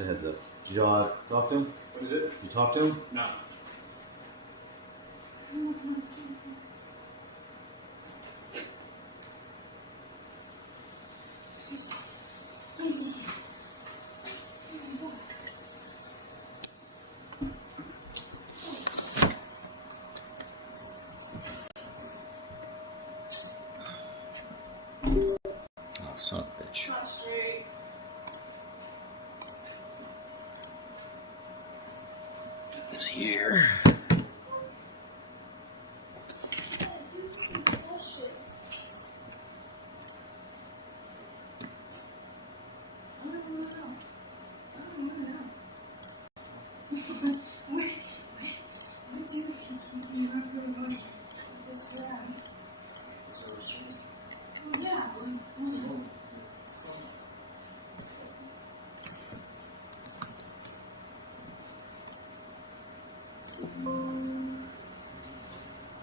Just a heads up. Did you talk to him? What is it? You talk to him? No. Oh, son of a bitch. Get this here.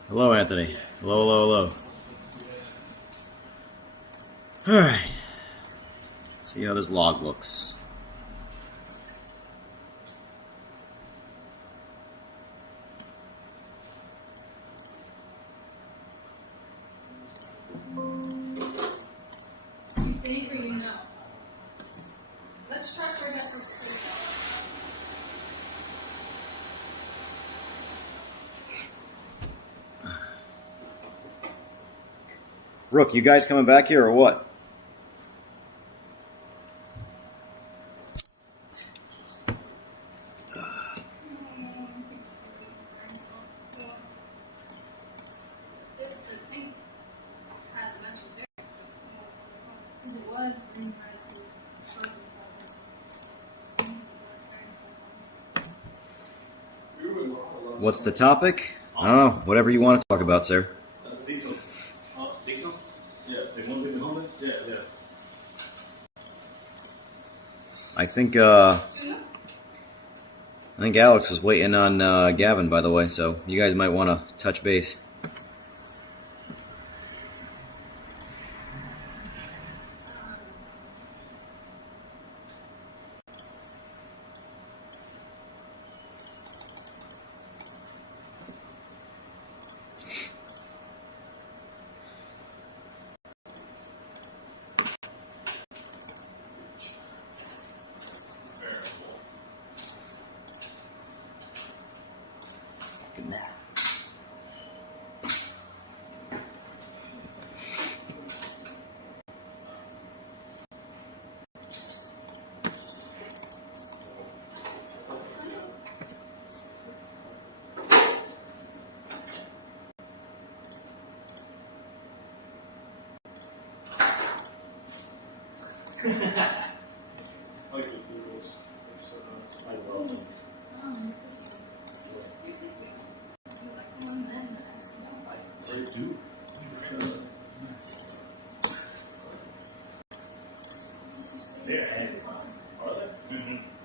Hello, Anthony. Hello, hello, hello. Alright. Let's see how this log looks. You think or you know? Let's trust her that. Rook, you guys coming back here or what? What's the topic? I don't know. Whatever you want to talk about, sir. Diesel. Diesel? Yeah, they want to be the helmet? Yeah, yeah. I think Alex is waiting on Gavin, by the way, so you guys might want to touch base.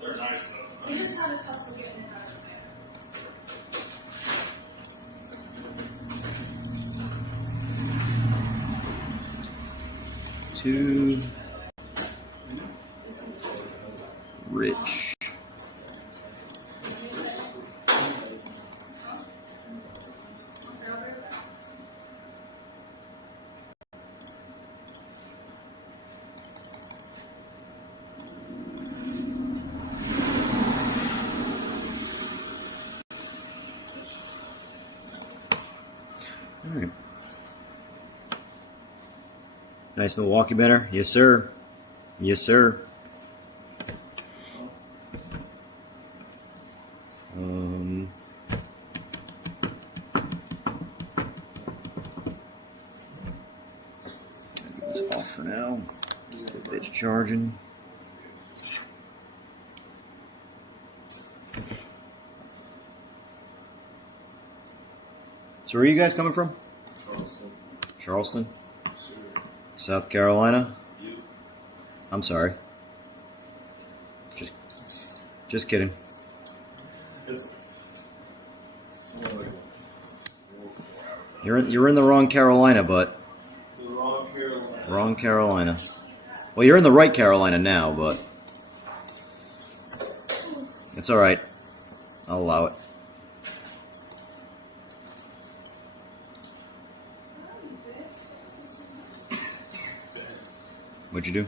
They're nice though. We just had a tussle getting it out of there. Too rich. All right. Nice Milwaukee banner. Yes, sir. Yes, sir. Get this off for now. Keep the bitch charging. So where are you guys coming from? Charleston. Charleston? Sure. South Carolina? You. I'm sorry. Just kidding. You're in the wrong Carolina, but The wrong Carolina. wrong Carolina. Well, you're in the right Carolina now, but It's alright. I'll allow it. What'd you do?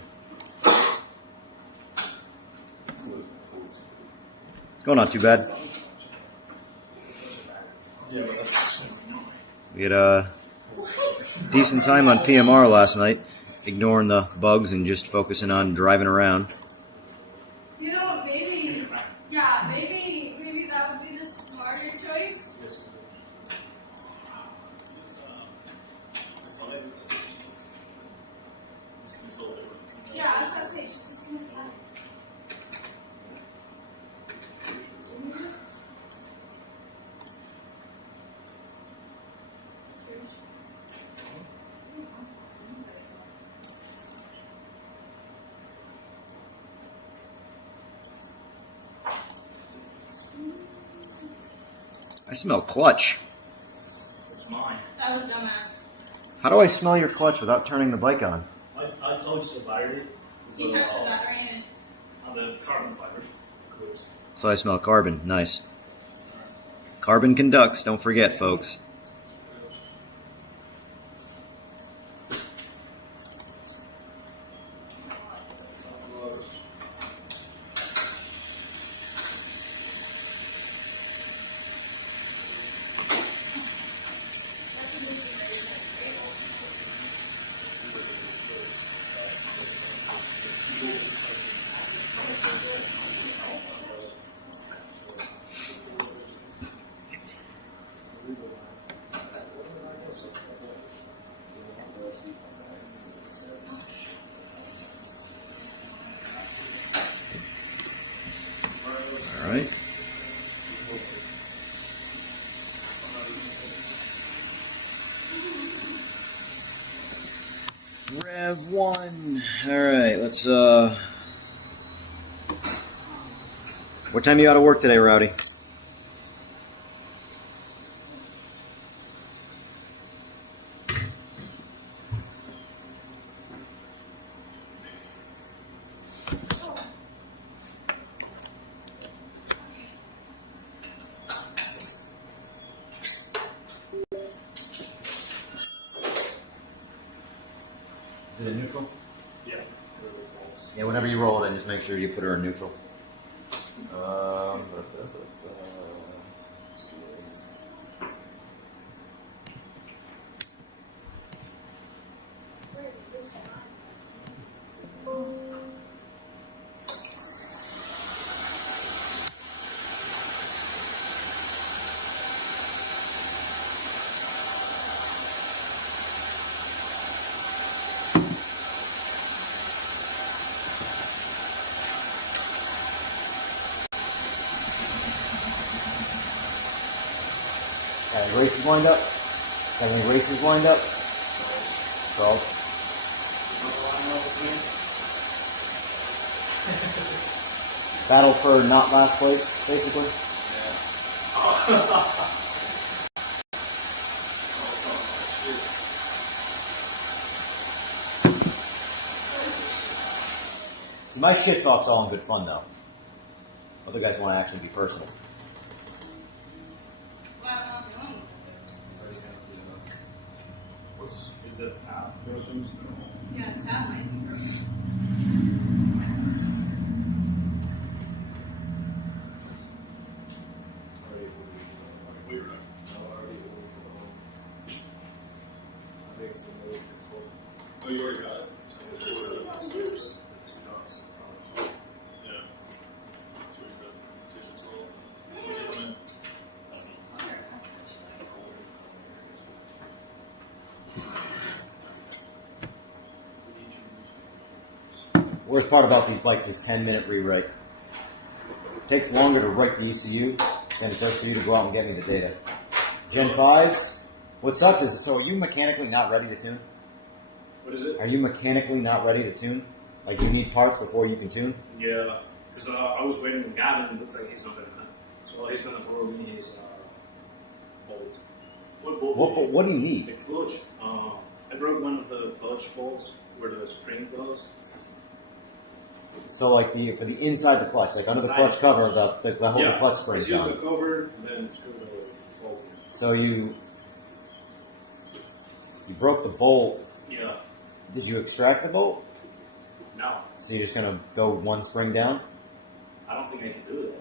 It's going not too bad. We had a decent time on PMR last night, ignoring the bugs and just focusing on driving around. You know, maybe, yeah, maybe that would be the smarter choice. Yeah, I was gonna say, just gonna try. I smell clutch. It's mine. That was dumbass. How do I smell your clutch without turning the bike on? I touched the battery. You touched the battery and On the carbon fiber, of course. So I smell carbon. Nice. Carbon conducts, don't forget, folks. All right. Rev 1. All right, let's what time you out of work today, Rowdy? Is it in neutral? Yeah. Yeah, whenever you roll it in, just make sure you put her in neutral. Got any races lined up? Got any races lined up? Charles? Battle for not last place, basically. See, my shit talk's all in good fun, though. Other guys want to actually be personal. Is it a tab? yeah, tab might be broken. Oh, you already got it? Yeah. Worst part about these bikes is 10-minute rewrite. Takes longer to write the ECU than it does for you to go out and get me the data. Gen 5s, what sucks is, so are you mechanically not ready to tune? What is it? Are you mechanically not ready to tune? Like you need parts before you can tune? Yeah, because I was waiting on Gavin, and it looks like he's not going to come. So he's going to borrow me his bolt. What bolt? What do you The need? clutch. I broke one of the clutch bolts where the spring goes. So like for the inside the clutch, like under the clutch cover, the holds the clutch springs Just on. use the cover and then screw the bolt. So you broke the bolt. Yeah. Did you extract the bolt? No, So you're just gonna go one spring down? I don't think I can do that.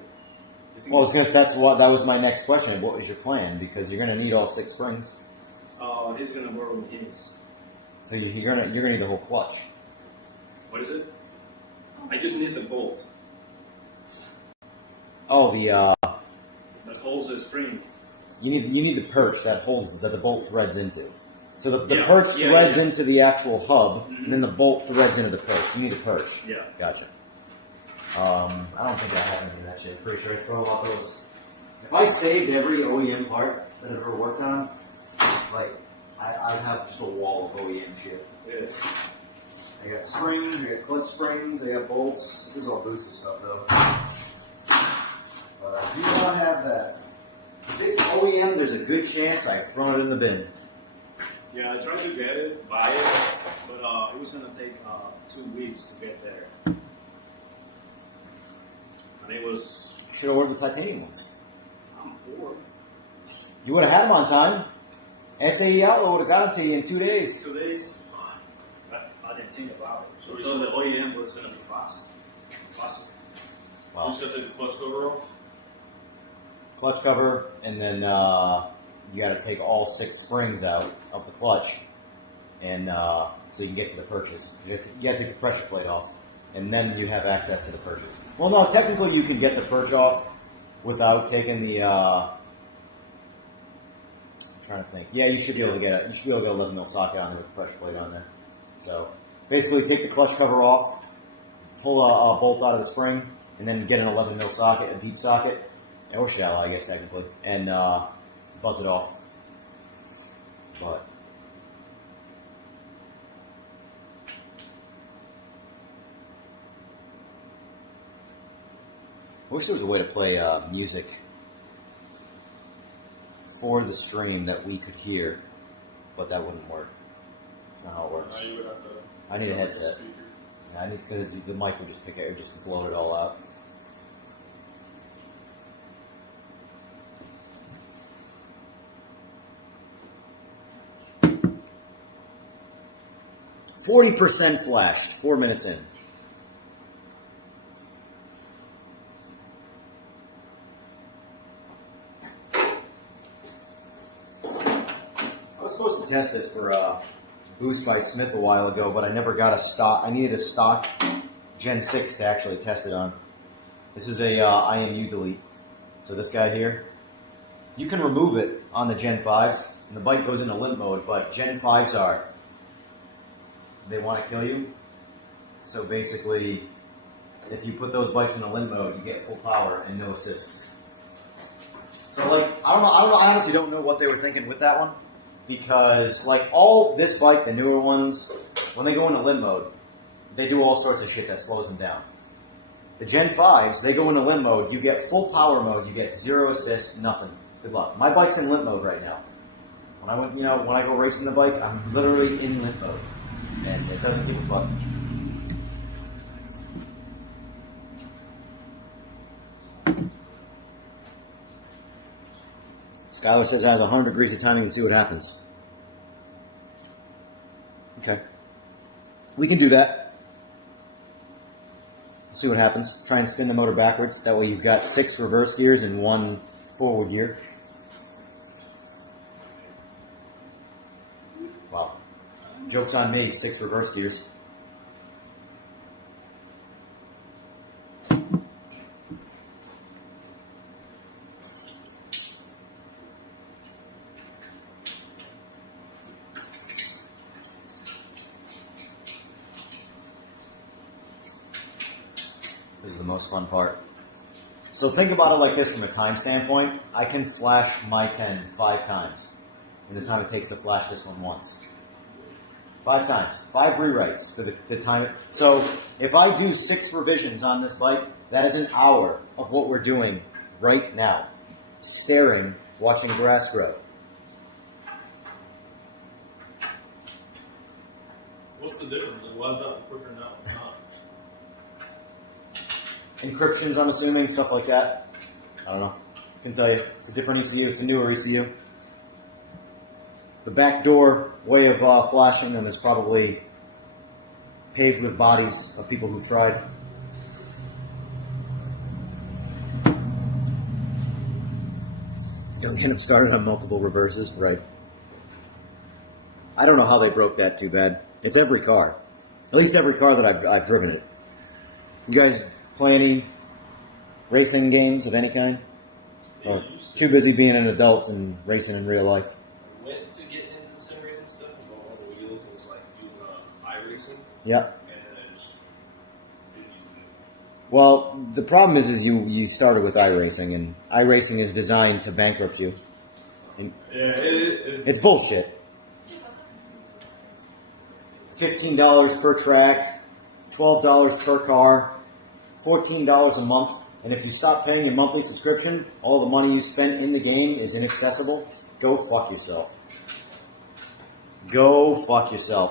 Well, I was gonna. That was my next question. What was your plan? Because you're gonna need all 6 springs. He's gonna borrow his. So you're gonna need the whole clutch. What is it? I just need the bolt Oh, the that holds the spring. you need the perch that the bolt threads into. So the Yeah. perch Yeah, threads yeah. into the actual hub, Mhm. and then the bolt threads into the perch. You need a perch. Yeah. Gotcha. I don't think I have any of that shit. Pretty sure I throw out those. If I saved every OEM part that I've ever worked on, like I'd have just a wall of OEM shit. Yeah. I got springs, I got clutch springs, I got bolts. This is all boosted stuff though. But I do not have that. If it's OEM, there's a good chance I've thrown it in the bin. Yeah, I tried to get it, buy it, but it was gonna take 2 weeks to get there. And it was. Should have ordered the titanium ones. I'm bored. You would have had them on time. SAE Outlaw would have got them to you in 2 days. 2 days? I didn't think about it. So we thought the OEM was gonna be fast. Faster. Wow. You just gotta take the clutch cover off. Clutch cover, and then you got to take all 6 springs out of the clutch, and so you can get to the perches. You have to take the pressure plate off, and then you have access to the perches. Well, no, technically you can get the perch off without taking the. I'm trying to think. Yeah, you should be able to get it. You should be able to get a 11 mil socket on there with the pressure plate on there. So basically, take the clutch cover off, pull a bolt out of the spring, and then get an 11 mil socket, a deep socket. Or shallow, I guess, technically, and buzz it off. But I wish there was a way to play music for the stream that we could hear, but that wouldn't work. That's not how it works. You would have to. I need a headset. Yeah, I need because the mic would just pick it, just blow it all out. 40% flashed, 4 minutes in. I was supposed to test this for Boost by Smith a while ago, but I never got a stock. I needed a stock Gen 6 to actually test it on. This is a IMU delete. So this guy here, you can remove it on the Gen 5s, and the bike goes into limp mode, but Gen 5s are. They want to kill you. So basically, if you put those bikes in a limp mode, you get full power and no assists. So like, I honestly don't know what they were thinking with that one, because like all this bike, the newer ones, when they go into limp mode, they do all sorts of shit that slows them down. The Gen 5s, they go into limp mode, you get full power mode, you get 0 assists, nothing. Good luck. My bike's in limp mode right now. When I went, when I go racing the bike, I'm literally in limp mode. And it doesn't give a fuck. Skylar says it has 100 degrees of timing and see what happens. Okay. We can do that. See what happens. Try and spin the motor backwards. That way you've got 6 reverse gears and 1 forward gear. Wow. Joke's on me, 6 reverse gears. This is the most fun part. So think about it like this from a time standpoint. I can flash my 10 5 times in the time it takes to flash this one once. 5 times. 5 rewrites for the time. So if I do 6 revisions on this bike, that is an hour of what we're doing right now. Staring, watching grass grow. What's the difference? Like, why is that quicker now? It's not. encryptions, I'm assuming, stuff like that. I don't know. Can tell you. It's a different ECU. It's a newer ECU. The backdoor way of flashing them is probably paved with bodies of people who've tried. Don't get them started on multiple reverses, right? I don't know how they broke that too bad. It's every car. At least every car that I've driven it. You guys play any racing games of any kind? Or too busy being an adult and racing in real life? I went to get into the sim racing stuff and all the wheels and was like doing iRacing. Yep. And then I just didn't use it. Well, the problem is you started with iRacing, and iRacing is designed to bankrupt you. And it's bullshit. $15 per track, $12 per car, $14 a month. And if you stop paying your monthly subscription, all the money you spent in the game is inaccessible. Go fuck yourself. Go fuck yourself.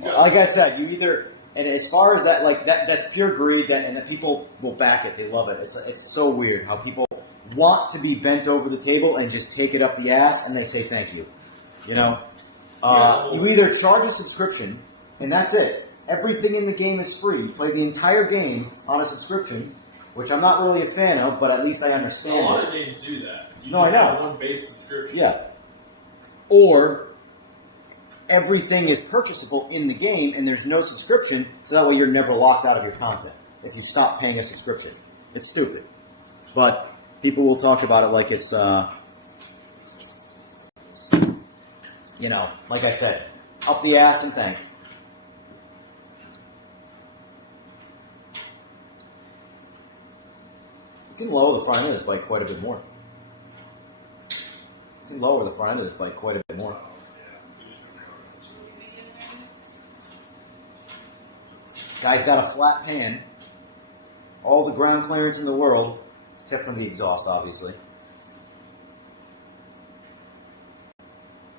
Like I said, you either, and as far as that, like that's pure greed, and that people will back it. They love it. It's so weird how people want to be bent over the table and just take it up the ass, and they say thank you. You know, you either charge a subscription, and that's it. Everything in the game is free. You play the entire game on a subscription, which I'm not really a fan of, but at least I understand. A lot of games do that. You No, I just know. have one base subscription. Yeah. Or everything is purchasable in the game, and there's no subscription, so that way you're never locked out of your content if you stop paying a subscription. It's stupid. But people will talk about it like it's, you know, like I said, up the ass and thanked. You can lower the front end of this bike quite a bit more. You can lower the front end of this bike quite a bit more. Guy's got a flat pan, all the ground clearance in the world, except from the exhaust, obviously.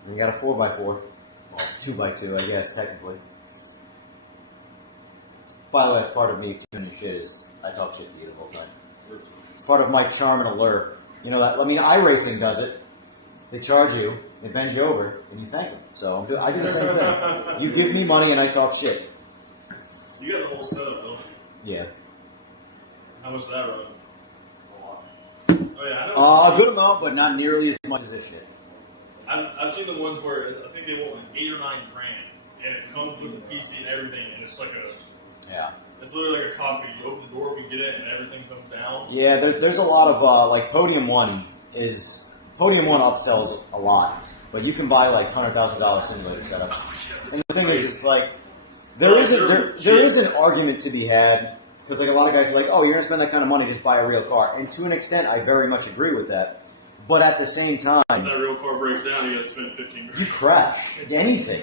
And you got a 4x4, well, 2x2, I guess, technically. By the way, that's part of me tuning shit is I talk shit to you the whole time. It's part of my charm and allure. You know that? I mean, iRacing does it. They charge you, they bend you over, and you thank them. So I do the same thing. You give me money, and I talk shit. You got the whole setup, don't you? Yeah. How much did that run? A lot. Oh yeah, I know. A good amount, but not nearly as much as this shit. I've seen the ones where I think they want like $8 or $9 grand, and it comes with the PC and everything, and it's like Yeah. it's literally like a cockpit. You open the door, you get it, and everything comes down. Yeah, there's a lot of, like, Podium 1 upsells a lot, but you can buy, like, $100,000 simulator setups. And the thing is, it's like, there is an argument to be had, because, like, a lot of guys are like, oh, you're going to spend that kind of money, just buy a real car. And to an extent, I very much agree with that. But at the same time, If that real car breaks down, you got to spend $15 grand. you crash. Anything.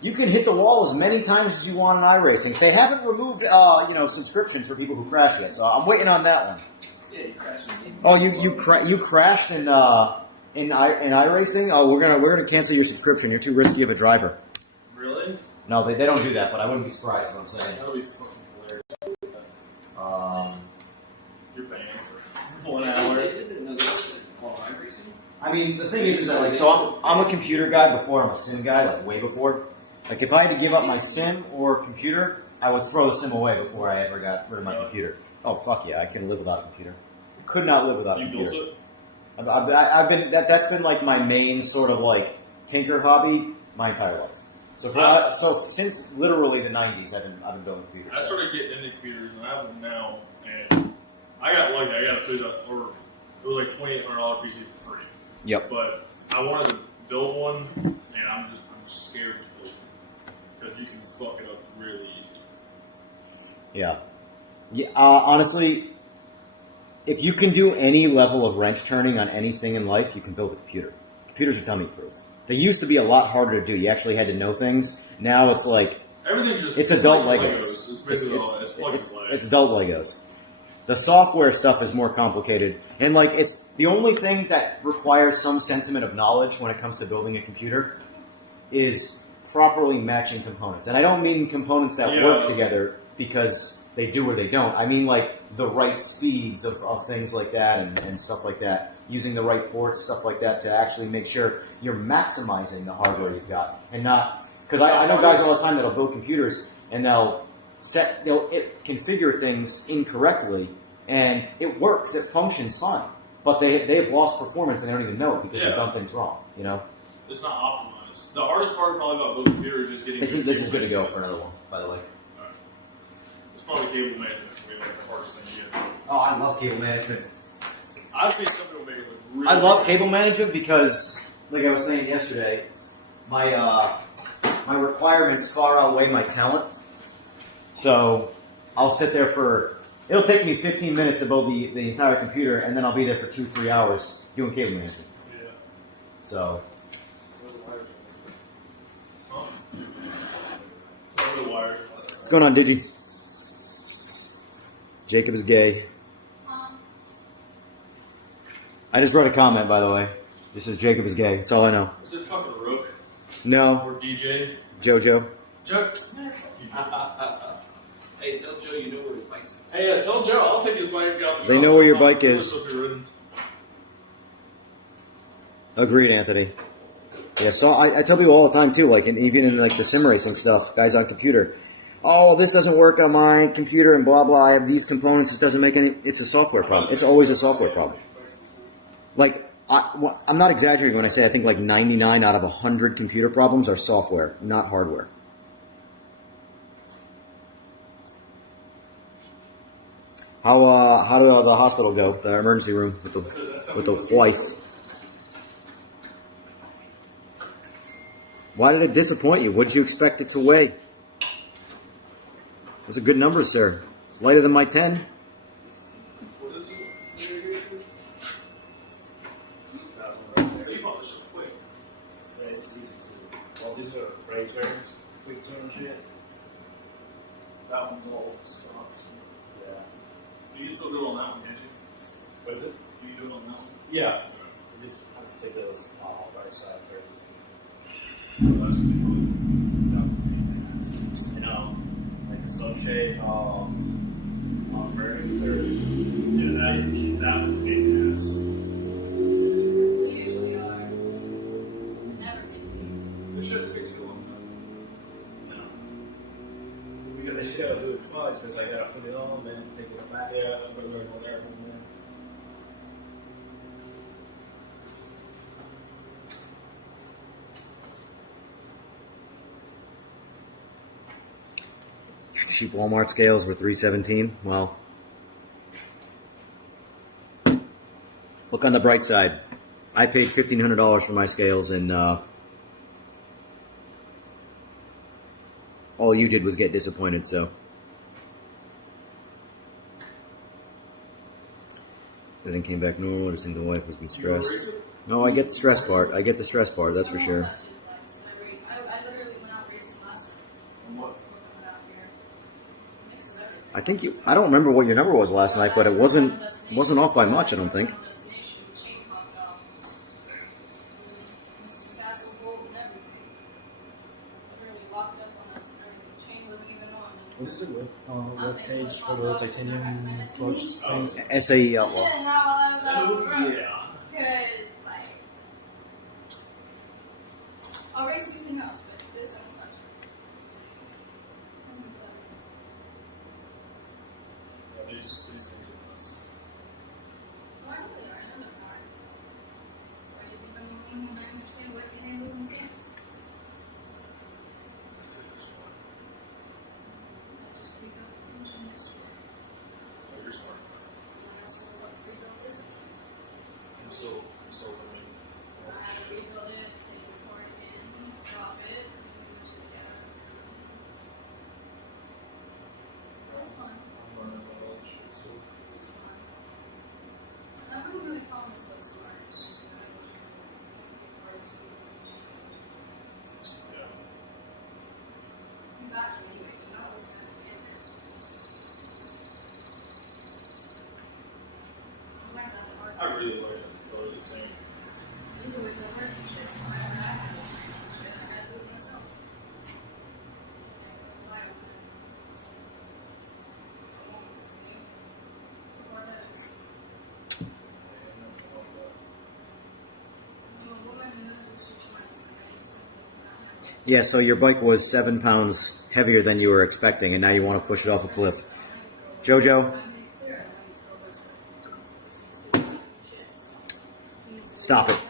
You can hit the wall as many times as you want in iRacing. They haven't removed, subscriptions for people who crash yet, so I'm waiting on that one. Yeah, you crashed in the Oh, you crashed in iRacing? Oh, we're gonna cancel your subscription. You're too risky of a driver. Really? No, they don't do that, but I wouldn't be surprised. Is what I'm saying. That would be fucking hilarious. You're banned for 1 hour. I mean, the thing is that, like, so I'm a computer guy before I'm a sim guy, like, way before. Like, if I had to give up my sim or computer, I would throw the sim away before I ever got rid of my computer. Oh, fuck yeah, I can live without a computer. Could not live without a computer. You built it? I've been that's been like my main sort of like tinker hobby my entire life. So since literally the 90s, I've been building computers. I started getting into computers, and I have them now, and I got lucky. I got a $3, or it was like $2,800 PC for free. Yep. But I wanted to build one, and I'm scared to build it because you can fuck it up really easy. Yeah. Yeah. Honestly, if you can do any level of wrench turning on anything in life, you can build a computer. Computers are dummy proof. They used to be a lot harder to do. You actually had to know things. Now it's like Everything's just it's adult like Legos. It's basically all it's plug and play. It's adult Legos. The software stuff is more complicated, and like it's the only thing that requires some sentiment of knowledge when it comes to building a computer is properly matching components. And I don't mean components that work together because they do or they don't. I mean like the right speeds of things like that and stuff like that. Using the right ports, stuff like that, to actually make sure you're maximizing the hardware you've got, and not because I know guys all the time that'll build computers and they'll configure things incorrectly, and it works, it functions fine, but they've lost performance and they don't even know it because they've done things wrong. You know, it's not optimized. The hardest part probably about building computers is just getting. This is good to go for another one, by the way. Alright. It's probably cable management for me, like the hardest thing yet. Oh, I love cable management. I've seen some people make it look really. I love cable management because, like I was saying yesterday, my requirements far outweigh my talent. So I'll sit there it'll take me 15 minutes to build the entire computer, and then I'll be there for 2-3 hours doing cable management. Yeah. So. Where the wires are. Huh? Where the wires are. What's going on, Digi? Jacob is gay. I just wrote a comment, by the way. This says Jacob is gay. That's all I know. Is it fucking Rook? No. Or DJ? Jojo. Joe. Hey, tell Joe you know where his bike's at. Hey, tell Joe I'll take his bike out. They know where your bike is. Ridden. Agreed, Anthony. Yeah, so I tell people all the time, too, like, and even in, like, the sim racing stuff, guys on computer. Oh, this doesn't work on my computer and blah, blah. I have these components. This doesn't make any... It's a software problem. It's always a software problem. Like, I'm not exaggerating when I say I think like 99 out of 100 computer problems are software, not hardware. How did the hospital go? The emergency room with the wife. Why did it disappoint you? What did you expect it to weigh? Those are good numbers, sir. It's lighter than my 10. Well, these are raised bearings. Quick turn shit. That one's all stops. Yeah. Do you still do it on that one, can't you? What is it? Do you do it on that one? Yeah. We just have to take those right side first. Oh, that's gonna be fun. And like the stone shade bearings, that was a big ass. They usually are. Never meant to be. It shouldn't take too long. No. Because I just gotta do it twice because I gotta put it on, then take it back. Yeah, but we're going there. Cheap Walmart scales were $317. Well, look on the bright side. I paid $1,500 for my scales, and all you did was get disappointed. So everything came back normal. I just think the wife was being stressed. No, I get the stress part. I get the stress part. That's for sure. I literally went out racing last week. What? I think you. I don't remember what your number was last night, but it wasn't off by much. I don't think. What is it? What page for the titanium floats things? SAE Outlaw. Yeah, now while I was out on the road. Yeah. Good, like, I'll race anything else, but this I won't touch. These things are nuts. Why would I know the car? Why do you think I'm moving when I understand what can handle and can't? I just rebuilt the engine yesterday. Oh, you're smart. When I saw what rebuilt isn't. Yeah, so your bike was 7 pounds heavier than you were expecting, and now you want to push it off a cliff. Jojo, stop it.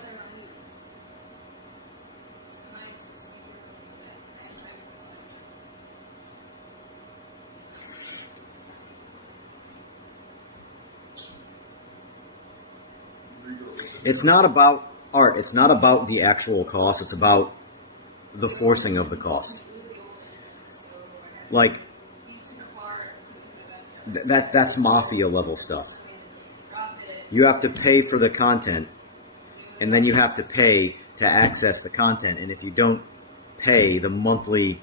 It's not about art. It's not about the actual cost. It's about the forcing of the cost. Like, that's mafia level stuff. You have to pay for the content, and then you have to pay to access the content. And if you don't pay the monthly,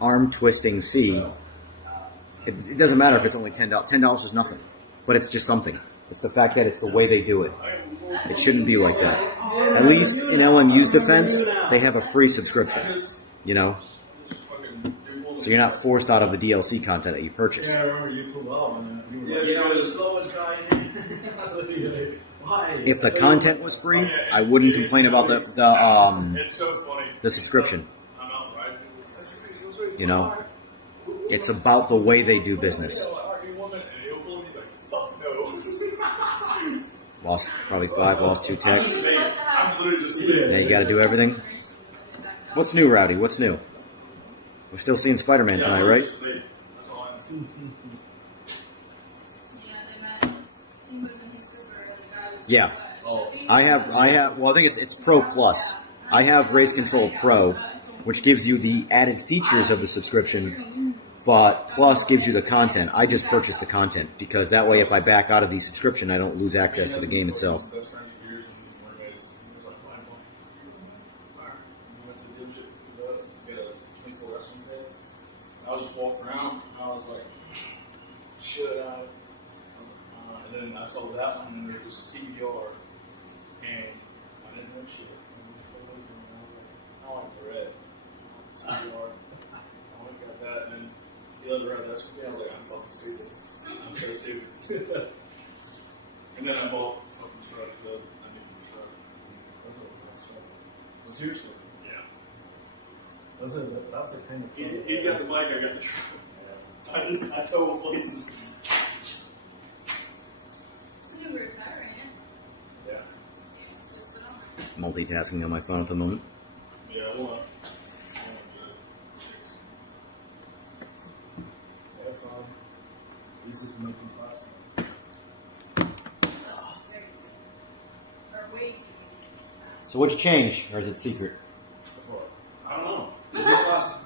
arm-twisting fee, it doesn't matter if it's only $10. $10 is nothing, but it's just something. It's the fact that it's the way they do it. It shouldn't be like that. At least in LMU's defense, they have a free subscription, So you're not forced out of the DLC content that you purchase. Yeah, I remember you pulled out on that. You were like, You know, the slowest guy. why? If the content was free, I wouldn't complain about It's so funny. the subscription. I'm out, right? It's about the way they do business. Lost probably 5, lost 2 techs. I'm literally just Yeah, you got to do everything. What's new, Rowdy? What's new? We're still seeing Spider-Man tonight, right? That's all I know. Yeah. I have. Well, I think it's Pro Plus. I have Race Control Pro, which gives you the added features of the subscription, but Plus gives you the content. I just purchased the content because that way, if I back out of the subscription, I don't lose access to the game itself. Best friends for years and roommates. He was like, "Why, Mom?" We went to the gym, get a 24 wrestling day. I was just walking around, and I was like, "Should I?" And then I saw that one, and there was CBR, and I didn't know shit. I like the red. CBR. I went and got that, and then the other red, that's for me. I was like, I'm fucking stupid. I'm so stupid. And then I bought fucking truck, so I need a truck. That's what was truck. What's your truck? Yeah. That's a kind of. He's got the bike, I got the truck. Yeah. I tow places. Yeah. Multitasking on my phone at the moment. Yeah, I want. Have fun. Easy to make in class. So what'd you change, or is it secret? I don't know. Is this fast?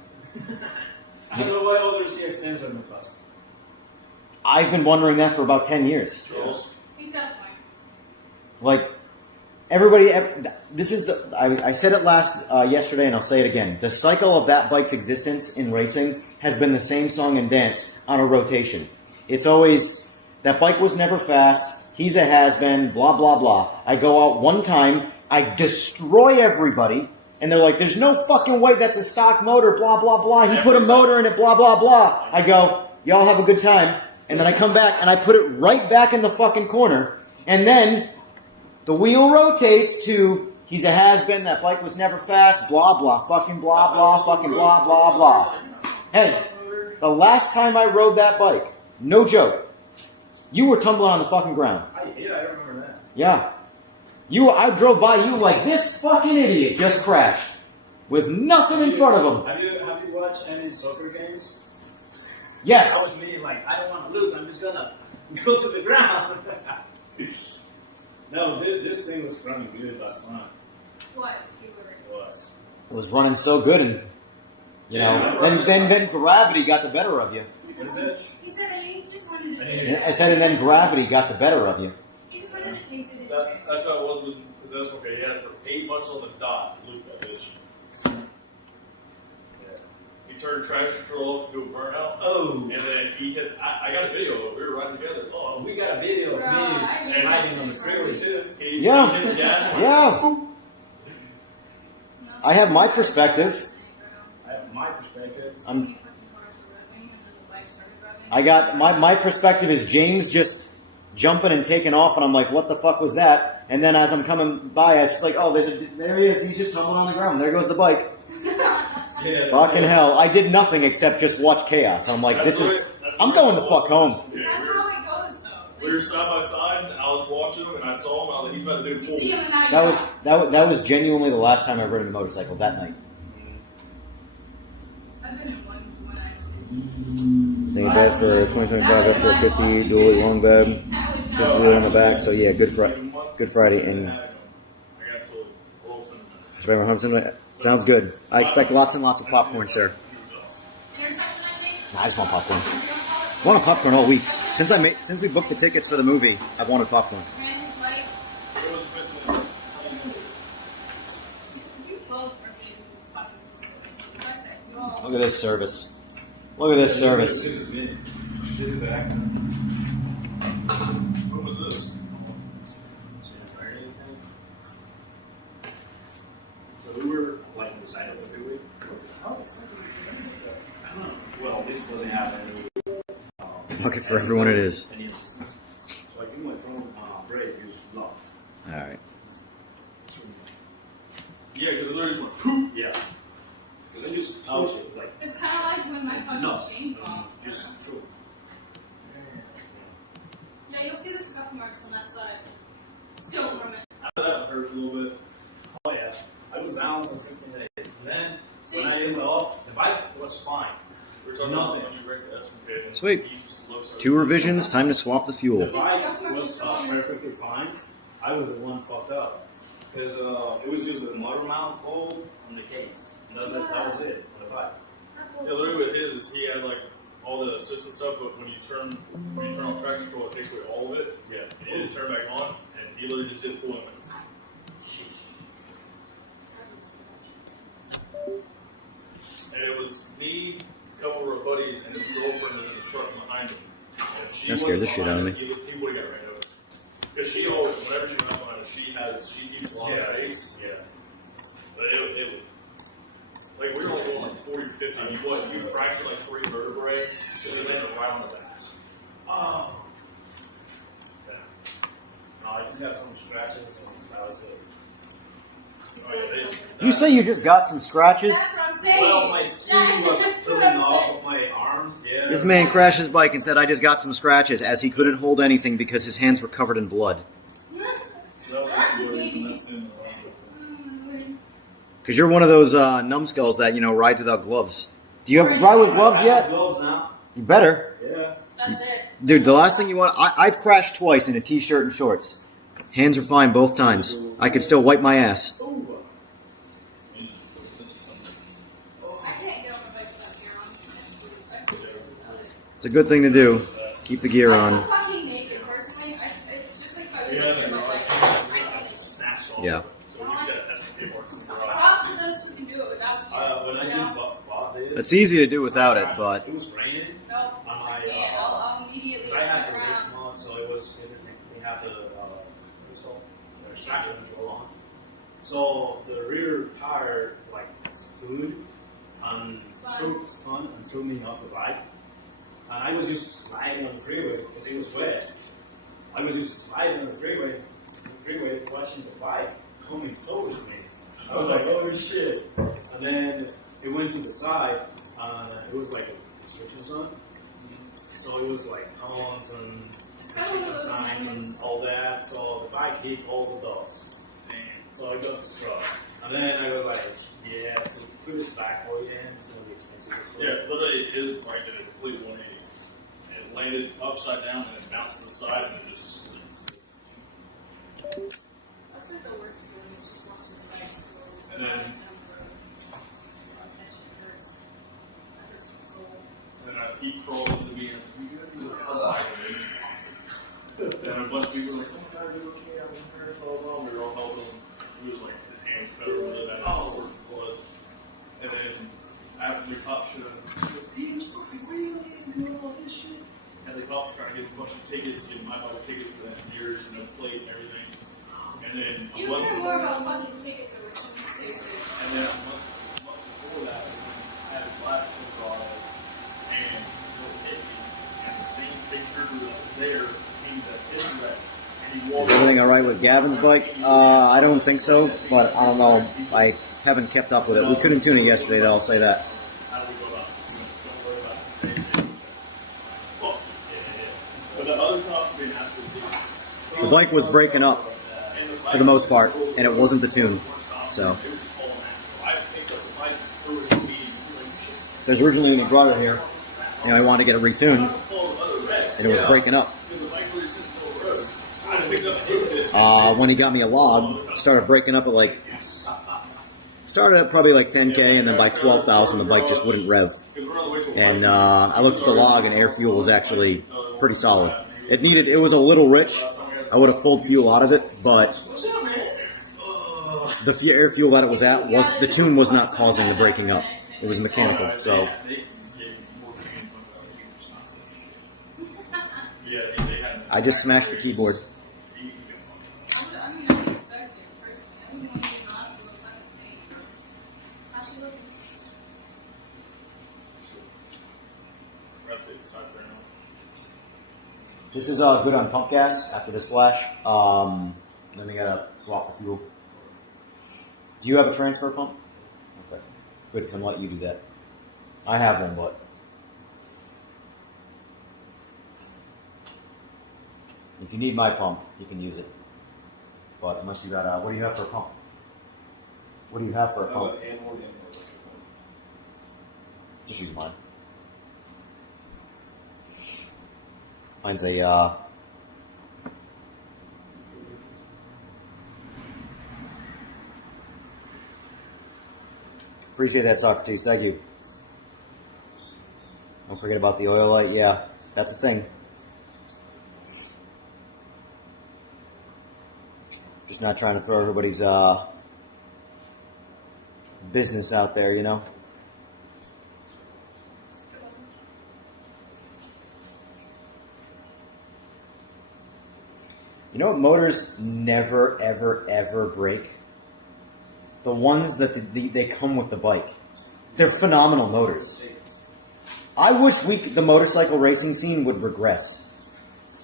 I don't know why other CX10s are more fast. I've been wondering that for about 10 years. Trolls. He's got a point. Like, everybody, this is the, I said it yesterday and I'll say it again. The cycle of that bike's existence in racing has been the same song and dance on a rotation. It's always, that bike was never fast, he's a has-been, blah, blah, blah. I go out one time, I destroy everybody, and they're like, there's no fucking way that's a stock motor, blah, blah, blah. He put a motor in it, blah, blah, blah. I go, y'all have a good time. And then I come back and I put it right back in the fucking corner. And then the wheel rotates to, he's a has-been, that bike was never fast, blah, blah, fucking blah, blah, fucking blah, blah, blah. Hey, the last time I rode that bike, no joke, you were tumbling on the fucking ground. I remember that. Yeah. I drove by you like, this fucking idiot just crashed. With nothing in front of him. Have you watched any soccer games? Yes. That was me, like, I don't want to lose, I'm just gonna go to the ground. No, this thing was running good last time. It was. It was running so good, and then gravity got the better of you. What is it? He said he just wanted to taste I it. said, and then gravity got the better of you. He just wanted to taste it. That's how it was with, because that's okay. He had it for 8 months on the dot. Luke, that bitch. Yeah. He turned traction control off to go burnout. Oh. And then he hit, I got a video of it. We were riding together. Oh, we got a video of Bro, me I riding on the freeway too. He Yeah. hit the gas. Yeah. I have my perspective. I have my perspective. I got my perspective is James just jumping and taking off, and I'm like, what the fuck was that? And then as I'm coming by, it's just like, oh, there he is. He's just tumbling on the ground. There goes the bike. Yeah. Fucking hell. I did nothing except just watch chaos. I'm like, I'm going the fuck home. That's how it goes, though. We were side by side, and I was watching him, and I saw him. I was like, he's about to do a You pull. see him and now you That was genuinely the last time I rode a motorcycle, that night. I've been in one when I Thing of bed for 2025 F450, dually long bed, fifth wheel on the back. So yeah, Good Friday in. I got told. Sounds good. I expect lots and lots of popcorn, sir. There's something I think. Nah, I just want popcorn. I wanted popcorn all week. Since we booked the tickets for the movie, I've wanted popcorn. Brandon's like, you both are being fucking like that. You all. Look at this service. Look at this service. This is me. This is the accident. What was this? So we were like on the side of the freeway. How the fuck did we get that? I don't know. Well, this wasn't having any. Bucket for everyone it is. Any assistance. So I think my phone brake was locked. Alright. Yeah, because it literally just went poop. Yeah. Because I just touched it like It's kind of like when my fucking no, chain popped. just true. Yeah, you'll see the scuff marks on that side. Still from it. After that hurt a little bit. Oh yeah. I was down for 15 days. And then See? when I ended up, the bike was fine. We're talking Nothing. about when you break the S150. Sweet. You just look so- 2 revisions, time to swap the The fuel. bike was perfectly fine. I was the one fucked up. Because it was just a motor mount hole on the case. And that was it on the bike. Yeah, literally with his is he had like all the assistant stuff, but when you turn on traction control, it takes away all of it. Yeah. And you need to turn back on, and he literally just did pull him. And it was me, a couple of our buddies, and his girlfriend was in the truck behind him. And she That scared the wasn't shit out of behind him, He would have got right over. Because she always, whenever she went behind him, she keeps a lot of space. Yeah. But it was like we were only going like 40 to 50. And you fractured like 3 vertebrae because it landed right on his ass. Oh. Yeah. No, I just got some scratches and that was it. Oh, yeah, You say you just got some scratches? That's what I'm saying. Well, my skin was That's what peeling I'm off of my arms. Yeah. This man crashed his bike and said, I just got some scratches, as he couldn't hold anything because his hands were covered in blood. So that was some words, and that's in Because you're one of those numbskulls that, rides without gloves. Do you ride with gloves I have yet? gloves now. You better. Yeah. That's it. Dude, the last thing you want... I've crashed twice in a t-shirt and shorts. Hands were fine both times. I could still wipe my ass. Ooh. I can't get on my bike without gear on. It's a good thing to do. Keep the gear I'm on. fucking naked, personally. It's just like if I was Yeah, naked, like, like, I can snatched all Yeah. over. So when you get that S&P marks in the garage. props to those who can do it without gear. When I No. just bought this, It's easy to do without it, but... it was raining. Nope. On my, I can't. I'll immediately I had turn the around. rake on, so it was. We had the what's it called the traction control on. So the rear tire like spun and threw me off the bike, and I was just sliding on the freeway because it was wet. I was just sliding on the freeway, watching the bike coming towards me. I was like, oh shit! And then it went to the side, and it was like a restriction zone. So it was like cones and restriction signs and all that. So the bike hit all the dust. Damn. So I got struck. And then I was like, yeah, to put it back again, it's gonna be expensive as well. Yeah, literally his bike did a complete 180. It landed upside down and it bounced to the side and it just slid. That's like the worst feeling. It's just watching the bike slowly And then- slide down the road. That shit hurts. That hurts my soul. And he crawled to me and he was like, oh, and a bunch of people were like, oh my god, are you okay? I'm hurt, blah, blah, blah. We were all helping him. He was like, his hands covered really bad, poured blood. And then after the cop showed up, she goes, he was fucking wheeling and doing all this shit. And the cops were trying to get a bunch of tickets, get my bike tickets to that years, plate and everything. And then You care more about fucking tickets or something stupid. and then a month before that, I had a black sensor on it, and it hit me. And the same picture that was there, aimed at him, Is everything alright with Gavin's bike? I don't think so, but I don't know. I haven't kept up with it. We couldn't tune it yesterday, though, I'll say that. How do we go about it? Don't worry about it. Oh, yeah. But the other costs have been absolutely ridiculous. The bike was breaking up for the most part, and it wasn't the tune. So there's originally an Elgato here, and I wanted to get it retuned, and it was breaking up. When he got me a log, started breaking up at like, started at probably like 10K, and then by 12,000 the bike just wouldn't rev. And I looked at the log, and air fuel was actually pretty solid. It was a little rich. I would have pulled fuel out of it, but the air fuel that it was at, the tune was not causing the breaking up. It was mechanical, so. I just smashed the keyboard. I mean, I expect it personally. I wouldn't want to get in the hospital if I could pay for it. How's she looking? This is good on pump gas after this flash. Then we gotta swap the fuel. Do you have a transfer pump? Okay. Good, because I'm letting you do that. I have one, but if you need my pump, you can use it. But unless you got what do you have for a pump? What do you have for a pump? Just use mine. Mine's a appreciate that, Socrates. Thank you. Don't forget about the oil light. Yeah, that's a thing. Just not trying to throw everybody's business out there, you know. You know what motors never, ever, ever break? The ones that they come with the bike. They're phenomenal motors. I wish the motorcycle racing scene would regress.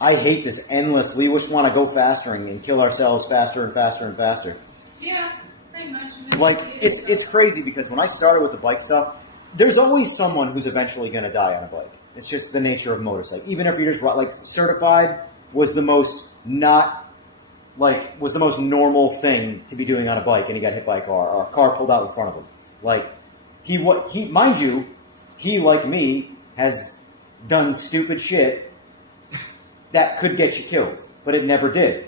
I hate this endless, we just want to go faster and kill ourselves faster and faster and faster. Yeah, pretty much. Like, it's crazy because when I started with the bike stuff, there's always someone who's eventually going to die on a bike. It's just the nature of motorcycle. Even if you're just, like, certified was the most was the most normal thing to be doing on a bike, and he got hit by a car, or a car pulled out in front of him. Like, mind you, he, like me, has done stupid shit that could get you killed, but it never did.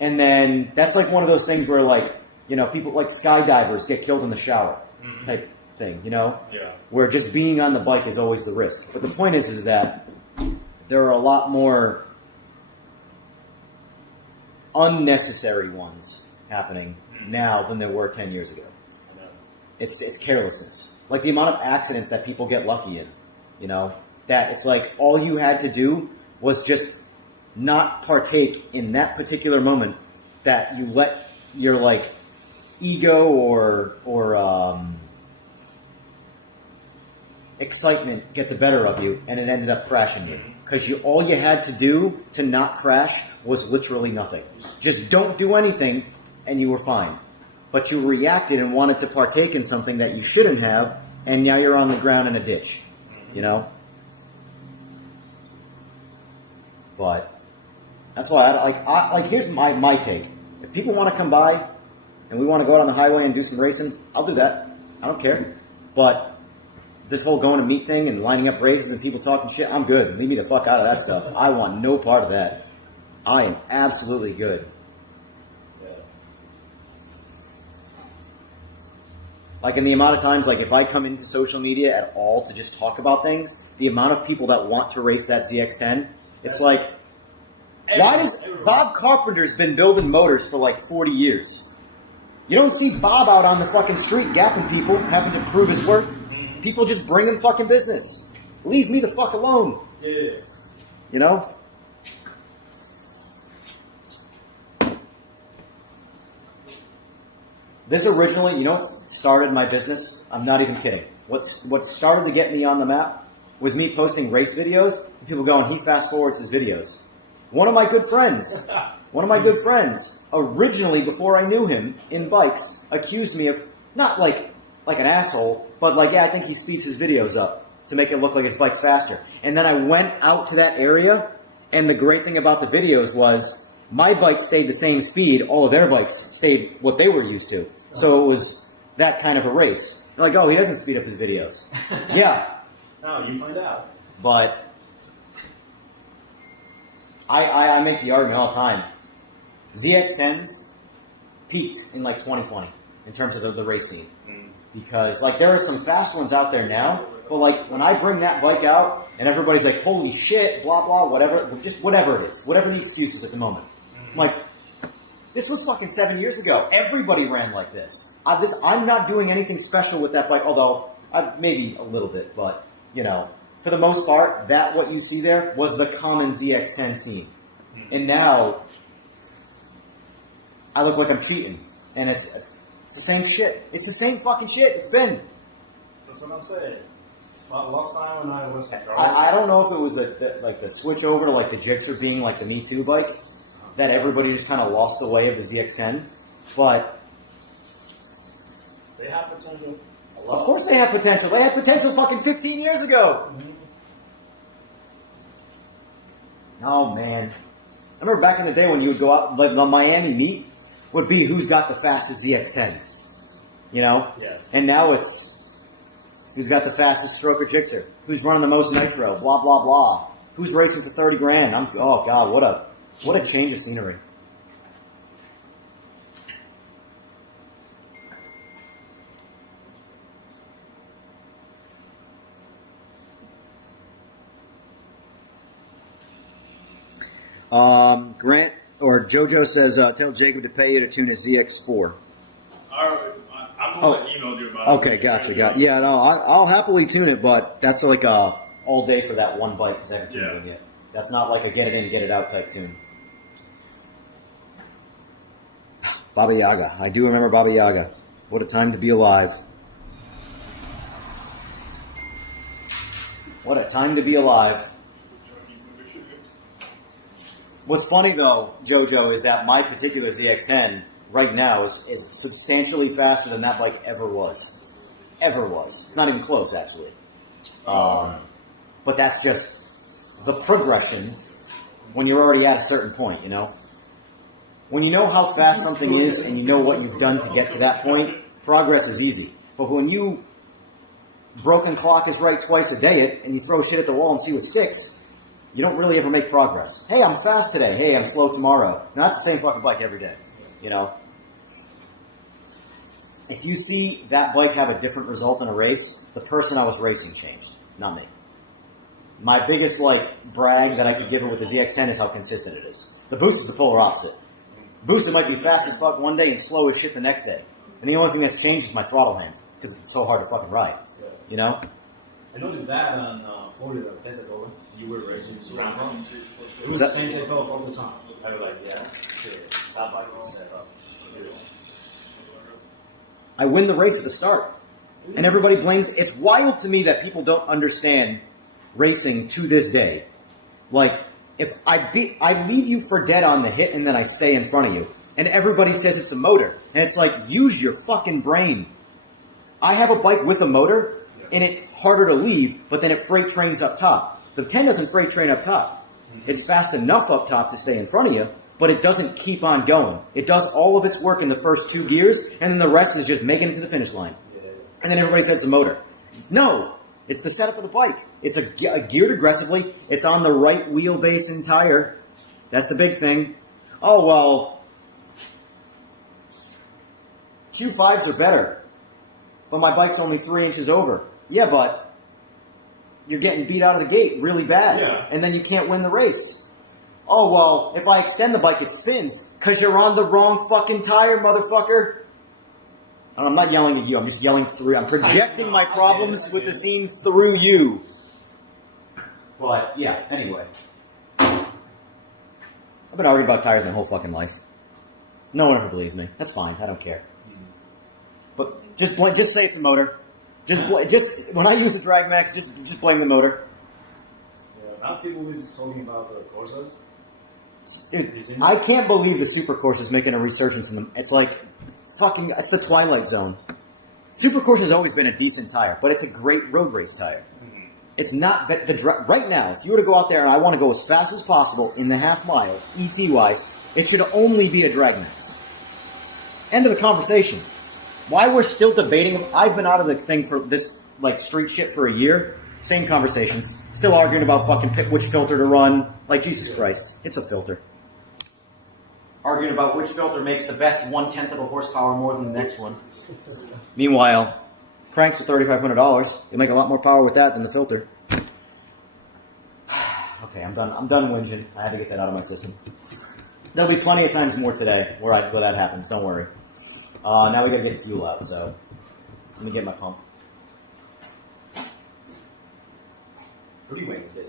And then, that's like one of those things where, like, you know, people like skydivers get killed in the shower type thing, you know? Yeah. Where just being on the bike is always the risk. But the point is that there are a lot more unnecessary ones happening now than there were 10 years ago. It's carelessness. Like the amount of accidents that people get lucky in, you know, that it's like all you had to do was just not partake in that particular moment, that you let your like ego or excitement get the better of you, and it ended up crashing you. Because all you had to do to not crash was literally nothing. Just don't do anything, and you were fine. But you reacted and wanted to partake in something that you shouldn't have, and now you're on the ground in a ditch. You know? But that's why here's my take. If people want to come by and we want to go out on the highway and do some racing, I'll do that. I don't care. But this whole going to meet thing and lining up races and people talking shit, I'm good. Leave me the fuck out of that stuff. I want no part of that. I am absolutely good. Like, in the amount of times, like, if I come into social media at all to just talk about things, the amount of people that want to race that ZX-10, it's like, why does Bob Carpenter's been building motors for like 40 years? You don't see Bob out on the fucking street gapping people, having to prove his worth. People just bring him fucking business. Leave me the fuck alone. Yeah. You know? This originally, you know what started my business? I'm not even kidding. What started to get me on the map was me posting race videos, and people going, he fast forwards his videos. One of my good friends, originally before I knew him in bikes, accused me of not like an asshole, but like, yeah, I think he speeds his videos up to make it look like his bike's faster. And then I went out to that area, and the great thing about the videos was my bike stayed the same speed, all of their bikes stayed what they were used to. So it was that kind of a race. Like, oh, he doesn't speed up his videos. Yeah. Now you find out. But I make the argument all the time. ZX10s peaked in like 2020 in terms of the race scene. Because like there are some fast ones out there now, but like when I bring that bike out and everybody's like, holy shit, blah, blah, whatever, just whatever it is, whatever the excuse is at the moment. I'm like, this was fucking 7 years ago. Everybody ran like this. I'm not doing anything special with that bike, although maybe a little bit, but you know, for the most part, what you see there was the common ZX10 scene. And now, I look like I'm cheating. And it's the same shit. It's the same fucking shit. It's been. That's what I'm saying. But last time when I was I don't know if it was the switch over to like the Gixxer being like the Me Too bike, that everybody just kind of lost the way of the ZX10. But they have potential. of course they have potential. They had potential fucking 15 years ago. Oh, man. I remember back in the day when you would go out, like the Miami meet would be who's got the fastest ZX10. You know? Yeah. And now it's who's got the fastest stroker Gixxer. Who's running the most nitro, blah, blah, blah. Who's racing for 30 grand. Oh, God, what a change of scenery. Grant or JoJo says, tell Jacob to pay you to tune his ZX4. I'm the one that emailed you about it. Okay, gotcha. Yeah, no, I'll happily tune it, but that's like all day for that one bike because I haven't tuned it yet. That's not like a get it in, get it out type tune. Baba Yaga. I do remember Baba Yaga. What a time to be alive. What a time to be alive. What's funny, though, JoJo, is that my particular ZX10 right now is substantially faster than that bike ever was. Ever was. It's not even close, actually. But that's just the progression when you're already at a certain point, you know? When you know how fast something is and you know what you've done to get to that point, progress is easy. But when you broken clock is right twice a day it and you throw shit at the wall and see what sticks, you don't really ever make progress. Hey, I'm fast today. Hey, I'm slow tomorrow. Now, that's the same fucking bike every day, you know? If you see that bike have a different result in a race, the person I was racing changed, not me. My biggest, brag that I could give it with the ZX10 is how consistent it is. The Boost is the polar opposite. Boost, it might be fast as fuck one day and slow as shit the next day. And the only thing that's changed is my throttle hand, because it's so hard to fucking ride, you know? I noticed that on Florida, Pensacola. You were racing around home. It was that- the same takeoff all the time. I was like, yeah, shit, that bike was set up. I win the race at the start. And everybody blames... It's wild to me that people don't understand racing to this day. Like, if I leave you for dead on the hit and then I stay in front of you. And everybody says it's a motor. And it's like, use your fucking brain. I have a bike with a motor, and it's harder to leave, but then it freight trains up top. The 10 doesn't freight train up top. It's fast enough up top to stay in front of you, but it doesn't keep on going. It does all of its work in the first 2 gears, and then the rest is just making it to the finish line. And then everybody says it's a motor. No, it's the setup of the bike. It's geared aggressively. It's on the right wheelbase and tire. That's the big thing. Oh, well, Q5s are better, but my bike's only 3 inches over. Yeah, but you're getting beat out of the gate really bad, and then you can't win the race. Oh, well, if I extend the bike, it spins, because you're on the wrong fucking tire, motherfucker. And I'm not yelling at you, I'm just yelling through. I'm projecting my problems with the scene through you. But, yeah, anyway. I've been arguing about tires my whole fucking life. No one ever believes me. That's fine, I don't care. But just say it's a motor. Just when I use the Drag Max, just blame the motor. Yeah, now people is talking about the Corsas. Dude, I can't believe the Supercourse is making a resurgence in them. It's like fucking. It's the Twilight Zone. Supercourse has always been a decent tire, but it's a great road race tire. It's not right now. If you were to go out there and I want to go as fast as possible in the half mile, ET wise, it should only be a drag max. End of the conversation. Why we're still debating? I've been out of the thing for this like street shit for a year. Same conversations. Still arguing about fucking pick which filter to run. Like Jesus Christ, it's a filter. Arguing about which filter makes the best 1/10 of a horsepower more than the next one. Meanwhile, cranks are $3,500. You make a lot more power with that than the filter. Okay, I'm done. I'm done whinging. I had to get that out of my system. There'll be plenty of times more today where that happens. Don't worry. Now we gotta get the fuel out. So let me get my pump. What are you weighing these days?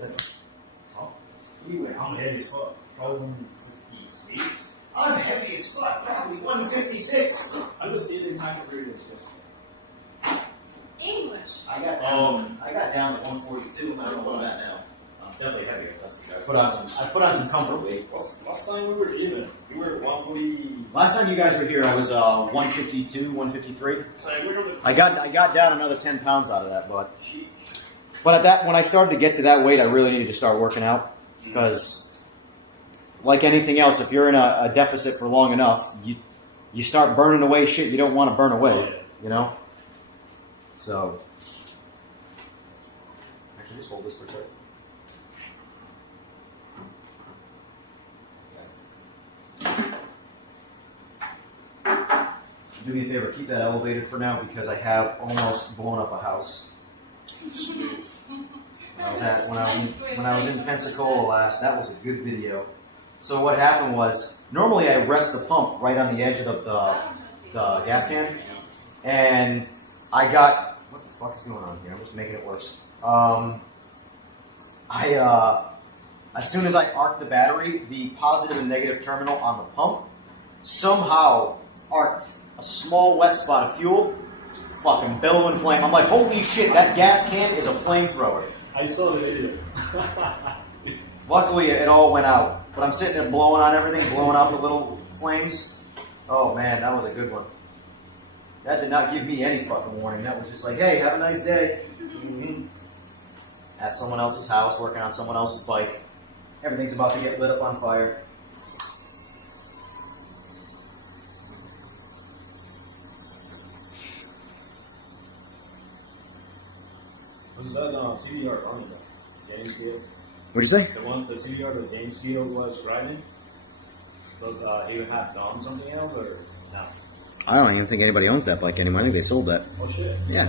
Huh? What are you weighing? I'm heavy as fuck. Probably 156. I'm heavy as fuck. Probably 156. I just did in time for this. English. I got down to 142. I don't know that now. I'm definitely heavier. That's for sure. I put on some comfort weight. Last time we were even. We were 140. Last time you guys were here, I was 152, 153. Sorry, we were. I got down another 10 pounds out of that, but at that when I started to get to that weight, I really needed to start working out because, like anything else, if you're in a deficit for long enough, you start burning away shit you don't want to burn away. Oh, yeah. You know. So, actually, just hold this for a second. Do me a favor, keep that elevated for now because I have almost blown up a house. When I was in Pensacola last, that was a good video. So what happened was, normally I rest the pump right on the edge of the gas can, and I got, what the fuck is going on here? I'm just making it worse. As soon as I arced the battery, the positive and negative terminal on the pump somehow arced a small wet spot of fuel, fucking billowing flame. I'm like, holy shit, that gas can is a flamethrower. I saw the video. Luckily, it all went out. But I'm sitting there blowing on everything, blowing out the little flames. Oh man, that was a good one. That did not give me any fucking warning. That was just like, hey, have a nice day. At someone else's house, working on someone else's bike. Everything's about to get lit up on fire. Was that CDR running? James Gill? What'd you say? The CDR that James Gill was driving? Was he have done something else or no? I don't even think anybody owns that bike anymore. I think they sold that. Oh shit. Yeah.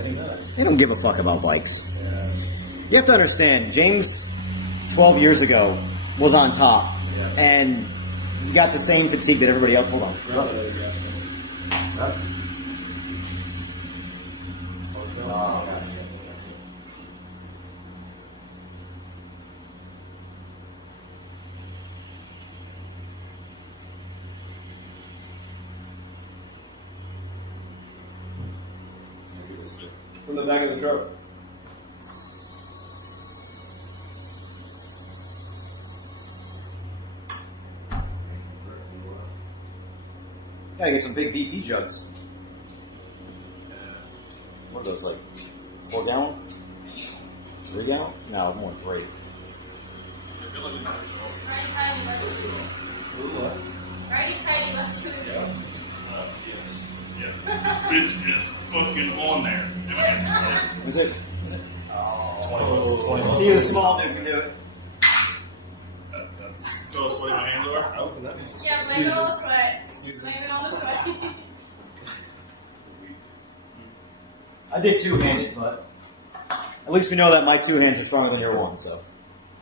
They don't give a fuck about bikes. Yeah. You have to understand, James, 12 years ago, was on top. Yeah. And he got the same fatigue that everybody else. Hold on. Huh? Oh, gosh. From the back of the truck. Gotta get some big VP jugs. What are those, like 4 gallon? 3 gallon? No, more than 3. Righty tighty, let's do it. Yes. Yeah. This bitch is fucking on there. Is it? See, the small dude can do it. Tell us what my hands are. I opened that. Yeah, blame it on the sweat. Excuse me. Blame it on the sweat. I did two-handed, but at least we know that my 2 hands are stronger than your one, so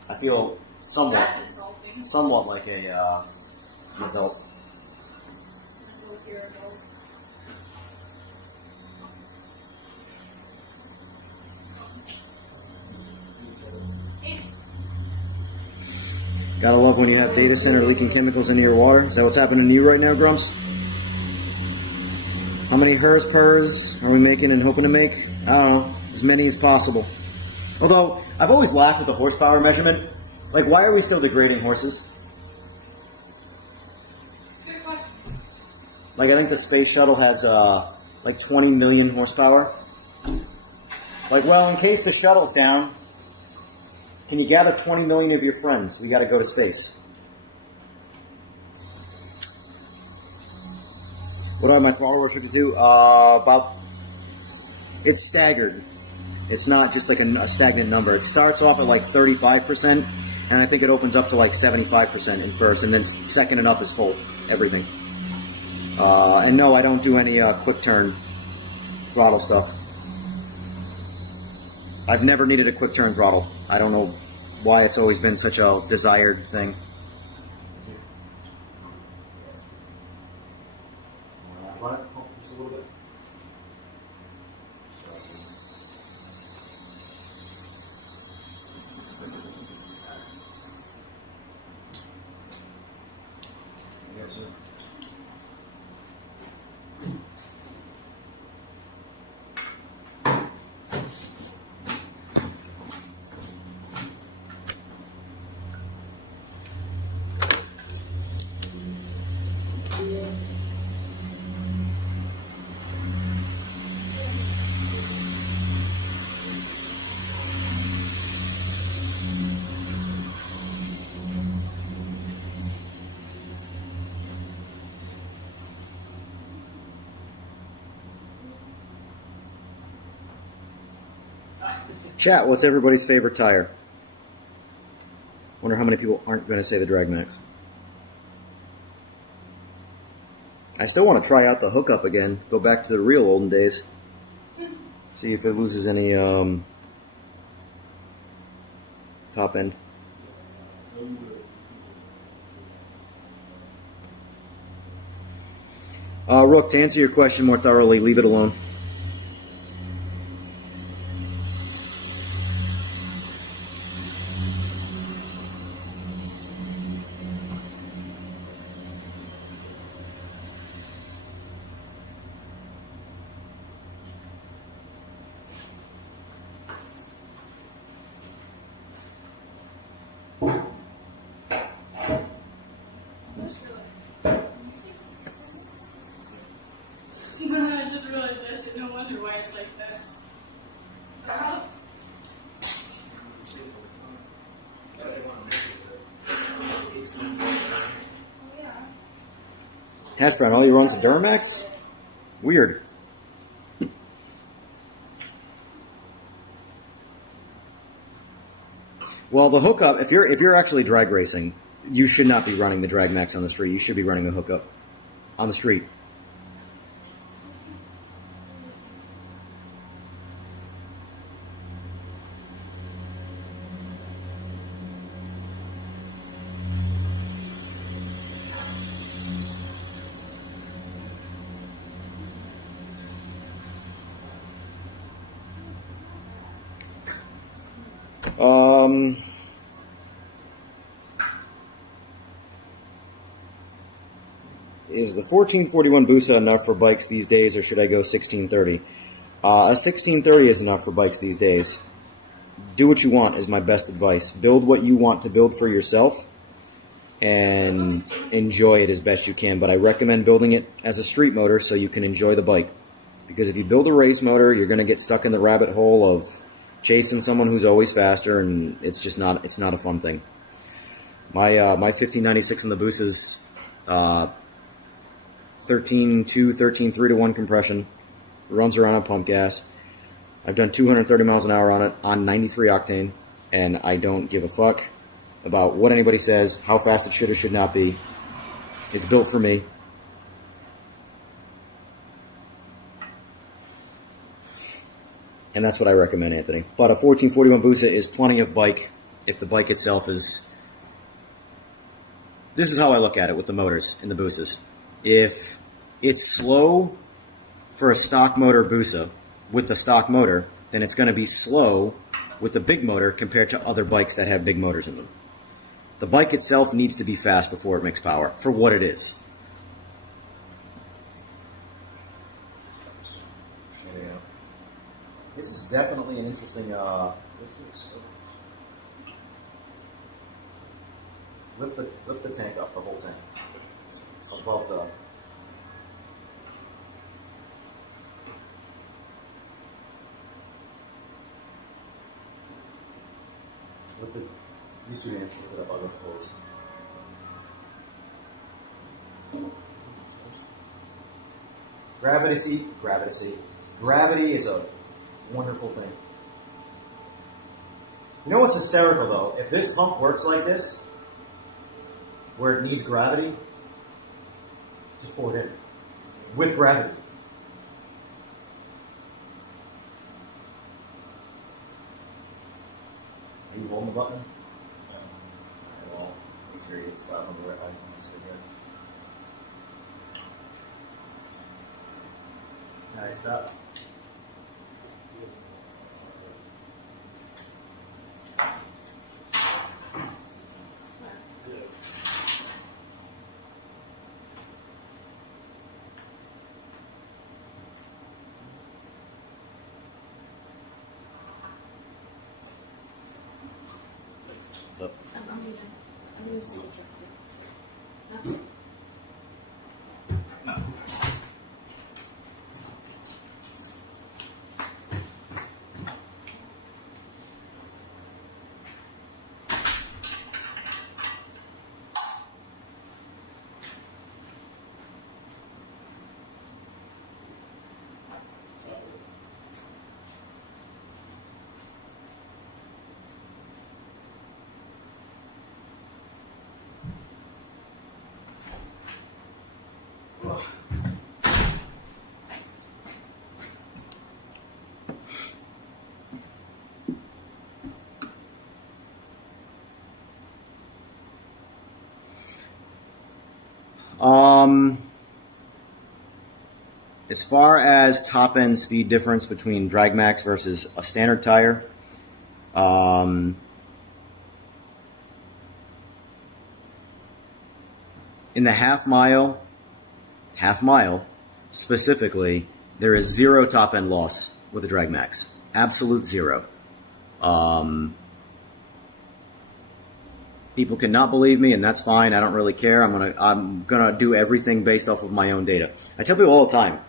I feel That's insulting. somewhat like an adult. Look, you're adult. Gotta love when you have data center leaking chemicals into your water. Is that what's happening to you right now, Grumps? How many purrs are we making and hoping to make? I don't know. As many as possible. Although, I've always laughed at the horsepower measurement. Like, why are we still degrading horses? Like I think the space shuttle has like 20 million horsepower. Like, well, in case the shuttle's down, can you gather 20 million of your friends? We got to go to space. What are my throttle restricted to? It's staggered. It's not just like a stagnant number. It starts off at like 35%, and I think it opens up to like 75% in first, and then second and up is full, everything. And no, I don't do any quick turn throttle stuff. I've never needed a quick turn throttle. I don't know why it's always been such a desired thing. Run it just a little bit. Yes, sir. Chat, what's everybody's favorite tire? Wonder how many people aren't going to say the Drag Max. I still want to try out the hookup again. Go back to the real olden days. See if it loses any top end. Rook, to answer your question more thoroughly, leave it alone. I just realized that shit. No wonder why it's like that. How? Oh, yeah. Hash brown, all you runs a Duramax? Weird. Well, the hookup, if you're actually drag racing, you should not be running the Drag Max on the street. You should be running the hookup on the street. Is the 1441 Busa enough for bikes these days, or should I go 1630? A 1630 is enough for bikes these days. Do what you want is my best advice. Build what you want to build for yourself, and enjoy it as best you can. But I recommend building it as a street motor so you can enjoy the bike. Because if you build a race motor, you're going to get stuck in the rabbit hole of chasing someone who's always faster, and it's just not a fun thing. My 1596 in the Busa's 13.2, 13.3 to 1 compression. Runs around on pump gas. I've done 230 miles an hour on it on 93 octane, and I don't give a fuck about what anybody says, how fast it should or should not be. It's built for me. And that's what I recommend, Anthony. But a 1441 Busa is plenty of bike if the bike itself is... This is how I look at it with the motors in the Busas. If it's slow for a stock motor Busa with the stock motor, then it's going to be slow with the big motor compared to other bikes that have big motors in them. The bike itself needs to be fast before it makes power, for what it is. This is definitely an interesting... lift the tank up, the whole tank. Above the... Look at these two amps. Look at other pulls. Gravity is a wonderful thing. You know what's hysterical though? If this pump works like this, where it needs gravity, just pour it in. With gravity. Are you holding the button? Alright, well, make sure you stop on the right line on this video. Alright, stop. What's up? I'm gonna see it. As far as top end speed difference between drag max versus a standard tire, in the half mile specifically, there is zero top end loss with a drag max. Absolute zero. People cannot believe me, and that's fine. I don't really care. I'm gonna do everything based off of my own data. I tell people all the time,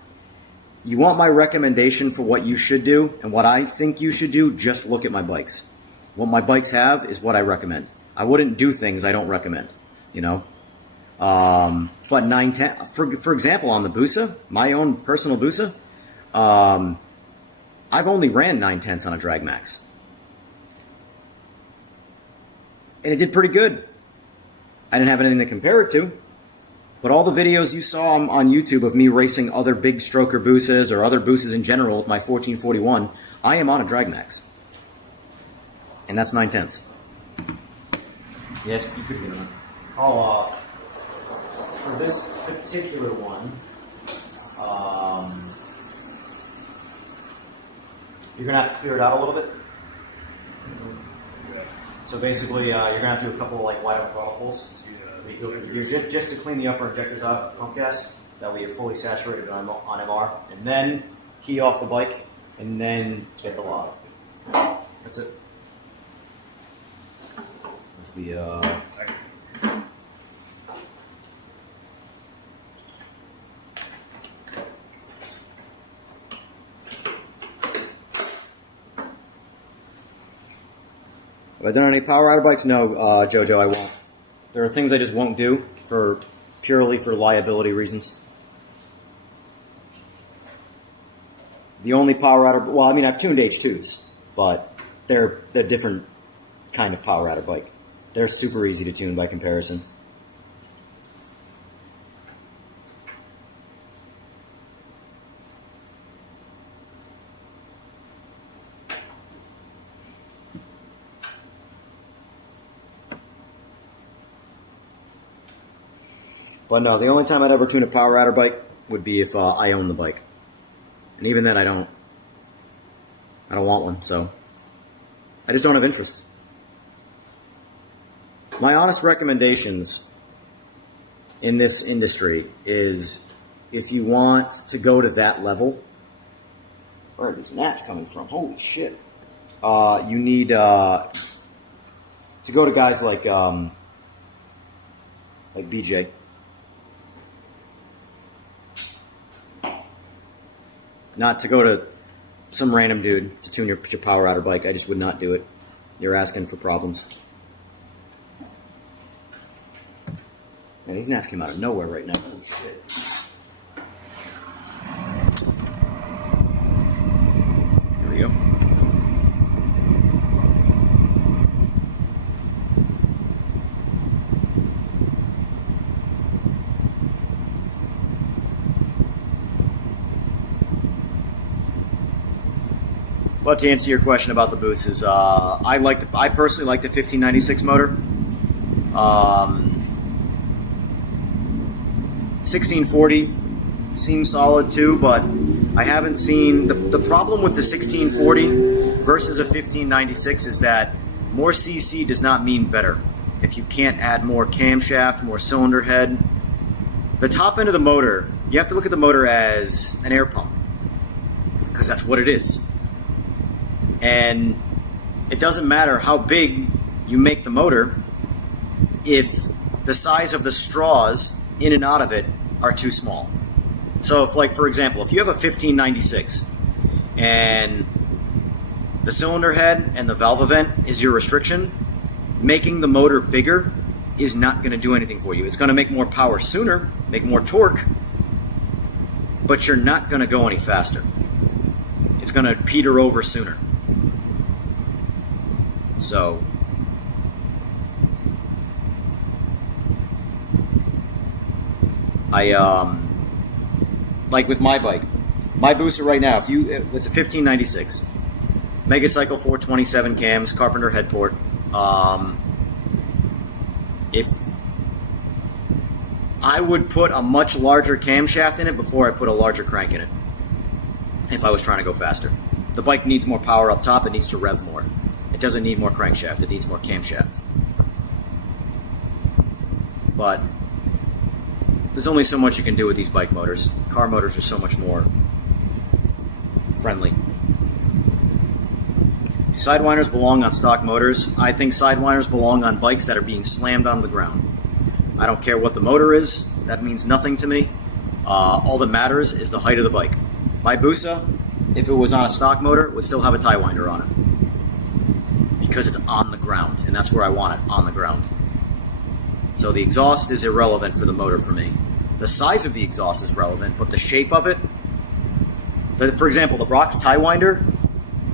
you want my recommendation for what you should do and what I think you should do, just look at my bikes. What my bikes have is what I recommend. I wouldn't do things I don't recommend, you know? But 910, for example, on the Busa, my own personal Busa, I've only ran 9/10 on a drag max. And it did pretty good. I didn't have anything to compare it to. But all the videos you saw on YouTube of me racing other big stroker Busas or other Busas in general with my 1441, I am on a drag max. And that's 9/10. Yes, you could get on. Oh, for this particular one, you're going to have to clear it out a little bit. So basically, you're going to have to do a couple like wide open throttle pulls. Just to clean the upper injectors out of pump gas. That way you're fully saturated on MR. And then key off the bike, and then get the lock. That's it. There's the... Have I done any power rider bikes? No, Jojo, I won't. There are things I just won't do purely for liability reasons. The only power rider, well, I mean, I've tuned H2s, but they're a different kind of power rider bike. They're super easy to tune by comparison. But no, the only time I'd ever tune a power rider bike would be if I own the bike. And even then I don't want one, so I just don't have interest. My honest recommendations in this industry is if you want to go to that level, where are these gnats coming from? Holy shit. You need to go to guys like BJ. Not to go to some random dude to tune your power rider bike. I just would not do it. You're asking for problems. Man, these gnats came out of nowhere right now. Oh, shit. Here we go. But to answer your question about the boost is, I personally like the 1596 motor. 1640 seems solid too, but I haven't seen the problem with the 1640 versus a 1596 is that more CC does not mean better. If you can't add more camshaft, more cylinder head, the top end of the motor, you have to look at the motor as an air pump because that's what it is. And it doesn't matter how big you make the motor if the size of the straws in and out of it are too small. So if, like, for example, if you have a 1596 and the cylinder head and the valve event is your restriction, making the motor bigger is not going to do anything for you. It's going to make more power sooner, make more torque, but you're not going to go any faster. It's going to peter over sooner. So like with my bike, my booster right now, it's a 1596 Megacycle 427 cams, Carpenter head port. If I would put a much larger camshaft in it before I put a larger crank in it, if I was trying to go faster. The bike needs more power up top. It needs to rev more. It doesn't need more crankshaft. It needs more camshaft. But there's only so much you can do with these bike motors. Car motors are so much more friendly. Do sidewinders belong on stock motors? I think sidewinders belong on bikes that are being slammed on the ground. I don't care what the motor is. That means nothing to me. All that matters is the height of the bike. My Busa, if it was on a stock motor, would still have a tie winder on it. Because it's on the ground, and that's where I want it, on the ground. So the exhaust is irrelevant for the motor for me. The size of the exhaust is relevant, but the shape of it, for example, the Brock's tie winder,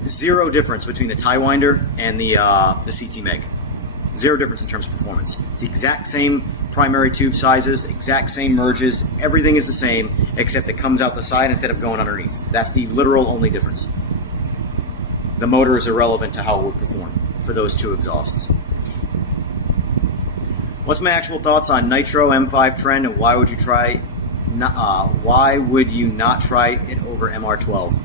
zero difference between the tie winder and the CT Meg. Zero difference in terms of performance. It's the exact same primary tube sizes, exact same merges, everything is the same, except it comes out the side instead of going underneath. That's the literal only difference. The motor is irrelevant to how it would perform for those two exhausts. What's my actual thoughts on Nitro M5 trend, and why would you not try it over MR12?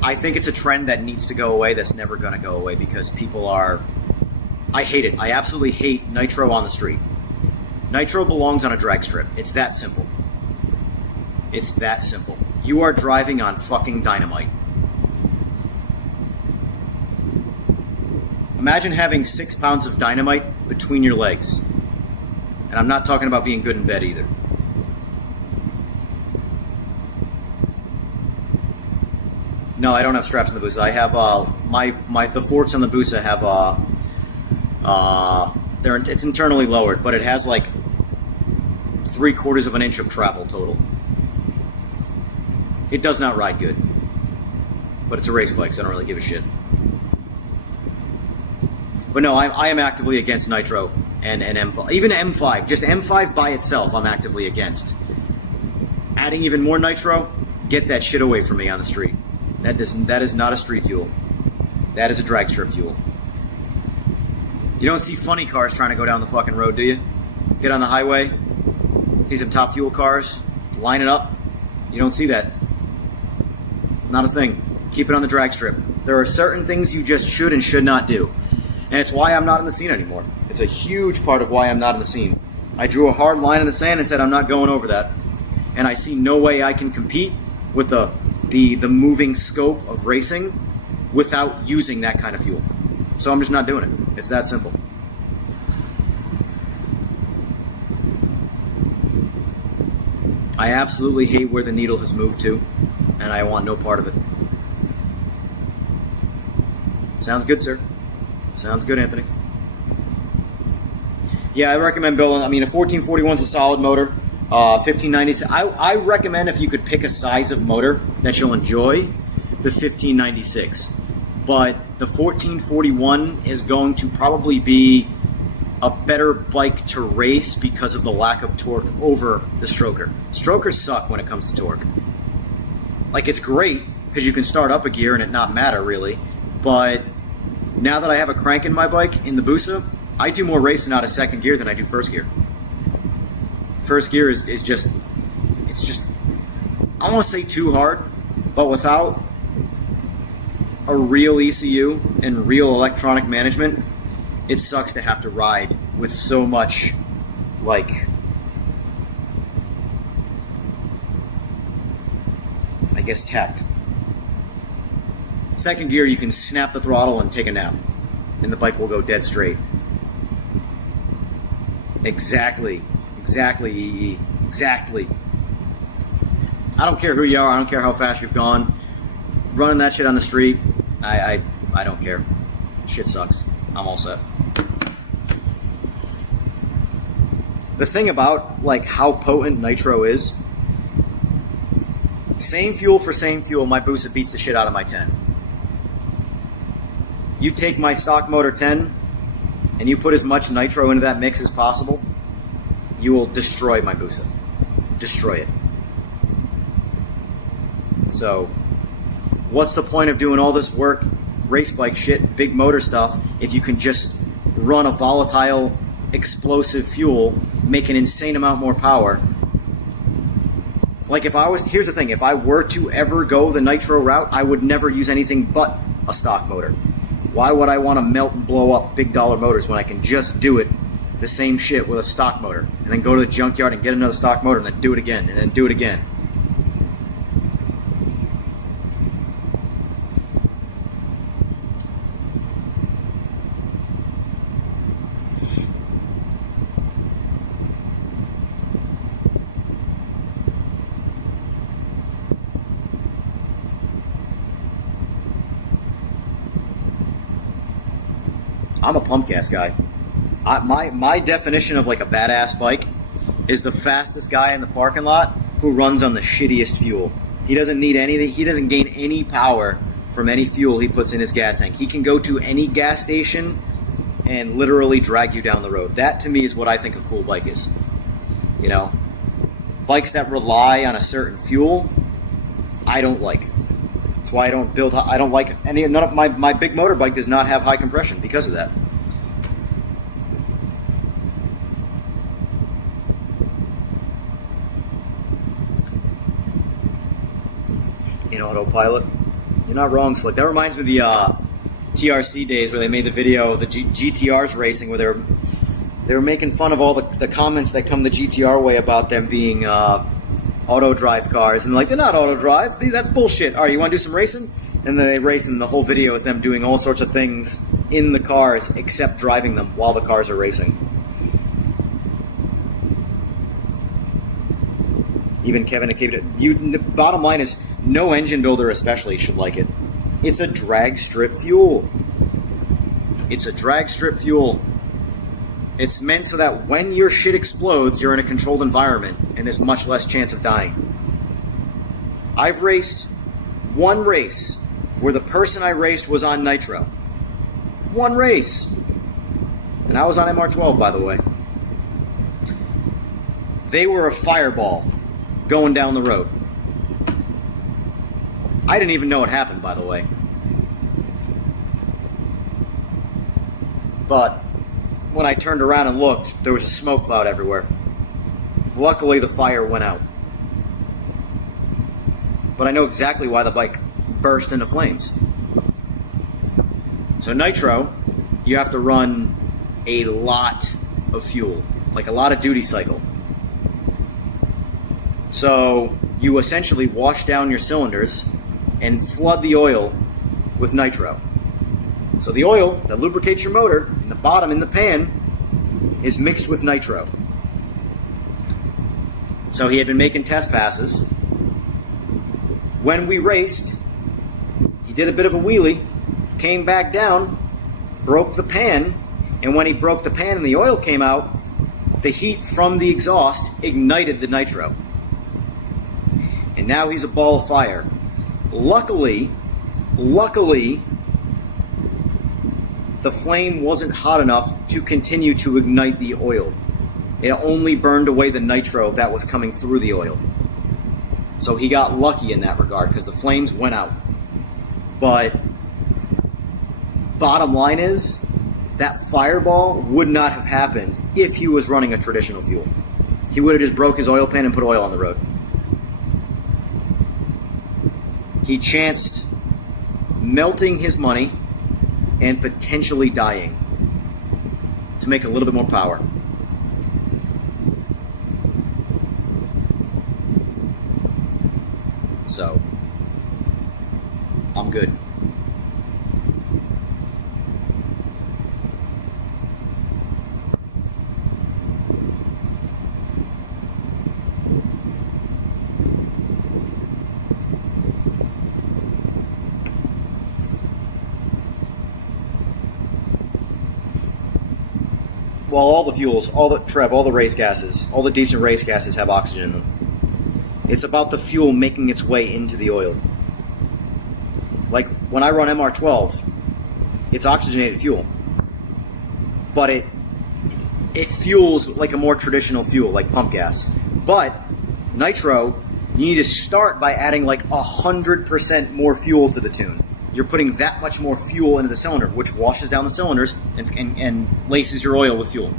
I think it's a trend that needs to go away. That's never going to go away because people are. I hate it. I absolutely hate Nitro on the street. Nitro belongs on a drag strip. It's that simple. It's that simple. You are driving on fucking dynamite. Imagine having 6 pounds of dynamite between your legs. And I'm not talking about being good in bed either. No, I don't have straps on the Busa. I have the forks on the Busa have it's internally lowered, but it has like 3/4 of an inch of travel total. It does not ride good, but it's a race bike, so I don't really give a shit. But no, I am actively against Nitro and M5. Even M5, just M5 by itself, I'm actively against. Adding even more Nitro, get that shit away from me on the street. That is not a street fuel. That is a drag strip fuel. You don't see funny cars trying to go down the fucking road, do you? Get on the highway, see some top fuel cars, line it up. You don't see that. Not a thing. Keep it on the drag strip. There are certain things you just should and should not do. And it's why I'm not in the scene anymore. It's a huge part of why I'm not in the scene. I drew a hard line in the sand and said I'm not going over that. And I see no way I can compete with the moving scope of racing without using that kind of fuel. So I'm just not doing it. It's that simple. I absolutely hate where the needle has moved to, and I want no part of it. Sounds good, sir. Sounds good, Anthony. Yeah, I recommend building. I mean, a 1441 is a solid motor. 1596. I recommend if you could pick a size of motor that you'll enjoy, the 1596. But the 1441 is going to probably be a better bike to race because of the lack of torque over the stroker. Strokers suck when it comes to torque. Like, it's great because you can start up a gear and it not matter really. But now that I have a crank in my bike in the Busa, I do more racing out of second gear than I do first gear. First gear is just, it's just, I don't want to say too hard, but without a real ECU and real electronic management, it sucks to have to ride with so much, like, I guess, tact. Second gear, you can snap the throttle and take a nap, and the bike will go dead straight. Exactly, EE. Exactly. I don't care who you are. I don't care how fast you've gone. Running that shit on the street, I don't care. Shit sucks. I'm all set. The thing about, like, how potent nitro is, same fuel for same fuel, my Busa beats the shit out of my 10. You take my stock motor 10 and you put as much nitro into that mix as possible, you will destroy my Busa. Destroy it. So, what's the point of doing all this work, race bike shit, big motor stuff, if you can just run a volatile, explosive fuel, make an insane amount more power? Like, here's the thing, if I were to ever go the nitro route, I would never use anything but a stock motor. Why would I want to melt and blow up big dollar motors when I can just do it the same shit with a stock motor, and then go to the junkyard and get another stock motor and then do it again, and then do it again? I'm a pump gas guy. My definition of, like, a badass bike is the fastest guy in the parking lot who runs on the shittiest fuel. He doesn't need anything. He doesn't gain any power from any fuel he puts in his gas tank. He can go to any gas station and literally drag you down the road. That, to me, is what I think a cool bike is. You know, bikes that rely on a certain fuel, I don't like. That's why I don't like any. None of my big motorbike does not have high compression because of that. In autopilot, you're not wrong, Slick. That reminds me of the TRC days where they made the video of the GTRs racing, where they were making fun of all the comments that come the GTR way about them being auto drive cars, and they're not auto drive. That's bullshit. All right, you want to do some racing? And then they race, and the whole video is them doing all sorts of things in the cars except driving them while the cars are racing. Even Kevin kept it. The bottom line is, no engine builder especially should like it. It's a drag strip fuel. It's a drag strip fuel. It's meant so that when your shit explodes, you're in a controlled environment and there's much less chance of dying. I've raced one race where the person I raced was on nitro. One race. And I was on MR12, by the way. They were a fireball going down the road. I didn't even know it happened, by the way. But when I turned around and looked, there was a smoke cloud everywhere. Luckily, the fire went out. But I know exactly why the bike burst into flames. So nitro, you have to run a lot of fuel, like a lot of duty cycle. So you essentially wash down your cylinders and flood the oil with nitro. So the oil that lubricates your motor in the bottom in the pan is mixed with nitro. So he had been making test passes. When we raced, he did a bit of a wheelie, came back down, broke the pan, and when he broke the pan and the oil came out, the heat from the exhaust ignited the nitro. And now he's a ball of fire. Luckily, the flame wasn't hot enough to continue to ignite the oil. It only burned away the nitro that was coming through the oil. So he got lucky in that regard because the flames went out. But bottom line is, that fireball would not have happened if he was running a traditional fuel. He would have just broke his oil pan and put oil on the road. He chanced melting his money and potentially dying to make a little bit more power. So, I'm good. Well, all the fuels, all the race gases, all the decent race gases have oxygen in them. It's about the fuel making its way into the oil. Like when I run MR12, it's oxygenated fuel, but it fuels like a more traditional fuel, like pump gas. But nitro, you need to start by adding like 100% more fuel to the tune. You're putting that much more fuel into the cylinder, which washes down the cylinders and laces your oil with fuel.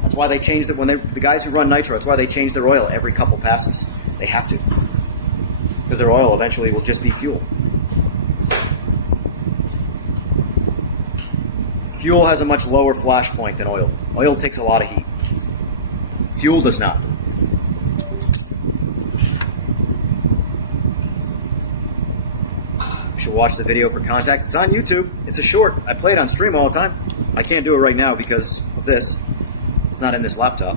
That's why they changed it the guys who run nitro. That's why they change their oil every couple passes. They have to, because their oil eventually will just be fuel. Fuel has a much lower flash point than oil. Oil takes a lot of heat. Fuel does not. You should watch the video for context. It's on YouTube. It's a short. I play it on stream all the time. I can't do it right now because of this. It's not in this laptop.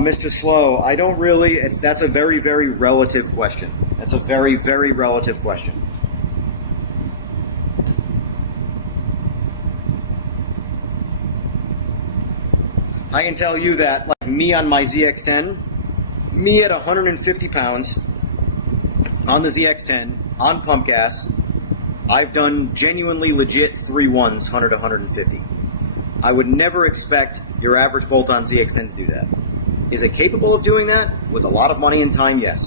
Mr. Slow, I don't really, that's a very, very relative question. That's a very, very relative question. I can tell you that, like me on my ZX10, me at 150 pounds, on the ZX10, on pump gas, I've done genuinely legit 3.1s, 100 to 150. I would never expect your average bolt-on ZX10 to do that. Is it capable of doing that? With a lot of money and time, yes.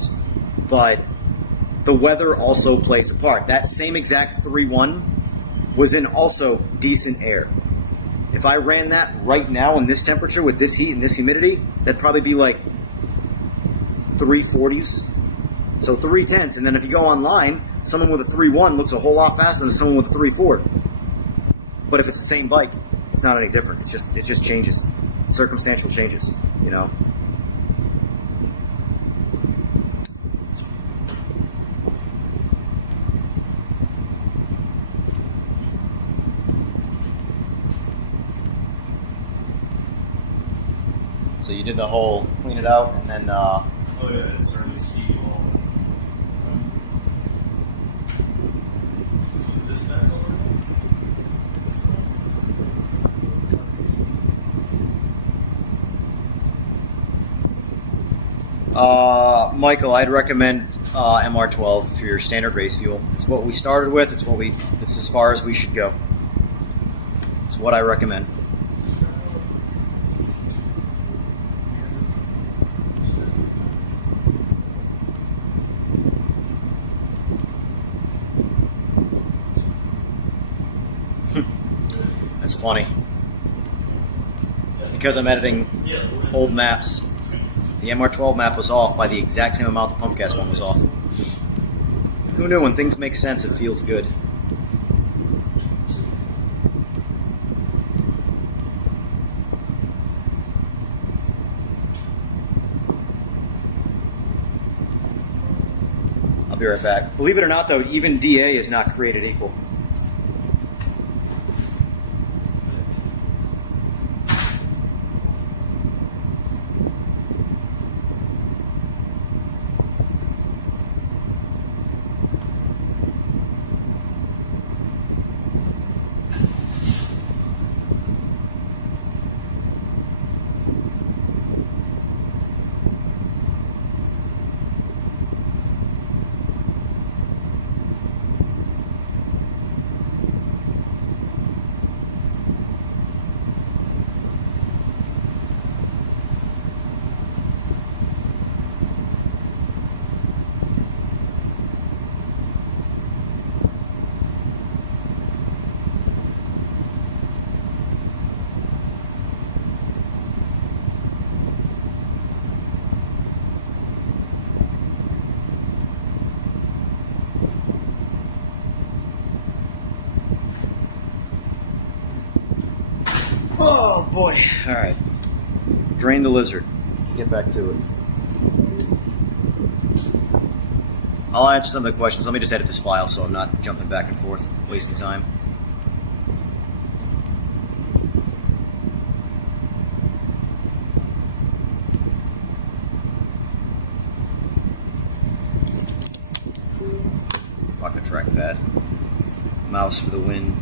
But the weather also plays a part. That same exact 3.1 was in also decent air. If I ran that right now in this temperature with this heat and this humidity, that'd probably be like 340s. So 3/10. And then if you go online, someone with a 3.1 looks a whole lot faster than someone with a 3.4. But if it's the same bike, it's not any different. It just changes. Circumstantial changes, you know. So you did the whole clean it out and then Oh yeah, it's certainly heat all. Put this back over. Michael, I'd recommend MR12 for your standard race fuel. It's what we started with. It's as far as we should go. It's what I recommend. That's funny. Because I'm editing old maps. The MR12 map was off by the exact same amount the pump gas one was off. Who knew? When things make sense, it feels good. I'll be right back. Believe it or not, though, even DA is not created equal. Oh boy. Alright. Drain the lizard. Let's get back to it. I'll answer some of the questions. Let me just edit this file so I'm not jumping back and forth, wasting time. Fuck a trackpad. Mouse for the win.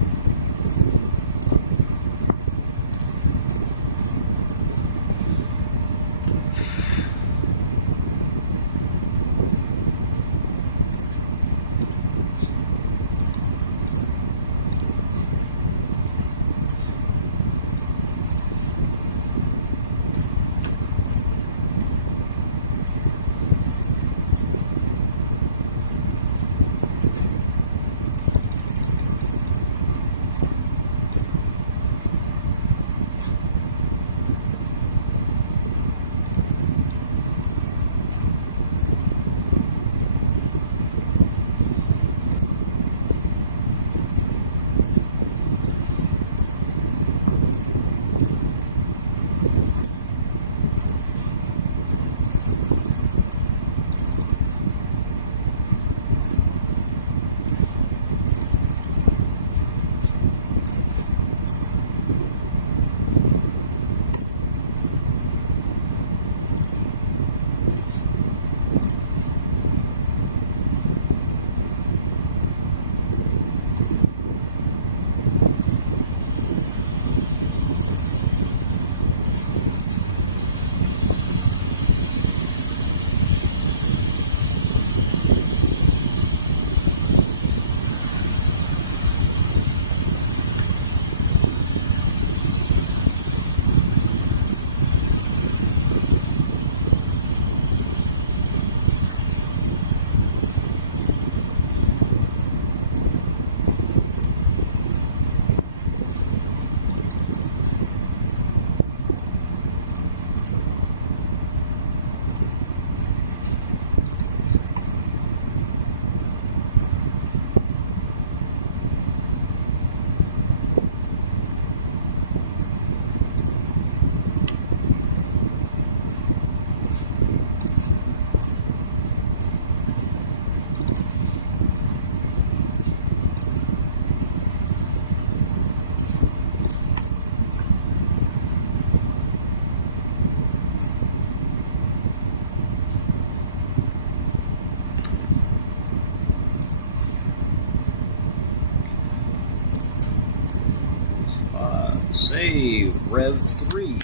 Save Rev 3.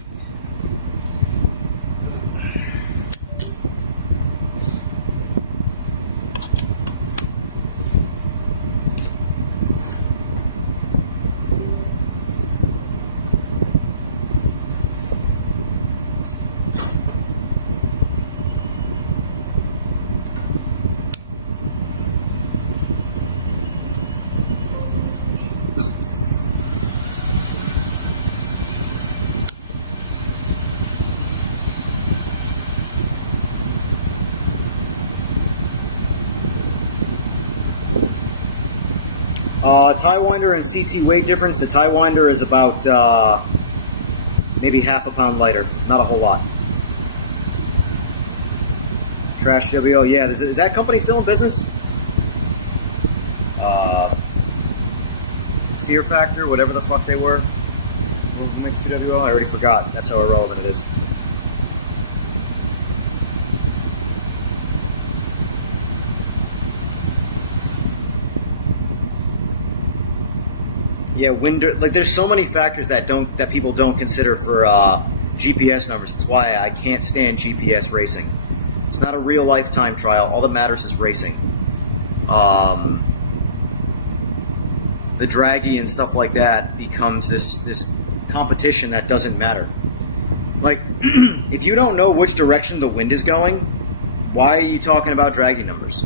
Tie winder and CT weight difference. The tie winder is about maybe half a pound lighter. Not a whole lot. Trash WO. Yeah, is that company still in business? Fear Factor, whatever the fuck they were. Who makes 2WO? I already forgot. That's how irrelevant it is. Yeah, wind. Like, there's so many factors that people don't consider for GPS numbers. That's why I can't stand GPS racing. It's not a real life time trial. All that matters is racing. The draggy and stuff like that becomes this competition that doesn't matter. Like, if you don't know which direction the wind is going, why are you talking about draggy numbers?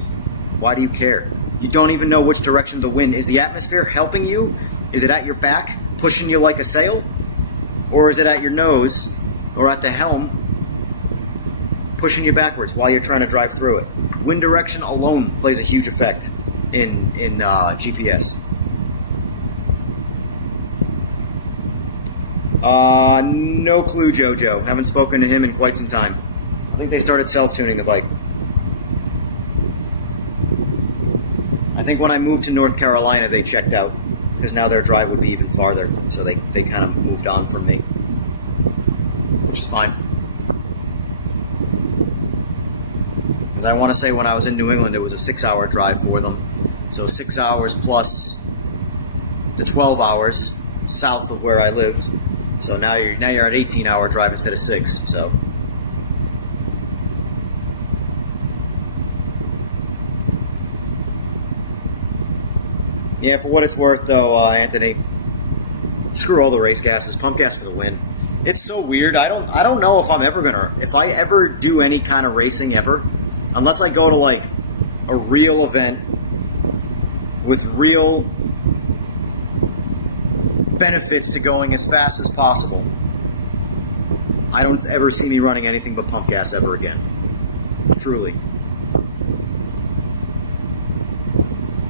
Why do you care? You don't even know which direction the wind is. The atmosphere helping you? Is it at your back, pushing you like a sail? Or is it at your nose, or at the helm, pushing you backwards while you're trying to drive through it? Wind direction alone plays a huge effect in GPS. No clue, Jojo. Haven't spoken to him in quite some time. I think they started self-tuning the bike. I think when I moved to North Carolina, they checked out, because now their drive would be even farther, so they kind of moved on from me, which is fine. Because I want to say when I was in New England, it was a 6-hour drive for them, so 6 hours plus the 12 hours south of where I lived. So now you're at 18-hour drive instead of 6. So yeah, for what it's worth, though, Anthony, screw all the race gases. Pump gas for the win. It's so weird. I don't know if I ever do any kind of racing ever, unless I go to like a real event with real benefits to going as fast as possible. I don't ever see me running anything but pump gas ever again. Truly.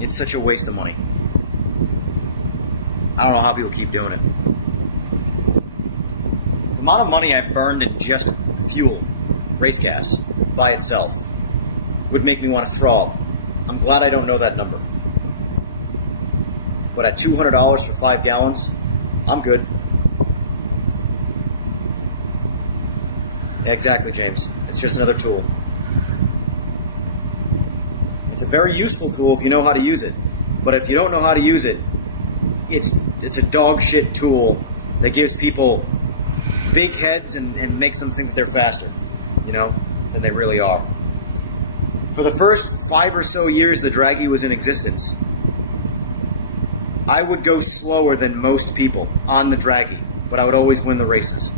It's such a waste of money. I don't know how people keep doing it. The amount of money I've burned in just fuel, race gas, by itself, would make me want to throw up. I'm glad I don't know that number. But at $200 for 5 gallons, I'm good. Yeah, exactly, James. It's just another tool. It's a very useful tool if you know how to use it. But if you don't know how to use it, it's a dog shit tool that gives people big heads and makes them think that they're faster, than they really are. For the first 5 or so years the Dragy was in existence, I would go slower than most people on the Dragy, but I would always win the races.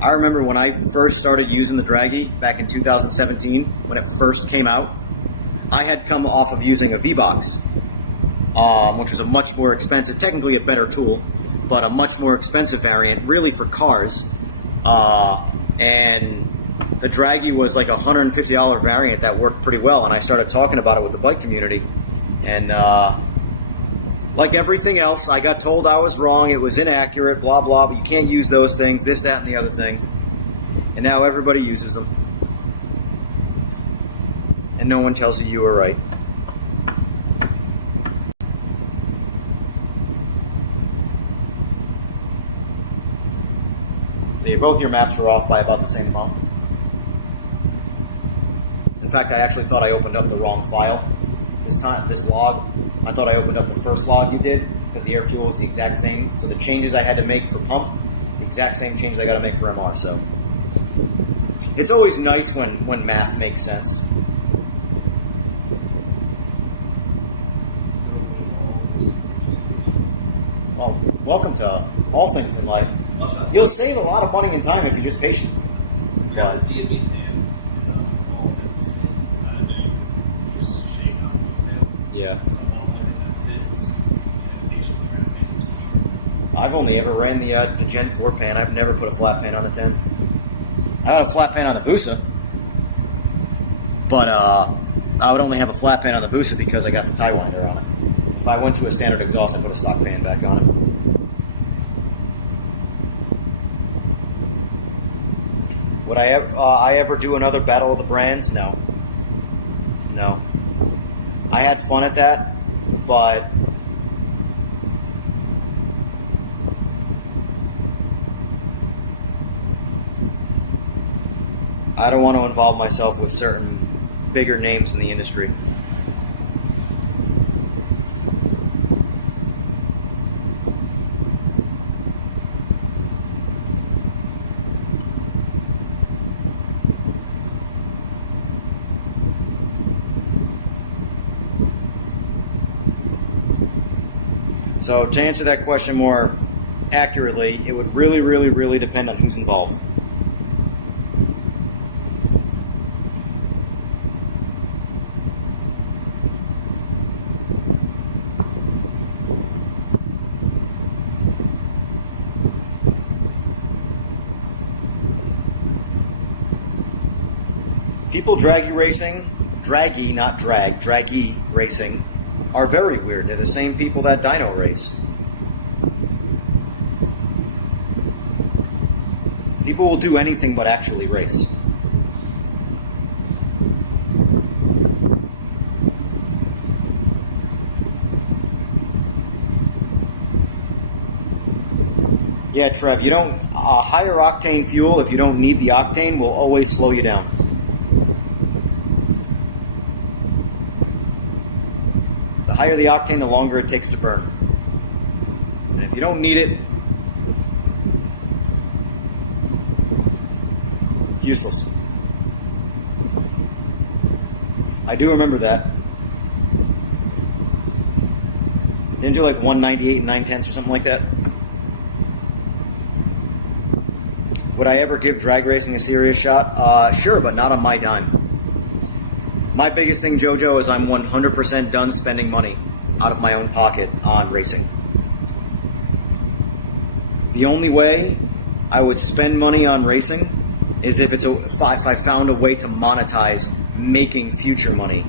I remember when I first started using the Dragy back in 2017, when it first came out, I had come off of using a V-Box, which was a much more expensive, technically a better tool, but a much more expensive variant, really for cars. And the Dragy was like a $150 variant that worked pretty well, and I started talking about it with the bike community. And like everything else, I got told I was wrong, it was inaccurate, blah, blah, but you can't use those things, this, that, and the other thing. And now everybody uses them. And no one tells you were right. So both your maps were off by about the same amount. In fact, I actually thought I opened up the wrong file. This log, I thought I opened up the first log you did, because the air fuel was the exact same. So the changes I had to make for pump, the exact same changes I got to make for MR. So it's always nice when math makes sense. Well, welcome to all things in life. You'll save a lot of money and time if you're just patient. Yeah, But do you mean all that fit? I know you can just shake out the yeah, So the only thing that fits, patient trying to make it sure. I've only ever ran the Gen 4 pan. I've never put a flat pan on the 10. I got a flat pan on the Busa, but I would only have a flat pan on the Busa because I got the tie winder on it. If I went to a standard exhaust, I'd put a stock pan back on it. Would I ever do another Battle of the Brands? No. No. I had fun at that, but I don't want to involve myself with certain bigger names in the industry. So to answer that question more accurately, it would really, really, really depend on who's involved. People Dragy racing draggy, not drag, draggy racing are very weird. They're the same people that dyno race. People will do anything but actually race. Yeah, Trev, you don't, higher octane fuel, if you don't need the octane, will always slow you down. The higher the octane, the longer it takes to burn. And if you don't need it, it's useless. I do remember that. Didn't you like 198 and 9/10 or something like that? Would I ever give drag racing a serious shot? Sure, but not on my dime. My biggest thing, JoJo, is I'm 100% done spending money out of my own pocket on racing. The only way I would spend money on racing is if I found a way to monetize making future money.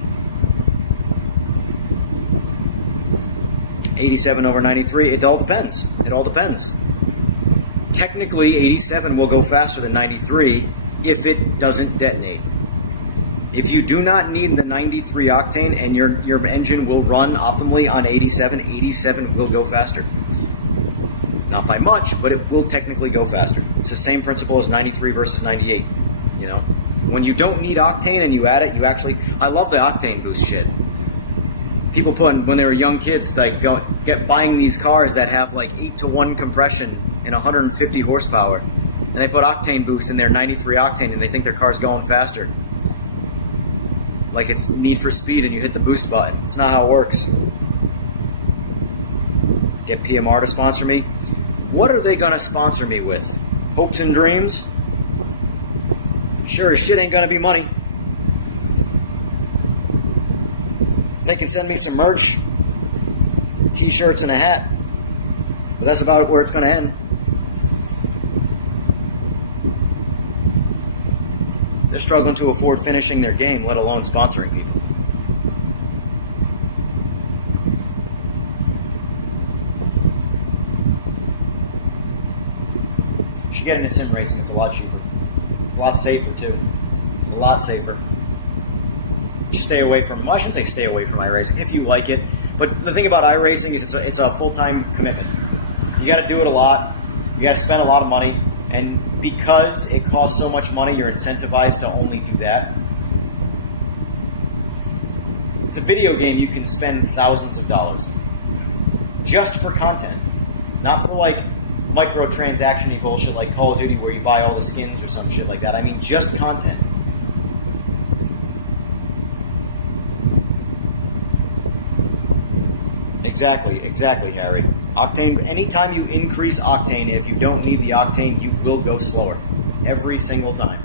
87 over 93, it all depends. It all depends. Technically, 87 will go faster than 93 if it doesn't detonate. If you do not need the 93 octane and your engine will run optimally on 87, 87 will go faster. Not by much, but it will technically go faster. It's the same principle as 93 versus 98. You know, when you don't need octane and you add it, you actually. I love the octane boost shit. People when they were young kids, like buying these cars that have like 8-to-1 compression and 150 horsepower, and they put octane boost in their 93 octane, and they think their car's going faster. Like it's Need for Speed, and you hit the boost button. It's not how it works. Get PMR to sponsor me. What are they gonna sponsor me with? Hopes and dreams? Sure as shit ain't gonna be money. They can send me some merch, t-shirts and a hat, but that's about where it's gonna end. They're struggling to afford finishing their game, let alone sponsoring people. You should get into sim racing. It's a lot cheaper. A lot safer, too. A lot safer. You stay away from, well, I shouldn't say stay away from iRacing, if you like it. But the thing about iRacing is it's a full-time commitment. You got to do it a lot. You got to spend a lot of money. And because it costs so much money, you're incentivized to only do that. It's a video game you can spend thousands of dollars just for content. Not for like microtransaction-y bullshit like Call of Duty where you buy all the skins or some shit like that. I mean just content. Exactly, Harry. Octane, anytime you increase octane, if you don't need the octane, you will go slower. Every single time.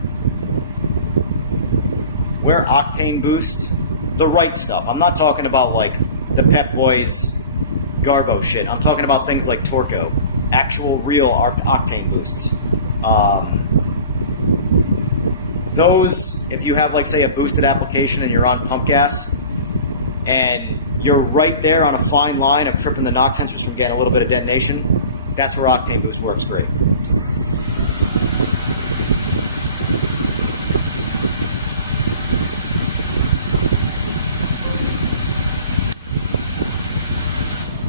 Where octane boost, the right stuff. I'm not talking about like the Pep Boys Garbo shit. I'm talking about things like Torco. Actual, real octane boosts. Those, if you have like say a boosted application and you're on pump gas, and you're right there on a fine line of tripping the knock sensors from getting a little bit of detonation, that's where octane boost works great.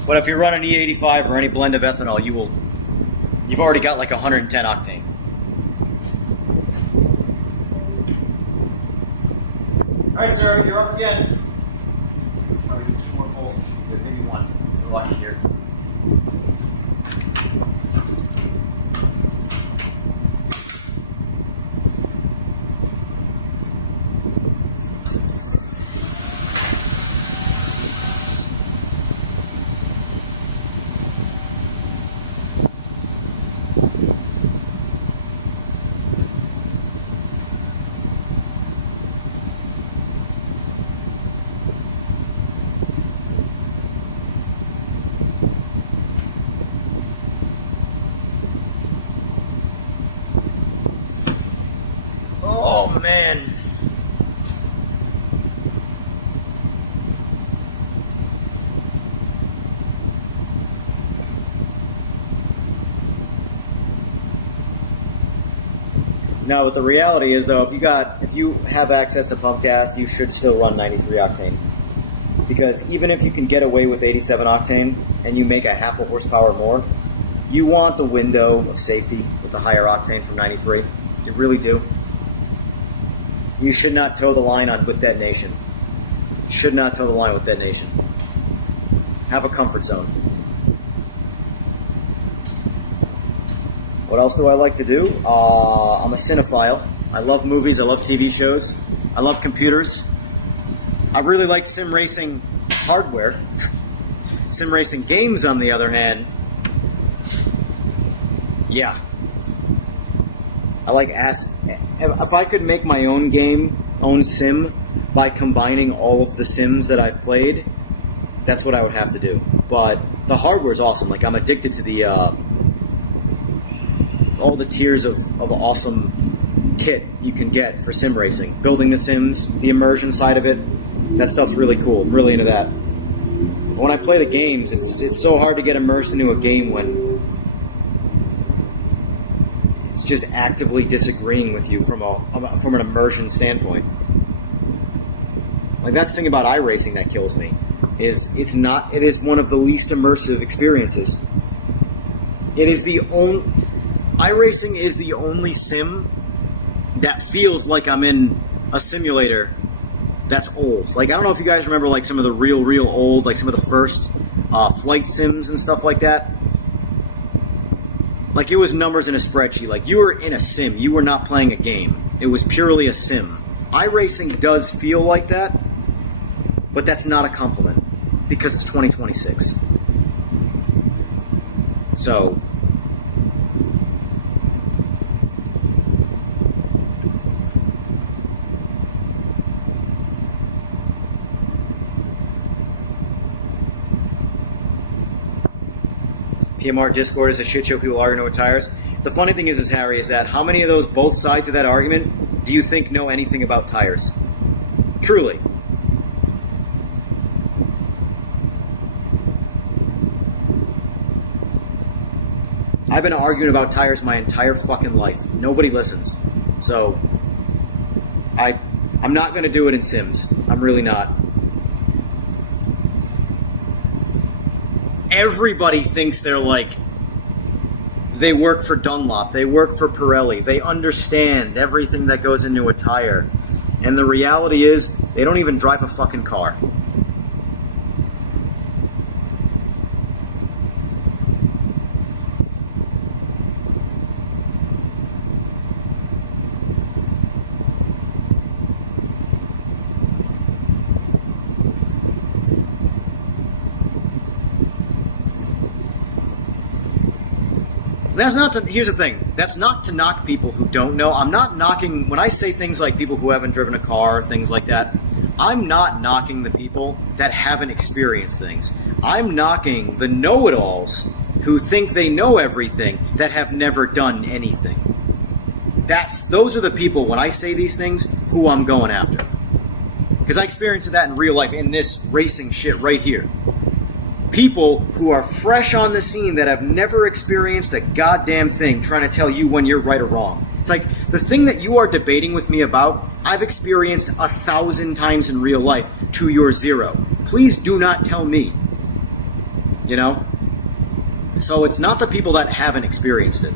But if you're running E85 or any blend of ethanol, you've already got like 110 octane. All right, sir, you're up again. Probably do 2 more polls, maybe 1 if you're lucky here. Oh man. No, but the reality is though, if you have access to pump gas, you should still run 93 octane. Because even if you can get away with 87 octane and you make a half a horsepower more, you want the window of safety with the higher octane from 93. You really do. You should not toe the line with detonation. You should not toe the line with detonation. Have a comfort zone. What else do I like to do? I'm a cinephile. I love movies. I love TV shows. I love computers. I really like sim racing hardware. Sim racing games, on the other hand, yeah. I like if I could make my own game, own sim, by combining all of the sims that I've played, that's what I would have to do. But the hardware is awesome. Like, I'm addicted to the all the tiers of awesome kit you can get for sim racing. Building the sims, the immersion side of it, that stuff's really cool. I'm really into that. When I play the games, it's so hard to get immersed into a game when it's just actively disagreeing with you from an immersion standpoint. Like, that's the thing about iRacing that kills me. It is one of the least immersive experiences. iRacing is the only sim that feels like I'm in a simulator that's old. Like, I don't know if you guys remember, like, some of the real old, like, some of the first flight sims and stuff like that. Like, it was numbers in a spreadsheet. Like, you were in a sim. You were not playing a game. It was purely a sim. iRacing does feel like that, but that's not a compliment, because it's 2026. So, PMR Discord is a shit show. People arguing over tires. The funny thing is, Harry, is that how many of those, both sides of that argument, do you think know anything about tires? Truly. I've been arguing about tires my entire fucking life. Nobody listens. So, I'm not going to do it in Sims. I'm really not. Everybody thinks they're like, they work for Dunlop, they work for Pirelli, they understand everything that goes into a tire. And the reality is, they don't even drive a fucking car. That's not to, here's the thing, that's not to knock people who don't know. I'm not knocking, when I say things like people who haven't driven a car, things like that, I'm not knocking the people that haven't experienced things. I'm knocking the know-it-alls who think they know everything that have never done anything. Those are the people, when I say these things, who I'm going after. Because I experienced that in real life, in this racing shit right here. People who are fresh on the scene that have never experienced a goddamn thing trying to tell you when you're right or wrong. It's like, the thing that you are debating with me about, I've experienced 1,000 times in real life to your 0. Please do not tell me. You know? So it's not the people that haven't experienced it.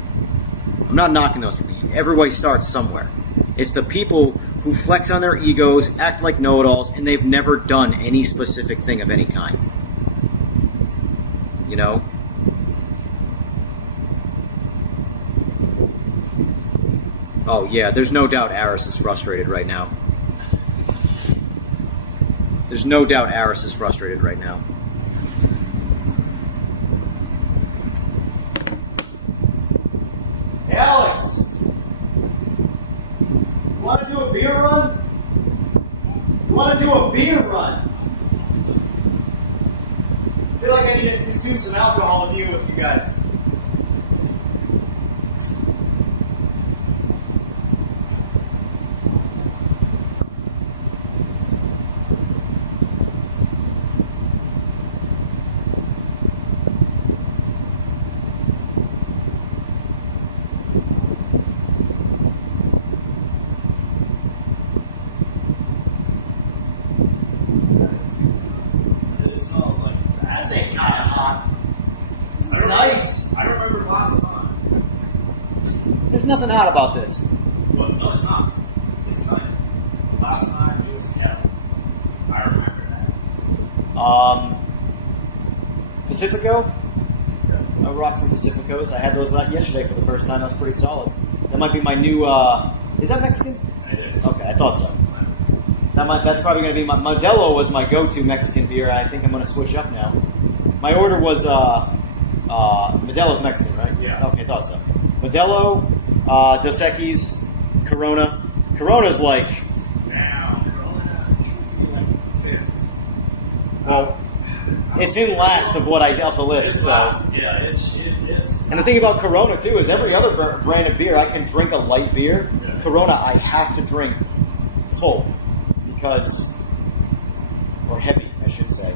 I'm not knocking those people. Everybody starts somewhere. It's the people who flex on their egos, act like know-it-alls, and they've never done any specific thing of any kind. You know? Oh yeah, there's no doubt Aris is frustrated right now. There's no doubt Aris is frustrated right now. Hey Alex! You want to do a beer run? You want to do a beer run? I feel like I need to consume some alcohol and deal with you guys. There's nothing hot about this. Well, no, it's not. It's clean. Last time it was Kevin. I remember that. Pacifico? I rock some Pacificos. I had those yesterday for the first time. That was pretty solid. That might be my new. Is that Mexican? It is. Okay, I thought so. That's probably going to be my Modelo was my go-to Mexican beer. I think I'm going to switch up now. My order was Modelo's Mexican, right? Yeah. Okay, thought so. Modelo, Dos Equis, Corona. Corona's like, Damn, Corona should be like fifth. well, it's in last of what I off the list. It's So. last. Yeah, it is. And the thing about Corona too is every other brand of beer I can drink a light beer. Yeah. Corona I have to drink full because, or heavy I should say.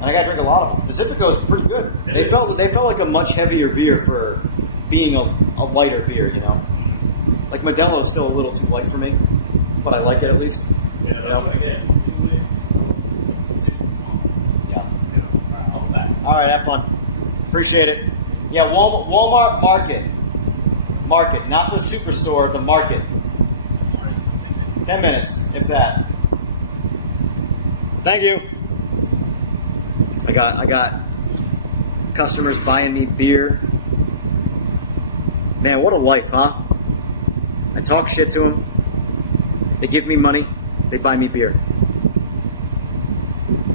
And I got to drink a lot of them. Pacifico's pretty good. They felt like a much heavier beer for being a lighter beer, you know. Like Modelo is still a little too light for me, but I like it at least. Yeah, that's what I get. Usually, Yeah. all that. All right, have fun. Appreciate it. Yeah, Walmart Market, not the superstore, the market. 10 minutes, if that. Thank you. I got customers buying me beer. Man, what a life, huh? I talk shit to them. They give me money. They buy me beer.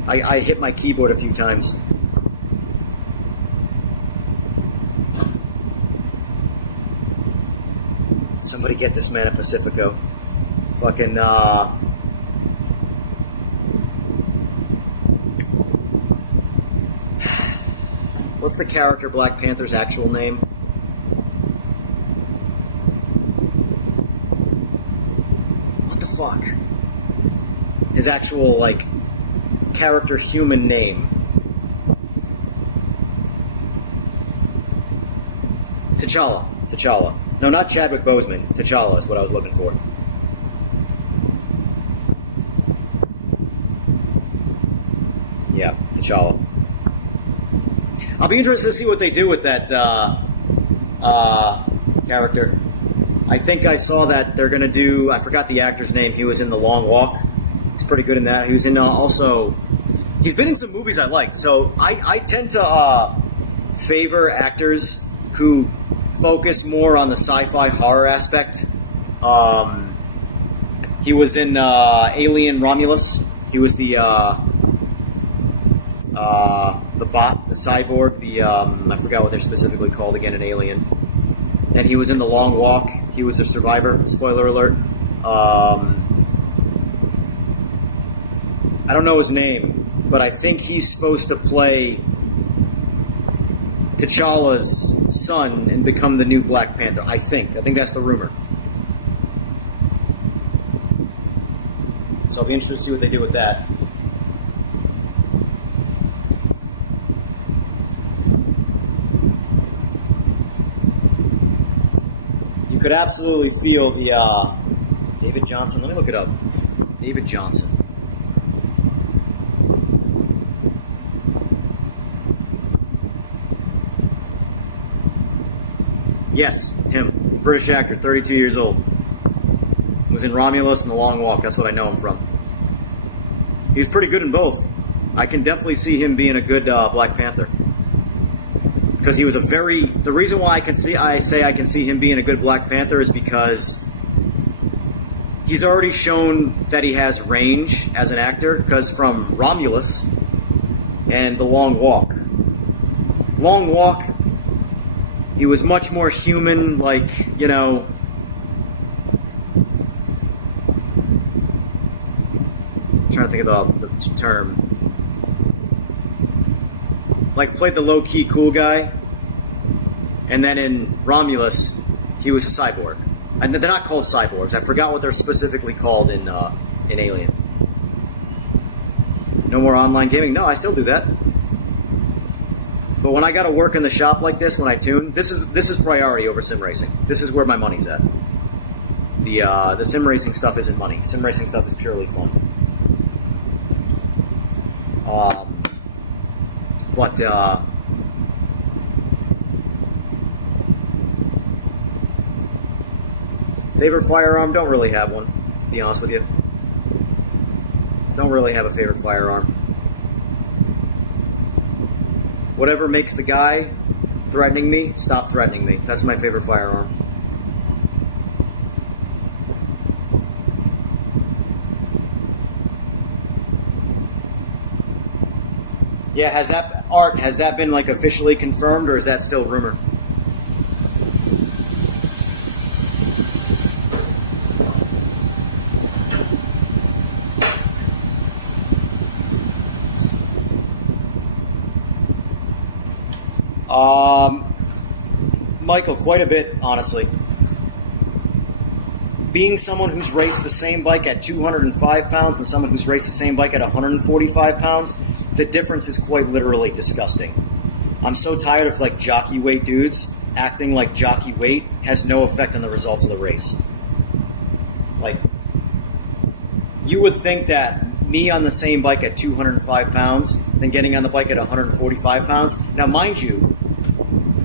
I hit my keyboard a few times. Somebody get this man a Pacifico. Fucking, what's the character Black Panther's actual name? What the fuck? His actual, like, character human name. T'Challa. No, not Chadwick Boseman. T'Challa is what I was looking for. Yeah, T'Challa. I'll be interested to see what they do with that character. I think I saw that they're going to do... I forgot the actor's name. He was in The Long Walk. He's pretty good in that. He was in also... He's been in some movies I like. So I tend to favor actors who focus more on the sci-fi horror aspect. He was in Alien Romulus. He was the bot, the cyborg, I forgot what they're specifically called again in Alien. And he was in The Long Walk. He was the survivor. Spoiler alert. I don't know his name, but I think he's supposed to play T'Challa's son and become the new Black Panther. I think that's the rumor. So I'll be interested to see what they do with that. You could absolutely feel the David Johnson. Let me look it up. David Johnson. Yes, him. British actor, 32 years old. Was in Romulus and The Long Walk. That's what I know him from. He's pretty good in both. I can definitely see him being a good Black Panther. Because he was a very... The reason why I say I can see him being a good Black Panther is because he's already shown that he has range as an actor. Because from Romulus and The Long Walk. Long Walk, he was much more human, like, you know... I'm trying to think of the term. Like, played the low-key cool guy. And then in Romulus, he was a cyborg. And they're not called cyborgs. I forgot what they're specifically called in Alien. No more online gaming? No, I still do that. But when I got to work in the shop like this, when I tune, this is priority over sim racing. This is where my money's at. The sim racing stuff isn't money. Sim racing stuff is purely fun. But Favorite firearm? Don't really have one, to be honest with you. Don't really have a favorite firearm. Whatever makes the guy threatening me, stop threatening me. That's my favorite firearm. Yeah, has that been like officially confirmed, or is that still rumor? Michael, quite a bit, honestly. Being someone who's raced the same bike at 205 pounds and someone who's raced the same bike at 145 pounds, the difference is quite literally disgusting. I'm so tired of like jockey weight dudes acting like jockey weight has no effect on the results of the race. Like, you would think that me on the same bike at 205 pounds than getting on the bike at 145 pounds. Now, mind you,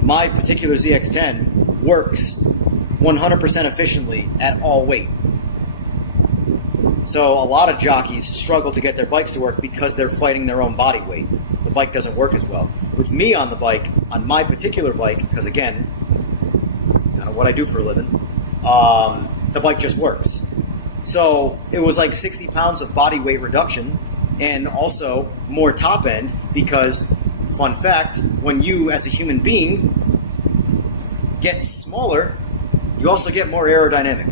my particular ZX10 works 100% efficiently at all weight. So a lot of jockeys struggle to get their bikes to work because they're fighting their own body weight. The bike doesn't work as well. With me on the bike, on my particular bike, because again, it's kind of what I do for a living, the bike just works. So it was like 60 pounds of body weight reduction and also more top end because, fun fact, when you as a human being get smaller, you also get more aerodynamic.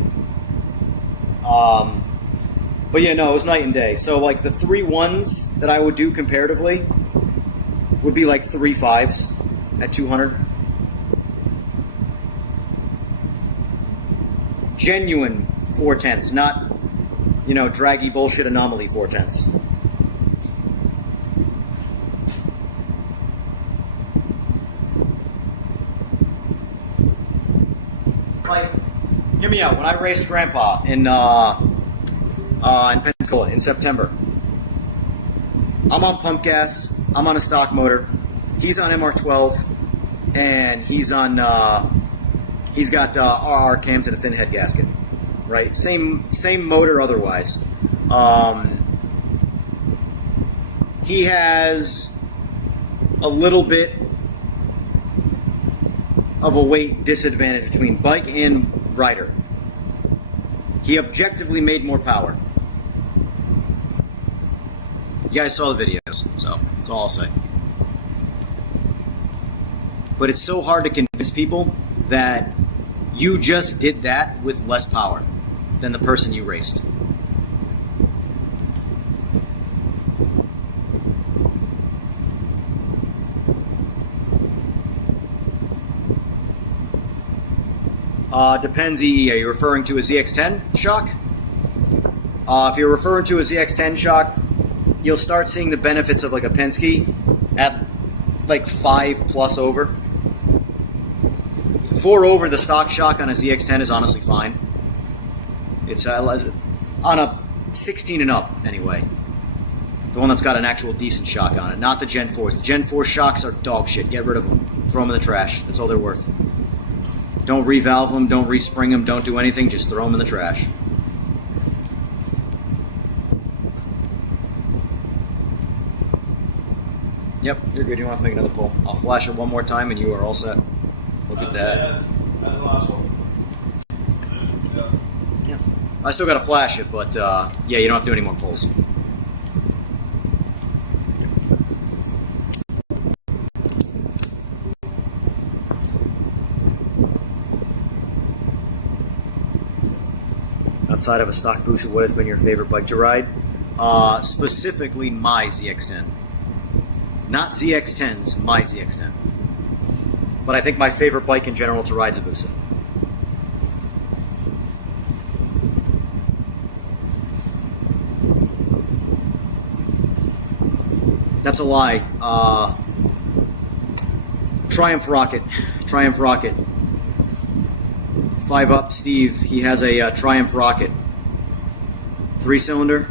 But yeah, no, it was night and day. So like the 3 1s that I would do comparatively would be like 3 5s at 200. Genuine 4/10s, not, you know, draggy bullshit anomaly 4/10s. Like, hear me out. When I raced Grandpa in Pensacola in September, I'm on pump gas. I'm on a stock motor. He's on MR12, and he's on. He's got RR cams and a thin head gasket. Right, same motor otherwise. He has a little bit of a weight disadvantage between bike and rider. He objectively made more power. You guys saw the videos, so that's all I'll say. But it's so hard to convince people that you just did that with less power than the person you raced. Depends, EE. Are you referring to a ZX10 shock? If you're referring to a ZX10 shock, you'll start seeing the benefits of like a Penske at like 5+ over. 4 over the stock shock on a ZX10 is honestly fine. It's on a 16 and up anyway. The one that's got an actual decent shock on it, not the Gen 4s. The Gen 4 shocks are dog shit. Get rid of them. Throw them in the trash. That's all they're worth. Don't revalve them, don't respring them, don't do anything, just throw them in the trash. Yep, you're good. You don't have to make another pull. I'll flash it one more time and you are all set. Look at that. That's the last one. Yeah. I still got to flash it, but yeah, you don't have to do any more pulls. Outside of a stock booster, what has been your favorite bike to ride? Specifically, my ZX10. Not ZX10s, my ZX10. But I think my favorite bike in general to ride is a Busa. That's a lie. Triumph Rocket. Triumph Rocket. 5 Up Steve, he has a Triumph Rocket. 3-cylinder.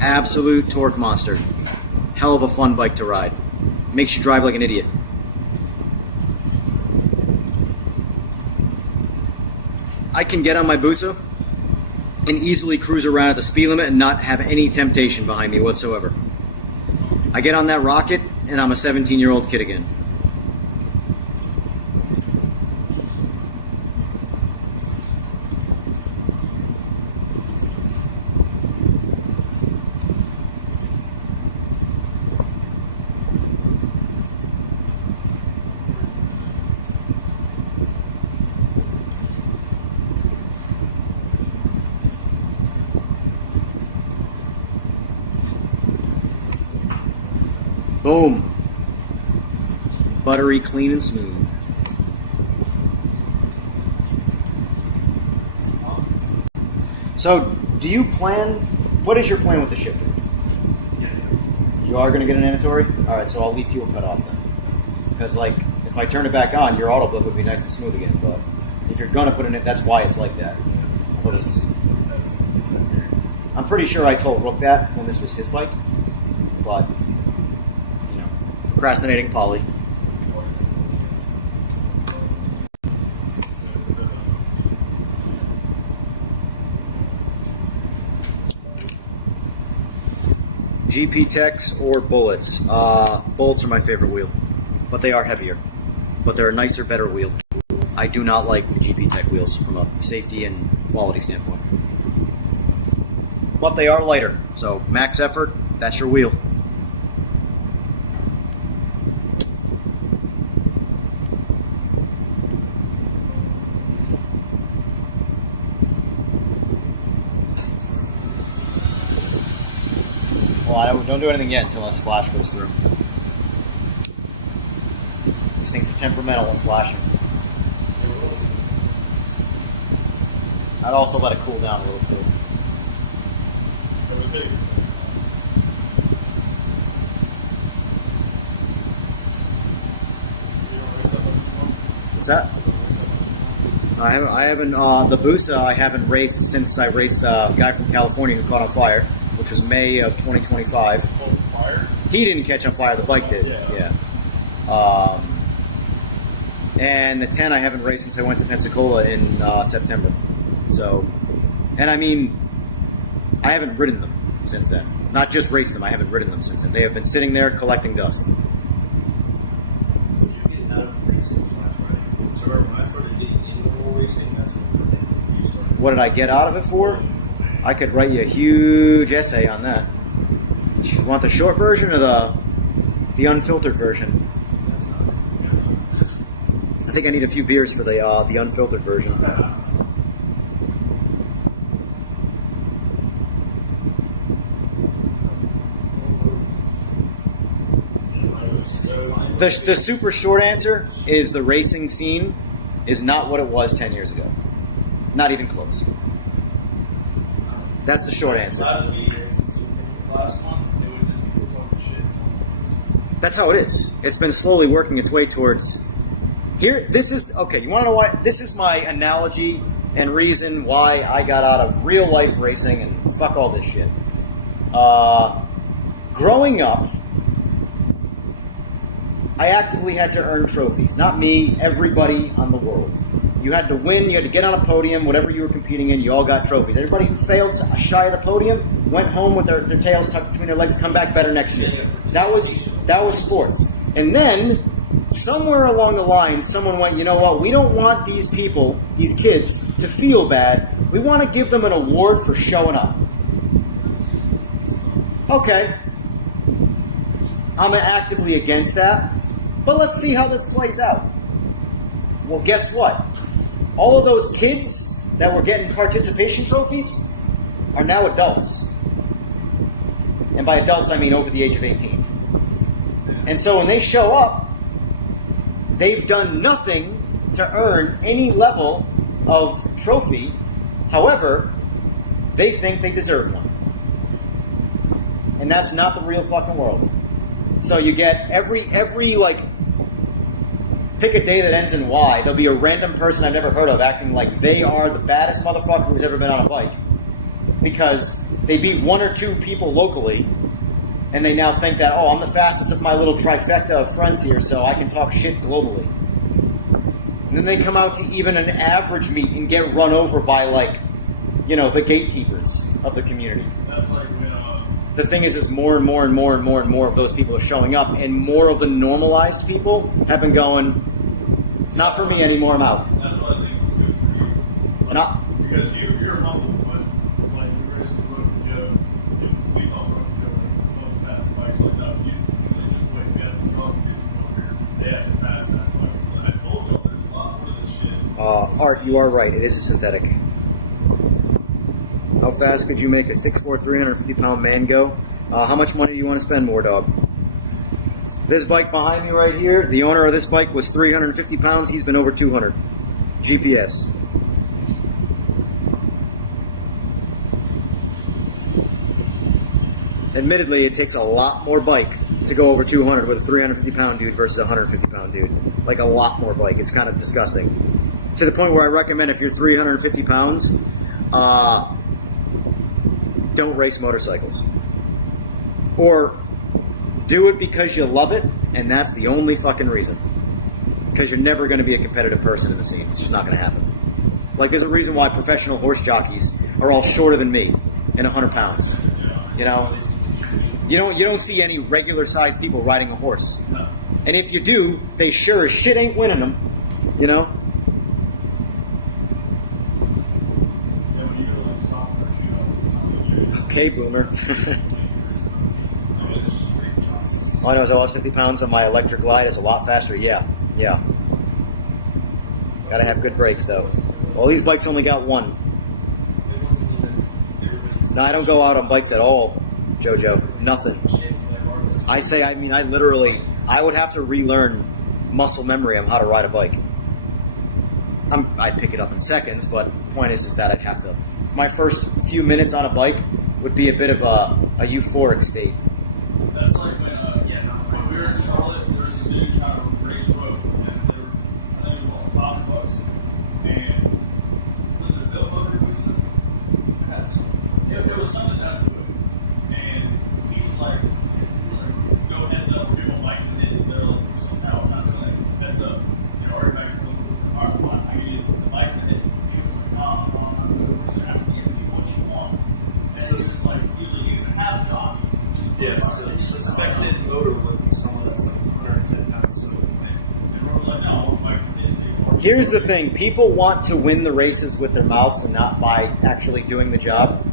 Absolute torque monster. Hell of a fun bike to ride. Makes you drive like an idiot. I can get on my Busa and easily cruise around at the speed limit and not have any temptation behind me whatsoever. I get on that rocket and I'm a 17-year-old kid again. Boom. Buttery, clean, and smooth. So, do you plan, what is your plan with the shifter? You are going to get an Anatory? Alright, so I'll leave fuel cut off then. Because, like, if I turn it back on, your auto blip would be nice and smooth again, but if you're going to put it in, that's why it's like that. I'm pretty sure I told Rook that when this was his bike, but, you know, procrastinating Polly. GP Techs or Bullets? Bullets are my favorite wheel, but they are heavier. But they're a nicer, better wheel. I do not like the GP Tech wheels from a safety and quality standpoint. But they are lighter, so max effort, that's your wheel. Well, I don't do anything yet until this flash goes through. These things are temperamental when flashing. I'd also let it cool down a little too. What's that? I haven't the Busa I haven't raced since I raced a guy from California who caught on fire, which was May of 2025. Fire? He didn't catch on fire, the bike did. Yeah. And the 10 I haven't raced since I went to Pensacola in September. So, and I mean, I haven't ridden them since then. Not just raced them, I haven't ridden them since then. They have been sitting there collecting dust. What you get out of racing flash riding? So remember when I started getting into racing, that's when I think you started. What did I get out of it for? I could write you a huge essay on that. You want the short version or the unfiltered version? I think I need a few beers for the unfiltered version. The super short answer is the racing scene is not what it was 10 years ago. Not even close. That's the short answer. Last month, it was just people talking shit. That's how it is. It's been slowly working its way towards... Here, this is... Okay, you want to know why? This is my analogy and reason why I got out of real life racing and fuck all this shit. Growing up, I actively had to earn trophies. Not me, everybody on the world. You had to win, you had to get on a podium, whatever you were competing in, you all got trophies. Everybody who failed shy of the podium went home with their tails tucked between their legs, come back better next year. That was sports. And then, somewhere along the line, someone went, you know what, we don't want these people, these kids, to feel bad. We want to give them an award for showing up. Okay. I'm actively against that. But let's see how this plays out. Well, guess what? All of those kids that were getting participation trophies are now adults. And by adults, I mean over the age of 18. And so when they show up, they've done nothing to earn any level of trophy. However, they think they deserve one. And that's not the real fucking world. So you get every like, pick a day that ends in Y, there'll be a random person I've never heard of acting like they are the baddest motherfucker who's ever been on a bike. Because they beat one or two people locally, and they now think that, oh, I'm the fastest of my little trifecta of friends here, so I can talk shit globally. And And then they come out to even an average meet and get run over by, like, you know, the gatekeepers of the community. That's like when The thing is more and more and more and more and more of those people are showing up, and more of the normalized people have been going, not for me anymore, I'm out. that's what I think was good for you. And I, Because you're humble, but like you race with Broken Joe, if we thought Broken Joe was one of the fastest bikes, like no, you just wait, you have the truck, you just go over here. They have the fast ass bikes. But I told y'all there's a lot more of this shit. Art, you are right. It is a synthetic. How fast could you make a 6'4", 350-pound man go? How much money do you want to spend, War Dog? This bike behind me right here, the owner of this bike was 350 pounds. He's been over 200. GPS. Admittedly, it takes a lot more bike to go over 200 with a 350-pound dude versus a 150-pound dude. Like, a lot more bike. It's kind of disgusting. To the point where I recommend if you're 350 pounds, don't race motorcycles. Or do it because you love it, and that's the only fucking reason. Because you're never going to be a competitive person in the scene. It's just not going to happen. Like, there's a reason why professional horse jockeys are all shorter than me and 100 pounds. You know? You don't see any regular-sized people riding a horse. No. And if you do, they sure as shit ain't winning them. You know? And when you go like stop or shoot outs, it's not really good. Okay, boomer. I mean, it's straight jobs. All I know is I lost 50 pounds on my electric glide. It's a lot faster. Yeah. Gotta have good brakes, though. Well, these bikes only got one. No, I don't go out on bikes at all, JoJo. Nothing. I would have to relearn muscle memory on how to ride a bike. I'd pick it up in seconds, but the point is that I'd have to. My first few minutes on a bike would be a bit of a euphoric state. That's like when we were in Charlotte, there was this dude trying to race road, and they were, I think it was about $5, and was it a bill motor or something? It was something done to it, and he's like, go heads up, we're doing a bike and hit it, they're like, so no, I'm not doing that, heads up, you're already back from the alright, fine, I get it, the bike and hit it, he was like, no, I'm not doing this, I have to give you what you want, and it's just like, usually you can have a job. Yeah, it's suspected motor would be someone that's like 110 pounds. So, Here's the thing. People want to win the races with their mouths and not by actually doing the job.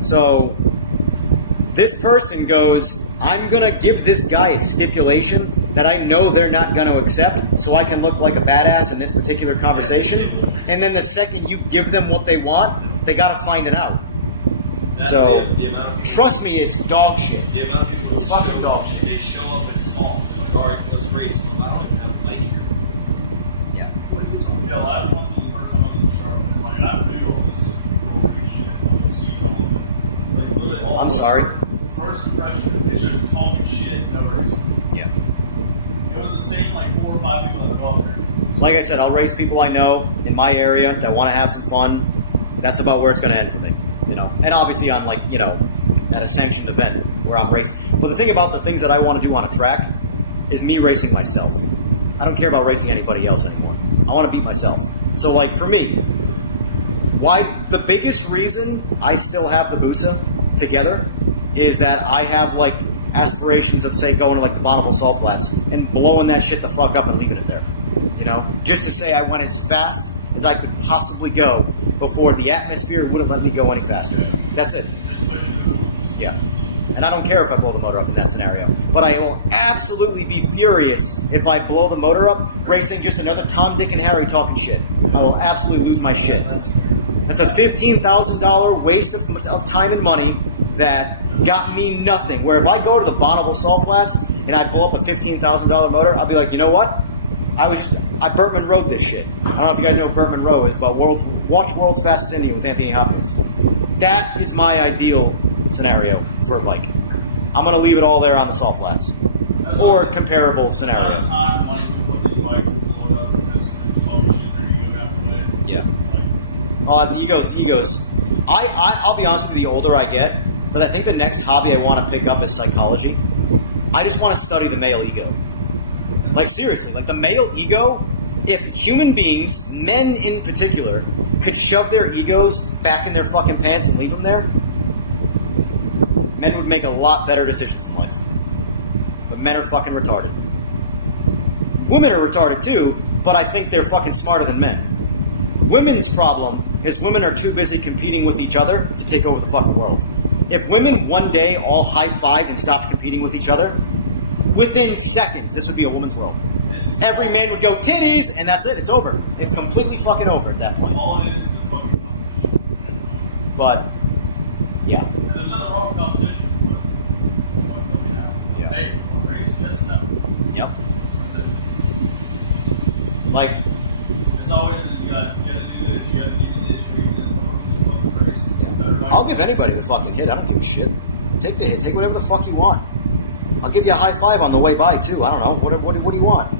So this person goes, I'm going to give this guy a stipulation that I know they're not going to accept so I can look like a badass in this particular conversation. And then the second you give them what they want, they got to find it out. So, trust me, it's dog shit. The amount of people It's fucking dog shit. They show up and talk. Like, all right, let's race. I don't even have a mic here. Yeah. What are you talking Yeah, last month was the first month in Charlotte, and like I knew all this roller shit, all this scene, all of it. Like literally all I'm the sorry. First impression is just talking shit, no reason. Yeah. It was the same like 4 or 5 people that go out there. Like I said, I'll race people I know in my area that want to have some fun. That's about where it's going to end for me. You know, and obviously on like, you know, an Ascension event where I'm racing. But the thing about the things that I want to do on a track is me racing myself. I don't care about racing anybody else anymore. I want to beat myself. So like for me, why the biggest reason I still have the Busa together is that I have like aspirations of say going to like the Bonneville Salt Flats and blowing that shit the fuck up and leaving it there. You know, just to say I went as fast as I could possibly go before the atmosphere wouldn't let me go any faster. That's it. Yeah. And I don't care if I blow the motor up in that scenario. But I will absolutely be furious if I blow the motor up racing just another Tom, Dick, and Harry talking shit. I will absolutely lose my shit. That's a $15,000 waste of time and money that got me nothing. Where if I go to the Bonneville Salt Flats and I blow up a $15,000 motor, I'll be like, you know what? I Burtman Road this shit. I don't know if you guys know what Burtman Road is, but watch World's Fastest Indian with Anthony Hopkins. That is my ideal scenario for a bike. I'm going to leave it all there on the Salt Flats. Or comparable scenario. Yeah. The egos. I'll be honest with you, the older I get, but I think the next hobby I want to pick up is psychology. I just want to study the male ego. Like seriously, like the male ego If human beings, men in particular, could shove their egos back in their fucking pants and leave them there, men would make a lot better decisions in life. But men are fucking retarded. Women are retarded too, but I think they're fucking smarter than men. Women's problem is women are too busy competing with each other to take over the fucking world. If women one day all high-fived and stopped competing with each other, within seconds, this would be a woman's world. Every man would go, titties, and that's it. It's over. It's completely fucking over at that point. All it is a fucking competition. But, yeah. And there's nothing wrong with competition, but fuck what we have. Yeah. Hey, race, that's not. Yep. Like, It's always, you gotta do this, you gotta do this, you gotta do this, fucking race. I'll give anybody the fucking hit. I don't give a shit. Take the hit. Take whatever the fuck you want. I'll give you a high five on the way by, too. I don't know. What do you want?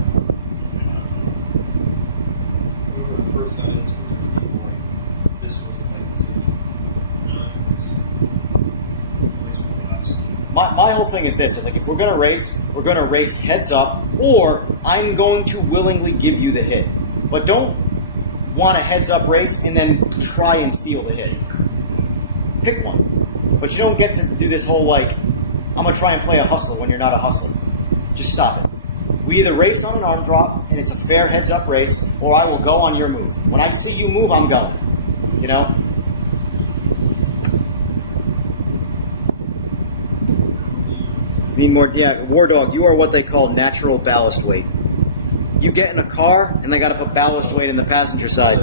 The first time it's people like this was like My whole thing is this. Like, if we're going to race heads up, or I'm going to willingly give you the hit. But don't want a heads up race and then try and steal the hit. Pick one. But you don't get to do this whole, like, I'm going to try and play a hustle when you're not a hustler. Just stop it. We either race on an arm drop, and it's a fair heads up race, or I will go on your move. When I see you move, I'm going. You know? War Dog, you are what they call natural ballast weight. You get in a car, and they got to put ballast weight in the passenger side.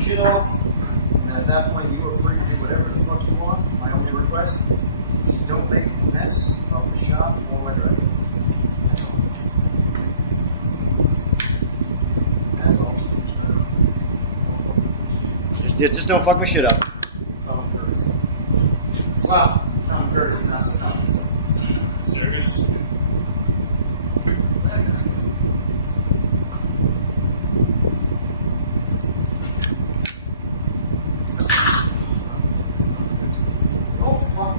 Shit off, and at that point you are free to do whatever the fuck you want. My only request is don't make a mess of the shop or my driveway. That's all. Just don't fuck my shit up. Common courtesy. Wow, common courtesy, not so common. So. Service.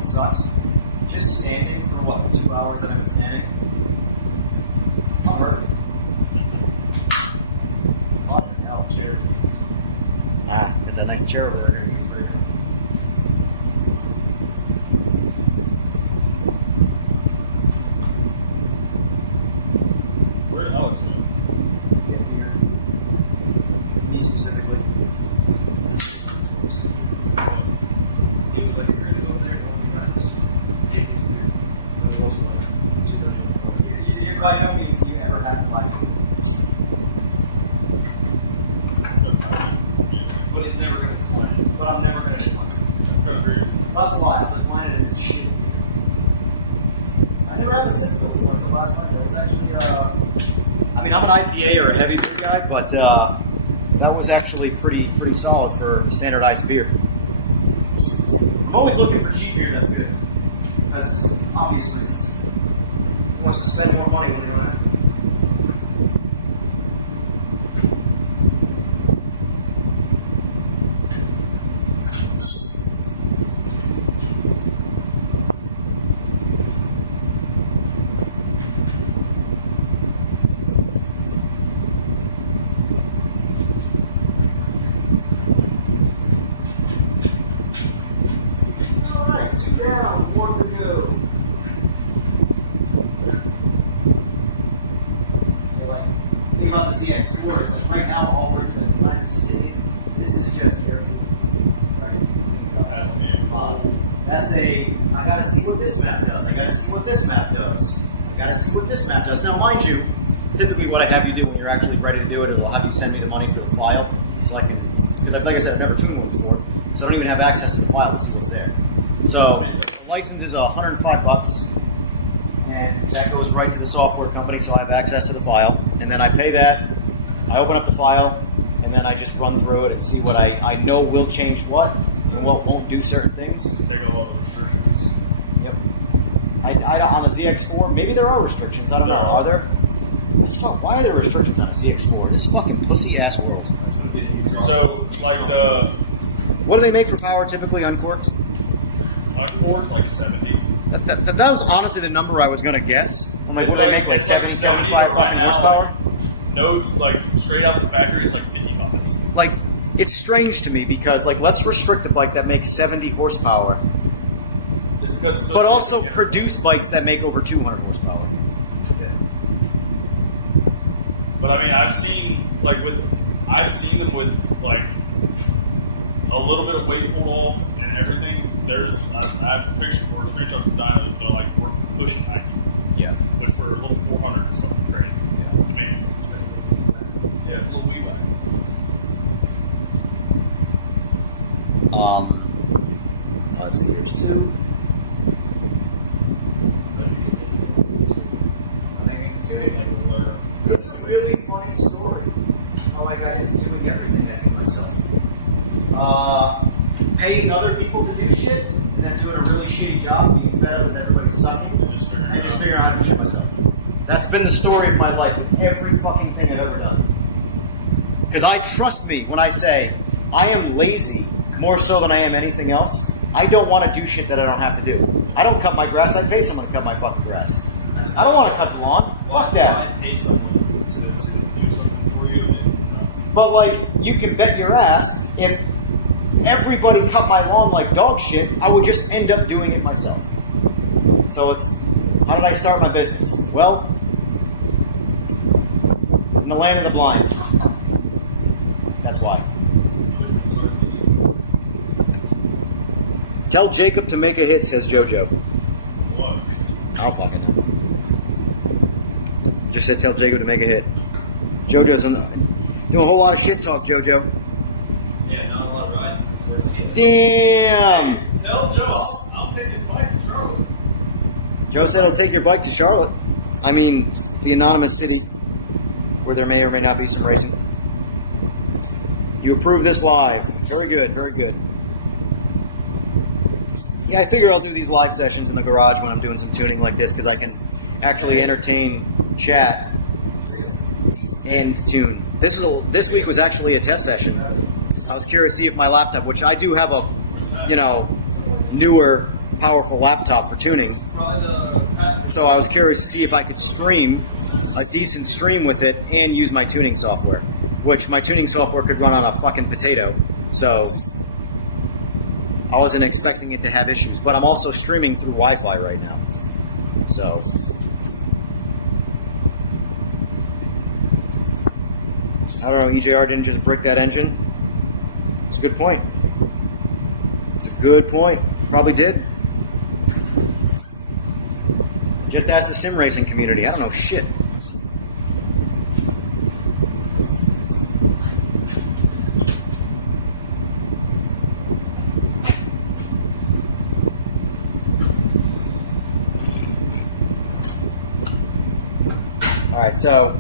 Sucks. Just standing for what, the 2 hours that I've been standing? I'm hurt. Fucking hell, chair. Got that nice chair over there. Where did Alex go? Get weird. Me specifically. he was like, you're gonna go there, You by no means do you ever have to like it. but he's never gonna decline it. But I'm never going to decline it. That's a lie. I've declined it and it's shit. I never had a sip of it once the last time. It's actually, I mean, I'm an IPA or a heavy beer guy, but that was actually pretty solid for standardized beer. I'm always looking for cheap beer that's good. That's obvious reasons. Who wants to spend more money when they don't have to? Alright, 2 down, 1 to go. Think about the ZX4 is like right now all we're doing is not city. This is just air fuel. Right? That's a I gotta see what this map does. I gotta see what this map does. gotta see what this map does. Now, mind you, typically what I have you do when you're actually ready to do it, it'll have you send me the money for the file, so I can, because like I said, I've never tuned one before, so I don't even have access to the file to see what's there. So the license is $105, and that goes right to the software company, so I have access to the file, and then I pay that, I open up the file, and then I just run through it and see what I know will change what, and what won't do certain things. Take a lot of restrictions. Yep. I on the ZX4, maybe there are restrictions. I don't know. Are there? Why are there restrictions on a ZX4? This fucking pussy ass world. That's going to be the huge So, like the What do they make for power typically uncorked? uncorked, like 70. That was honestly the number I was gonna guess. I'm like, what do they make, like 70, 75 fucking horsepower? No, like straight out the factory, it's like 55. Like, it's strange to me because, like, let's restrict a bike that makes 70 horsepower, It's because it's but also produce bikes that make over 200 horsepower. But I mean, I've seen them with like a little bit of weight pulled off and everything. I have pictures or screenshots of dynos that are like we're pushing 90. Yeah. Which for a little 400 is fucking crazy. Yeah. To me. Yeah, a little wee wagon. Let's see, here's two. It's a really funny story how I got into doing everything I do myself. Paying other people to do shit and then doing a really shitty job, being fed up with everybody sucking, and just figuring out how to do shit myself. That's been the story of my life with every fucking thing I've ever done. Because trust me when I say I am lazy more so than I am anything else. I don't want to do shit that I don't have to do. I don't cut my grass. I pay someone to cut my fucking grass. I don't want to cut the lawn. Fuck that. I pay someone to do something for you. But, like, you can bet your ass if everybody cut my lawn like dog shit, I would just end up doing it myself. So how did I start my business? Well, in the land of the blind. That's why. Tell Jacob to make a hit, says JoJo. What? I don't fucking know. Just said tell Jacob to make a hit. JoJo's doing a whole lot of shit talk, JoJo. Yeah, not a lot of riding. Where's the game? Damn! Tell Joe I'll take his bike to Charlotte. Joe said he'll take your bike to Charlotte. I mean, the anonymous city, where there may or may not be some racing. You approve this live. Very good, very good. Yeah, I figure I'll do these live sessions in the garage when I'm doing some tuning like this because I can actually entertain chat and tune. This week was actually a test session. I was curious to see if my laptop, which I do have a, newer, powerful laptop for tuning. So I was curious to see if I could stream a decent stream with it and use my tuning software, which my tuning software could run on a fucking potato. So I wasn't expecting it to have issues, but I'm also streaming through Wi-Fi right now. So I don't know, EJR didn't just brick that engine. It's a good point. It's a good point. Probably did. Just ask the sim racing community. I don't know shit. Alright, so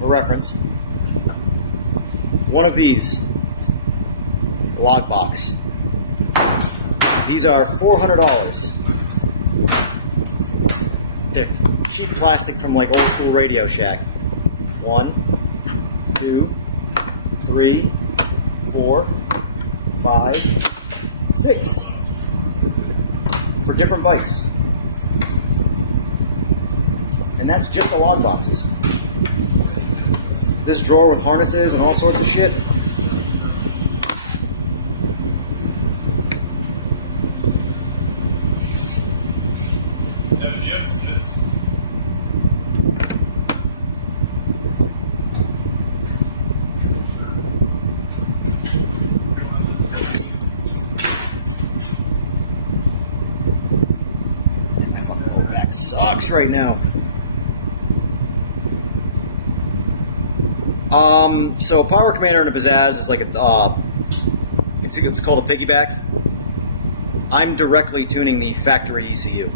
for reference, one of these, the log box. These are $400. They're cheap plastic from like old school Radio Shack. 1, 2, 3, 4, 5, 6 for different bikes. And that's just the log boxes. This drawer with harnesses and all sorts of shit. box right now. So Power Commander and a Pizzazz is like a, it's called a piggyback. I'm directly tuning the factory ECU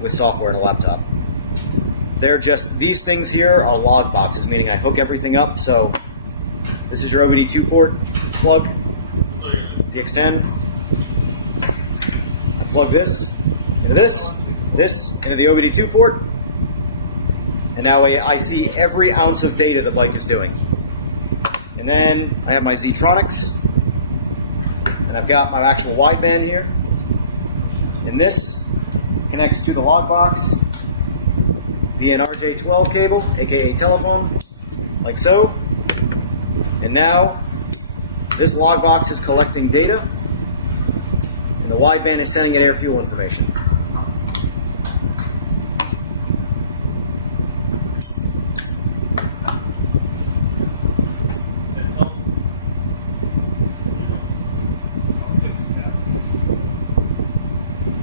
with software and a laptop. They're just, these things here are log boxes, meaning I hook everything up. So this is your OBD2 port plug, ZX10. I plug this into this into the OBD2 port, and now I see every ounce of data the bike is doing. And then I have my Z-Tronics, and I've got my actual wideband here. And this connects to the log box via an RJ12 cable, aka telephone, like so. And now this log box is collecting data, and the wideband is sending it air fuel information.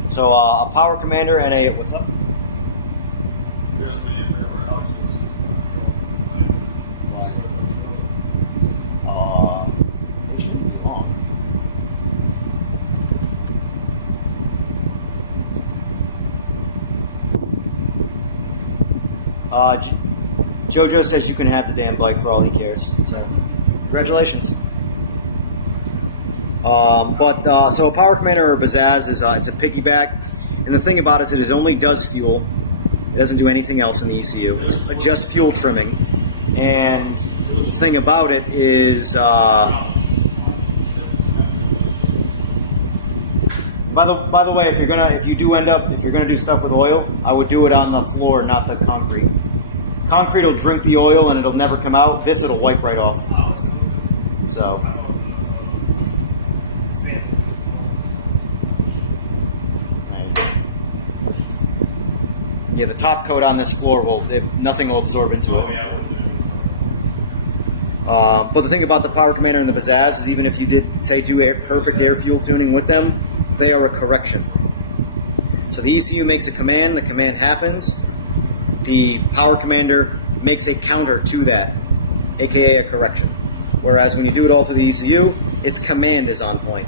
So a Power Commander and a, what's up? There's somebody in there where Alex was. They shouldn't be long. Jojo says you can have the damn bike for all he cares. So, congratulations. So a Power Commander or a Pizzazz is it's a piggyback, and the thing about it is it only does fuel. It doesn't do anything else in the ECU. It's just fuel trimming. And the thing about it is, by the way, if you're gonna do stuff with oil, I would do it on the floor, not the concrete. Concrete will drink the oil and it'll never come out. This it'll wipe right off. So. Yeah, the top coat on this floor nothing will absorb into it. But the thing about the Power Commander and the Pizzazz is even if you did, say, do perfect air fuel tuning with them, they are a correction. So the ECU makes a command, the command happens, the Power Commander makes a counter to that, aka a correction. Whereas when you do it all through the ECU, its command is on point.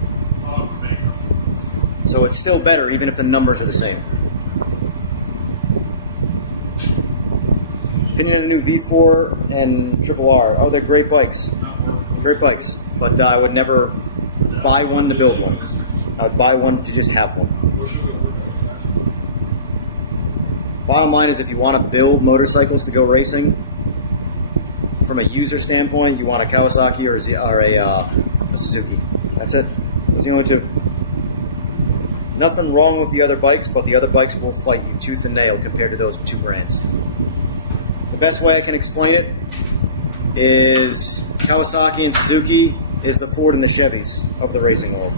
So it's still better even if the numbers are the same. Opinion on a new V4 and Triple R. Oh, they're great bikes. Great bikes. But I would never buy one to build one. I would buy one to just have one. Bottom line is if you want to build motorcycles to go racing, from a user standpoint, you want a Kawasaki or a Suzuki. That's it. Those are the only two. Nothing wrong with the other bikes, but the other bikes will fight you tooth and nail compared to those two brands. The best way I can explain it is Kawasaki and Suzuki is the Ford and the Chevys of the racing world.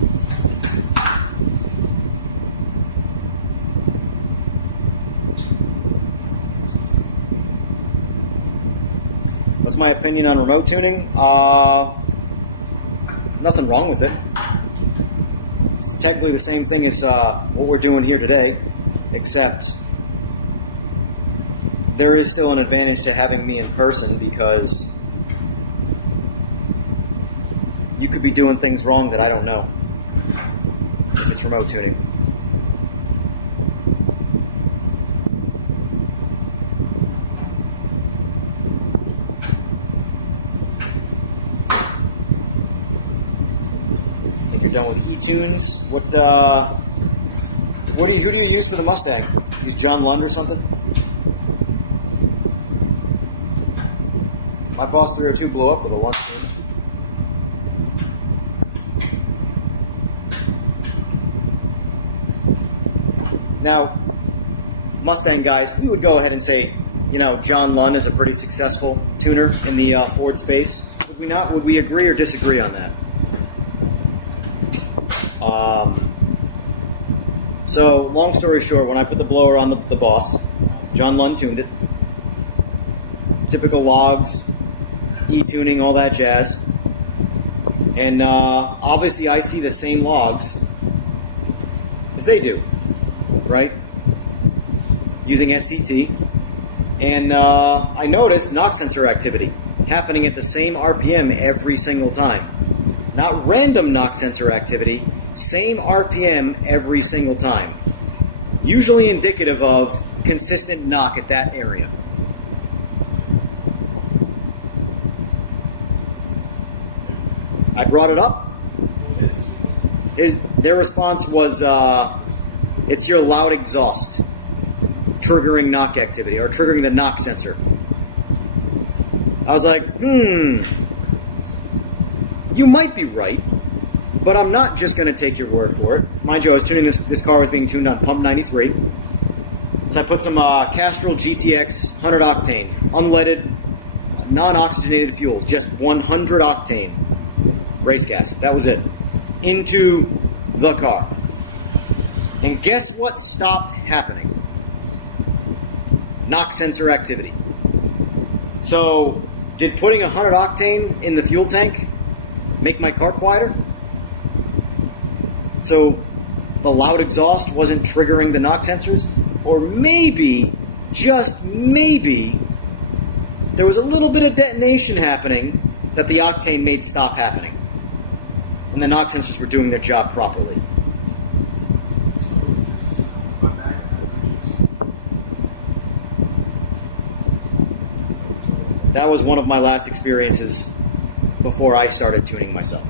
What's my opinion on remote tuning? Nothing wrong with it. It's technically the same thing as what we're doing here today, except there is still an advantage to having me in person because you could be doing things wrong that I don't know if it's remote tuning. I think you're done with eTunes. Who do you use for the Mustang? Use John Lund or something? My Boss 302 blew up with a 1-tune. Now, Mustang guys, we would go ahead and say, John Lund is a pretty successful tuner in the Ford space. Would we not? Would we agree or disagree on that? So, long story short, when I put the blower on the Boss, John Lund tuned it. Typical logs, E-tuning, all that jazz. And obviously I see the same logs as they do, right? using SCT, and I noticed knock sensor activity happening at the same RPM every single time. Not random knock sensor activity, same RPM every single time. Usually indicative of consistent knock at that area. I brought it up. Their response was, it's your loud exhaust triggering knock activity, or triggering the knock sensor. I was like, you might be right, but I'm not just going to take your word for it. Mind you, I was tuning this car was being tuned on pump 93. So I put some Castrol GTX 100 octane, unleaded, non-oxygenated fuel, just 100 octane race gas. That was it. Into the car. And guess what stopped happening? Knock sensor activity. So, did putting 100 octane in the fuel tank make my car quieter? So, the loud exhaust wasn't triggering the knock sensors? Or maybe, just maybe, there was a little bit of detonation happening that the octane made stop happening. And the knock sensors were doing their job properly. That was one of my last experiences before I started tuning myself.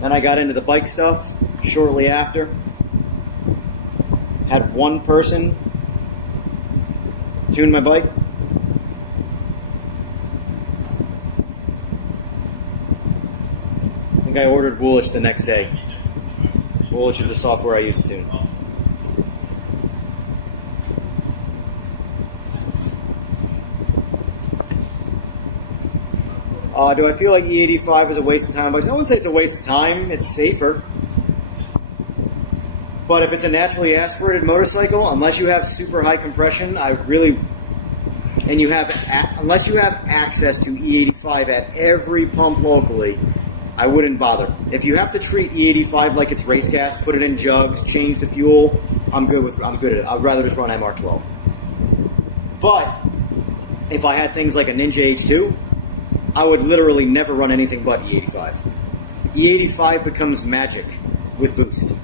Then I got into the bike stuff shortly after. Had one person tune my bike. I think I ordered Woolwich the next day. Woolwich is the software I use to tune. Do I feel like E85 is a waste of time on bikes? I wouldn't say it's a waste of time. It's safer. But if it's a naturally aspirated motorcycle, unless you have super high compression, unless you have access to E85 at every pump locally, I wouldn't bother. If you have to treat E85 like it's race gas, put it in jugs, change the fuel, I'm good at it. I'd rather just run MR12. But if I had things like a Ninja H2, I would literally never run anything but E85. E85 becomes magic with boost.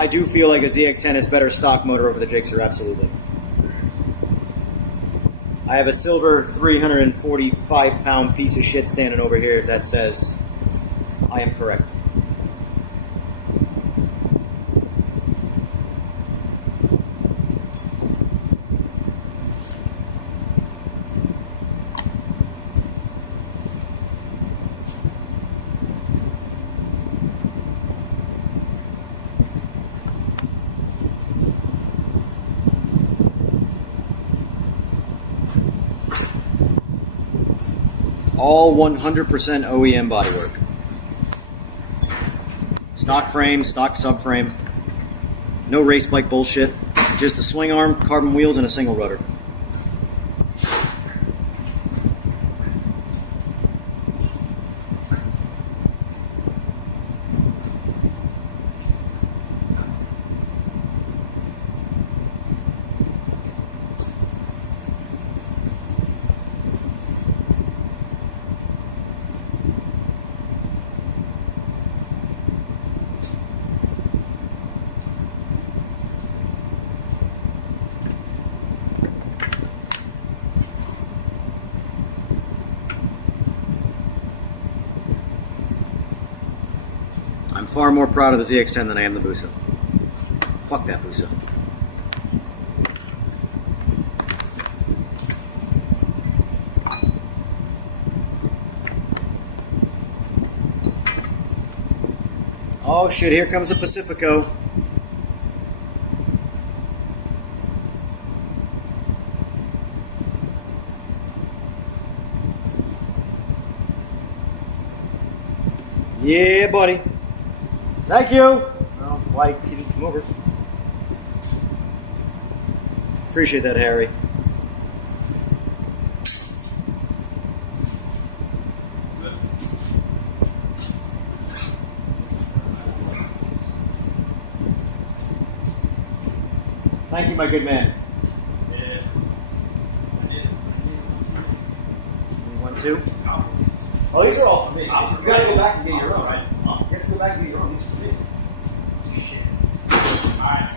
I do feel like a ZX-10 is better stock motor over the Gixxer, absolutely. I have a silver 345-pound piece of shit standing over here that says I am correct. All 100% OEM bodywork. Stock frame, stock subframe. No race bike bullshit. Just a swing arm, carbon wheels, and a single rotor. I'm far more proud of the ZX-10 than I am the Busa. Fuck that Busa. Oh shit, here comes the Pacifico. Yeah, buddy. Thank you. Well, why he didn't come over? Appreciate that, Harry. Thank you, my good man. Yeah. I did it. You want two? Oh, these are all for me. You gotta go back and get your own. Right. You have to go back and get your own. These are for me. Shit. Alright.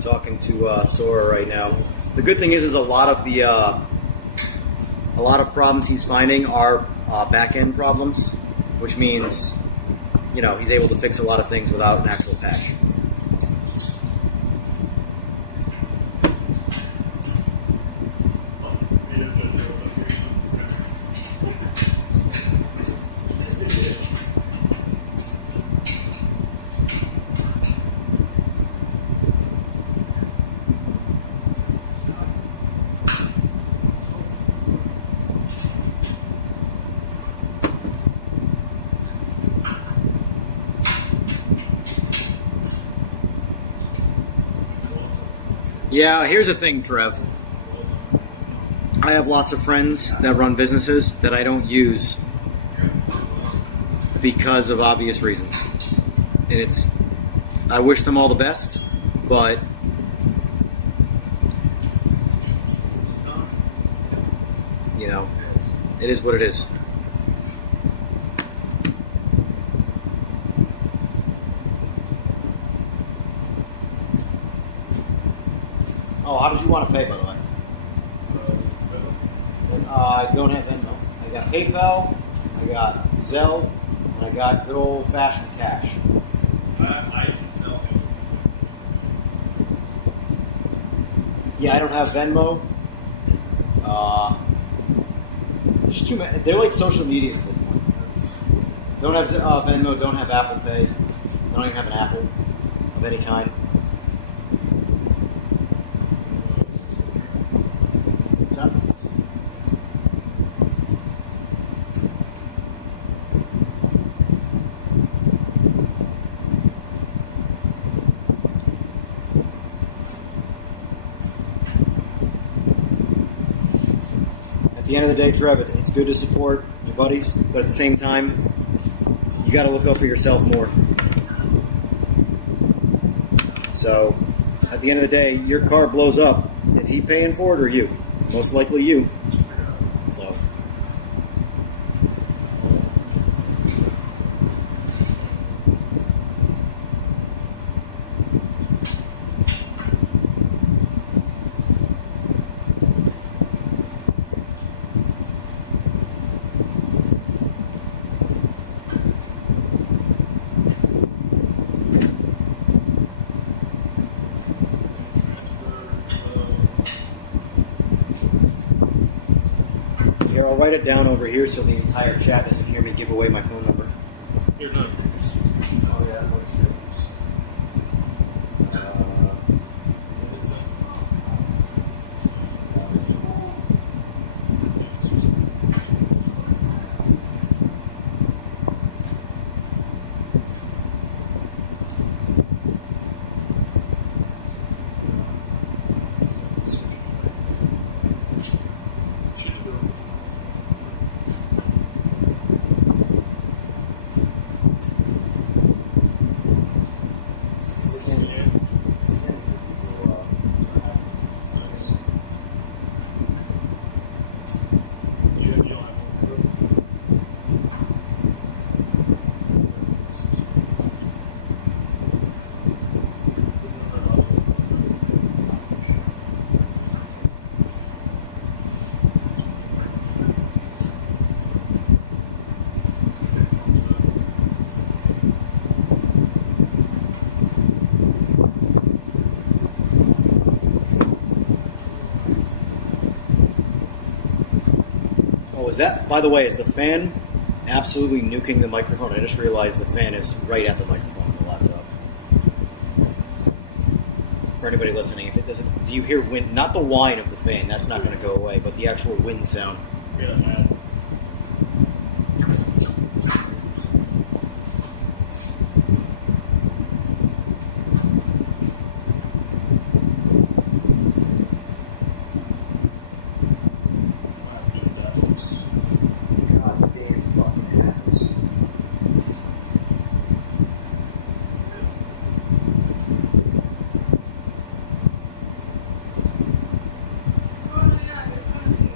Talking to Sora right now. The good thing is a lot of the problems he's finding are back end problems, which means he's able to fix a lot of things without an actual patch. Yeah, here's the thing, Trev. I have lots of friends that run businesses that I don't use because of obvious reasons. And I wish them all the best, but it is what it is. Oh, how did you want to pay, by the way? I don't have Venmo. I got PayPal, I got Zelle, and I got good old-fashioned cash. I can sell it. Yeah, I don't have Venmo. There's too many. They're like social medias at this point. Don't have Venmo. Don't have Apple Pay. I don't even have an Apple of any kind. What's that? At the end of the day, Trev, it's good to support your buddies, but at the same time, you got to look out for yourself more. So, at the end of the day, your car blows up. Is he paying for it or you? Most likely you. So. Here, I'll write it down over here so the entire chat doesn't hear me give away my phone number. You're not. Oh, yeah, that's good. is that, by the way, is the fan absolutely nuking the microphone? I just realized the fan is right at the microphone on the laptop. For anybody listening, if it doesn't, do you hear wind? Not the whine of the fan, that's not going to go away, but the actual wind sound. Yeah, man. God damn fucking hackers. Oh, no, yeah, there's something.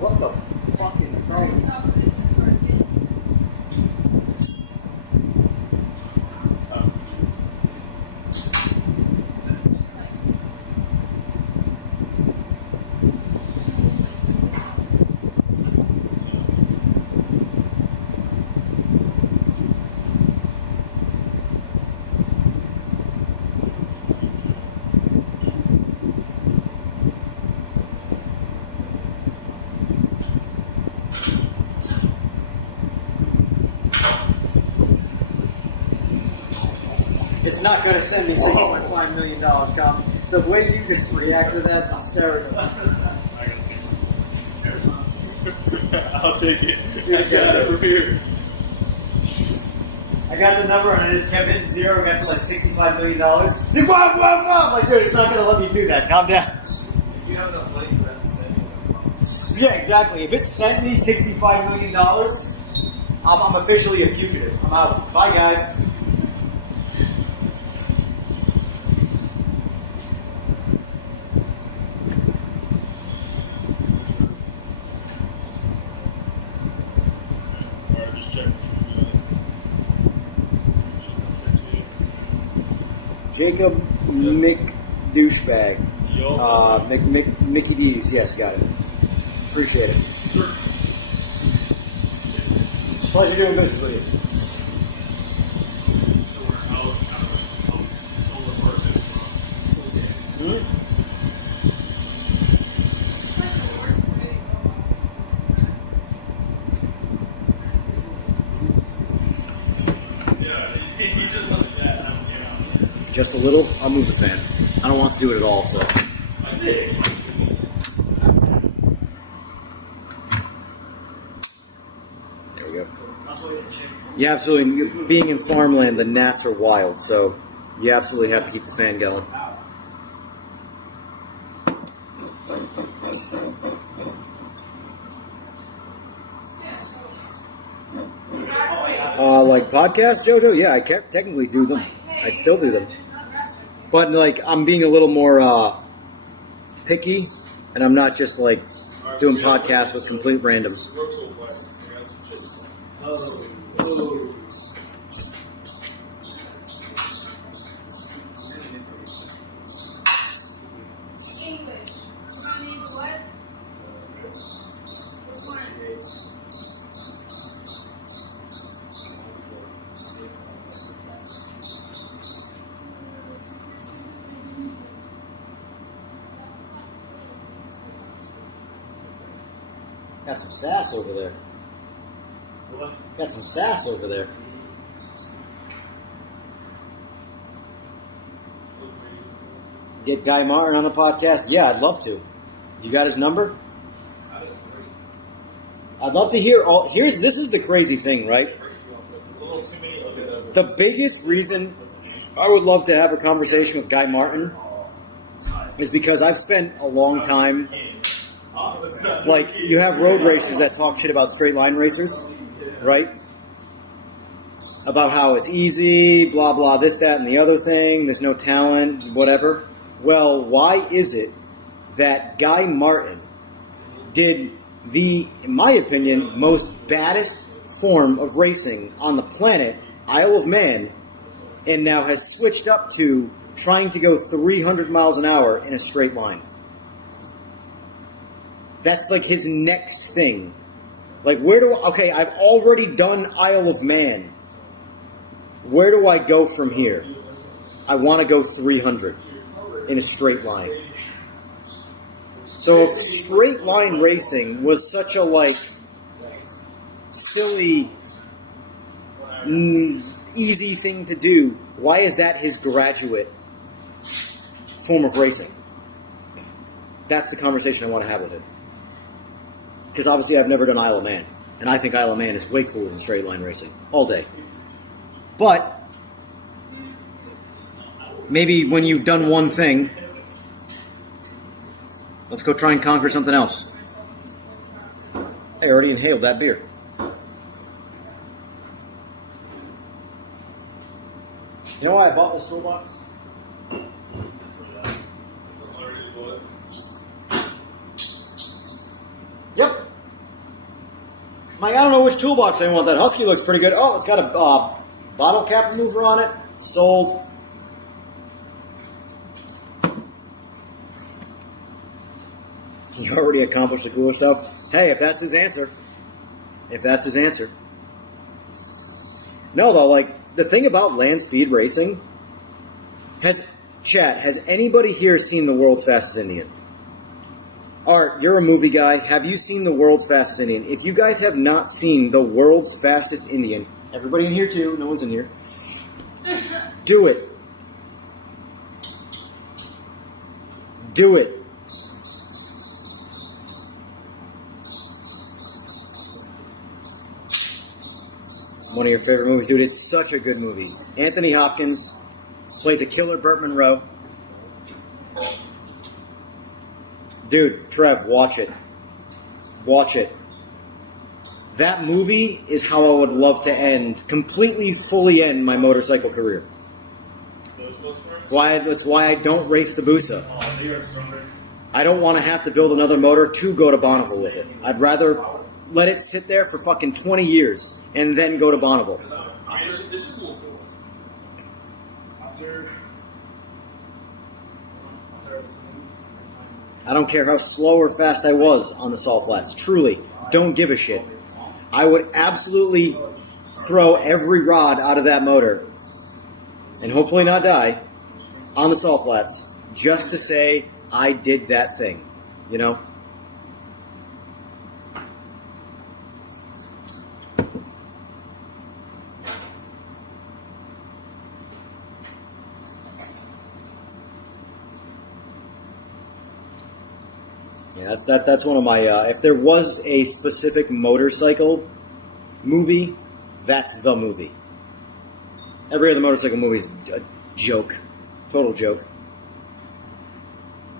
What the fucking phone? Stop listening for a bit. It's not going to send me $6.5 million, Tom. The way you just reacted, that's hysterical. I'll take it. Yeah, I got it from here. I got the number and I just kept hitting zero. Got to like $65 million. I'm like, dude, it's not going to let me do that. Calm down. If you have enough money for that to send you, Yeah, exactly. If it sent me $65 million, I'm officially a fugitive. I'm out. Bye, guys. Alright, just check what you're doing. Should come straight to you. Jacob McDouchebag. Yo, Mickey D's. Yes, got it. Appreciate it. sure. Pleasure doing business with you. Hmm? It's like the worst way to go. Yeah, he just wanted that. And I came out. Just a little. I'll move the fan. I don't want to do it at all, so. Sick. There we go. That's what you check. Yeah, absolutely. Being in farmland, the gnats are wild, so you absolutely have to keep the fan going. Like podcasts, JoJo? Yeah, I can't technically do them. I still do them. But, like, I'm being a little more picky, and I'm not just, like, doing podcasts with complete randoms. Oh. English. I need what? Which one? Got some sass over there. What? Got some sass over there. Get Guy Martin on the podcast? Yeah, I'd love to. You got his number? I'd love to hear all. This is the crazy thing, right? The biggest reason I would love to have a conversation with Guy Martin is because I've spent a long time. Like, you have road racers that talk shit about straight line racers, right? About how it's easy, blah, blah, this, that, and the other thing, there's no talent, whatever. Well, why is it that Guy Martin did the, in my opinion, most baddest form of racing on the planet, Isle of Man, and now has switched up to trying to go 300 miles an hour in a straight line? That's like his next thing. Like, okay, I've already done Isle of Man. Where do I go from here? I want to go 300 in a straight line. So if straight line racing was such a like silly, easy thing to do, why is that his graduate form of racing? That's the conversation I want to have with him. Because obviously I've never done Isle of Man, and I think Isle of Man is way cooler than straight line racing all day. But maybe when you've done one thing, let's go try and conquer something else. I already inhaled that beer. You know why I bought this toolbox? Yep. Mike, I don't know which toolbox I want. That Husky looks pretty good. Oh, it's got a bottle cap remover on it. Sold. He already accomplished the cooler stuff. Hey, if that's his answer. If that's his answer. No, though, like, the thing about land speed racing, has anybody here seen The World's Fastest Indian? Art, you're a movie guy. Have you seen The World's Fastest Indian? If you guys have not seen The World's Fastest Indian, everybody in here too, no one's in here, do it. Do it. One of your favorite movies, dude. It's such a good movie. Anthony Hopkins plays a killer Burt Munro. Dude, Trev, watch it. Watch it. That movie is how I would love to completely, fully end my motorcycle career. That's why I don't race the Busa. I don't want to have to build another motor to go to Bonneville with it. I'd rather let it sit there for fucking 20 years and then go to Bonneville. I don't care how slow or fast I was on the salt flats. Truly, don't give a shit. I would absolutely throw every rod out of that motor and hopefully not die on the salt flats just to say I did that thing, you know? Yeah, that's one of my, if there was a specific motorcycle movie, that's the movie. Every other motorcycle movie is a joke. Total joke.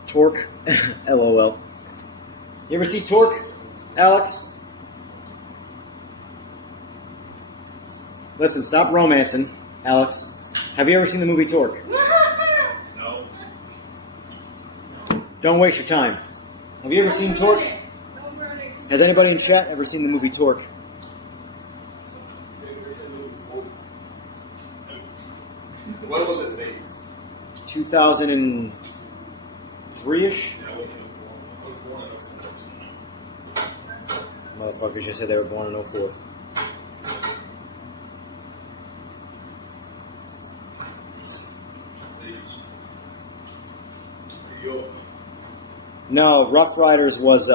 Torque. LOL. You ever see Torque, Alex? Listen, stop romancing, Alex. Have you ever seen the movie Torque? No. Don't waste your time. Have you ever seen Torque? Has anybody in chat ever seen the movie Torque? When was it made? 2003-ish? I was born in 04. Motherfuckers just said they were born in 04. No, Rough Riders was,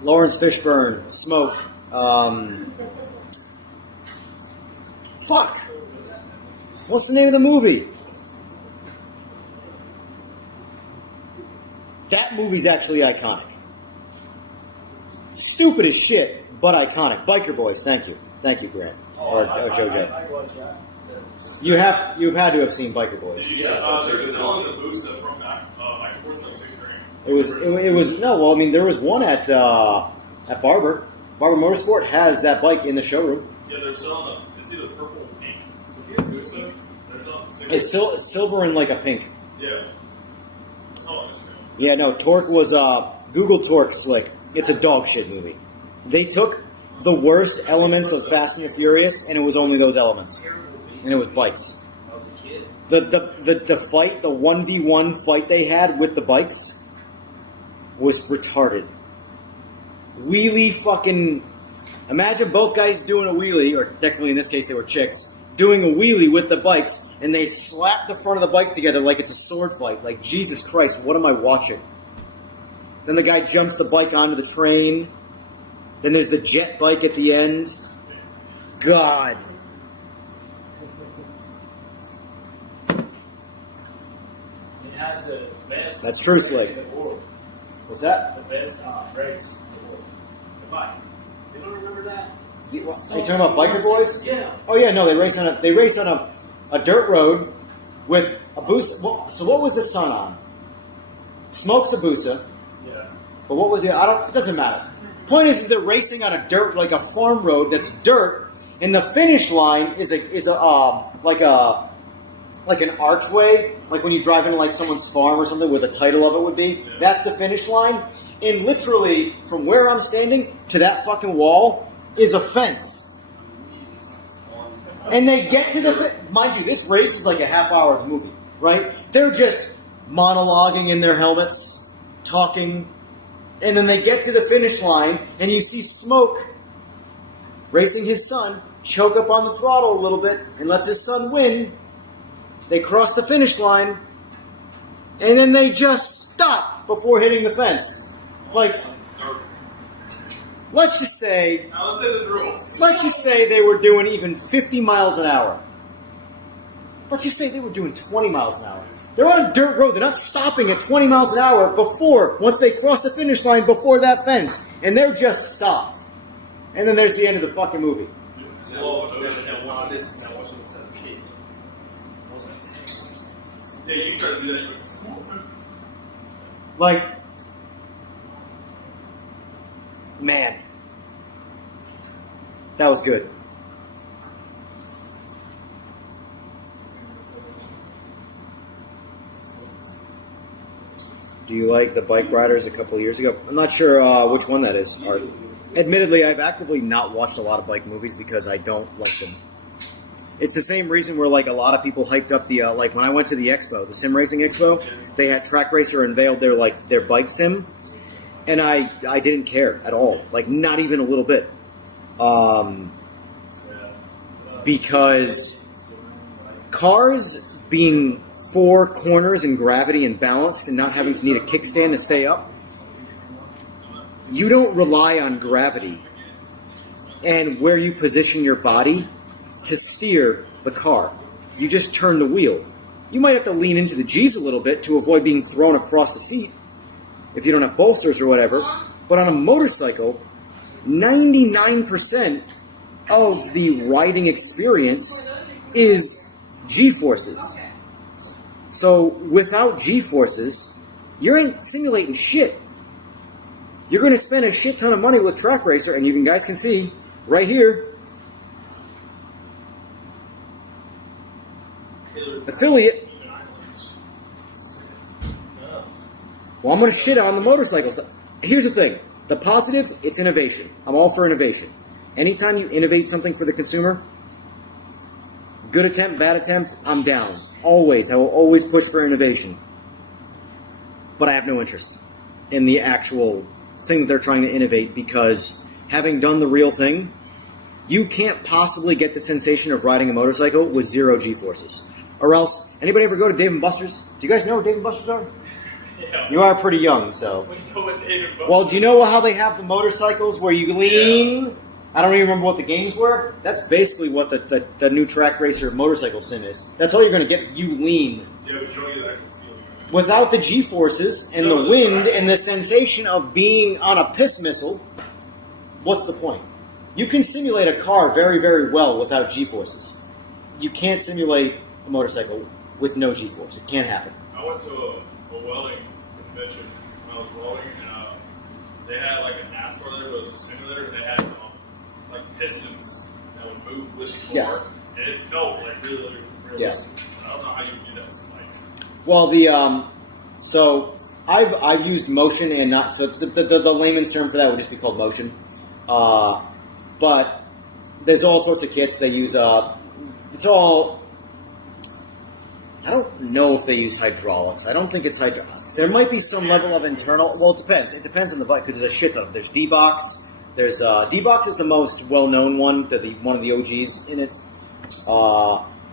Lawrence Fishburne, Smoke, fuck! What's the name of the movie? That movie's actually iconic. Stupid as shit, but iconic. Biker Boys, thank you. Thank you, Grant. Or JoJo. You've had to have seen Biker Boys. They're selling the Busa from back, like 6 grand. It was no. Well, I mean, there was one at Barber. Barber Motorsport has that bike in the showroom. Yeah, they're selling it's either purple or pink. It's a Busa. They're selling for 6 It's silver and like a pink. Yeah. That's all on Instagram. Yeah, no. Torque was Google Torque Slick. It's a dog shit movie. They took the worst elements of Fast and the Furious, and it was only those elements, and it was bikes. I was a kid. The fight, the 1v1 fight they had with the bikes was retarded. Wheelie fucking... Imagine both guys doing a wheelie, or technically in this case they were chicks, doing a wheelie with the bikes, and they slap the front of the bikes together like it's a sword fight. Like, Jesus Christ, what am I watching? Then the guy jumps the bike onto the train. Then there's the jet bike at the end. God. It has the best. That's true, brakes Slick. in the world. What's that? The best brakes in the world. The bike. You don't remember that? Are you talking about biker boys? Yeah. Oh yeah, no, they race on a dirt road with a Busa. Well, so what was the sun on? Smoke's a Busa, Yeah. but what was it? It doesn't matter. Point is they're racing on a dirt, like a farm road that's dirt, and the finish line is like an archway, like when you drive into like someone's farm or something, where the title of it would be. Yeah. That's the finish line, and literally from where I'm standing to that fucking wall is a fence. And they get to the mind you, this race is like a half-hour movie, right? They're just monologuing in their helmets, talking, and then they get to the finish line, and you see Smoke racing his son choke up on the throttle a little bit and lets his son win. They cross the finish line, and then they just stop before hitting the fence. Like, let's just say Now let's say this rule. Let's just say they were doing even 50 miles an hour. Let's just say they were doing 20 miles an hour. They're on a dirt road. They're not stopping at 20 miles an hour once they cross the finish line before that fence. And they're just stopped. And then there's the end of the fucking movie. Yeah, you try to do that. Like, man. That was good. Do you like the Bike Riders a couple of years ago? I'm not sure which one that is. Admittedly, I've actively not watched a lot of bike movies because I don't like them. It's the same reason where like a lot of people hyped up the like when I went to the expo, the sim racing expo, they had Track Racer unveiled their bike sim, and I didn't care at all, like not even a little bit, because cars being four corners and gravity and balanced and not having to need a kickstand to stay up, you don't rely on gravity and where you position your body to steer the car. You just turn the wheel. You might have to lean into the G's a little bit to avoid being thrown across the seat if you don't have bolsters or whatever. But on a motorcycle, 99% of the riding experience is G-forces. So without G-forces, you ain't simulating shit. You're going to spend a shit ton of money with Track Racer, and you guys can see right here, affiliate. Well, I'm going to shit on the motorcycles. Here's the thing. The positive, it's innovation. I'm all for innovation. Anytime you innovate something for the consumer, good attempt, bad attempt, I'm down. Always. I will always push for innovation. But I have no interest in the actual thing that they're trying to innovate, because having done the real thing, you can't possibly get the sensation of riding a motorcycle with zero G-forces. Or else, anybody ever go to Dave & Buster's? Do you guys know what Dave & Buster's are? Yeah. You are pretty young, so. You know what David Buster- Well, do you know how they have the motorcycles where you lean? Yeah. I don't even remember what the games were. That's basically what the new Track Racer motorcycle sim is. That's all you're going to get. You lean. Yeah, but you don't get the actual feeling. Without the G-forces and the wind and the sensation of being on a piss missile, what's the point? You can simulate a car very, very well without G-forces. You can't simulate a motorcycle with no G-force. It can't happen. I went to a welding convention when I was welding, and they had like a NASCAR there, but it was a simulator. They had like pistons that would move with the car, and it felt like really realistic. I don't know how you would do that with a bike. Well, so I've used motion and not, so the layman's term for that would just be called motion. But there's all sorts of kits they use. It's all, I don't know if they use hydraulics. I don't think it's hydraulics. There might be some level of internal. Well, it depends. It depends on the bike, because there's a shit ton. There's D-Box. There's D-Box is the most well-known one. One of the OGs in it.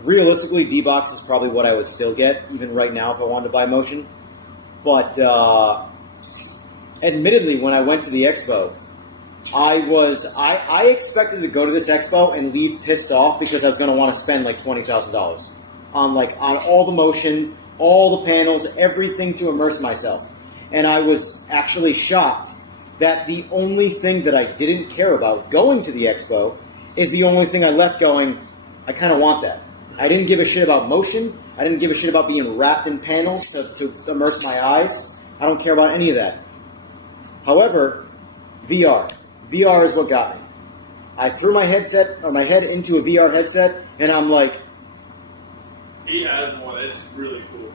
Realistically, D-Box is probably what I would still get, even right now if I wanted to buy Motion. But admittedly, when I went to the expo, I expected to go to this expo and leave pissed off because I was going to want to spend like $20,000 on all the motion, all the panels, everything to immerse myself. And I was actually shocked that the only thing that I didn't care about going to the expo is the only thing I left going, I kind of want that. I didn't give a shit about motion. I didn't give a shit about being wrapped in panels to immerse my eyes. I don't care about any of that. However, VR. VR is what got me. I threw my head into a VR headset, and I'm like, He has one. It's really cool.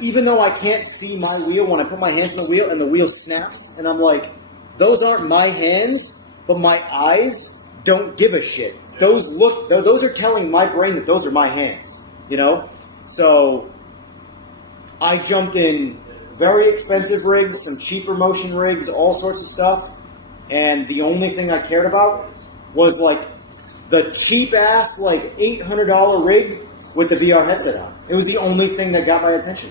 even though I can't see my wheel, when I put my hands on the wheel and the wheel snaps, and I'm like, those aren't my hands, but my eyes don't give a shit. Those are telling my brain that those are my hands, you know? So I jumped in very expensive rigs, some cheaper motion rigs, all sorts of stuff. And the only thing I cared about was like the cheap ass like $800 rig with the VR headset on. It was the only thing that got my attention.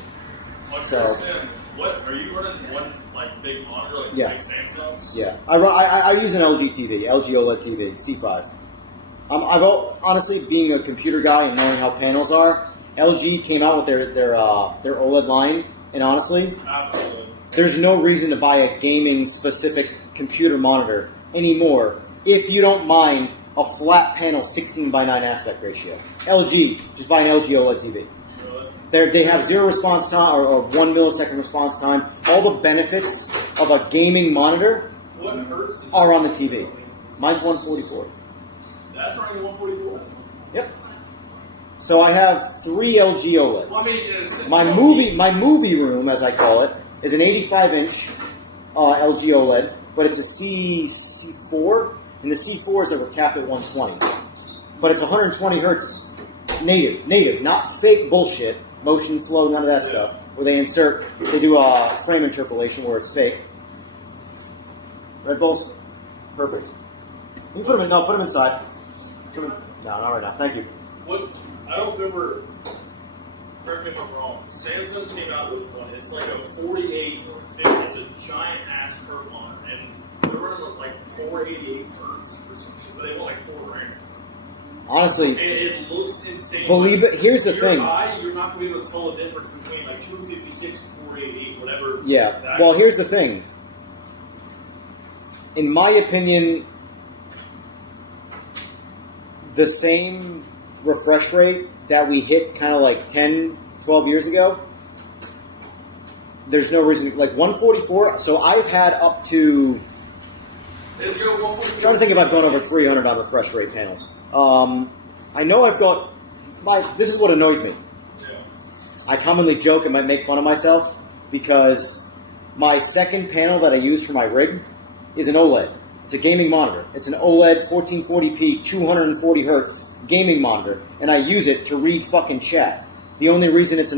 What are you running? One like big monitor, like Yeah. big Samsungs? Yeah, I use an LG TV, LG OLED TV, C5. Honestly, being a computer guy and knowing how panels are, LG came out with their OLED line, and honestly, there's no reason to buy a gaming specific computer monitor anymore if you don't mind a flat panel 16:9 aspect ratio. LG, just buy an LG OLED TV. They have 0 response time or 1 millisecond response time. All the benefits of a gaming monitor What hertz is are on the TV. Mine's 144. That's running 144. Yep. So I have 3 LG OLEDs. Well, I mean, it's My movie room, as I call it, is an 85-inch LG OLED, but it's a C4, and the C4s that were capped at 120. But it's 120 hertz native, not fake bullshit, motion flow, none of that stuff, where they do a frame interpolation where it's fake. Red Bulls? Perfect. You can put them inside. No, not right now. Thank you. What I don't remember. Correct me if I'm wrong. Samsung came out with one. It's like a 48 or 50. It's a giant ass curve monitor, and they're running like 488 hertz or some shit. But they want like $4 grand. Honestly, And it looks insane. believe it. Here's the Your thing. eye, you're not going to be able to tell the difference between like 256 and 488, whatever. Yeah. Well, here's the thing. In my opinion, the same refresh rate that we hit kind of like 10, 12 years ago, there's no reason, like 144, so I've had up to, I'm trying to think if I've gone over 300 on refresh rate panels. I know I've got, this is what annoys me. Yeah. I commonly joke and might make fun of myself because my second panel that I use for my rig is an OLED. It's a gaming monitor. It's an OLED 1440p, 240 hertz gaming monitor, and I use it to read fucking chat. The only reason it's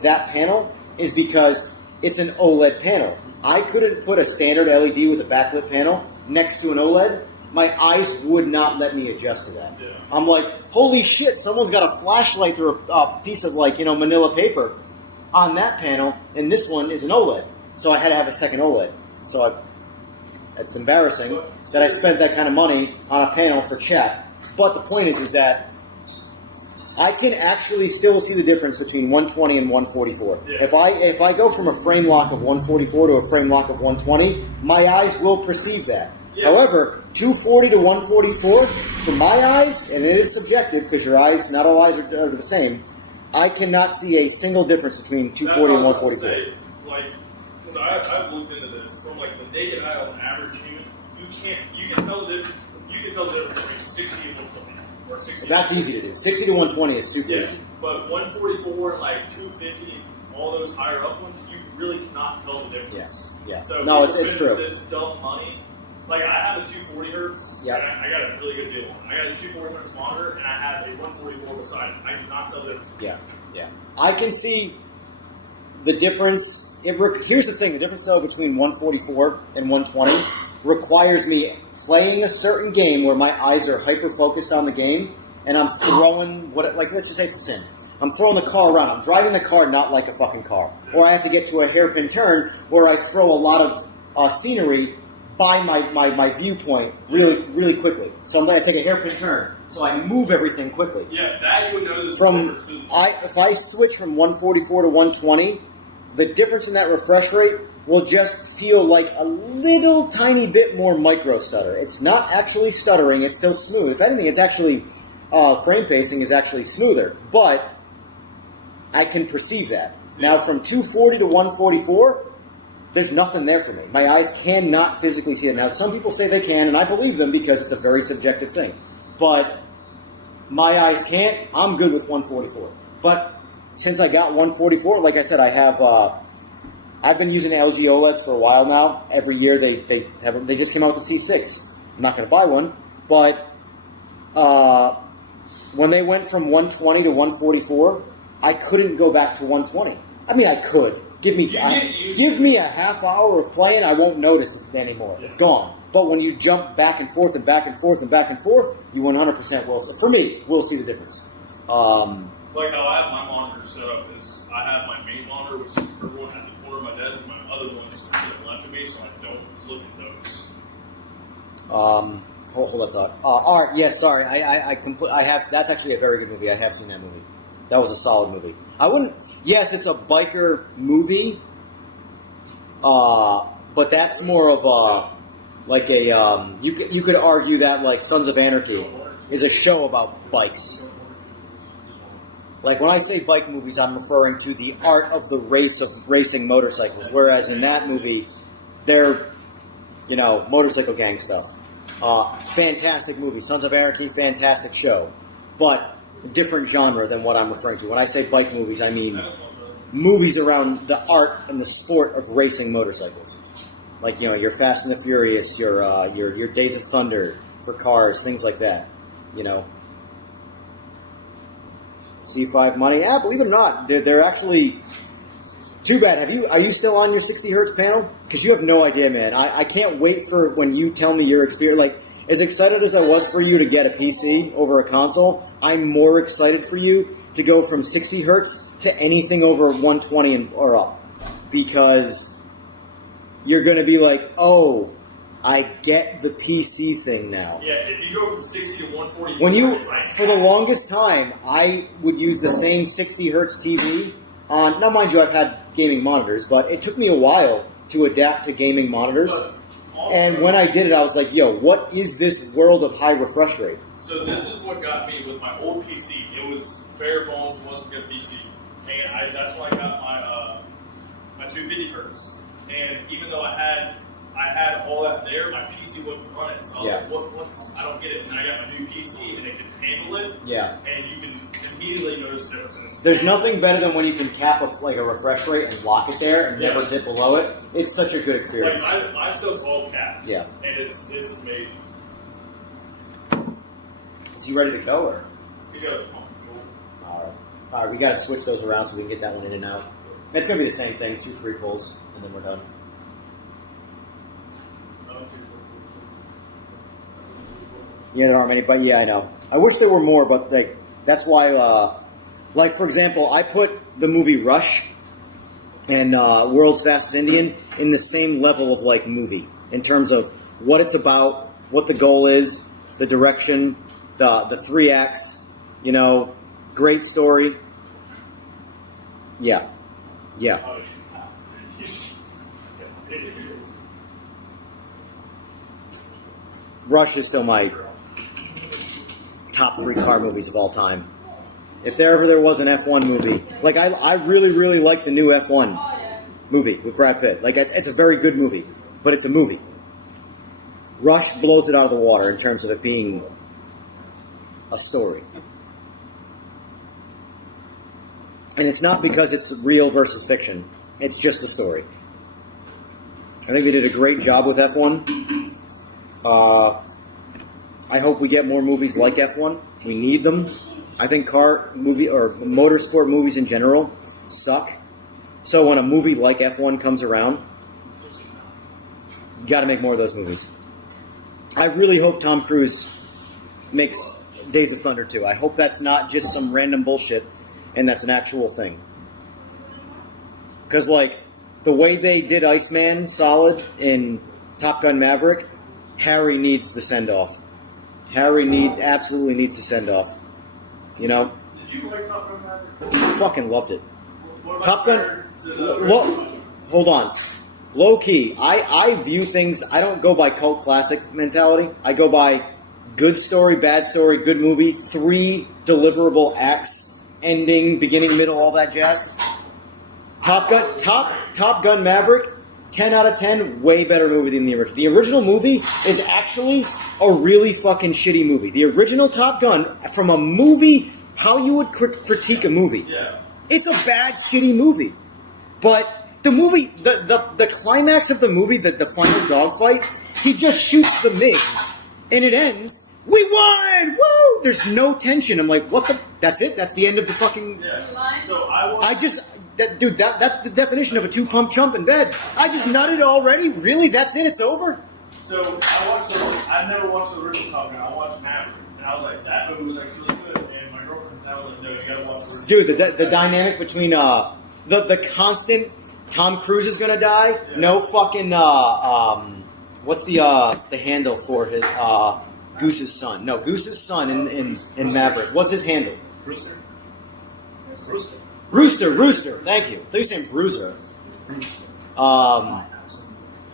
that panel is because it's an OLED panel. I couldn't put a standard LED with a backlit panel next to an OLED. My eyes would not let me adjust to that. Yeah. I'm like, holy shit, someone's got a flashlight or a piece of manila paper on that panel, and this one is an OLED. So I had to have a second OLED. So it's embarrassing that I spent that kind of money on a panel for chat. But the point is that I can actually still see the difference between 120 and 144. Yeah. If I go from a frame lock of 144 to a frame lock of 120, my eyes will perceive that. Yeah. However, 240 to 144, for my eyes, and it is subjective because your eyes, not all eyes are the same, I cannot see a single difference between 240 and 144. Because I've looked into this from like the naked eye on average human, you can tell the difference. You can tell the difference between 60 and 120 or 60. That's easy to do. 60 to 120 is super Yeah, easy. but 144 and like 250, all those higher up ones, you really cannot tell the difference. Yeah. So No, people it's spend true. This dumb money. Like I have a 240 hertz. Yeah. And I got a really good deal on it. I got a 240 hertz monitor, and I have a 144 beside it. I cannot tell the difference. Yeah. I can see the difference. Here's the thing: the difference though between 144 and 120 requires me playing a certain game where my eyes are hyper focused on the game and I'm throwing let's just say it's a sin. I'm throwing the car around. I'm driving the car not like a fucking car. Or I have to get to a hairpin turn where I throw a lot of scenery by my viewpoint really quickly. So I'm going to take a hairpin turn. So I move everything quickly. Yeah, that you would know the difference. If I switch from 144 to 120, the difference in that refresh rate will just feel like a little tiny bit more micro stutter. It's not actually stuttering. It's still smooth. If anything, it's actually frame pacing is actually smoother. But I can perceive that. Now, from 240 to 144, there's nothing there for me. My eyes cannot physically see it. Now, some people say they can, and I believe them because it's a very subjective thing. But my eyes can't. I'm good with 144. But since I got 144, like I said, I've been using LG OLEDs for a while now. Every year they just came out with the C6. I'm not going to buy one, but when they went from 120 to 144, I couldn't go back to 120. I mean, I could. Give me a half hour of playing, I won't notice it anymore. It's gone. But when you jump back and forth and back and forth and back and forth, you 100% will. For me, will see the difference. Like how I have my monitor set up is I have my main monitor, which is the curved one at the corner of my desk, and my other one is to the left of me, so I don't look at those. Hold that thought. Art, yes, sorry. I have. That's actually a very good movie. I have seen that movie. That was a solid movie. I wouldn't. Yes, it's a biker movie, but that's more of a You could argue that like Sons of Anarchy is a show about bikes. Like when I say bike movies, I'm referring to the art of the race of racing motorcycles. Whereas in that movie, they're motorcycle gang stuff. Fantastic movie. Sons of Anarchy, fantastic show. But different genre than what I'm referring to. When I say bike movies, I mean movies around the art and the sport of racing motorcycles. Like, your Fast and the Furious, your Days of Thunder for cars, things like that. C5 money. Yeah, believe it or not, they're actually... Too bad. Are you still on your 60 hertz panel? Because you have no idea, man. I can't wait for when you tell me your experience. Like, as excited as I was for you to get a PC over a console, I'm more excited for you to go from 60 hertz to anything over 120 or up. Because you're going to be like, oh, I get the PC thing now. Yeah, if you go from 60 to 144, it's like... For the longest time, I would use the same 60 hertz TV on... Now, mind you, I've had gaming monitors, but it took me a while to adapt to gaming monitors. And when I did it, I was like, yo, what is this world of high refresh rate? So this is what got me with my old PC. It was bare bones. It wasn't a good PC. And that's why I got my 250 hertz. And even though I had all that there, my PC wouldn't run it. So I was like, what? I don't get it. And I got my new PC, and it can handle it. Yeah. And you can immediately notice the difference. There's nothing better than when you can cap a refresh rate and lock it there and never dip below it. It's such a good experience. Like my stuff's all capped. Yeah. And it's amazing. Is he ready to go, or? He's got a pump fuel. All right. We got to switch those around so we can get that one in and out. It's going to be the same thing, 2-3 pulls, and then we're done. Yeah, there aren't many, but yeah, I know. I wish there were more, but that's why, for example, I put the movie Rush and World's Fastest Indian in the same level of movie in terms of what it's about, what the goal is, the direction, the 3 acts, great story. Yeah. Rush is still my top 3 car movies of all time. If there was an F1 movie, I really, really like the new F1 movie with Brad Pitt. It's a very good movie, but it's a movie. Rush blows it out of the water in terms of it being a story. And it's not because it's real versus fiction. It's just a story. I think they did a great job with F1. I hope we get more movies like F1. We need them. I think car movie or motorsport movies in general suck. So when a movie like F1 comes around, you got to make more of those movies. I really hope Tom Cruise makes Days of Thunder 2. I hope that's not just some random bullshit and that's an actual thing. Because, like, the way they did Iceman solid in Top Gun Maverick, Harry needs the send-off. Harry absolutely needs the send-off. You know? Did you like Top Gun Maverick? Fucking loved it. What about Top Gun. Hold on. Low key, I view things. I don't go by cult classic mentality. I go by good story, bad story, good movie, 3 deliverable acts, ending, beginning, middle, all that jazz. Top Gun Maverick, 10 out of 10, way better movie than the original. The original movie is actually a really fucking shitty movie. The original Top Gun, from a movie, how you would critique a movie. Yeah. It's a bad, shitty movie. But the movie, the climax of the movie, the final dogfight, he just shoots the MiG, and it ends, we won! Woo! There's no tension. I'm like, what the? That's it? That's the end of the fucking... Yeah. So I watched... That's the definition of a 2-pump chump in bed. I just nutted already? Really? That's it? It's over? So I've never watched the original Top Gun. I watched Maverick, and I was like, that movie was actually really good. And my girlfriend was like, no, you gotta watch the original. Dude, the dynamic between the constant Tom Cruise is gonna die. Yeah. No fucking what's the handle for his Goose's son? No, Goose's son in Maverick. What's his handle? Rooster. Rooster. Thank you. I thought you were saying Bruiser.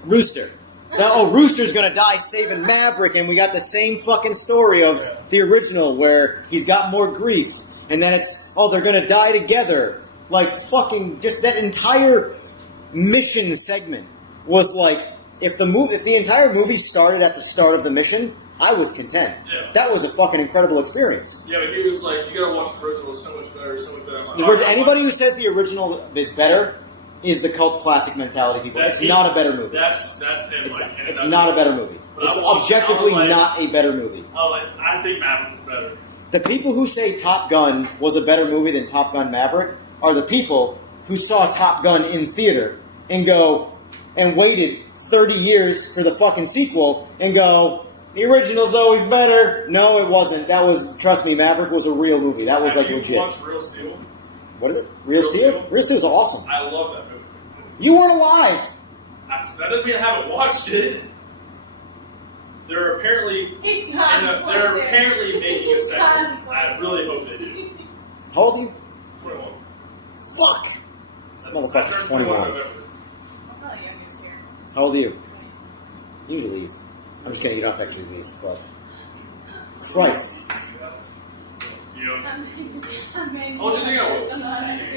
Rooster. Rooster's gonna die saving Maverick, and we got the same fucking story of the original where he's got more grief, and then it's they're gonna die together. Like fucking just that entire mission segment was like if the entire movie started at the start of the mission, I was content. Yeah. That was a fucking incredible experience. Yeah, but he was like, you gotta watch the original. It's so much better. I'm like, Anybody who says the original is better is the cult classic mentality people. It's not a better movie. That's him. It's not a better movie. It's objectively not a better movie. I think Maverick was better. The people who say Top Gun was a better movie than Top Gun Maverick are the people who saw Top Gun in theater and go and waited 30 years for the fucking sequel and go, the original's always better. No, it wasn't. Trust me, Maverick was a real movie. That was like legit. You watched Real Steel? What is it? Real Steel? Real Steel's awesome. I love that movie. You weren't alive. That doesn't mean I haven't watched it. They're apparently making a second. I really hope they do. How old are you? 21. Fuck. This motherfucker's 21. I'm probably youngest here. How old are you? You usually leave. I'm just kidding. You don't have to actually leave. But Christ. Yeah. What do you think I was?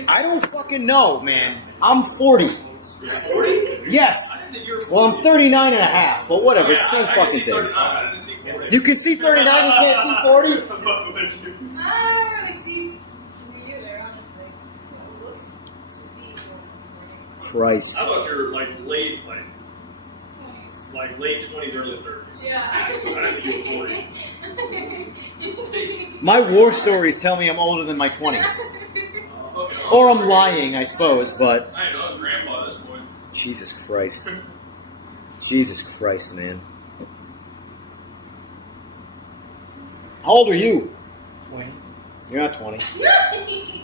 I don't fucking know, man. I'm 40. You're 40? Yes. I think you're 40. Well, I'm 39 and a half, but whatever. It's the same I fucking can see thing. 39. I didn't see 40. You can see 39, you can't see 40? I don't really see from you there, honestly. Whoops. Christ. I thought you were like late 20s. late 20s, early 30s. Yeah. I didn't think you were 40. My war stories tell me I'm older than my 20s. Okay, Or I'm lying, I suppose, but... I ain't know, I'm grandpa at this point. Jesus Christ. Jesus Christ, man. How old are you? 20. You're not 20.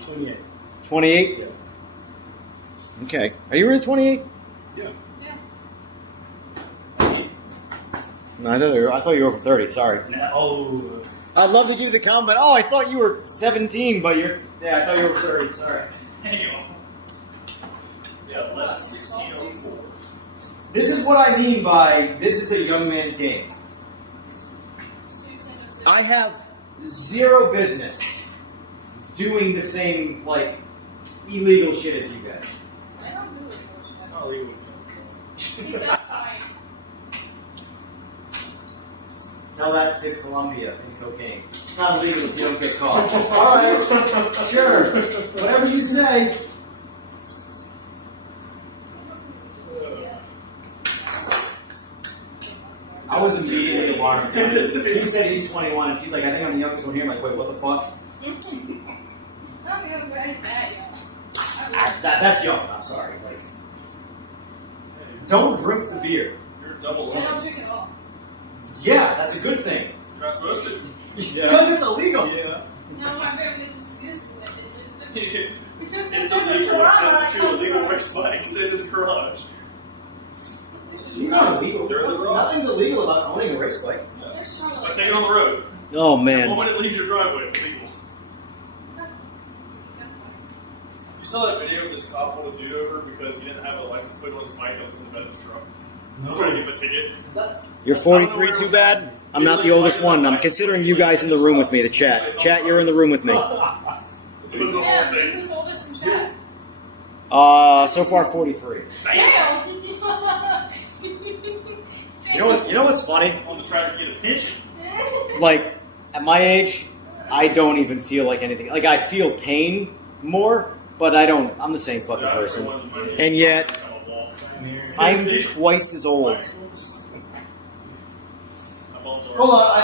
28. 28? Yeah. Okay. Are you really 28? Yeah. No, I thought you were over 30, sorry. Oh. I'd love to give you the comment, I thought you were 17, but you're... Yeah, I thought you were 30, sorry. Hang on. Yeah, 1604. This is what I mean by, this is a young man's game. I have zero business doing the same, like, illegal shit as you guys. I don't do illegal shit. It's not illegal. He says fine. Tell that to Colombia and cocaine. It's not illegal if you don't get caught. Alright, sure. Whatever you say. I was immediately alarmed. He said he's 21, and she's like, I think I'm the youngest one here. I'm like, wait, what the fuck? Not even very bad, yo. That's young, I'm sorry. Like, don't drink the beer. You're double I don't O's. drink at all. Yeah, that's a good thing. You're not supposed to. Because it's illegal. Yeah. No, my favorite is just this one. It's illegal. It says 2 illegal race bikes in his garage. These aren't illegal. They're in the garage. Nothing's illegal about owning a race bike. They're strong. I take it on the road. Oh The man. moment it leaves your driveway, it's legal. You saw that video of this cop pulled a dude over because he didn't have a license plate on his bike that was in the bed of his truck. Trying to give him a ticket. You're 43, too bad? I'm not the oldest one. I'm considering you guys in the room with me, the chat. Chat, you're in the room with me. It was a whole Yeah, thing. who's oldest in chat? So far 43. Damn! You know what's funny? On the track to get a pension. Like, at my age, I don't even feel like anything. Like, I feel pain more, but I'm the same fucking person. And yet, I'm twice as old. Hold on, I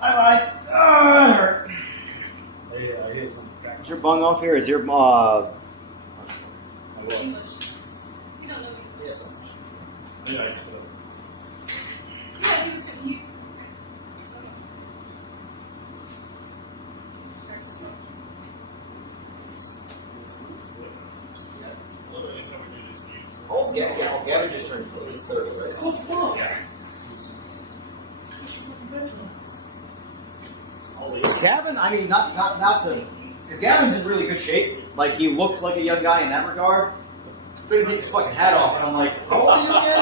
lied. That hurt. Is your bung off here? Is your, English. You don't know English. Yes. Yeah, he was telling you. Oh, yeah, Gavin just turned 30, right? Oh, fuck. Gavin, I mean, not to, because Gavin's in really good shape. Like, he looks like a young guy in that regard. But he takes his fucking hat off, and I'm like, how old are you again?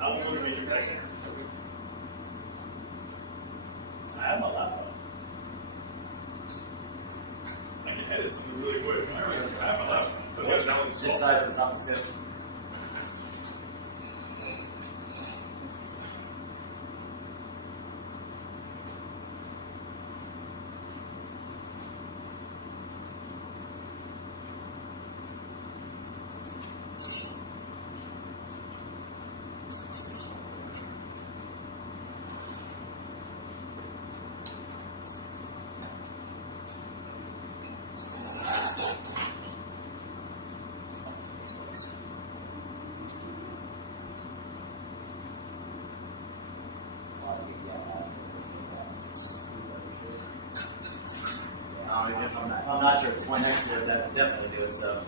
I want to make you back. I have my laptop. I can edit something really quick. I have my laptop. Okay, now it's Sit size on top of the scale. I'm not sure if it's one next to it, that would definitely do it, so.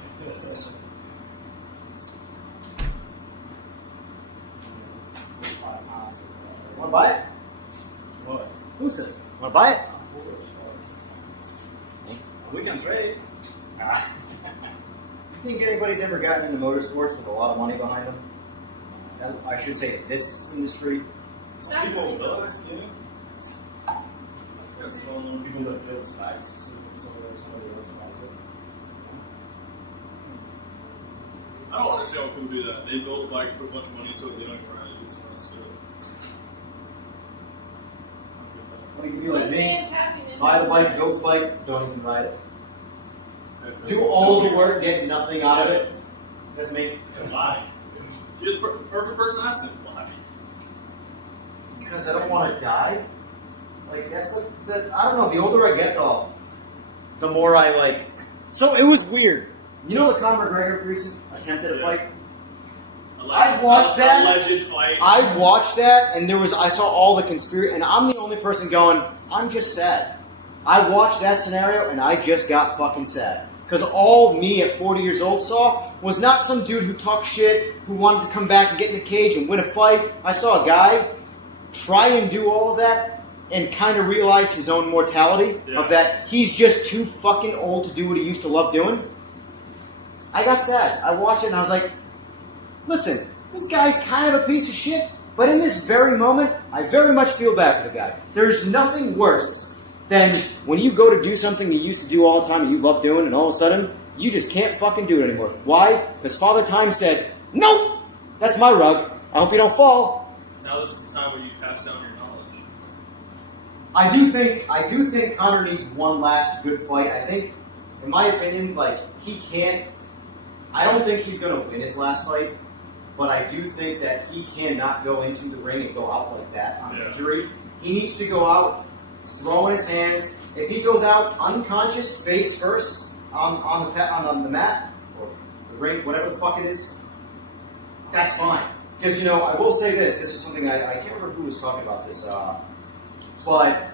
Wanna buy it? What? Who said? Wanna buy it? We can trade. You think anybody's ever gotten into motorsports with a lot of money behind them? I should say this industry. Stop People really does, yeah. That's the only people that builds bikes and see if somebody else buys it. I don't understand why people do that. They build a bike, put a bunch of money into it, they don't even run it. It's fun to do it. Well, you can be What like me. man's happiness Buy the is bike, yours. go the bike, don't even ride it. Do all the work, get nothing out of it. That's me. Why? You're the perfect person to ask them. Why? Because I don't want to die. Like, that's the I don't know, the older I get, the more I like. So it was weird. You know the Conor McGregor recent attempted a fight? I watched that. Alleged fight. I watched that, and I saw all the conspiracy, and I'm the only person going, I'm just sad. I watched that scenario, and I just got fucking sad. Because all me at 40 years old saw was not some dude who talked shit, who wanted to come back and get in the cage and win a fight. I saw a guy try and do all of that and kind of realize his own mortality, of that he's just too fucking old to do what he used to love doing. I got sad. I watched it, and I was like, listen, this guy's kind of a piece of shit, but in this very moment, I very much feel bad for the guy. There's nothing worse than when you go to do something you used to do all the time and you love doing, and all of a sudden, you just can't fucking do it anymore. Why? Because Father Time said, nope! That's my rug. I hope you don't fall. Now this is the time where you pass down your knowledge. I do think Conor needs one last good fight. I think, in my opinion, like, he can't, I don't think he's going to win his last fight, but I do think that he cannot go into the ring and go out like that on injury. He needs to go out throwing his hands. If he goes out unconscious, face first on the mat or the ring, whatever the fuck it is, that's fine. Because, you know, I will say this. This is something I can't remember who was talking about this. But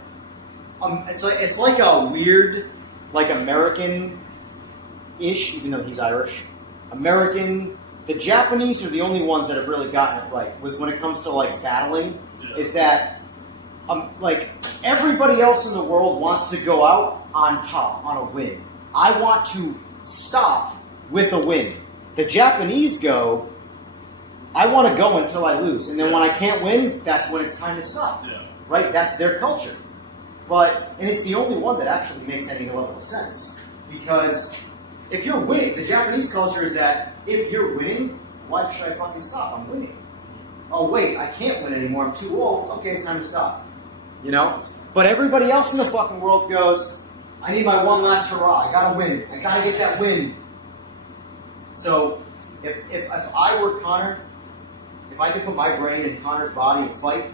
it's like a weird, like American-ish, even though he's Irish. American. The Japanese are the only ones that have really gotten it right when it comes to like battling. Is that like everybody else in the world wants to go out on top on a win. I want to stop with a win. The Japanese go, I want to go until I lose, and then when I can't win, that's when it's time to stop. Yeah. Right? That's their culture. And it's the only one that actually makes any level of sense. Because if you're winning, the Japanese culture is that if you're winning, why should I fucking stop? I'm winning. Oh wait, I can't win anymore. I'm too old. Okay, it's time to stop. You know? But everybody else in the fucking world goes, I need my one last hurrah. I gotta win. I gotta get that win. So if I were Connor, if I could put my brain in Connor's body and fight,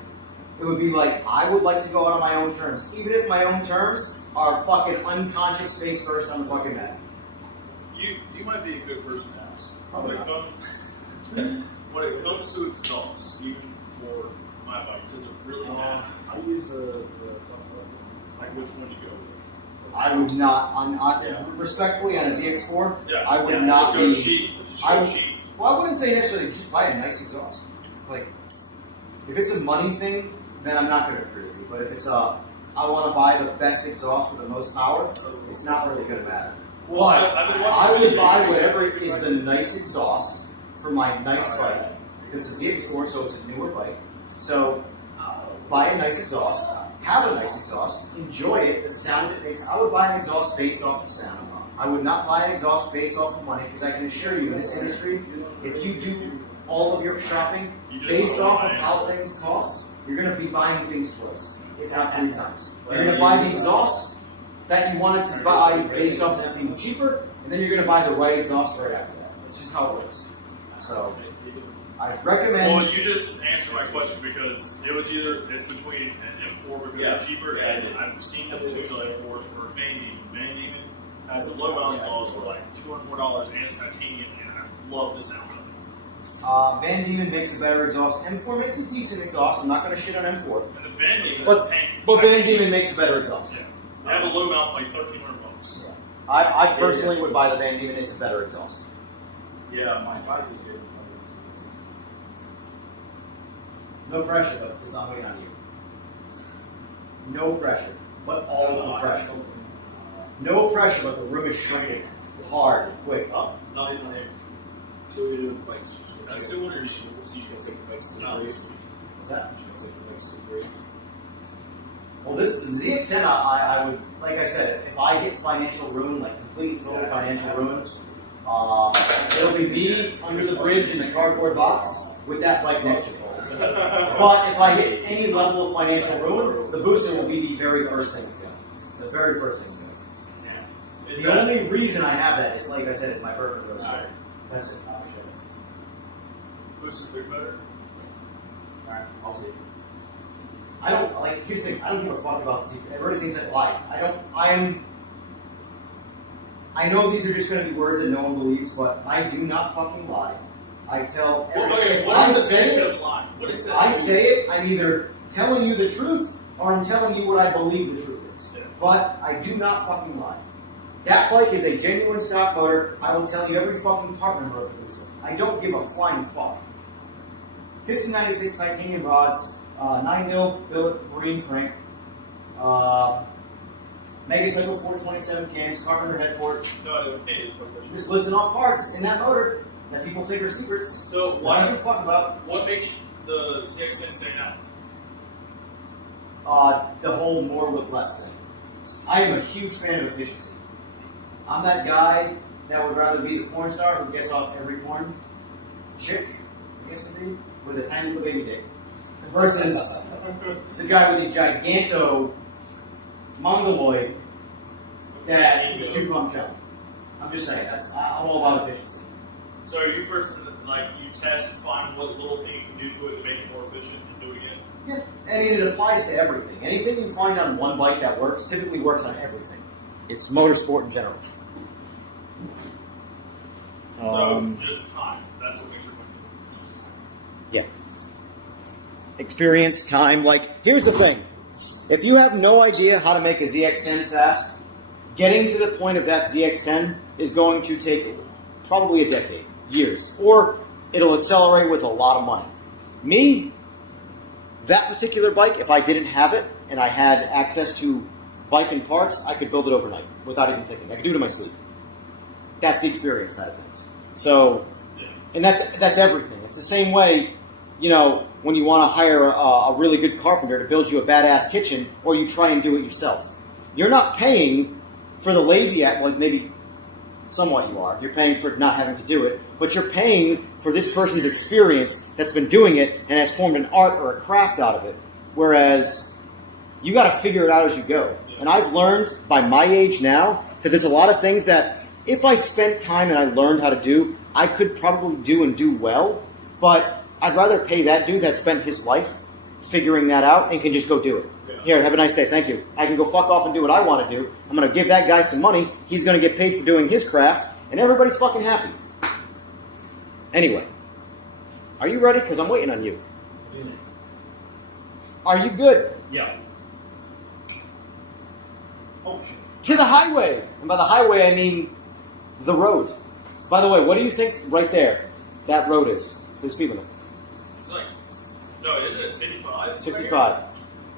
it would be like, I would like to go out on my own terms. Even if my own terms are fucking unconscious face first on the fucking mat. You might be a good person to ask. Probably When it comes to exhaust, even for my bike, does it really matter? I use the Like which one you go with? I would not, respectfully, on a ZX4, Yeah. I would not just go be... cheap. Just I go would- cheap. Well, I wouldn't say necessarily just buy a nice exhaust. Like, if it's a money thing, then I'm not going to agree with you. But if it's I want to buy the best exhaust with the most power, it's not really going to matter. Well, But I've been watching I would videos. buy whatever is the nice exhaust for my nice bike. Because it's a ZX4, so it's a newer bike. So, buy a nice exhaust, have a nice exhaust, enjoy it, the sound it makes. I would buy an exhaust based off of sound. I would not buy an exhaust based off of money, because I can assure you, in this industry, if you do all of your shopping based off of how things cost, you're going to be buying things twice, if not 3 times. You're going to buy the exhaust that you wanted to buy based off of it being cheaper, and then you're going to buy the right exhaust right after that. That's just how it works. So, I recommend... Well, you just answered my question because it's between an M4 because they're cheaper, and I've seen them choose M4s for Van Diemen. Van Diemen has a low value exhaust for like $204, and it's titanium, and I love the sound of it. Van Diemen makes a better exhaust. M4 makes a decent exhaust. I'm not going to shit on M4. And the Van Diemen But Van Diemen makes a better exhaust. Yeah. They have a low mount for like $1,300. Yeah. I personally would buy the Van Diemen. It's a better exhaust. Yeah, my bike is good. No pressure, though, because I'm waiting on you. No pressure, but all of the pressure. No pressure, but the room is shrinking. Hard, quick. Oh, no, he's not here. So we do bikes. That's still one of your You should go take the bikes to the race. What's that? You should go take the bikes to the race. Well, the ZX10, I would, like I said, if I hit financial ruin, like complete total financial ruin, it'll be me under the bridge in the cardboard box with that bike next to me. But if I hit any level of financial ruin, the booster will be the very first thing to go. The very first thing to go. The only reason I have that is, like I said, it's my bourbon roaster. That's it. Boost is big better. Alright, I'll see. I don't, like, here's the thing, I don't give a fuck about the secret. Everybody thinks I lie. I know these are just going to be words that no one believes, but I do not fucking lie. I tell everybody, if I say it, What is that? I say it, I'm either telling you the truth, or I'm telling you what I believe the truth is. Yeah. But I do not fucking lie. That bike is a genuine stock motor. I will tell you every fucking part number of the booster. I don't give a flying fuck. 1596 titanium rods, 9mm billet marine crank, Megacycle 427 cams, carbon head port. No, I don't hate it for pushing. Just listing off parts in that motor that people think are secrets. So I don't why? give a fuck about. What makes the ZX10 stand out? The whole more with less thing. I am a huge fan of efficiency. I'm that guy that would rather be the porn star who gets off every porn chick, I guess it would be, with a tiny little baby dick, versus the guy with the giganto mongoloid that is too pump chum. I'm just saying, I'm all about efficiency. So are you a person that like you test, find what little thing you can do to it to make it more efficient, and do it again? Yeah, and it applies to everything. Anything you find on one bike that works typically works on everything. It's motorsport in general. So just time. That's what makes your bike. experience, time. Like, here's the thing. If you have no idea how to make a ZX10 fast, getting to the point of that ZX10 is going to take probably a decade, years, or it'll accelerate with a lot of money. Me, that particular bike, if I didn't have it and I had access to bike and parts, I could build it overnight without even thinking. I could do it in my sleep. That's the experience side of things. So, and that's everything. It's the same way, you know, when you want to hire a really good carpenter to build you a badass kitchen, or you try and do it yourself. You're not paying for the lazy act, like maybe somewhat you are. You're paying for not having to do it, but you're paying for this person's experience that's been doing it and has formed an art or a craft out of it. Whereas you got to figure it out as you go. And I've learned by my age now that there's a lot of things that if I spent time and I learned how to do, I could probably do and do well, but I'd rather pay that dude that spent his life figuring that out and can just go do it. Here, have a nice day, thank you. I can go fuck off and do what I want to do. I'm going to give that guy some money. He's going to get paid for doing his craft, and everybody's fucking happy. Anyway, are you ready? Because I'm waiting on you. Are you good? Yeah. Oh, shit. To the highway. And by the highway, I mean the road. By the way, what do you think right there that road is? The speed limit. It's like, no, isn't it 55? 55.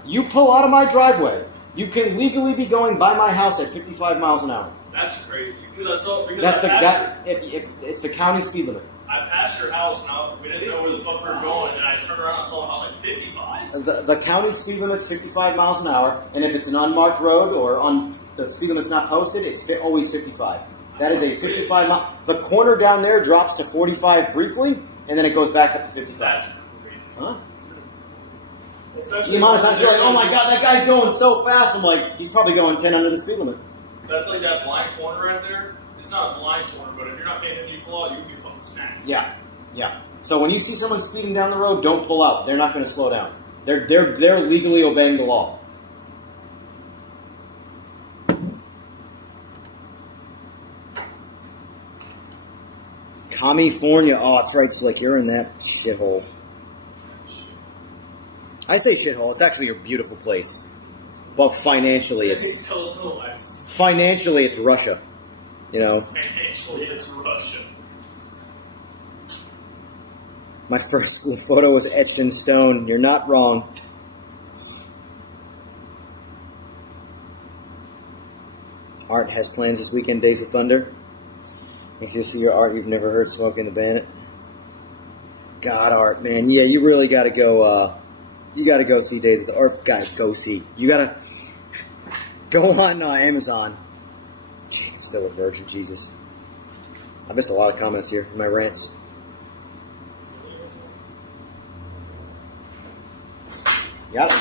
You pull out of my driveway, you can legally be going by my house at 55 miles an hour. That's crazy. Because I saw, because That's if it's the county speed limit. I passed your house and we didn't know where the fuck we were going, and I turned around and saw like 55. The county speed limit's 55 miles an hour, and if it's an unmarked road or on the speed limit's not posted, it's always 55. That is a 55 mile. The corner down there drops to 45 briefly, and then it goes back up to 55. That's crazy. Huh? The amount of times you're like, oh my god, that guy's going so fast. I'm like, he's probably going 10 under the speed limit. That's like that blind corner right there. It's not a blind corner, but if you're not paying attention, you pull out, you can be fucking snapped. Yeah, yeah. So when you see someone speeding down the road, don't pull out. They're not going to slow down. They're legally obeying the law. California. Oh, that's right, Slick. You're in that shithole. I say shithole. It's actually a beautiful place, but financially, it's Russia. You know. Financially, it's Russia. My first school photo was etched in stone. You're not wrong. Art has plans this weekend. Days of Thunder. If you see your Art, you've never heard Smoking the Bandit. God, Art, man, yeah, you really got to go. You got to go see Days of the Or guys, go see. You got to go on Amazon. I'm still a virgin, Jesus. I missed a lot of comments here in my rants. Got it.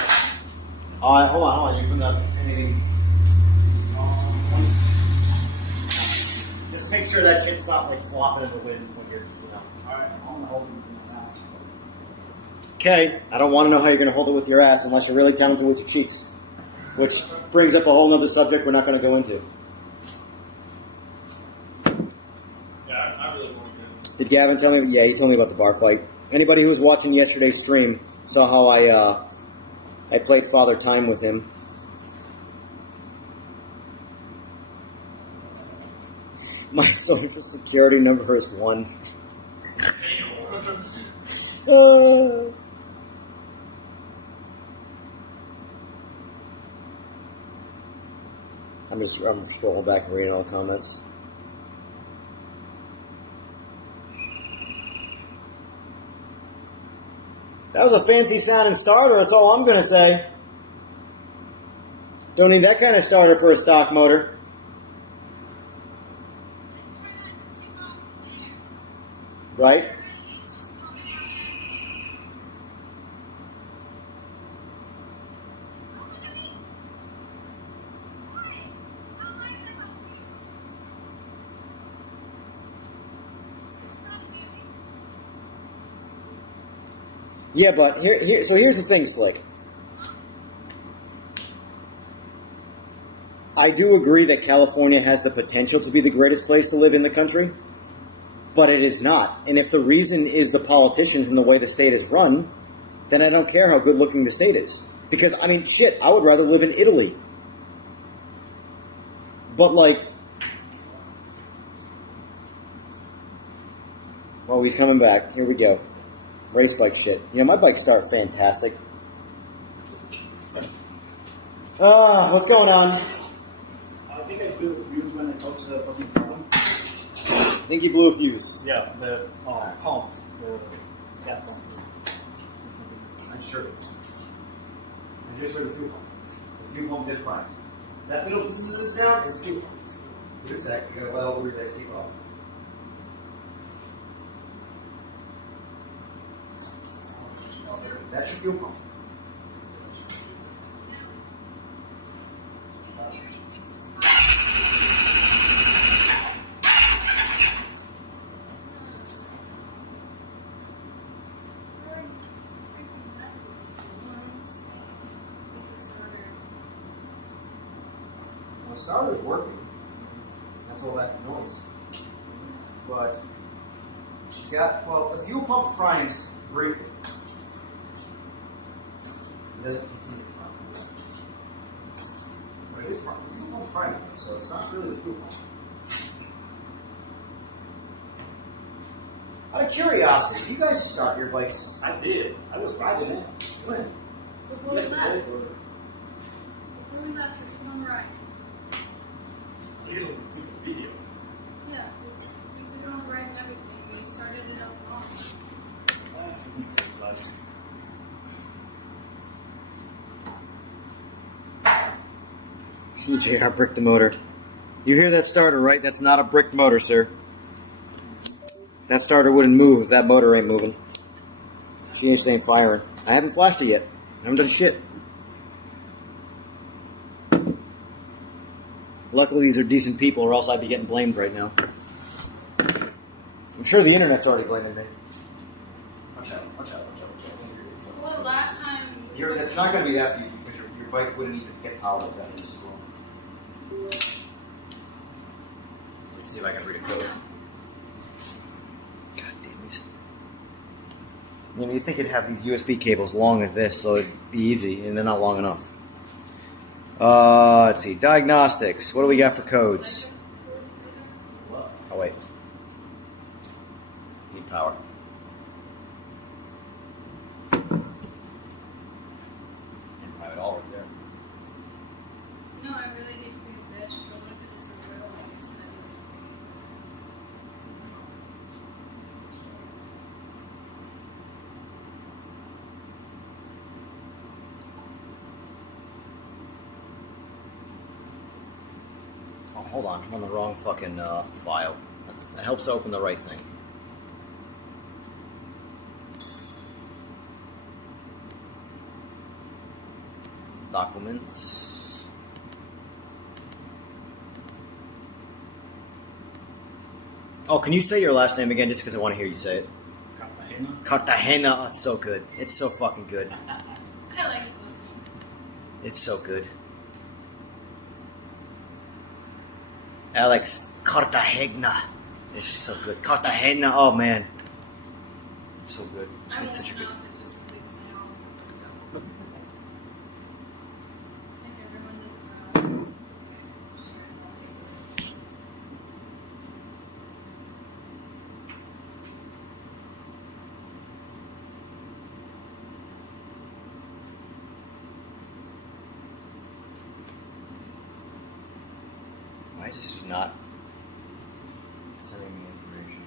Hold on. You put up anything? Just make sure that shit's not like flopping in the wind when you're, Alright, I'm gonna hold him in the house. Okay, I don't want to know how you're going to hold it with your ass unless you're really talented with your cheeks. Which brings up a whole other subject we're not going to go into. Yeah, I really want to. Did Gavin tell me? Yeah, he told me about the bar fight. Anybody who was watching yesterday's stream saw how I played Father Time with him. My social security number is 1. I'm scrolling back and reading all the comments. That was a fancy sounding starter, that's all I'm going to say. Don't need that kind of starter for a stock motor. Right? Yeah, but so here's the thing, Slick. I do agree that California has the potential to be the greatest place to live in the country, but it is not. And if the reason is the politicians and the way the state is run, then I don't care how good looking the state is. Because, I mean, shit, I would rather live in Italy. But, like... Oh, he's coming back. Here we go. Race bike shit. You know, my bikes start fantastic. What's going on? I think I blew a fuse when I touched the fucking problem. I think you blew a fuse. Yeah, the pump. The gas pump. I just heard it. I just heard the fuel pump. The fuel pump just primed. That little zzz sound is the fuel pump. Give it a sec. You gotta let all the weird guys keep off. That's your fuel pump. The starter's working. That's all that noise. But she's got, well, the fuel pump primes briefly. It doesn't continue to prime. But it is priming. The fuel pump's priming, so it's not really the fuel pump. Out of curiosity, do you guys start your bikes? I did. I was riding it. When? Before we left. Yesterday, Before we left, we took on the ride. you don't do the video. Yeah. We took it on the ride and everything. We started it up wrong. TJR bricked the motor. You hear that starter, right? That's not a bricked motor, sir. That starter wouldn't move if that motor ain't moving. She ain't firing. I haven't flashed it yet. I haven't done shit. Luckily, these are decent people, or else I'd be getting blamed right now. I'm sure the internet's already blaming me. Watch out, watch out, watch out, watch out. Well, last time... That's not going to be that easy, because your bike wouldn't even get power if that was wrong. Let's see if I can read a code. God damn these. You know, you'd think it'd have these USB cables long as this, so it'd be easy, and they're not long enough. Let's see. Diagnostics. What do we got for codes? Oh, wait. Need power. And have it all right there. You know, I really hate to be a bitch, but what if it was a real life that was Oh, hold on. I'm on the wrong fucking file. That helps open the right thing. Documents. Oh, can you say your last name again just because I want to hear you say it? Cartagena. Oh, it's so good. It's so fucking good. I like his listening. It's so good. Alex Cartagena. It's so good. Cartagena. Oh, man. It's so good. I It's won't such a good... pronounce it just because I know. I think everyone does pronounce it. Why is this just not sending me information?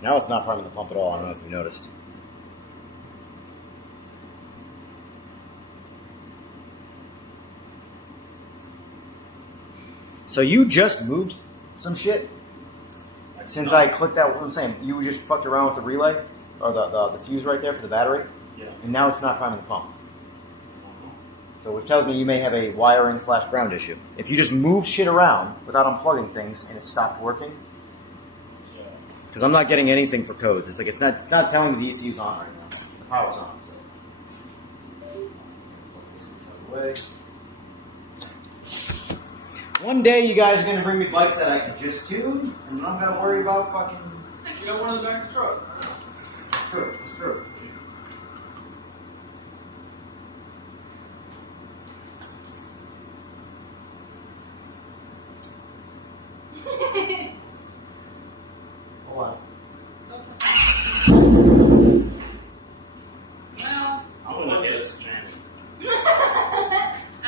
Now it's not priming the pump at all. I don't know if you noticed. So you just moved some shit since I clicked that. What I'm saying, you just fucked around with the relay or the fuse right there for the battery, Yeah. and now it's not priming the pump. So which tells me you may have a wiring / ground issue. If you just move shit around without unplugging things and it stopped working, So, Because I'm not getting anything for codes. It's like it's not telling me the ECU's on right now. The power's on. So. Way. One day you guys are gonna bring me bikes that I can just tune, and I'm not gonna worry about fucking. You got one in the back of the truck. It's true. It's true. Hold on. Don't touch it. Well, I'm gonna get us a channel. I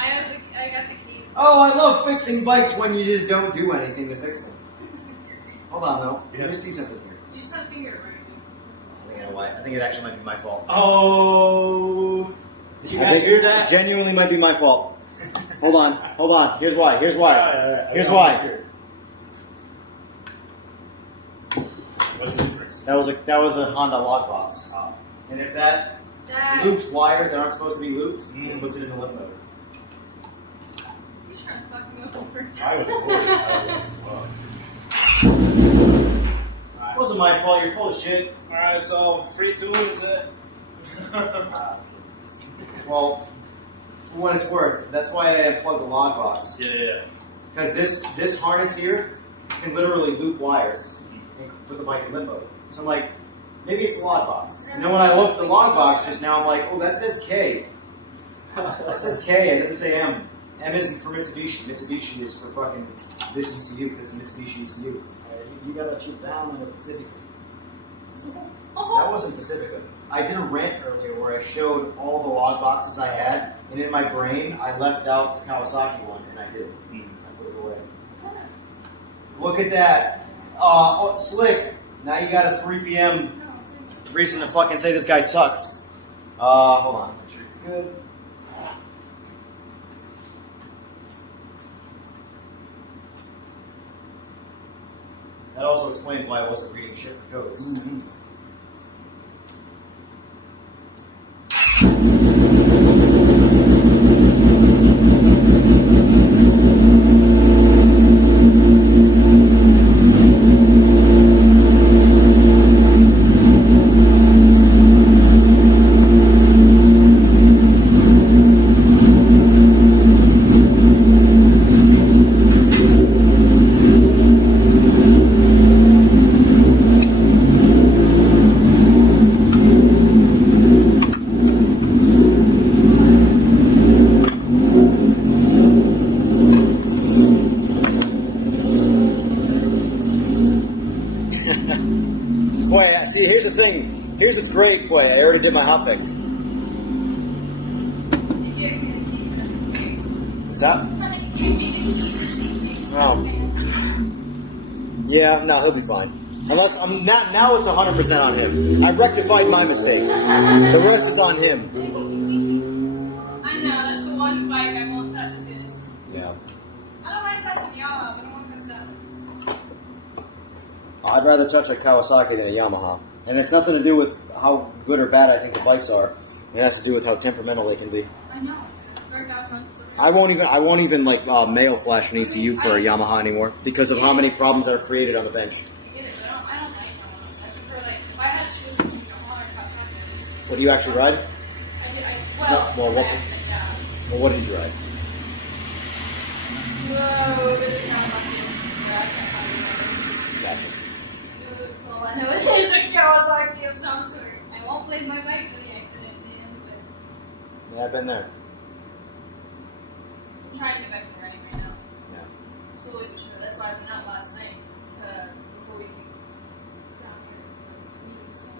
got the keys. Oh, I love fixing bikes when you just don't do anything to fix them. Hold on, though. Let me see something here. You just had a finger right here. I think I know why. I think it actually might be my fault. Oh, did you I guys think hear it that? genuinely might be my fault. Hold on. Hold on. Here's why. Here's why. Here's why. What's the difference? That was a Honda lockbox. And if that Dad, loops wires that aren't supposed to be looped, it puts it in the limbo. you're trying to fuck me over. I was worried. It wasn't my fault. You're full of shit. Alright, so free tool is it? Well, for what it's worth, that's why I unplugged the lockbox. Yeah. Because this harness here can literally loop wires and put the bike in limbo. So I'm like, maybe it's the lockbox. And then when I looked at the lockbox just now, I'm like, oh, that says K. That says K, it doesn't say M. M isn't for Mitsubishi. Mitsubishi is for fucking this ECU because it's a Mitsubishi ECU. You gotta chip down on the Pacifica. That wasn't Pacifica. I did a rant earlier where I showed all the log boxes I had, and in my brain, I left out the Kawasaki one, and I did. I put it away. Look at that. Oh, slick. Now you got a 3 p.m. reason to fucking say this guy sucks. Hold on. Make sure you're good. That also explains why I wasn't reading shit for codes. Boy, see, here's the thing. Here's what's great, boy. I already did my hotfix. You gave me the keys just in case. What's that? You gave me the keys just in case. Yeah, no, he'll be fine. Unless I'm not. Now it's 100% on him. I rectified my mistake. The rest is on him. I know, that's the one bike I won't touch of his. Yeah. I don't like touching y'all, but I won't touch that. I'd rather touch a Kawasaki than a Yamaha, and it's nothing to do with how good or bad I think the bikes are. It has to do with how temperamental they can be. I know. Very thousand. I won't even like mail flash an ECU for a Yamaha anymore because of how many problems are created on the bench. I get it, but I don't like Yamaha. I prefer, like, if I had to choose between Yamaha or Kawasaki, What do you actually ride? well, well, what- yeah. Well, what did you ride? Whoa, this is kind of fucking I can't Gotcha. All I know is it's a Kawasaki of some sort. I won't blame my bike for the accident, man, but Yeah, I've been there. I'm trying to get back to riding right now. Yeah. Slowly but sure. That's why I went out last night before we came down here. We did some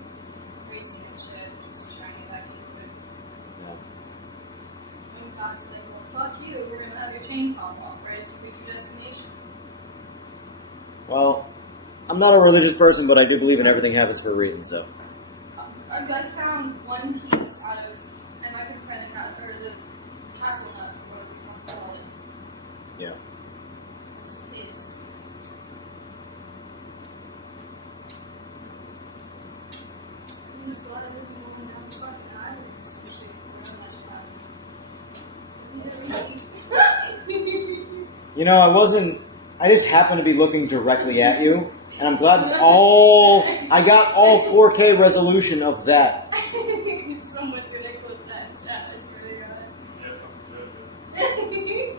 racing and shit, just trying to get back into it. Yeah. And God's like, well, fuck you. We're gonna have your chain pop off, right? To reach your destination. Well, I'm not a religious person, but I do believe in everything happens for a reason. So. I found one piece out of, and I couldn't find the castle nut, or whatever you call it. Yeah. I was pissed. I'm just glad I wasn't rolling down the fucking island or some shit, wherever I shot. You know, I just happened to be looking directly at you, And I'm glad I got all 4K resolution of that. Someone's gonna clip that in chat, I swear to God. Yeah, fucking joke.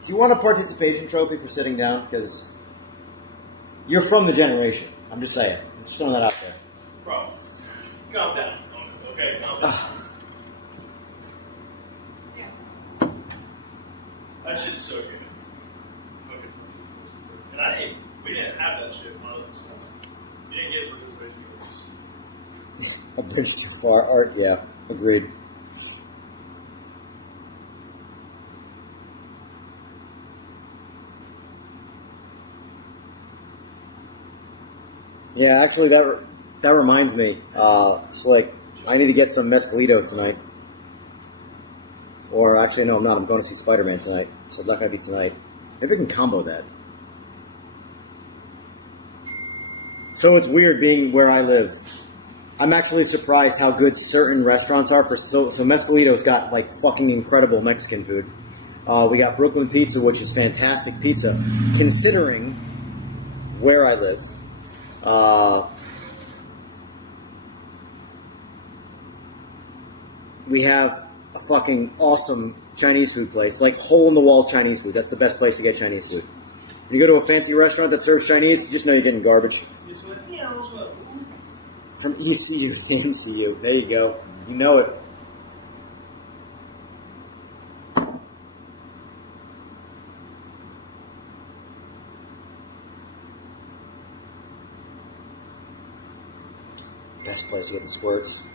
Do you want a participation trophy for sitting down? Because you're from the generation. I'm just saying. I'm just throwing that out there. Bro, calm down. Okay, calm down. That shit's so good. Okay. And we didn't have that shit when I was in school. You didn't get participation trophies. A bridge too far. Art, yeah. Agreed. Yeah, actually, that reminds me, Slick, I need to get some Mescalito tonight. Or actually, no, I'm not. I'm going to see Spider-Man tonight, so it's not going to be tonight. Maybe I can combo that. So it's weird being where I live. I'm actually surprised how good certain restaurants are. So Mescalito's got like fucking incredible Mexican food. We got Brooklyn Pizza, which is fantastic pizza, considering where I live. We have a fucking awesome Chinese food place, like hole-in-the-wall Chinese food. That's the best place to get Chinese food. When you go to a fancy restaurant that serves Chinese, just know you're getting garbage. From ECU to MCU. There you go. You know it. Best place to get the squirts.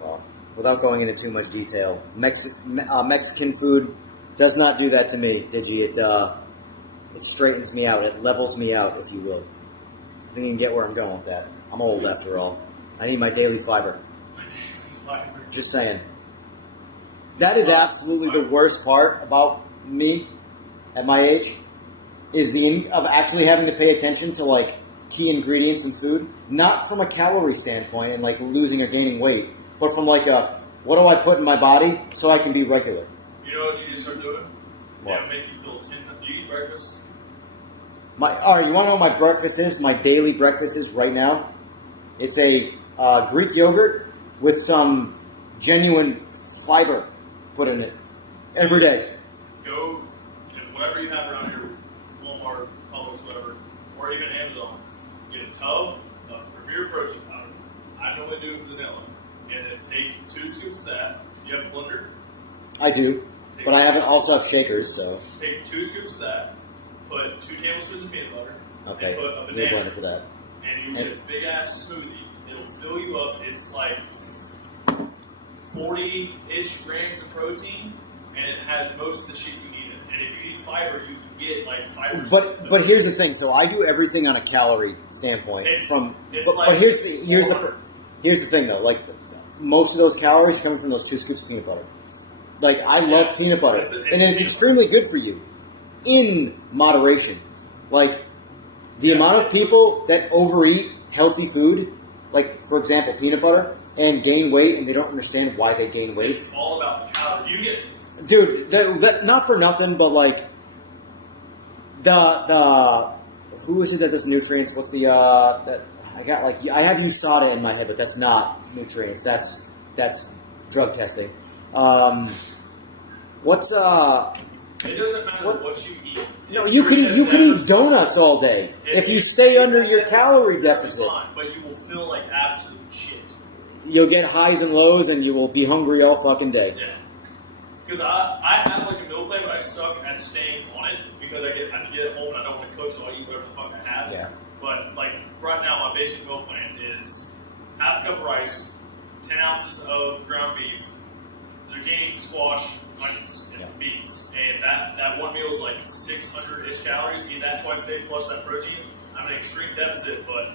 Well, without going into too much detail, Mexican food does not do that to me, Digi. It straightens me out. It levels me out, if you will. I think you can get where I'm going with that. I'm old, after all. I need my daily fiber. Just saying. That is absolutely the worst part about me at my age, is of actually having to pay attention to like key ingredients in food, not from a calorie standpoint and like losing or gaining weight, but from like what do I put in my body so I can be regular. You know what you need to start doing? What? It'll make you feel 10. Do you eat breakfast? Alright, you want to know what my breakfast is? My daily breakfast is right now. It's a Greek yogurt with some genuine fiber put in it every day. Go, whatever you have around here, Walmart, Publix, whatever, or even Amazon. Get a tub of Premier protein powder. I know what to do with vanilla. And then take 2 scoops of that. You have a blender? I do, but I also have shakers, so. Take 2 scoops of that. Put 2 tablespoons of peanut butter. Okay, And put a need a banana. blender for that. And you get a big ass smoothie. It'll fill you up. It's like 40-ish grams of protein, and it has most of the shit you need. And if you eat fiber, you can get like fiber. But here's the thing. So I do everything on a calorie standpoint. But here's the thing though. Like most of those calories are coming from those 2 scoops of peanut butter. Like I love peanut butter, and it's extremely good for you in moderation. Like the amount of people that overeat healthy food, like for example peanut butter, and gain weight, and they don't understand why they gain weight. It's all about the calorie. You get, dude. That not for nothing, but like the who is it that does nutrients? What's the that I got? Like I have USADA in my head, but that's not nutrients. That's drug testing. What's it doesn't matter what you eat. No, you could eat donuts all day if you stay under your calorie deficit. Fine, but you will feel like absolute shit. You'll get highs and lows, and you will be hungry all fucking day. Yeah. Because I have like a meal plan, but I suck at staying on it because I get it home and I don't want to cook, so I eat whatever the fuck I have. Yeah. But like right now, my basic meal plan is half a cup of rice, 10 ounces of ground beef, zucchini, squash, onions, and some beans. And that one meal is like 600-ish calories. Eat that twice a day plus that protein. I'm in an extreme deficit, but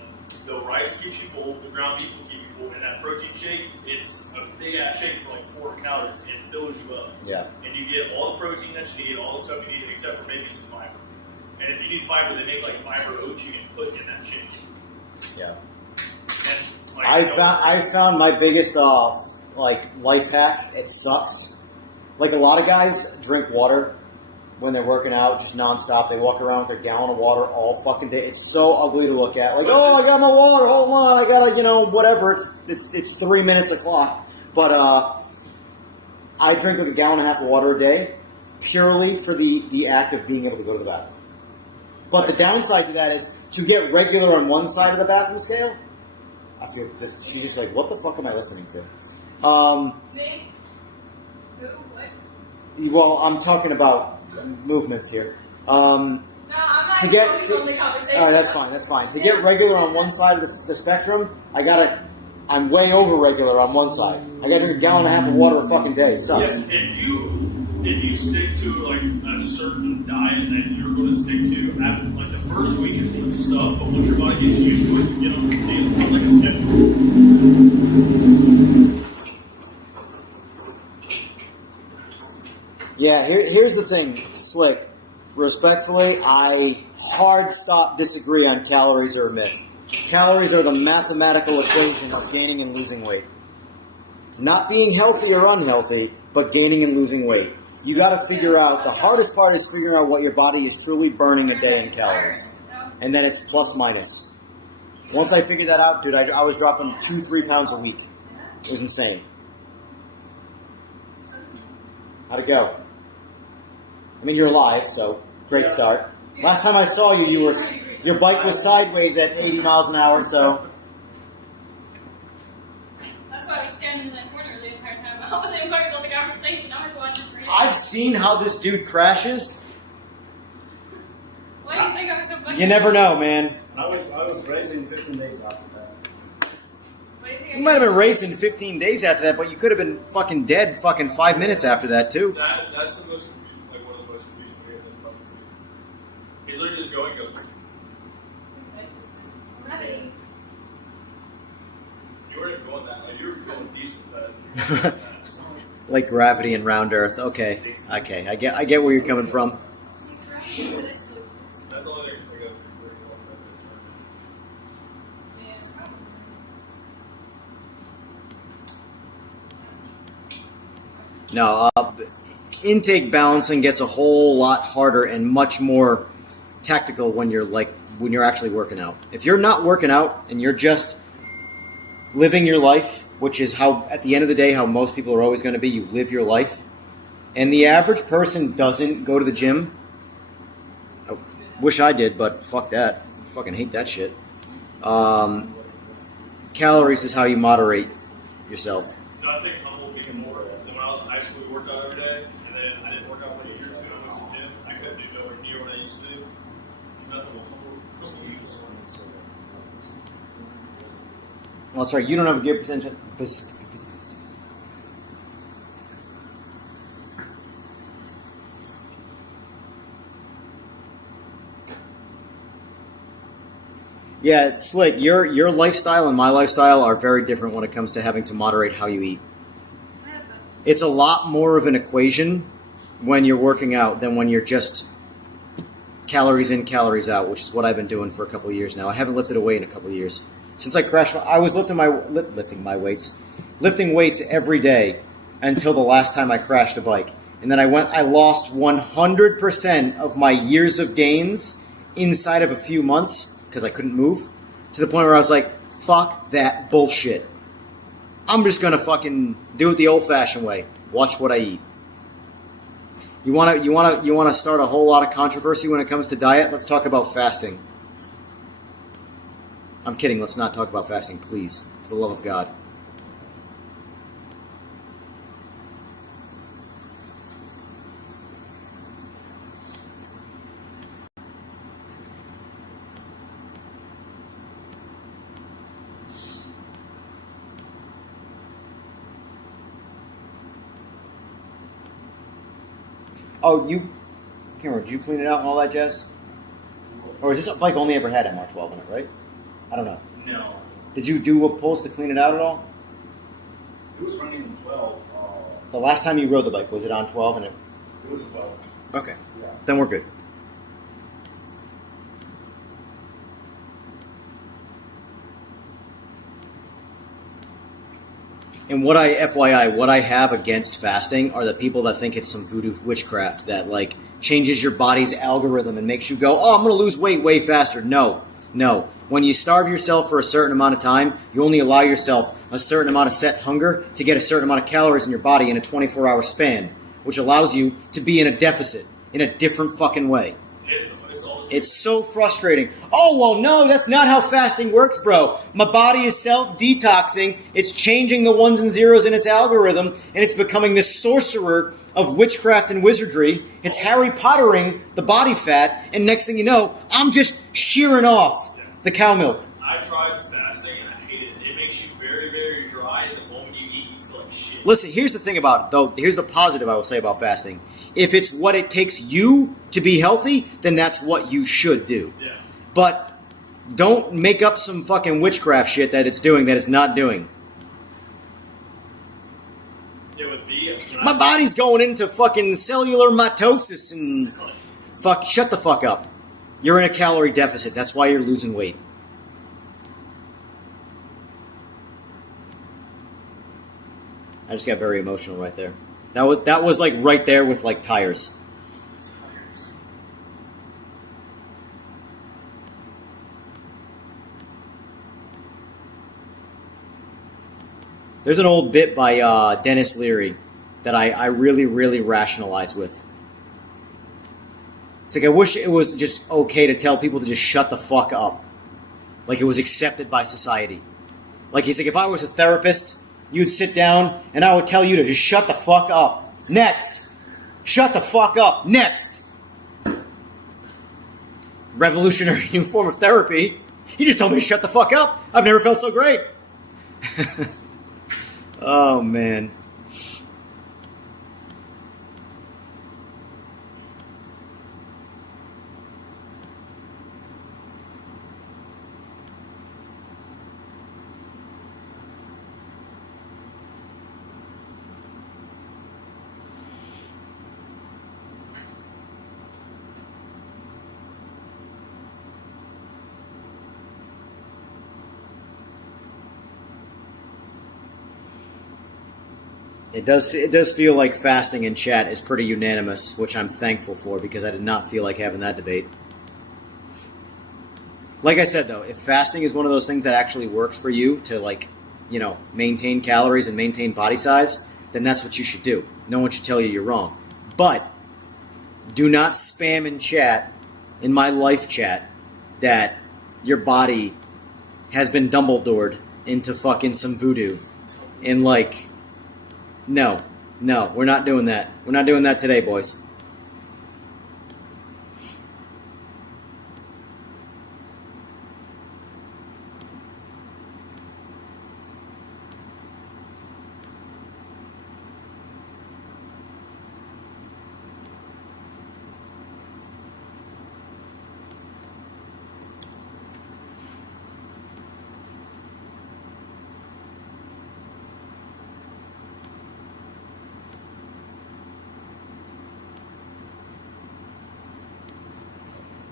the rice keeps you full, the ground beef will keep you full, and that protein shake, it's a big ass shake for like 400 calories. It fills you up. Yeah. And you get all the protein that you need, all the stuff you need, except for maybe some fiber. And if you need fiber, they make like fiber oats you can put in that shake. Yeah. And, like, I found my biggest like life hack. It sucks. Like a lot of guys drink water when they're working out, just nonstop. They walk around with a gallon of water all fucking day. It's so ugly to look at. Like, oh, I got my water. Hold on, I gotta, whatever. It's 3 minutes o'clock. But I drink like a gallon and a half of water a day, purely for the act of being able to go to the bathroom. But the downside to that is to get regular on one side of the bathroom scale. I feel this. She's just like, what the fuck am I listening to? Me? Who? What? Well, I'm talking about movements here. No, I'm not To even get- focused on the conversation. All right, that's fine. That's fine. To get regular on one side of the spectrum, I'm way over regular on one side. I got to drink a gallon and a half of water a fucking day. It sucks. Yes, if you stick to like a certain diet that you're going to stick to, after like the first week is going to suck, but once your body gets used to it, you know, it's like a schedule. Yeah, here's the thing, Slick. Respectfully, I hard stop disagree on calories are a myth. Calories are the mathematical equation of gaining and losing weight. Not being healthy or unhealthy, but gaining and losing weight. You got to figure out, the hardest part is figuring out what your body is truly burning a day in calories. And then it's plus minus. Once I figured that out, dude, I was dropping 2-3 pounds a week. It was insane. How'd it go? I mean, you're alive, so great start. Last time I saw you, your bike was sideways at 80 miles an hour, so... That's why I was standing in that corner the entire time. I wasn't even part of the conversation. I was watching for you. I've seen how this dude crashes. Why do you think I was so fucking You never know, man. I was racing 15 days after that. What do you think You might have been racing 15 days after that, but you could have been fucking dead fucking 5 minutes after that, too. That's the most confusing, like one of the most confusing videos I've fucking seen. He's literally just going, goes, Gravity. you weren't going that, like you were going decent fast. Like gravity and round earth. Okay. I get where you're coming from. That's all they're going to No, intake balancing gets a whole lot harder and much more tactical when you're actually working out. If you're not working out and you're just living your life, which is how, at the end of the day, how most people are always going to be, you live your life, and the average person doesn't go to the gym. I wish I did, but fuck that. I fucking hate that shit. Calories is how you moderate yourself. I think humble people more than when I was in high school. We worked out every day, and then I didn't work out for a year or two. I went to the gym. I couldn't do nowhere near what I used to do. There's nothing more humble. Well, that's right. You don't have a gear percentage. Yeah, Slick, your lifestyle and my lifestyle are very different when it comes to having to moderate how you eat. It's a lot more of an equation when you're working out than when you're just calories in, calories out, which is what I've been doing for a couple of years now. I haven't lifted a weight in a couple of years. Since I crashed, I was lifting weights every day until the last time I crashed a bike. And then I lost 100% of my years of gains inside of a few months because I couldn't move, to the point where I was like, fuck that bullshit. I'm just going to fucking do it the old-fashioned way. Watch what I eat. You want to start a whole lot of controversy when it comes to diet? Let's talk about fasting. I'm kidding. Let's not talk about fasting, please. For the love of God. Oh, Cameron, did you clean it out and all that jazz? Or is this bike only ever had MR12 in it, right? I don't know. No. Did you do a pulse to clean it out at all? It was running on 12. The last time you rode the bike, was it on 12? And It was a 12. Okay. Yeah. Then we're good. And FYI, what I have against fasting are the people that think it's some voodoo witchcraft that like changes your body's algorithm and makes you go, oh, I'm going to lose weight way faster. No. When you starve yourself for a certain amount of time, you only allow yourself a certain amount of set hunger to get a certain amount of calories in your body in a 24-hour span, which allows you to be in a deficit in a different fucking way. It's so frustrating. Oh, well, no, that's not how fasting works, bro. My body is self-detoxing. It's changing the ones and zeros in its algorithm, and it's becoming this sorcerer of witchcraft and wizardry. It's Harry Pottering the body fat, and next thing you know, I'm just shearing off the cow milk. I tried fasting, and I hate it. It makes you very, very dry, and the moment you eat, you feel like shit. Listen, here's the thing about it, though. Here's the positive I will say about fasting. If it's what it takes you to be healthy, then that's what you should do. Yeah. But don't make up some fucking witchcraft shit that it's doing that it's not doing. It would be. My body's going into fucking cellular mitosis and shut the fuck up. You're in a calorie deficit. That's why you're losing weight. I just got very emotional right there. That was like right there with like tires. There's an old bit by Dennis Leary that I really, really rationalize with. It's like I wish it was just okay to tell people to just shut the fuck up. Like it was accepted by society. Like he's like, if I was a therapist, you'd sit down and I would tell you to just shut the fuck up. Next. Shut the fuck up. Next. Revolutionary new form of therapy. You just told me to shut the fuck up. I've never felt so great. Oh, man. It does feel like fasting in chat is pretty unanimous, which I'm thankful for because I did not feel like having that debate. Like I said, though, if fasting is one of those things that actually works for you to, like, you know, maintain calories and maintain body size, then that's what you should do. No one should tell you you're wrong. But do not spam in chat, in my life chat, that your body has been Dumbledored into fucking some voodoo. And, like... No, we're not doing that. We're not doing that today, boys.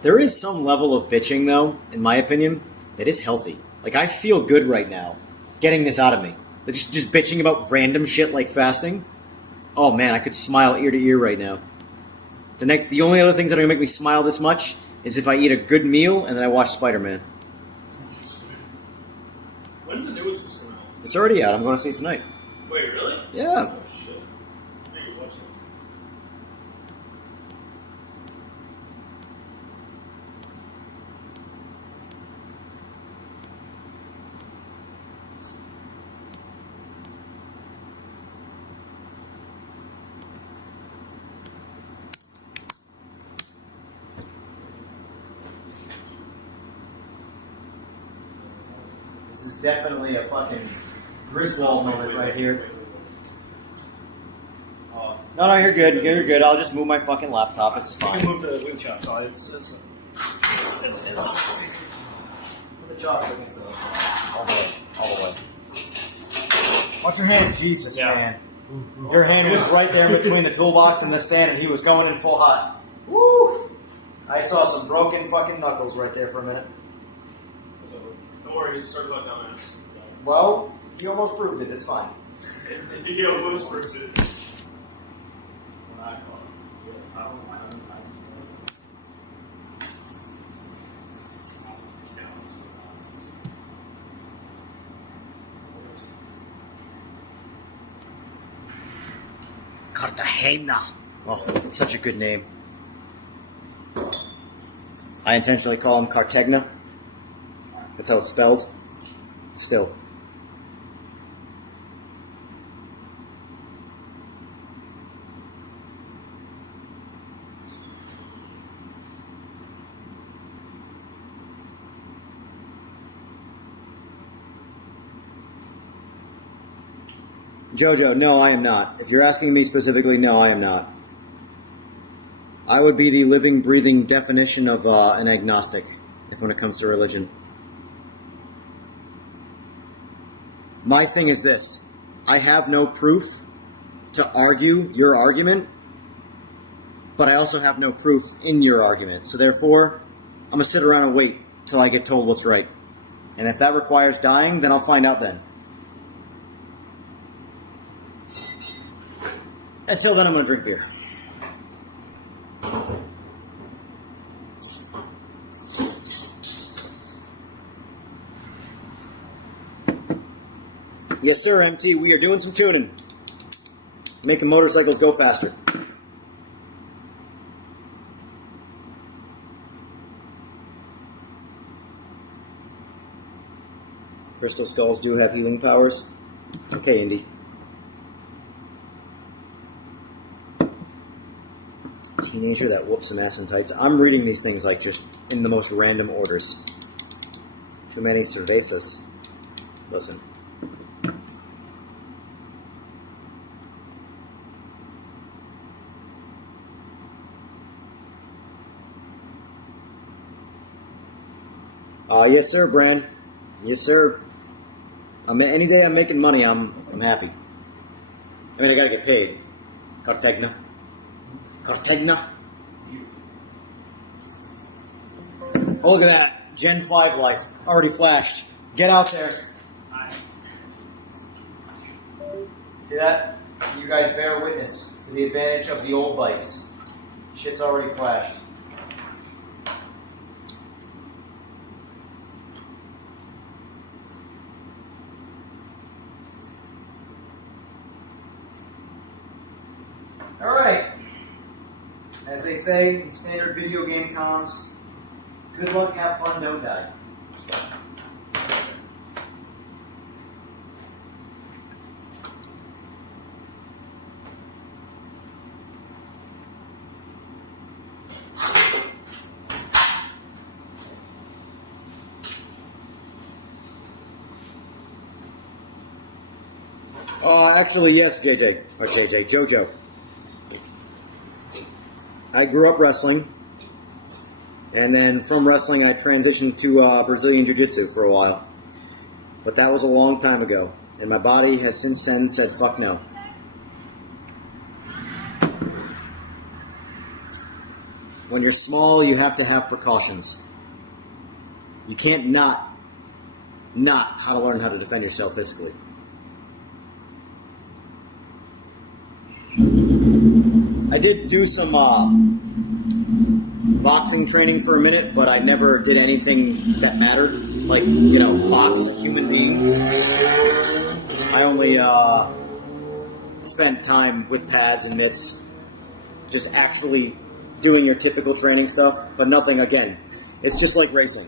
There is some level of bitching, though, in my opinion, that is healthy. Like, I feel good right now getting this out of me. Just bitching about random shit like fasting. Oh, man, I could smile ear to ear right now. The only other things that are going to make me smile this much is if I eat a good meal and then I watch Spider-Man. When's the new one supposed to come out? It's already out. I'm going to see it tonight. Wait, really? Yeah. Oh, shit. Maybe watch it. This is definitely a fucking Griswold moment right here. No, you're good. You're good. I'll just move my fucking laptop. It's I fine. can move the wing chop side. It's Put the job against the all the way. Watch your hand, Jesus, Yeah. man. Your hand was right there between the toolbox and the stand, and he was going in full hot. Woo! I saw some broken fucking knuckles right there for a minute. Don't worry, he's a certified dumbass. Well, he almost proved it. It's fine. Yo, which person? When I call it. Yeah, I don't know. Cartagena. Oh, such a good name. I intentionally call him Cartagena. That's how it's spelled. Still. Jojo, no, I am not. If you're asking me specifically, no, I am not. I would be the living, breathing definition of an agnostic, if when it comes to religion. My thing is this. I have no proof to argue your argument, but I also have no proof in your argument. So therefore, I'm going to sit around and wait till I get told what's right. And if that requires dying, then I'll find out then. Until then, I'm going to drink beer. Yes, sir, MT. We are doing some tuning. Making motorcycles go faster. Crystal skulls do have healing powers. Okay, Indy. Teenager that whoops some ass in tights. I'm reading these things like just in the most random orders. Too many cervezas. Listen. Yes, sir, Bran. Yes, sir. Any day I'm making money, I'm happy. I mean, I gotta get paid. Cartagena. Cartagena. Oh, look at that. Gen 5 life. Already flashed. Get out there. See that? You guys bear witness to the advantage of the old bikes. Shit's already flashed. Alright. As they say in standard video game comms, good luck, have fun, don't die. Actually, yes, Jojo. I grew up wrestling, and then from wrestling I transitioned to Brazilian Jiu-Jitsu for a while. But that was a long time ago, and my body has since then said fuck no. When you're small, you have to have precautions. You can't not how to learn how to defend yourself physically. I did do some boxing training for a minute, but I never did anything that mattered. Like, box a human being. I only spent time with pads and mitts, just actually doing your typical training stuff, but nothing, again, it's just like racing.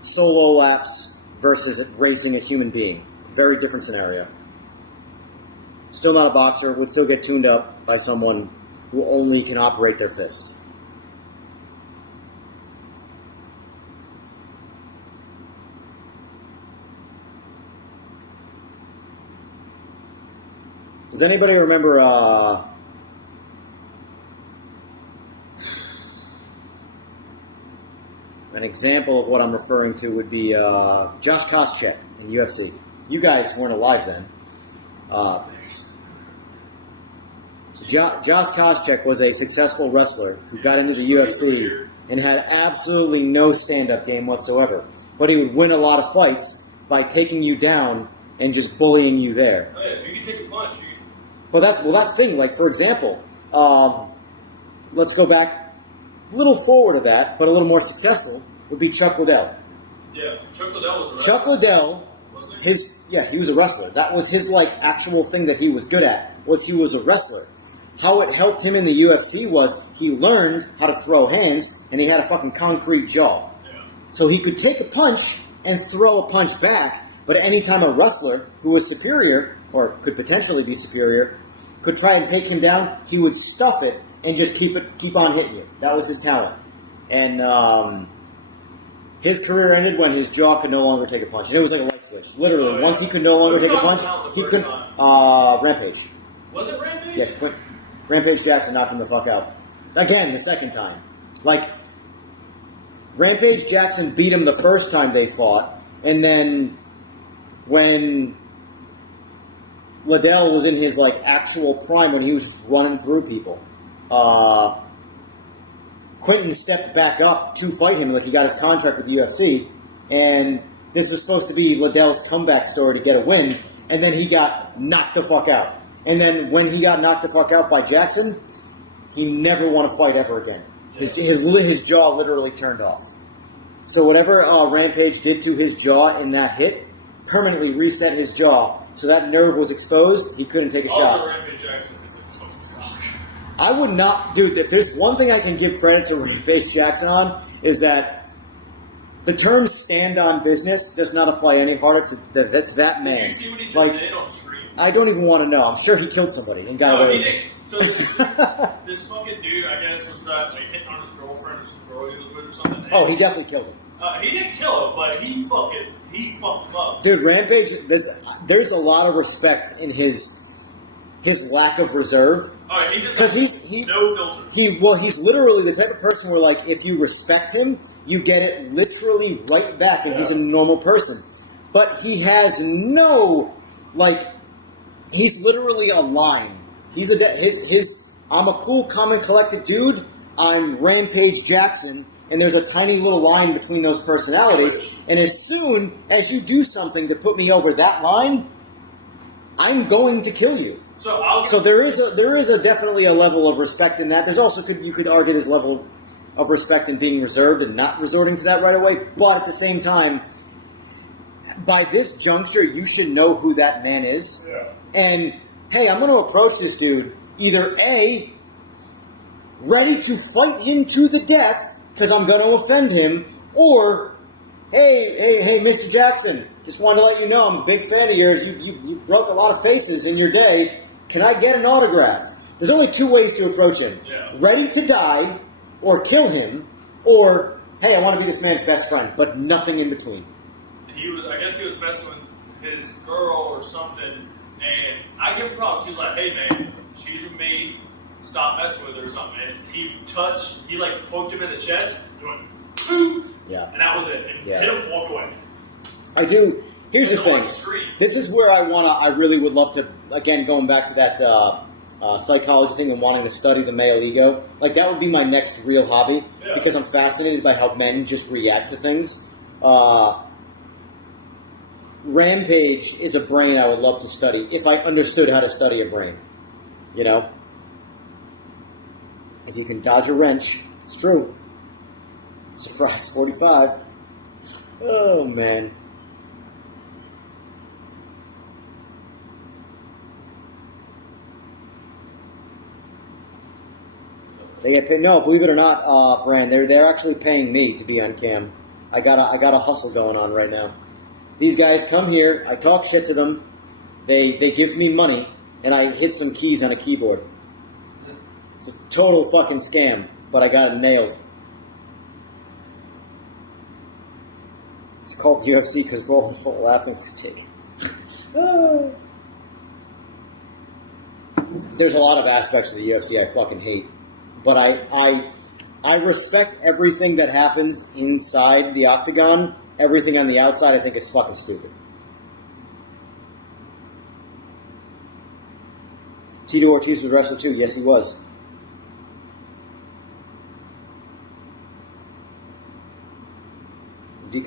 Solo laps versus racing a human being. Very different scenario. Still not a boxer, would still get tuned up by someone who only can operate their fists. Does anybody remember an example of what I'm referring to would be Josh Koscheck in UFC. You guys weren't alive then. Josh Koscheck was a successful wrestler who got into the UFC and had absolutely no stand-up game whatsoever. But he would win a lot of fights by taking you down and just bullying you there. Oh, yeah, if you can take a punch, you But that's the thing. Like, for example, let's go back a little forward of that, but a little more successful, would be Chuck Liddell. yeah. Chuck Liddell was a wrestler. Chuck Liddell, Wasn't he? he was a wrestler. That was his, like, actual thing that he was good at, was he was a wrestler. How it helped him in the UFC was he learned how to throw hands, and he had a fucking concrete jaw. Yeah. So he could take a punch and throw a punch back, but anytime a wrestler who was superior, or could potentially be superior, could try and take him down, he would stuff it and just keep on hitting you. That was his talent. And his career ended when his jaw could no longer take a punch. And it was like a light switch. Literally, Oh, yeah. once he could no longer Who take a knocked punch, him out the he first couldn't. time? Rampage. Was it Rampage? Yeah, Rampage Jackson knocked him the fuck out. Again, the second time. Like, Rampage Jackson beat him the first time they fought, and then when Liddell was in his, like, actual prime, when he was just running through people, Quentin stepped back up to fight him, like he got his contract with the UFC, and this was supposed to be Liddell's comeback story to get a win, and then he got knocked the fuck out. And then when he got knocked the fuck out by Jackson, he never won a fight ever again. His jaw literally turned off. So whatever Rampage did to his jaw in that hit permanently reset his jaw. So that nerve was exposed. He couldn't take a shot. Also, Rampage Jackson is a fucking rock. I would not, dude. If there's one thing I can give credit to Rampage Jackson on, is that the term "stand on business" does not apply any harder to that man. Did you see what he just Like, did on stream? I don't even want to know. I'm sure he killed somebody and got No, away he with it. didn't. So this fucking dude, I guess, was like hitting on his girlfriend or some girl he was with or something. Oh, he definitely killed him. He didn't kill him, but he fucked him up. Dude, Rampage, there's a lot of respect in his lack of reserve. Oh, he just 'Cause no filter. He's literally the type of person where, like, if you respect him, you get it literally right back, and he's a normal person. But he has no, like, he's literally a line. He's I'm a cool, calm, and collected dude. I'm Rampage Jackson. And there's a tiny little line between those personalities. And as soon as you do something to put me over that line, I'm going to kill you. So there is definitely a level of respect in that. There's also you could argue there's a level of respect in being reserved and not resorting to that right away. But at the same time, by this juncture, you should know who that man is. Yeah. And hey, I'm going to approach this dude either A, ready to fight him to the death because I'm going to offend him, or hey, Mr. Jackson, just wanted to let you know I'm a big fan of yours. You broke a lot of faces in your day. Can I get an autograph? There's only two ways to approach him. Yeah. Ready to die or kill him, or, hey, I want to be this man's best friend, but nothing in between. I guess he was messing with his girl or something, and I give him props. He was like, "Hey man, she's with me. Stop messing with her or something." And he like poked him in the chest, and went, "Boom!" Yeah. And that was it. And hit him, walked away. I do. Here's the On thing. the street. This is where I really would love to, again, going back to that psychology thing and wanting to study the male ego. Like, that would be my next real hobby, because I'm fascinated by how men just react to things. Rampage is a brain I would love to study if I understood how to study a brain. You know? If you can dodge a wrench, it's true. Surprise 45. Oh, man. They get paid. No, believe it or not, Brand, they're actually paying me to be on cam. I got a hustle going on right now. These guys come here, I talk shit to them, they give me money, and I hit some keys on a keyboard. It's a total fucking scam, but I got it nailed. It's called UFC because rolling full laughing mistake. There's a lot of aspects of the UFC I fucking hate. But I respect everything that happens inside the octagon. Everything on the outside I think is fucking stupid. Tito Ortiz was a wrestler too. Yes, he was.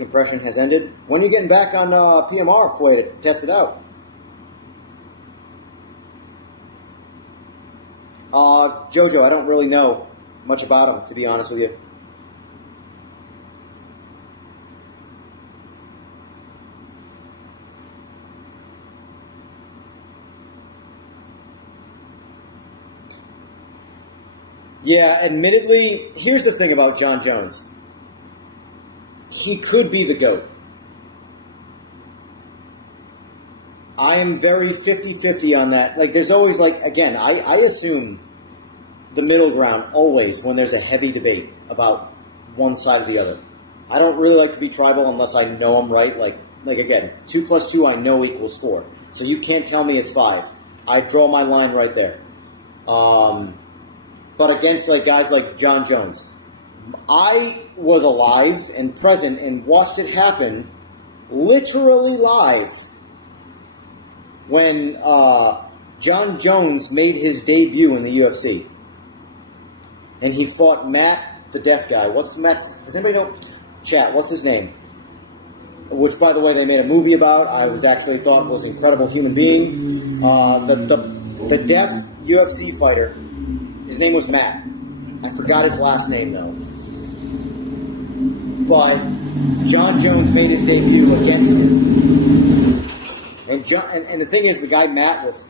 compression has ended. When are you getting back on PMR for you to test it out? Jojo, I don't really know much about him, to be honest with you. Yeah, admittedly, here's the thing about John Jones. He could be the GOAT. I am very 50-50 on that. Like, there's always, like, again, I assume the middle ground always when there's a heavy debate about one side or the other. I don't really like to be tribal unless I know I'm right. Like again, 2 plus 2 I know equals 4. So you can't tell me it's 5. I draw my line right there. But against like guys like John Jones, I was alive and present and watched it happen literally live when John Jones made his debut in the UFC. And he fought Matt, the deaf guy. What's Matt's? Does anybody know? Chat, what's his name? Which, by the way, they made a movie about. I was actually thought was an incredible human being. The deaf UFC fighter, his name was Matt. I forgot his last name, though. But John Jones made his debut against him. And the thing is, the guy Matt was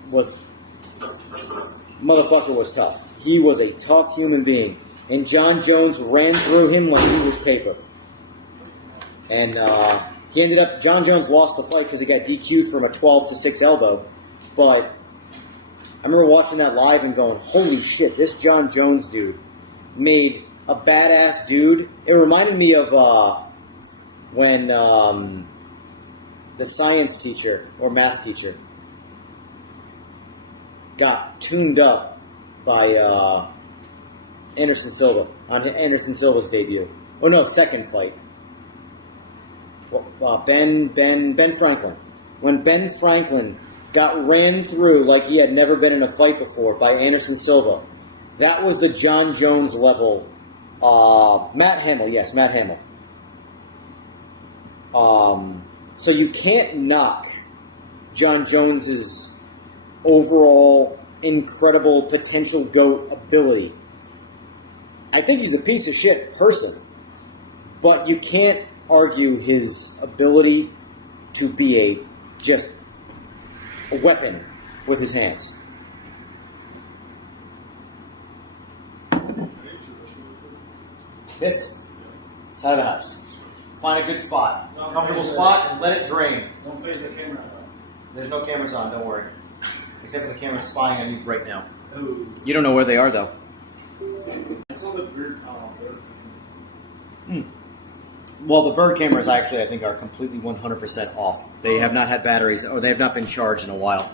motherfucker was tough. He was a tough human being. And John Jones ran through him like he was paper. And he ended up, John Jones lost the fight because he got DQ'd from a 12-6 elbow. But I remember watching that live and going, holy shit, this John Jones dude made a badass dude. It reminded me of when the science teacher or math teacher got tuned up by Anderson Silva on Anderson Silva's debut. Oh no, second fight. Ben Franklin. When Ben Franklin got ran through like he had never been in a fight before by Anderson Silva, that was the John Jones level. Matt Hamill, yes, Matt Hamill. So you can't knock John Jones's overall incredible potential GOAT ability. I think he's a piece of shit person, but you can't argue his ability to be just a weapon with his hands. This side of the house. Find a good spot, comfortable spot, and let it drain. Don't face the camera. There's no cameras on, don't worry. Except for the camera's spying on you right now. Oh. You don't know where they are, though. It's all the bird. Well, the bird cameras actually, I think, are completely 100% off. They have not had batteries, or they have not been charged in a while.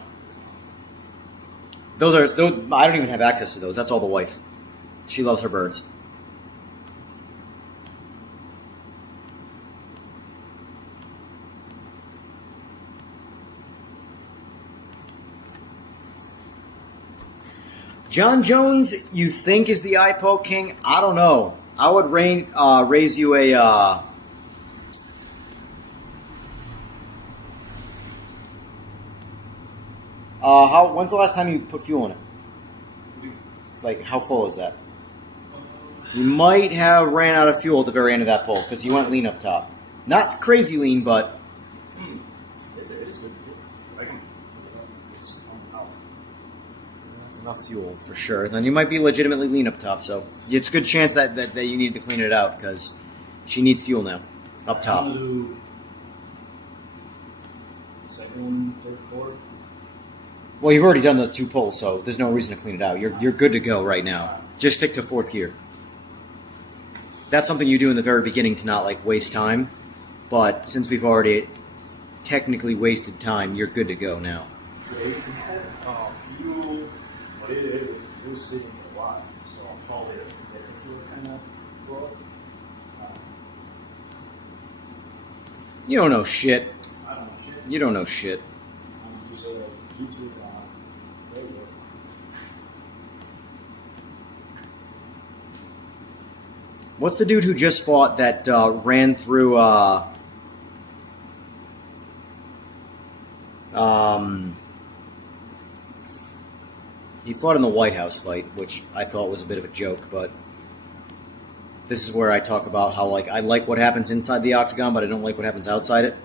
Those I don't even have access to those. That's all the wife. She loves her birds. John Jones, you think is the eye poke king? I don't know. I would raise you a when's the last time you put fuel in it? Like, how full is that? You might have ran out of fuel at the very end of that pole because you went lean up top. Not crazy lean, but It is good. I can. It's out. that's enough fuel for sure. Then you might be legitimately lean up top. So it's a good chance that you need to clean it out because she needs fuel now up top. I'm gonna do second one, third, fourth. Well, you've already done the 2 poles, so there's no reason to clean it out. You're good to go right now. Just stick to 4th gear. That's something you do in the very beginning to not like waste time. But since we've already technically wasted time, you're good to go now. Fuel, but it was sitting for a while, so I probably the controller kind of broke. You don't know shit. I don't know shit. You don't know shit. I'm just YouTube radio. What's the dude who just fought that ran through he fought in the White House fight, which I thought was a bit of a joke, but this is where I talk about how I like what happens inside the octagon, but I don't like what happens outside it.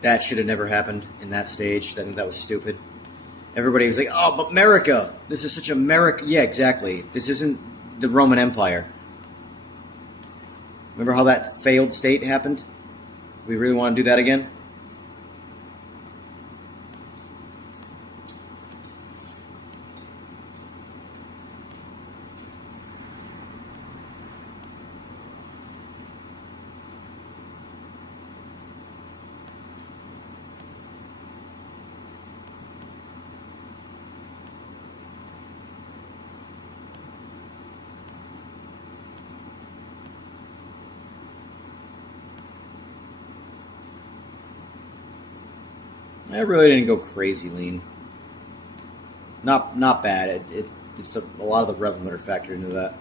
That should have never happened in that stage. I think that was stupid. Everybody was like, oh, but America! This is such America. Yeah, exactly. This isn't the Roman Empire. Remember how that failed state happened? We really want to do that again? I really didn't go crazy lean. Not bad. It's a lot of the rev limiter factored into that.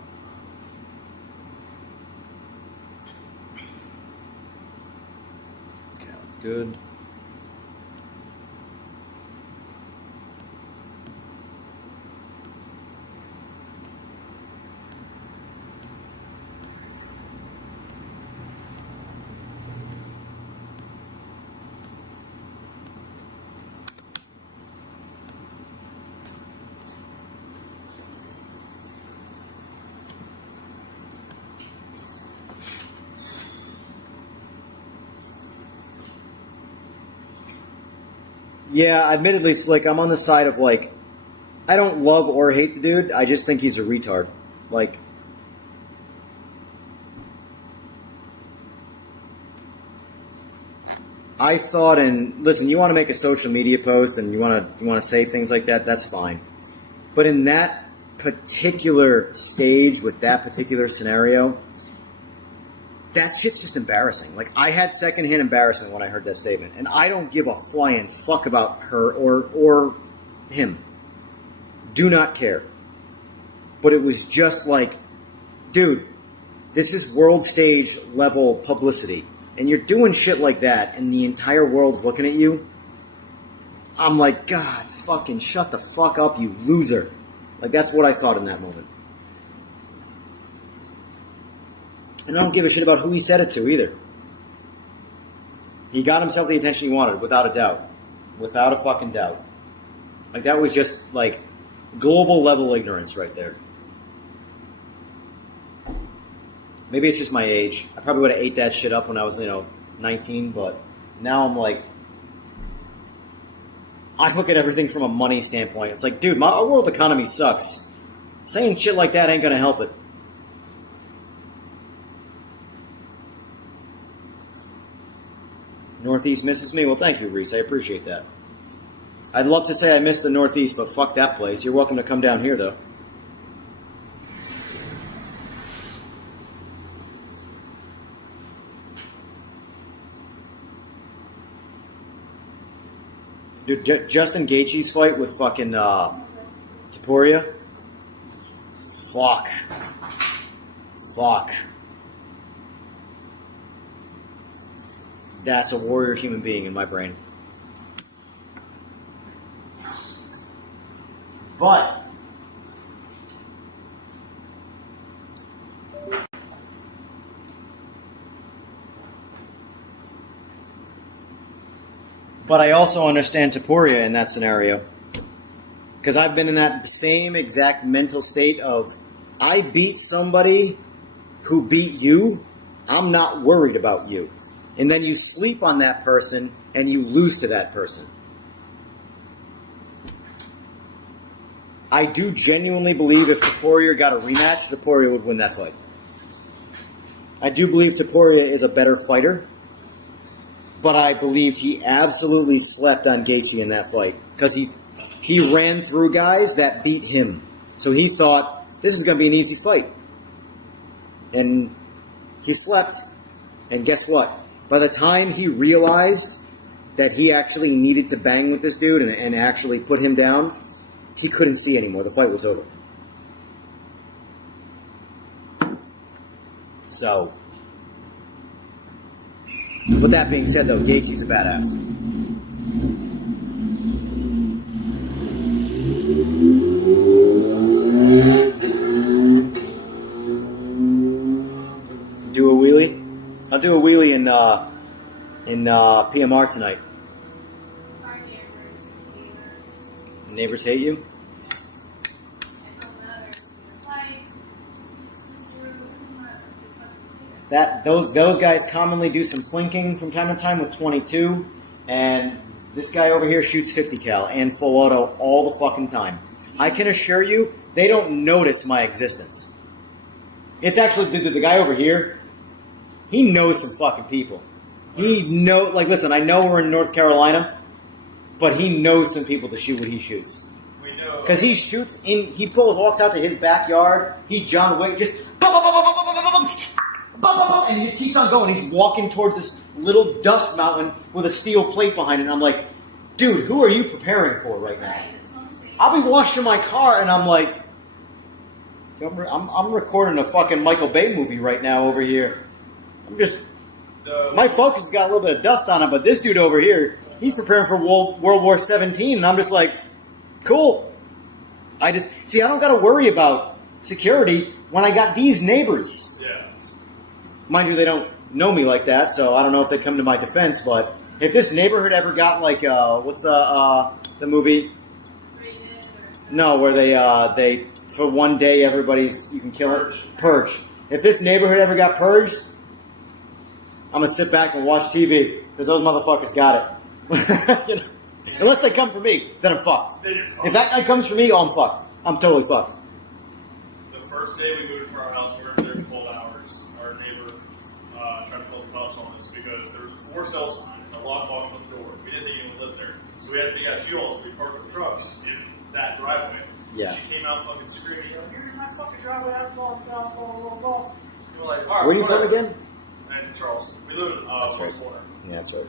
Okay, that's good. Yeah, admittedly, Slick, I'm on the side of, like, I don't love or hate the dude. I just think he's a retard. Like, I thought, and listen, you want to make a social media post and you want to say things like that, that's fine. But in that particular stage with that particular scenario, that shit's just embarrassing. Like, I had secondhand embarrassment when I heard that statement, and I don't give a flying fuck about her or him. Do not care. But it was just like, dude, this is world stage level publicity, and you're doing shit like that, and the entire world's looking at you. I'm like, God, fucking shut the fuck up, you loser. Like, that's what I thought in that moment. And I don't give a shit about who he said it to either. He got himself the attention he wanted, without a doubt. Without a fucking doubt. Like, that was just, like, global level ignorance right there. Maybe it's just my age. I probably would have ate that shit up when I was, 19, but now I'm like, I look at everything from a money standpoint. It's like, dude, our world economy sucks. Saying shit like that ain't gonna help it. Northeast misses me? Well, thank you, Reese. I appreciate that. I'd love to say I miss the Northeast, but fuck that place. You're welcome to come down here, though. Dude, Justin Gaethje's fight with fucking Taporia? Fuck. That's a warrior human being in my brain. But I also understand Taporia in that scenario. Because I've been in that same exact mental state of, I beat somebody who beat you, I'm not worried about you. And then you sleep on that person and you lose to that person. I do genuinely believe if Taporia got a rematch, Taporia would win that fight. I do believe Taporia is a better fighter, but I believed he absolutely slept on Gaethje in that fight because he ran through guys that beat him. So he thought, this is going to be an easy fight. And he slept, and guess what? By the time he realized that he actually needed to bang with this dude and actually put him down, he couldn't see anymore. The fight was over. So, but that being said, though, Gaethje's a badass. Do a wheelie? I'll do a wheelie in PMR tonight. Our neighbors, Neighbors hate you? I don't matter. Lights, Subaru, Those guys commonly do some plinking from time to time with 22, and this guy over here shoots 50 cal and full auto all the fucking time. I can assure you, they don't notice my existence. It's actually the guy over here. He knows some fucking people. Listen, I know we're in North Carolina, but he knows some people to shoot what he shoots. We know. Because he shoots walks out to his backyard, he John Wick, just and he just keeps on going. He's walking towards this little dust mountain with a steel plate behind it. And I'm like, dude, who are you preparing for right now? I'll be washing my car, and I'm like, I'm recording a fucking Michael Bay movie right now over here. My Focus has got a little bit of dust on it, but this dude over here, he's preparing for World War 17, and I'm just like, cool. I don't got to worry about security when I got these neighbors. Yeah. Mind you, they don't know me like that, so I don't know if they come to my defense, but if this neighborhood ever got like, what's the movie? No, where they for one day you can kill it. Purge. If this neighborhood ever got purged, I'm gonna sit back and watch TV because those motherfuckers got it. You know? Unless they come for me, then I'm fucked. If that guy comes for me, I'm fucked. I'm totally fucked. The first day we moved to our house, we were there 12 hours. Our neighbor tried to call the cops on us because there was a for sale sign and a lockbox on the door. We didn't think anyone lived there. So we got U-Hauls, so we parked the trucks in that driveway. Yeah. She came out fucking screaming, yelling, "You're in my fucking driveway, I'm calling the cops, blah, blah, blah, blah." We were like, all right, Where are you from whatever. again? In Charleston. We live in That's West right. Corner. Yeah, that's right.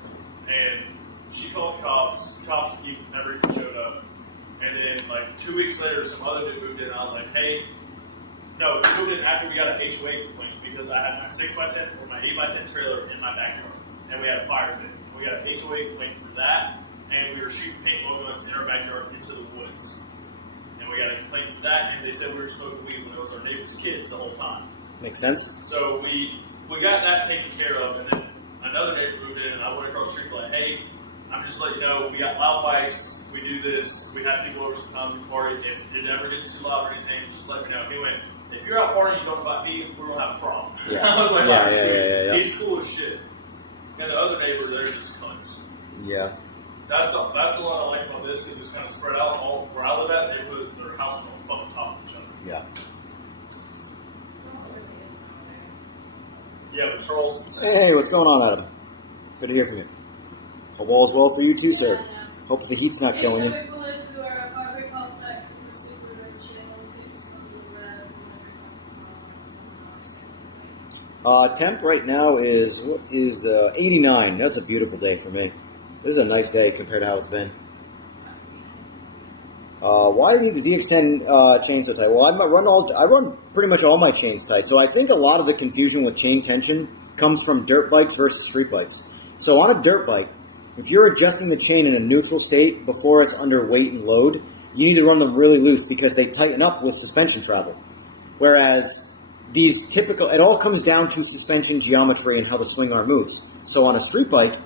And she called the cops. The cops never even showed up. And then, like, 2 weeks later, some other dude moved in. And I was like, hey, no, we moved in after we got an HOA complaint because I had my 6x10 or my 8x10 trailer in my backyard. And we had a fire pit. We got an HOA complaint for that. And we were shooting paintball guns in our backyard into the woods. And we got a complaint for that. And they said we were smoking weed when it was our neighbor's kids the whole time. Makes sense. So we got that taken care of, and then another neighbor moved in, and I went across the street like, hey, I'm just letting you know, we got loud bikes, we do this, we have people over sometimes, we party. If it ever gets too loud or anything, just let me know. He went, if you're out partying, you don't invite me, we don't have a problem. Yeah. I was like, Yeah, sweet. yeah. He's cool as shit. And the other neighbor, they're just cunts. Yeah. That's what I like about this, because it's kind of spread out. All where I live at, they put their houses on fucking top of each other. Yeah. Yeah, but Charles. Hey, what's going on, Adam? Good to hear from you. Hope all's well for you too, sir. Hope the heat's not killing you. Temp right now is, what is the 89? That's a beautiful day for me. This is a nice day compared to how it's been. Why do you need the ZX10 chain so tight? Well, I run pretty much all my chains tight, so I think a lot of the confusion with chain tension comes from dirt bikes versus street bikes. So on a dirt bike, if you're adjusting the chain in a neutral state before it's under weight and load, you need to run them really loose because they tighten up with suspension travel. Whereas it all comes down to suspension geometry and how the swing arm moves. So on a street bike,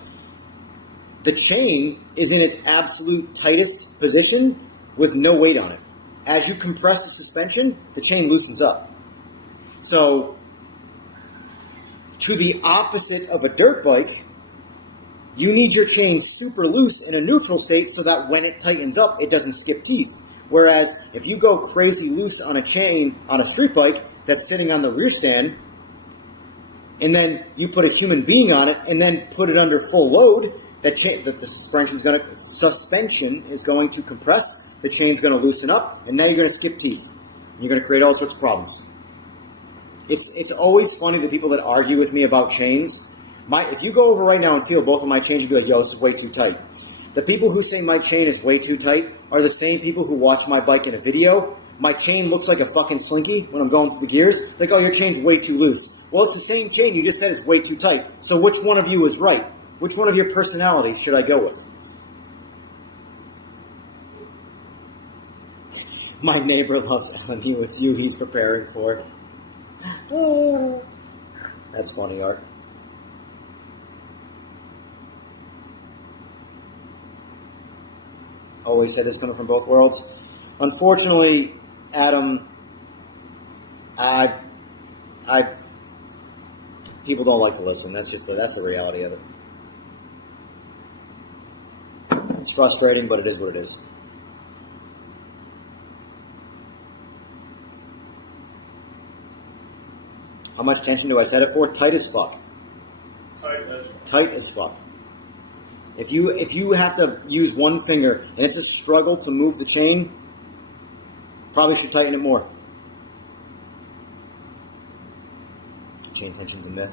the chain is in its absolute tightest position with no weight on it. As you compress the suspension, the chain loosens up. So, to the opposite of a dirt bike, you need your chain super loose in a neutral state so that when it tightens up, it doesn't skip teeth. Whereas, if you go crazy loose on a chain on a street bike that's sitting on the rear stand, and then you put a human being on it and then put it under full load, the suspension is going to compress, the chain's going to loosen up, and now you're going to skip teeth. You're going to create all sorts of problems. It's always funny the people that argue with me about chains. If you go over right now and feel both of my chains, you'd be like, yo, this is way too tight. The people who say my chain is way too tight are the same people who watch my bike in a video. My chain looks like a fucking slinky when I'm going through the gears. Like, oh, your chain's way too loose. Well, it's the same chain. You just said it's way too tight. So which one of you is right? Which one of your personalities should I go with? My neighbor loves LMU. It's you he's preparing for. Oh, that's funny, Art. Always say this coming from both worlds. Unfortunately, Adam, people don't like to listen. That's the reality of it. It's frustrating, but it is what it is. How much tension do I set it for? Tight as fuck. Tight as fuck. If you have to use one finger and it's a struggle to move the chain, probably should tighten it more. Chain tension's a myth.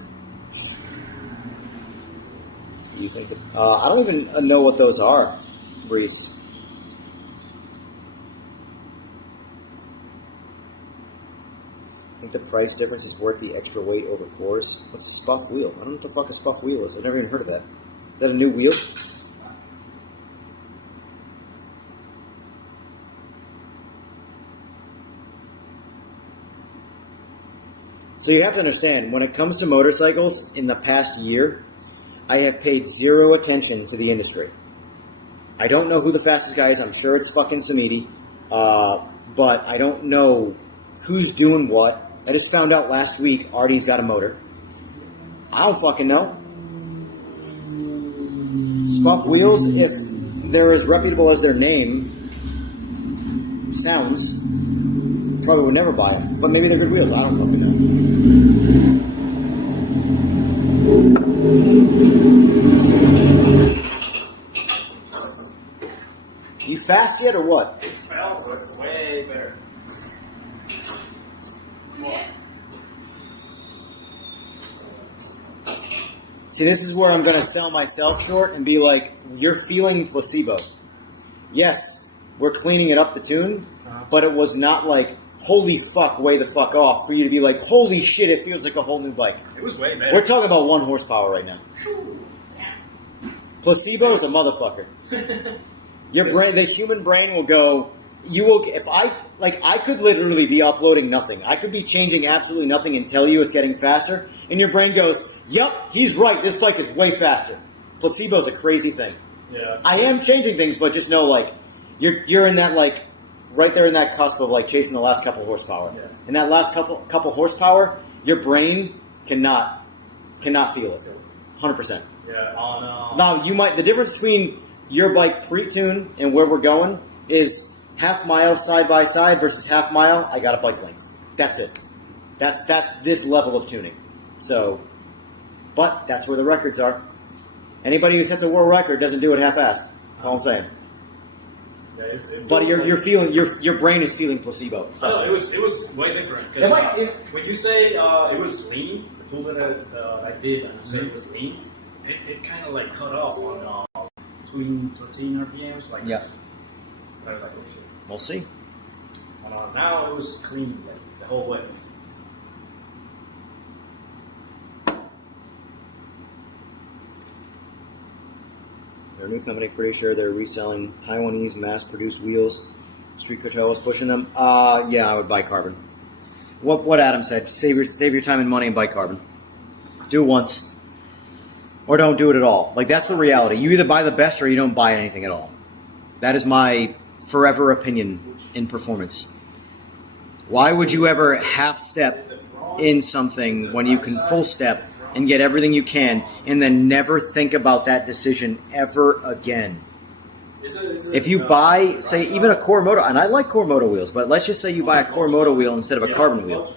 You think that? I don't even know what those are, Reese. I think the price difference is worth the extra weight over cores. What's a spuff wheel? I don't know what the fuck a spuff wheel is. I've never even heard of that. Is that a new wheel? So you have to understand, when it comes to motorcycles, in the past year, I have paid zero attention to the industry. I don't know who the fastest guy is. I'm sure it's fucking Simagic. But I don't know who's doing what. I just found out last week Artie's got a motor. I don't fucking know. Spuff wheels, if they're as reputable as their name sounds, probably would never buy it. But maybe they're good wheels. I don't fucking know. You fast yet or what? Well, way better. See, this is where I'm going to sell myself short and be like, you're feeling placebo. Yes, we're cleaning it up the tune, but it was not like, holy fuck, way the fuck off, for you to be like, holy shit, it feels like a whole new bike. It was way better. We're talking about 1 horsepower right now. Placebo is a motherfucker. Your brain, the human brain will go, I could literally be uploading nothing. I could be changing absolutely nothing and tell you it's getting faster, and your brain goes, yup, he's right, this bike is way faster. Placebo's a crazy thing. Yeah. I am changing things, but just know, like, you're in that, like, right there in that cusp of, like, chasing the last couple horsepower. Yeah. In that last couple horsepower, your brain cannot feel it. 100%. Yeah. On. Now, the difference between your bike pre-tune and where we're going is half mile side by side versus half mile, I got a bike length. That's it. That's this level of tuning. So, but that's where the records are. Anybody who sets a world record doesn't do it half-assed. That's all I'm saying. Yeah, But you're feeling your brain is feeling placebo. No, it was way different. Because when you say it was lean, the tool that I did, and you said it was lean, it kind of like cut off on between 13 RPMs. Like, Yeah. I was like, oh shit. We'll see. Now it was clean, like the whole way. They're a new company, pretty sure they're reselling Taiwanese mass-produced wheels. Street Cartel was pushing them. Yeah, I would buy carbon. What Adam said, save your time and money and buy carbon. Do it once. Or don't do it at all. Like, that's the reality. You either buy the best or you don't buy anything at all. That is my forever opinion in performance. Why would you ever half-step in something when you can full-step and get everything you can and then never think about that decision ever again? If you buy, say, even a Core Moto, and I like Core Moto wheels, but let's just say you buy a Core Moto wheel instead of a carbon wheel.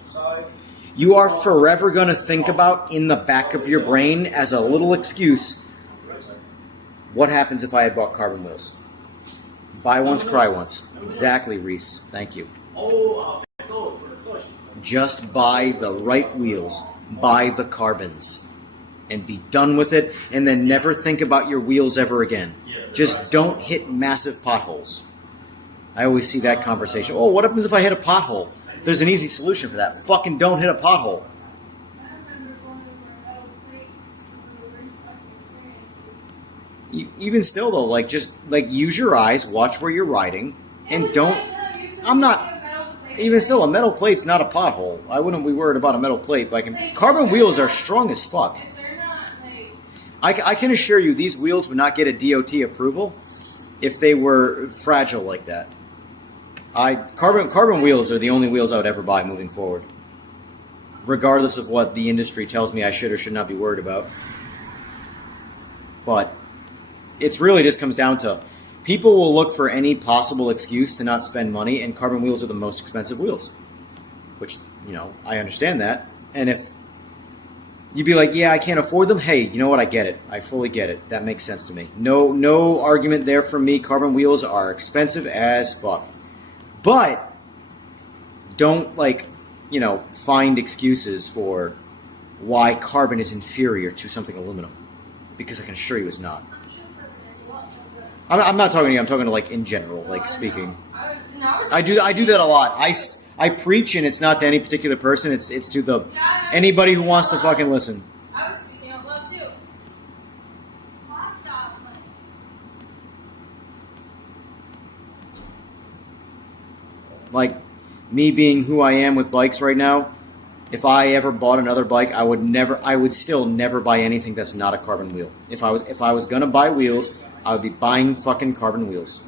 You are forever going to think about in the back of your brain as a little excuse, what happens if I had bought carbon wheels? Buy once, cry once. Exactly, Reese. Thank you. Just buy the right wheels. Buy the carbons. And be done with it. And then never think about your wheels ever again. Just don't hit massive potholes. I always see that conversation. Oh, what happens if I hit a pothole? There's an easy solution for that. Fucking don't hit a pothole. Even still, though, like, just, like, use your eyes, watch where you're riding, and don't... I'm not. Even still, a metal plate's not a pothole. I wouldn't be worried about a metal plate. But carbon wheels are strong as fuck. If they're not like, I can assure you, these wheels would not get a DOT approval if they were fragile like that. Carbon wheels are the only wheels I would ever buy moving forward, regardless of what the industry tells me I should or should not be worried about. But it's really just comes down to people will look for any possible excuse to not spend money, and carbon wheels are the most expensive wheels. Which, you know, I understand that. And if you'd be like, yeah, I can't afford them, hey, you know what, I get it. I fully get it. That makes sense to me. No argument there from me. Carbon wheels are expensive as fuck. But don't, like, you know, find excuses for why carbon is inferior to something aluminum. Because I can assure you it's not. I'm sure carbon is a lot more. I'm not talking to you. I'm talking to, like, in general, like, speaking. I do that a lot. I preach, and it's not to any particular person. It's to the anybody who wants to fucking listen. I was speaking out loud too. Stop. Like, me being who I am with bikes right now, if I ever bought another bike, I would still never buy anything that's not a carbon wheel. If I was gonna buy wheels, I would be buying fucking carbon wheels.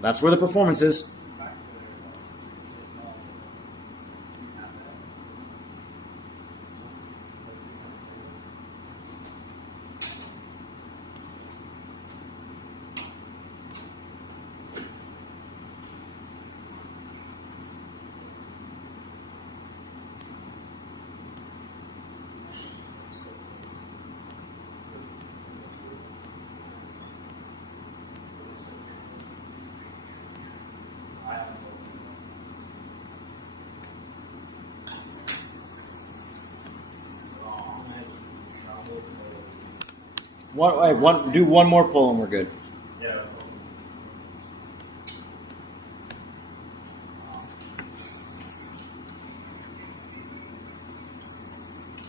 That's where the performance is. Do one more pull and we're good. Yeah.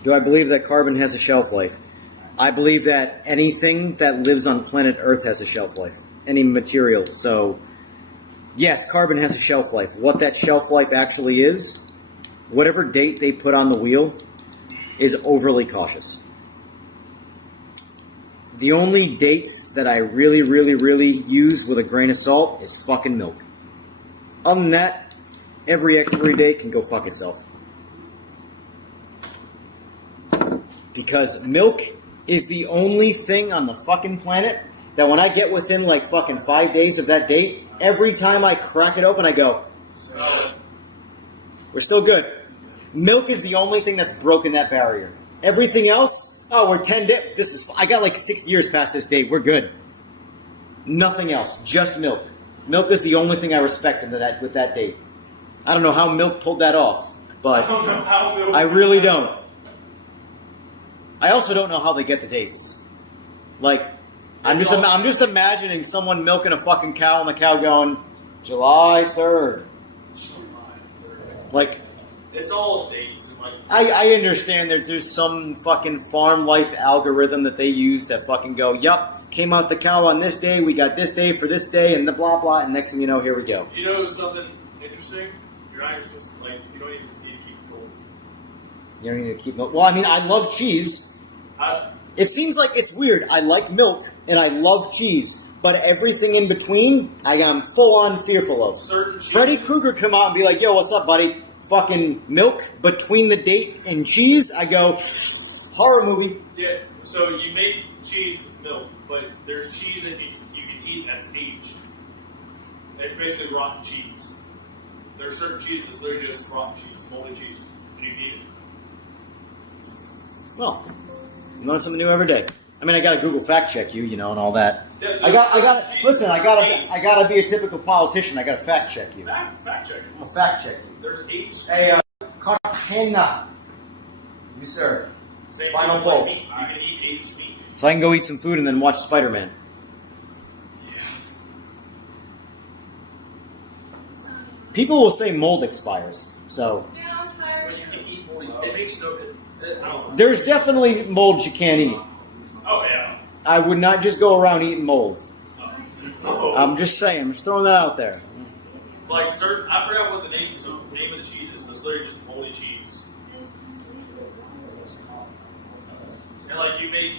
Do I believe that carbon has a shelf life? I believe that anything that lives on planet Earth has a shelf life. Any material. So, yes, carbon has a shelf life. What that shelf life actually is, whatever date they put on the wheel, is overly cautious. The only dates that I really use with a grain of salt is fucking milk. Other than that, every expiry date can go fuck itself. Because milk is the only thing on the fucking planet that when I get within like fucking 5 days of that date, every time I crack it open, I go, we're still good. Milk is the only thing that's broken that barrier. Everything else, oh, we're 10 days. I got like 6 years past this date. We're good. Nothing else. Just milk. Milk is the only thing I respect with that date. I don't know how milk pulled that off, but I really don't. I also don't know how they get the dates. Like, I'm just imagining someone milking a fucking cow and the cow going, July 3rd. Like, It's all dates. And like, I understand that there's some fucking farm life algorithm that they use that fucking go, yup, came out the cow on this day, we got this day for this day, and the blah blah, and next thing you know, here we go. you know something interesting? You're not even supposed to, like, you don't even need to keep it cold. You don't need to keep milk. Well, I mean, I love cheese. It seems like it's weird. I like milk, and I love cheese, but everything in between, I am full-on fearful of. Certain cheeses. Freddy Krueger come out and be like, yo, what's up, buddy? Fucking milk between the date and cheese? I go, horror movie. Yeah, so you make cheese with milk, but there's cheese that you can eat that's aged. It's basically rotten cheese. There are certain cheeses that are just rotten cheese, moldy cheese, and you can eat it. Well, you learn something new every day. I mean, I gotta Google fact check you, and all that. Yeah, I gotta cheese listen. I aged. gotta be a typical politician. I gotta fact check you. Fact check. I'm a fact check you. There's aged. Hey, Cartagena. You sir. Same final thing with poll. meat. You can eat aged meat. So I can go eat some food and then watch Spider-Man. People will say mold expires. So Yeah, I'm tired. But you can eat moldy. It makes no. I don't know. there's definitely molds you can't eat. Oh yeah. I would not just go around eating mold. Oh. I'm just saying. I'm just throwing that out there. Like certain, I forgot what the name of the cheese is, but it's literally just moldy cheese. And like you make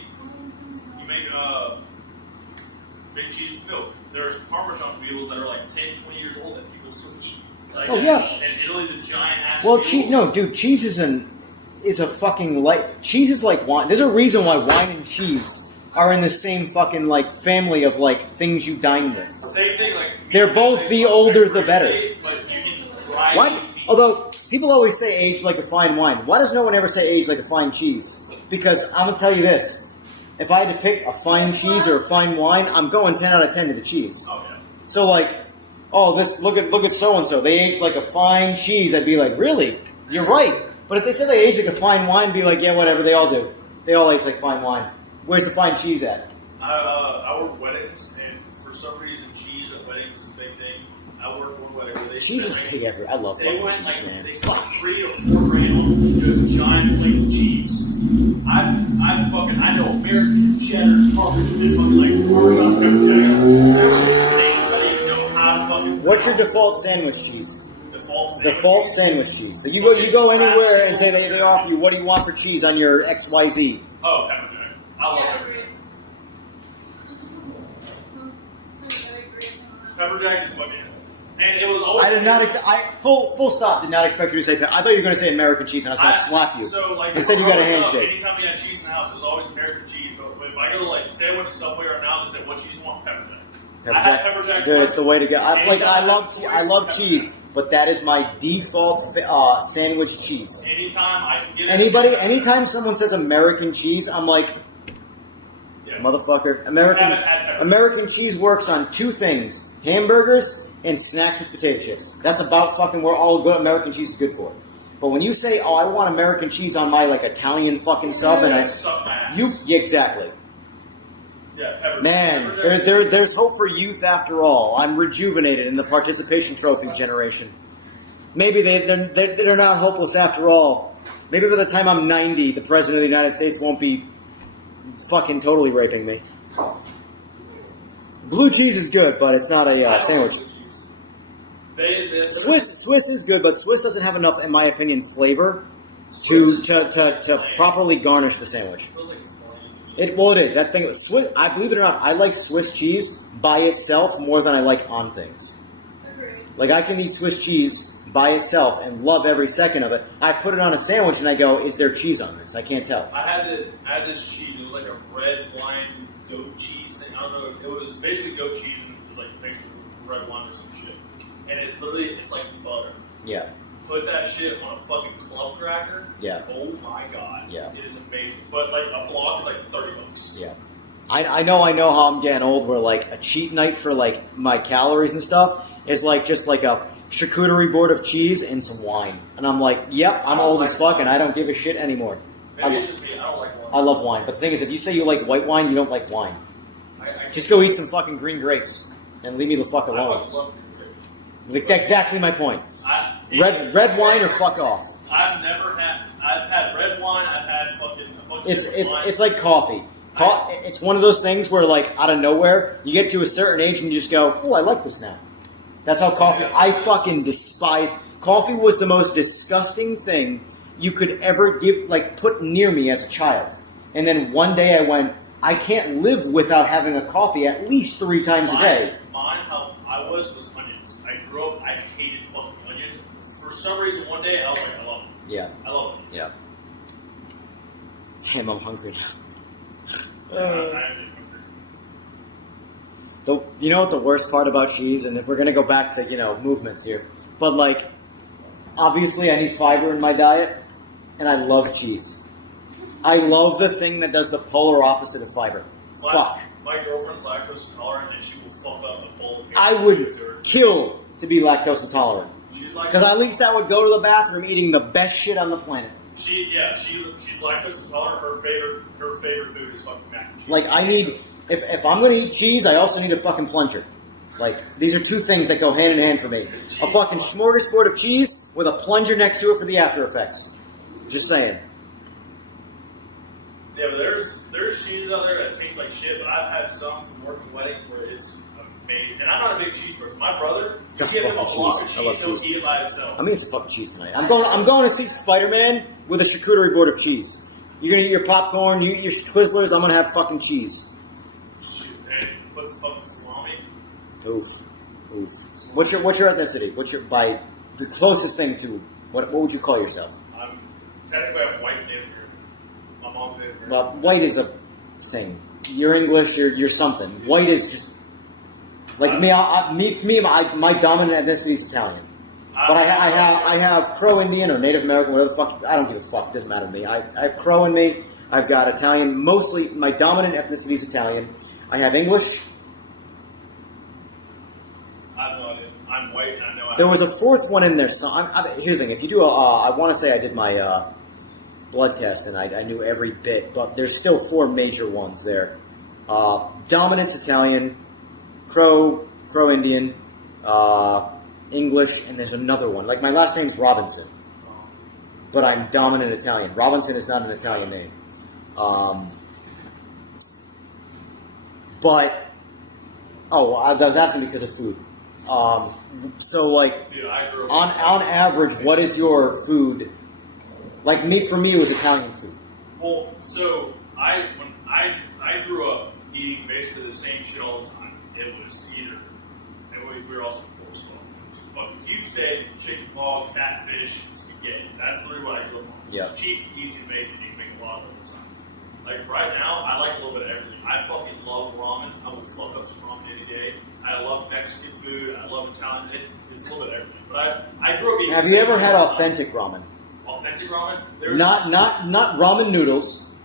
cheese with milk. There's Parmesan wheels that are like 10, 20 years old that people still eat. Like, Oh, yeah. And Italy, the giant ass. Well, wheels. no, dude, cheese is a fucking like cheese is like wine. There's a reason why wine and cheese are in the same fucking like family of like things you dine with. Same thing. Like They're both the older the better. But you can dry Why? aged meat. Although people always say aged like a fine wine. Why does no one ever say aged like a fine cheese? Because I'm gonna tell you this: if I had to pick a fine cheese or a fine wine, I'm going 10 out of 10 to the cheese. Oh yeah. So like, oh, this look at so and so. They aged like a fine cheese. I'd be like, really? You're right. But if they said they aged like a fine wine, I'd be like, yeah, whatever. They all do. They all age like fine wine. Where's the fine cheese at? I work weddings, and for some reason, cheese at weddings is a big thing. I work one wedding where they Cheese is spent, big everywhere. I love They fucking went cheese, like man. they spent $3 or $4 on those giant plates of cheese. I know American cheddar, fucking like Parmesan pepper jack. Things I didn't even know how to fucking. What's your pronounce. default sandwich cheese? Default Sandwich cheese. So you go anywhere and say they offer you, what do you want for cheese on your XYZ? Oh, pepper jack. I love Yeah, I pepper agree. jack. I agree on that. Pepper jack is fucking. And it was always. I did not. Full stop. Did not expect you to say. I thought you were going to say American cheese, and I was going to slap you. So, like, Instead, you got a growing up, handshake. Anytime we had cheese in the house, it was always American cheese. But if I go to, like, say I went to Subway right now and say, what cheese you want? Pepper jack. I had pepper jack. Dude, it's the way to go. I love Pepper cheese, jack. but that is my default sandwich cheese. Anytime I can get it. Anytime someone says American cheese, I'm like, Yeah. motherfucker. haven't had pepper. American cheese works on two things: hamburgers and snacks with potato chips. That's about fucking where all good American cheese is good for. But when you say, "Oh, I want American cheese on my like Italian fucking sub," and Suck my ass. exactly. Yeah, pepper Man, pepper jack. there's hope for youth after all. I'm rejuvenated in the participation trophy generation. Maybe they're not hopeless after all. Maybe by the time I'm 90, the president of the United States won't be fucking totally raping me. Blue cheese is good, but it's not I a don't sandwich. like blue cheese. Swiss is good, but Swiss doesn't have enough, in my opinion, flavor to properly garnish the sandwich. Feels like it's bland. It is that thing. Swiss. I believe it or not, I like Swiss cheese by itself more than I like on things. Agreed. Like I can eat Swiss cheese by itself and love every second of it. I put it on a sandwich and I go, "Is there cheese on this?" I can't tell. I had this cheese. It was like a red wine goat cheese thing. I don't know. It was basically goat cheese and it was like mixed with red wine or some shit. And it's like butter. Yeah, Put that shit on a fucking club cracker. yeah, Oh my god. Yeah. It is amazing. But like a block is like $30. yeah. I know how I'm getting old. Where like a cheat night for like my calories and stuff is like just like a charcuterie board of cheese and some wine, and I'm like, "Yep, I'm old as fuck, and I don't give a shit anymore." Maybe it's just me. I don't like I wine. love wine, but the thing is, if you say you like white wine, you don't like wine. I Just go eat some fucking green grapes and leave me the fuck I alone. fucking love grapes. Like, exactly my point. Red wine or fuck off. I've had red wine. I've had fucking a bunch of different wines. It's like coffee. It's one of those things where like out of nowhere you get to a certain age and you just go, "Oh, I like this now." That's how coffee. I fucking despise coffee. Was the most disgusting thing you could ever put near me as a child. And then one day I went, I can't live without having a coffee at least 3 times a day. Mine, how I was onions. I grew up, I hated fucking onions. For some reason, one day I was like, I love them. Yeah, I love them. yeah. Damn, I'm hungry now. I am hungry. You know what the worst part about cheese, and if we're gonna go back to movements here, but like obviously I need fiber in my diet, and I love cheese. I love the thing that does the polar opposite of fiber. Fuck. My girlfriend's lactose intolerant, and she will fuck up a bowl of I would kill to be lactose intolerant, She's like, because at least I would go to the bathroom eating the best shit on the planet. she's lactose intolerant. Her favorite food is fucking mac and cheese. Like I need, if I'm gonna eat cheese, I also need a fucking plunger. Like these are two things that go hand in hand for me. A fucking smorgasbord of cheese with a plunger next to it for the after effects. Just saying. Yeah, but there's cheese out there that tastes like shit, but I've had some from working weddings where it's made, and I'm not a big cheese person. My brother, The you give him a fucking block cheese. of I love cheese, he'll cheese. eat it by himself. I'm eating some fucking cheese tonight. I'm going to see Spider-Man with a charcuterie board of cheese. You're gonna eat your popcorn, you eat your Twizzlers. I'm gonna have fucking cheese. Shoot, and put some fucking salami. Oof, oof. What's your ethnicity? What's your by the closest thing to what would you call yourself? Technically, I'm white native here. My mom's native here. Well, white is a thing. You're English. You're something. White is just like me. My dominant ethnicity is Italian. But I have Crow Indian or Native American, whatever the fuck. I don't give a fuck. It doesn't matter to me. I have Crow in me. I've got Italian. Mostly, my dominant ethnicity is Italian. I have English. I have no idea. I'm white, and I know. There was a fourth one in there. So here's the thing: if you do I want to say I did my blood test and I knew every bit, but there's still 4 major ones there. Dominant's Italian, Crow Indian, English, and there's another one. Like my last name's Robinson, but I'm dominant Italian. Robinson is not an Italian name. I was asking because of food. So like Dude, I grew up on average, what is your food? Like for me, it was Italian food. Well, so when I grew up eating basically the same shit all the time. It was either, and we were also poor, so it was fucking cube steak, chicken ball, catfish, spaghetti. That's literally what I grew up on. Yeah. It's cheap, easy to make, and you can make a lot of it all the time. Like right now, I like a little bit of everything. I fucking love ramen. I will fuck up some ramen any day. I love Mexican food. I love Italian. It's a little bit of everything. But I grew up eating. Have you ever had authentic ramen? Authentic ramen? Not ramen noodles.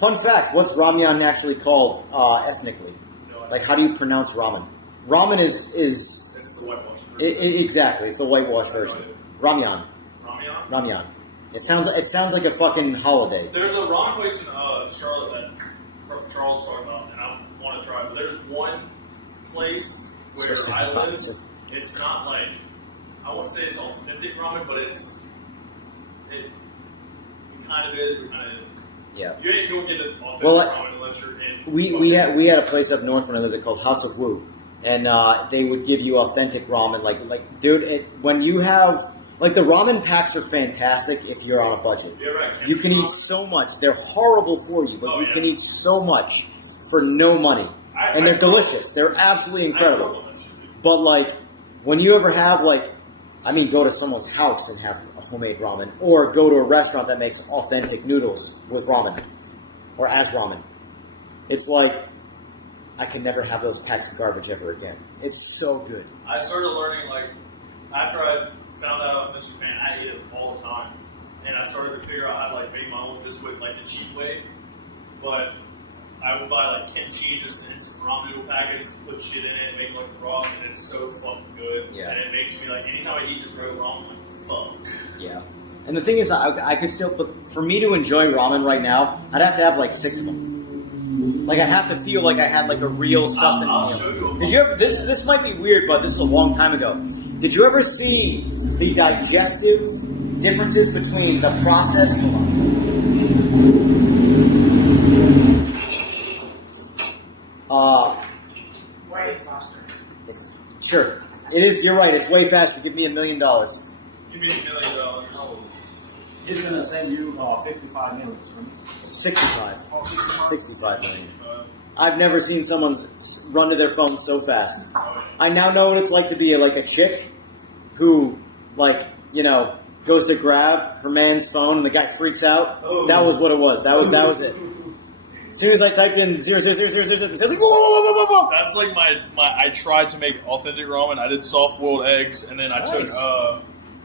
Fun fact: what's ramyun actually called ethnically? No, Like, how do you pronounce ramen? Ramen is it's the whitewash version. exactly. It's the whitewash version. Ramyun. Ramyun? Ramyun. It sounds like a fucking holiday. There's a ramen place in Charlotte that Charles was talking about, and I want to try. But there's one place where I live. It's not like I wouldn't say it's authentic ramen, but it kind of is, but kind of isn't. Yeah. You ain't going to get an authentic Well, ramen unless you're in. We had a place up north when I lived there called House of Wu, and they would give you authentic ramen. Like dude, when you have like the ramen packs are fantastic if you're on a budget. Yeah, right. You can eat so much. They're horrible for you, but you can eat so much for no money, and they're delicious. They're absolutely incredible. But like, when you ever have go to someone's house and have a homemade ramen, or go to a restaurant that makes authentic noodles with ramen, or as ramen. It's like, I can never have those packs of garbage ever again. It's so good. I started learning, after I found out Mr. Japan, I ate it all the time. And I started to figure out how to, make my own just with, the cheap way. But I would buy, kimchi, just in instant ramen noodle packets, put shit in it, make, a broth, and it's so fucking good. Yeah. And it makes me, anytime I eat just regular ramen, I'm like, fuck. Yeah. And the thing is, I could still, but for me to enjoy ramen right now, I'd have to have, 6 of them. I'd have to feel like I had, a real sustenance. I'll show you. Did you ever, this might be weird, but this is a long time ago. Did you ever see the digestive differences between the processed... Way faster. It's sure. It is, you're right, it's way faster. Give me $1 million. Give me $1 million. He's going to send you 55 million. 65. 65 million. I've never seen someone run to their phone so fast. I now know what it's like to be a chick who, goes to grab her man's phone and the guy freaks out. Oh. That was what it was. That was it. As soon as I typed in 00000, it says whoa, whoa, whoa, whoa. That's my I tried to make authentic ramen. I did soft boiled eggs, and then I took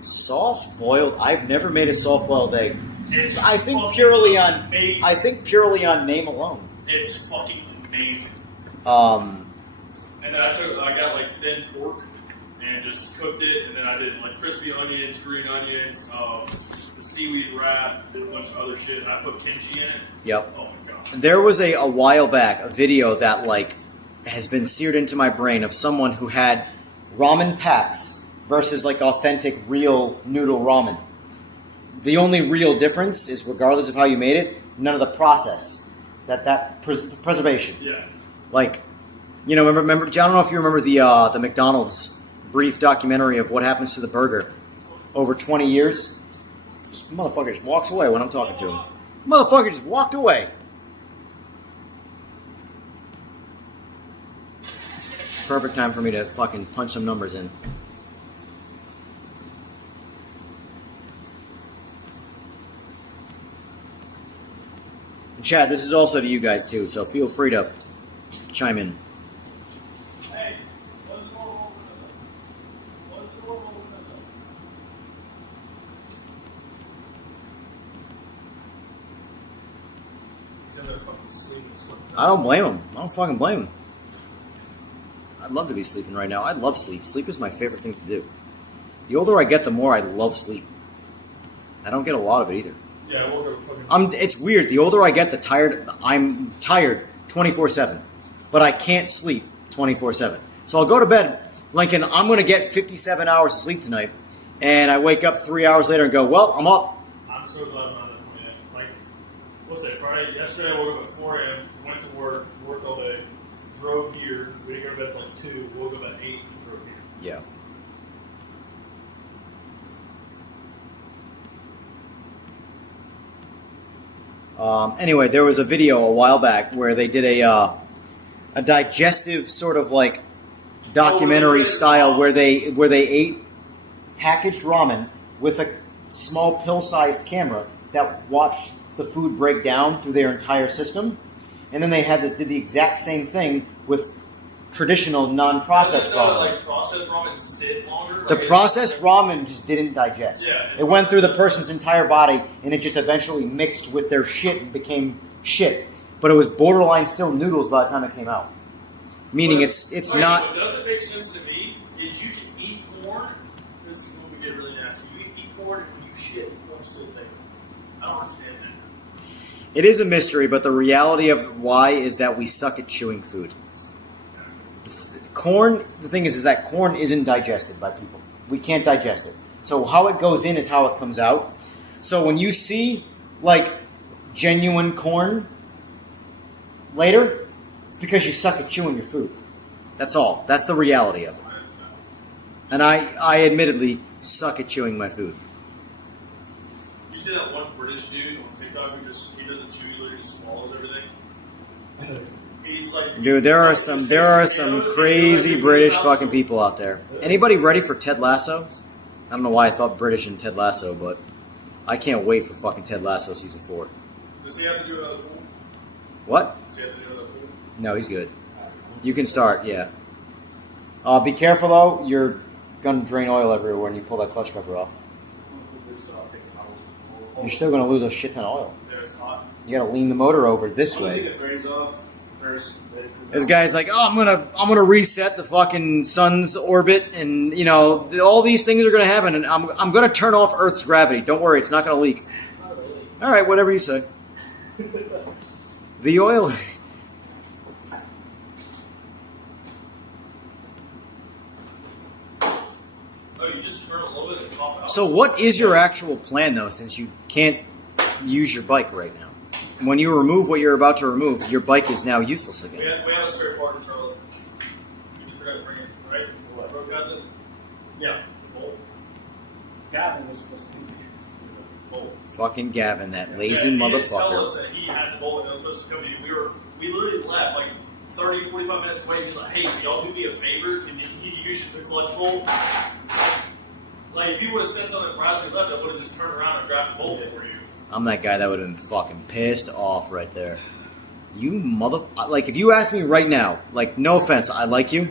soft boiled. I've never made a soft boiled egg. It's I think fucking purely amazing. on name alone. It's fucking amazing. Um, And then I got thin pork and just cooked it, and then I did crispy onions, green onions, the seaweed wrap, did a bunch of other shit, and I put kimchi in it. Yep. Oh my god. There was a while back a video that has been seared into my brain of someone who had ramen packs versus authentic real noodle ramen. The only real difference is, regardless of how you made it, none of the process, that preservation. Yeah. You know, remember? I don't know if you remember the McDonald's brief documentary of what happens to the burger over 20 years. This motherfucker just walks away when I'm talking to him. Motherfucker just walked away. Perfect time for me to fucking punch some numbers in. And Chad, this is also to you guys too, so feel free to chime in. Hey, what's the door open? What's the door open? He's in there fucking sleeping. I don't blame him. I don't fucking blame him. I'd love to be sleeping right now. I love sleep. Sleep is my favorite thing to do. The older I get, the more I love sleep. I don't get a lot of it either. Yeah, we'll go fucking. It's weird. The older I get, I'm tired 24/7, but I can't sleep 24/7. So I'll go to bed, Lincoln. I'm going to get 57 hours of sleep tonight, and I wake up 3 hours later and go, well, I'm up. I'm so glad I'm not that point yet. Like, what's that, Friday? Yesterday I woke up at 4 a.m., went to work, worked all day, drove here. We didn't go to bed until like 2, woke up at 8, and drove here. Yeah. Anyway, there was a video a while back where they did a digestive sort of like documentary style where they ate packaged ramen with a small pill-sized camera that watched the food break down through their entire system, and then they did the exact same thing with traditional non-processed ramen. Like processed ramen sit longer. The processed ramen just didn't digest. Yeah, it went through the person's entire body, and it just eventually mixed with their shit and became shit. But it was borderline still noodles by the time it came out. Meaning it's not... What doesn't make sense to me is you can eat corn. This is when we get really nasty. You eat corn and when you shit, corn's still there. I don't understand that. It is a mystery, but the reality of why is that we suck at chewing food. Corn, the thing is that corn isn't digested by people. We can't digest it. So how it goes in is how it comes out. So when you see, like, genuine corn later, it's because you suck at chewing your food. That's all. That's the reality of it. And I admittedly suck at chewing my food. You see that one British dude on TikTok who he doesn't chew, he literally swallows everything? He's like, Dude, there are some crazy British fucking people out there. Anybody ready for Ted Lasso? I don't know why I thought British and Ted Lasso, but I can't wait for fucking Ted Lasso season 4. Does he have to do another pool? What? Does he have to do another pool? No, he's good. You can start, yeah. Be careful though, you're gonna drain oil everywhere when you pull that clutch cover off. You're still gonna lose a shit ton of oil. Yeah, it's hot. You gotta lean the motor over this I'm gonna way. take the frames off first. This guy's like, oh, I'm gonna reset the fucking sun's orbit, and you know all these things are gonna happen, and I'm gonna turn off Earth's gravity. Don't worry, it's not gonna leak. All right, whatever you say. The oil. Oh, you just turn a little bit and pop out. So, what is your actual plan though? Since you can't use your bike right now, when you remove what you're about to remove, your bike is now useless We again. have a spare part in Charlotte. You just forgot to bring it, right? What? Broke has it? Yeah. The bolt. Gavin was supposed to be here. Bolt. Fucking Gavin, that lazy Yeah, he didn't tell motherfucker. us that he had the bolt and it was supposed to come to you. We literally left like 30, 45 minutes away. He's like, hey, can y'all do me a favor? Can you use the clutch bolt? Like, if you would have said something right as we left, I would have just turned around and grabbed the bolt for you. I'm that guy that would have been fucking pissed off right there. You like, if you ask me right now, like, no offense, I like you,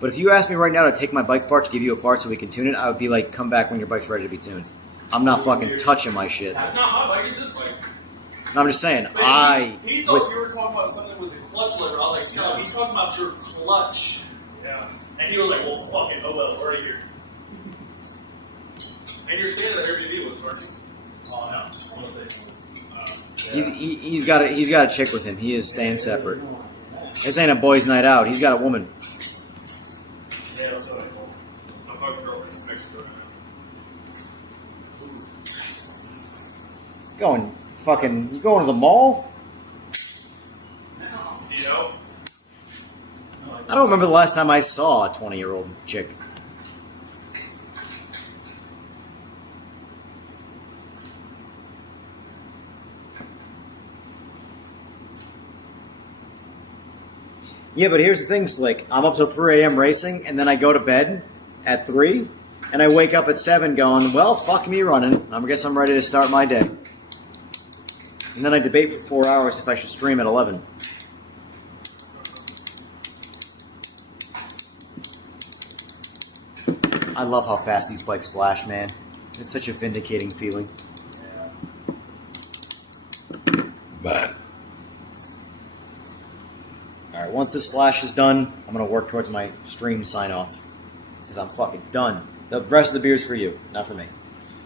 but if you ask me right now to take my bike apart to give you a part so we can tune it, I would be like, come back when your bike's ready to be tuned. I'm not fucking touching my shit. That's not my bike, it's his bike. I'm just saying, He thought you were talking about something with the clutch lever. I was like, Scott, he's talking about your clutch. Yeah. And he was like, well, fuck it. Oh, well, we're already here. And you're staying at Airbnb with us, aren't you? Oh, no. I want to say he's got a chick with him. He is staying separate. This ain't a boys' night out. He's got a woman. yeah, that's what I call my fucking girlfriend's in Mexico right now. You going to the mall? You know? I don't don't remember the last time I saw a 20-year-old chick. Yeah, but here's the thing, Slick. I'm up till 3 a.m. racing, and then I go to bed at 3, and I wake up at 7 going, well, fuck me running. I guess I'm ready to start my day. And then I debate for 4 hours if I should stream at 11. I love how fast these bikes flash, man. It's such a vindicating feeling. But alright, once this flash is done, I'm going to work towards my stream sign-off. Because I'm fucking done. The rest of the beer's for you, not for me.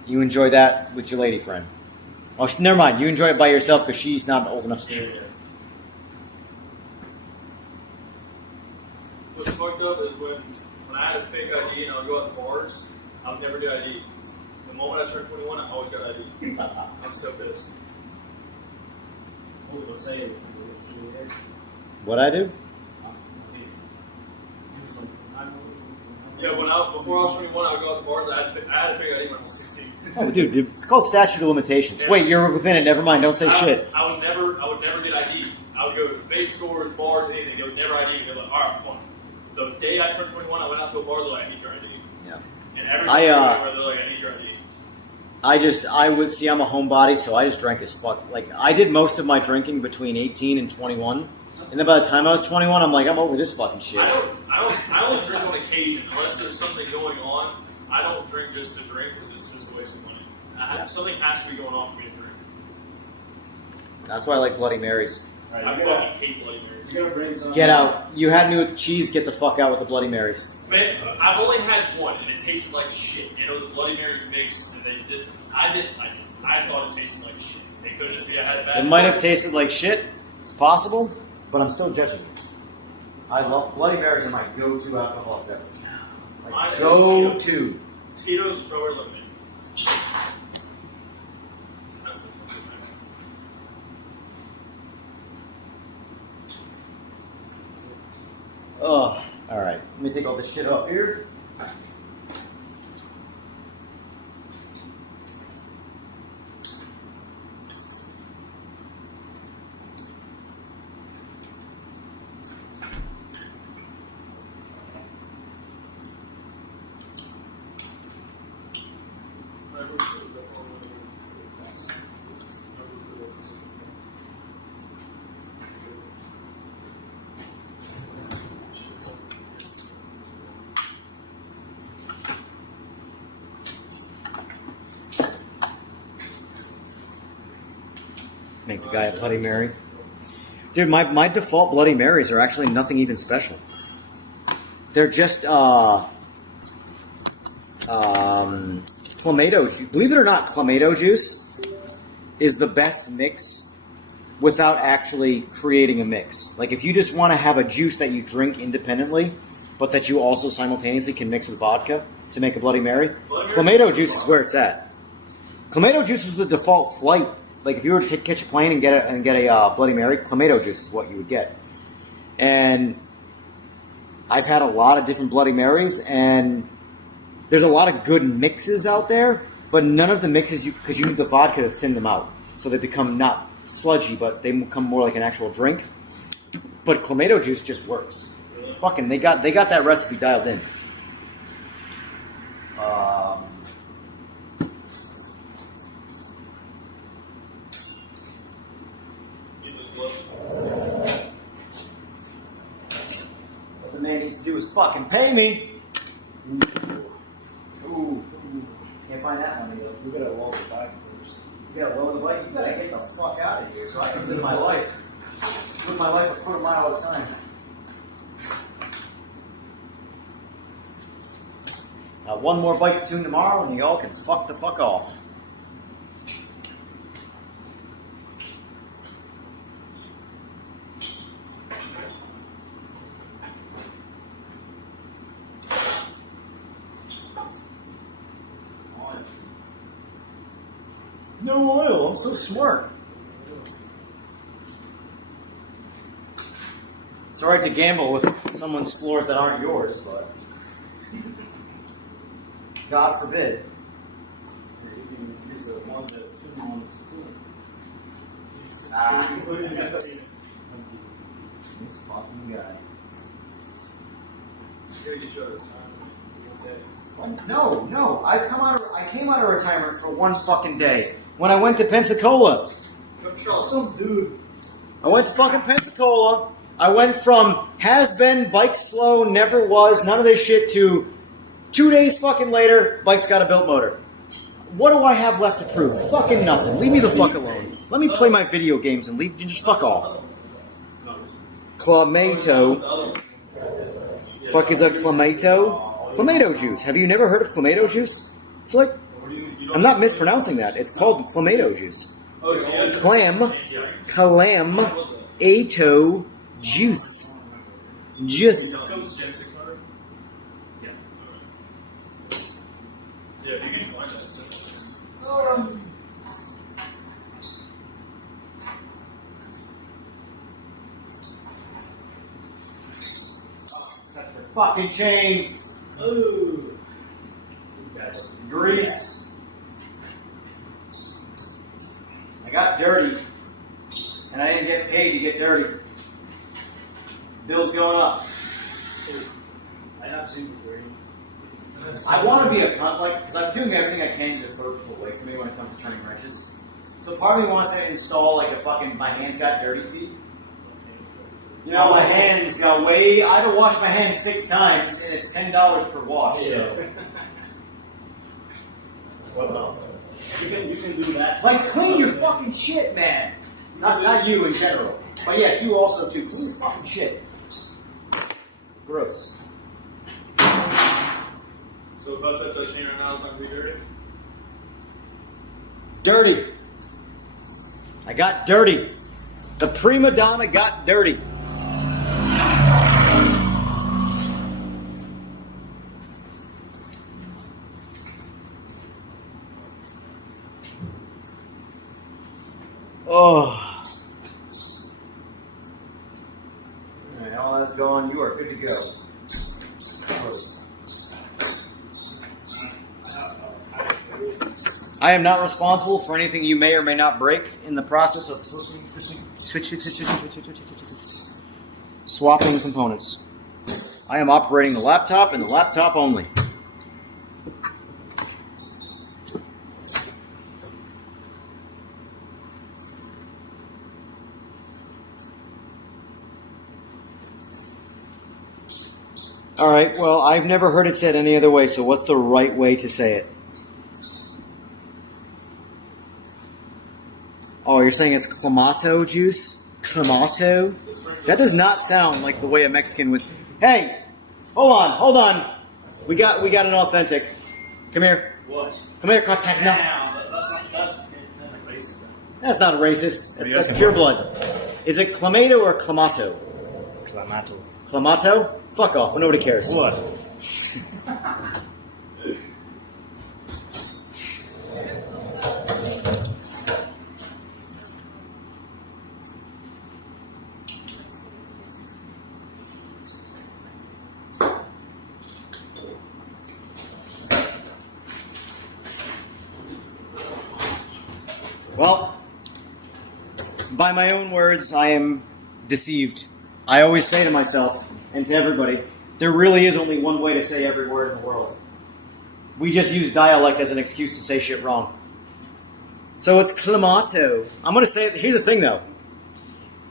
You enjoy that with your lady friend. Oh, never mind. You enjoy it by yourself because she's not old enough to drink. What's fucked up is when I had a fake ID and I would go out in bars, I would never get ID. The moment I turned 21, I always got ID. I'm so pissed. What'd I do? Yeah, before I was 21, I would go out to bars. I had a fake ID when I was 16. Oh, dude, it's called statute of limitations. Yeah. Wait, you're within it. Never mind. Don't say shit. I would never get ID. I would go to vape stores, bars, anything. They would never ID. They're like, all right, fine. The day I turned 21, I went out to a bar. They're like, I need your ID. Yeah. And every time they're like, I need your ID. I'm a homebody, so I just drank as fuck. Like, I did most of my drinking between 18 and 21. And then by the time I was 21, I'm like, I'm over this fucking shit. I only drink on occasion, unless there's something going on. I don't drink just to drink because it's just a waste of money. Something has to be going on for me to drink. That's why I like Bloody Marys. I fucking hate Bloody Marys. Get out. You had me with the cheese. Get the fuck out with the Bloody Marys. Man, I've only had one, and it tasted like shit. And it was a Bloody Mary mix, and I didn't like it. I thought it tasted like shit. It could just be I had a bad. It might have tasted like shit. It's possible, but I'm still judging. I love Bloody Marys are my go-to alcoholic beverage. Like, go-to. Tito's and strawberry lemonade. Oh, all right. Let me take all this shit off here. Make the guy a Bloody Mary. Dude, my default Bloody Marys are actually nothing even special. They're just Clamato juice. Believe it or not, Clamato juice is the best mix without actually creating a mix. Like if you just want to have a juice that you drink independently, but that you also simultaneously can mix with vodka to make a Bloody Mary, Clamato juice is where it's at. Clamato juice was the default flight. Like if you were to catch a plane and get a Bloody Mary, Clamato juice is what you would get. And I've had a lot of different Bloody Marys, and there's a lot of good mixes out there, but none of the mixes because you need the vodka to thin them out, so they become not sludgy, but they become more like an actual drink. But Clamato juice just works. Fucking, they got that recipe dialed in. What the man needs to do is fucking pay me. Ooh. Can't find that money though. We gotta walk the bike first. You gotta lower the bike. You gotta get the fuck out of here so I can live my life. Live my life a quarter mile at a time. Now one more bike to tune tomorrow and y'all can fuck the fuck off. No oil, I'm so smart. It's alright to gamble with someone's floors that aren't yours, but God forbid. Use the one that this fucking guy. No. I came out of retirement for one fucking day. When I went to Pensacola. Some dude. I went to fucking Pensacola. I went from has been, bike slow, never was, none of this shit to 2 days fucking later, bike's got a built motor. What do I have left to prove? Fucking nothing. Leave me the fuck alone. Let me play my video games and leave. Just fuck off. Clamato. Fuck is a clamato? Clamato juice. Have you never heard of clamato juice? It's like, I'm not mispronouncing that. It's called clamato juice. Ato juice. Juice. Yeah, if you can find that. Fucking chain. Ooh. Grease. I got dirty. And I didn't get paid to get dirty. Bill's going up. I have seen the green. I want to be a cunt, like, because I'm doing everything I can to defer people away from me when it comes to turning wrenches. So part of me wants to install, like, a fucking, my hands got dirty feet. You know, my hands got way, I had to wash my hands 6 times, and it's $10 per wash, so. Well, you can do that. Like, clean your fucking shit, man. Not you in general. But yes, you also too. Clean your fucking shit. Gross. So if I touch that chain right now, it's not going to be dirty? Dirty. I got dirty. The prima donna got dirty. Oh. Alright, all that's gone. You are good to go. I am not responsible for anything you may or may not break in the process of swapping components. I am operating the laptop and the laptop only. Alright, well, I've never heard it said any other way, so what's the right way to say it? Oh, you're saying it's clamato juice? Clamato? That does not sound like the way a Mexican would... Hey! Hold on. We got an authentic. Come here. What? Come here, contact now. That's kind of racist. That's not racist. That's pure blood. Is it clamato or clamato? Clamato. Clamato? Fuck off. Nobody cares. What? Well, by my own words, I am deceived. I always say to myself and to everybody, there really is only one way to say every word in the world. We just use dialect as an excuse to say shit wrong. So it's clamato. I'm going to say it. Here's the thing, though.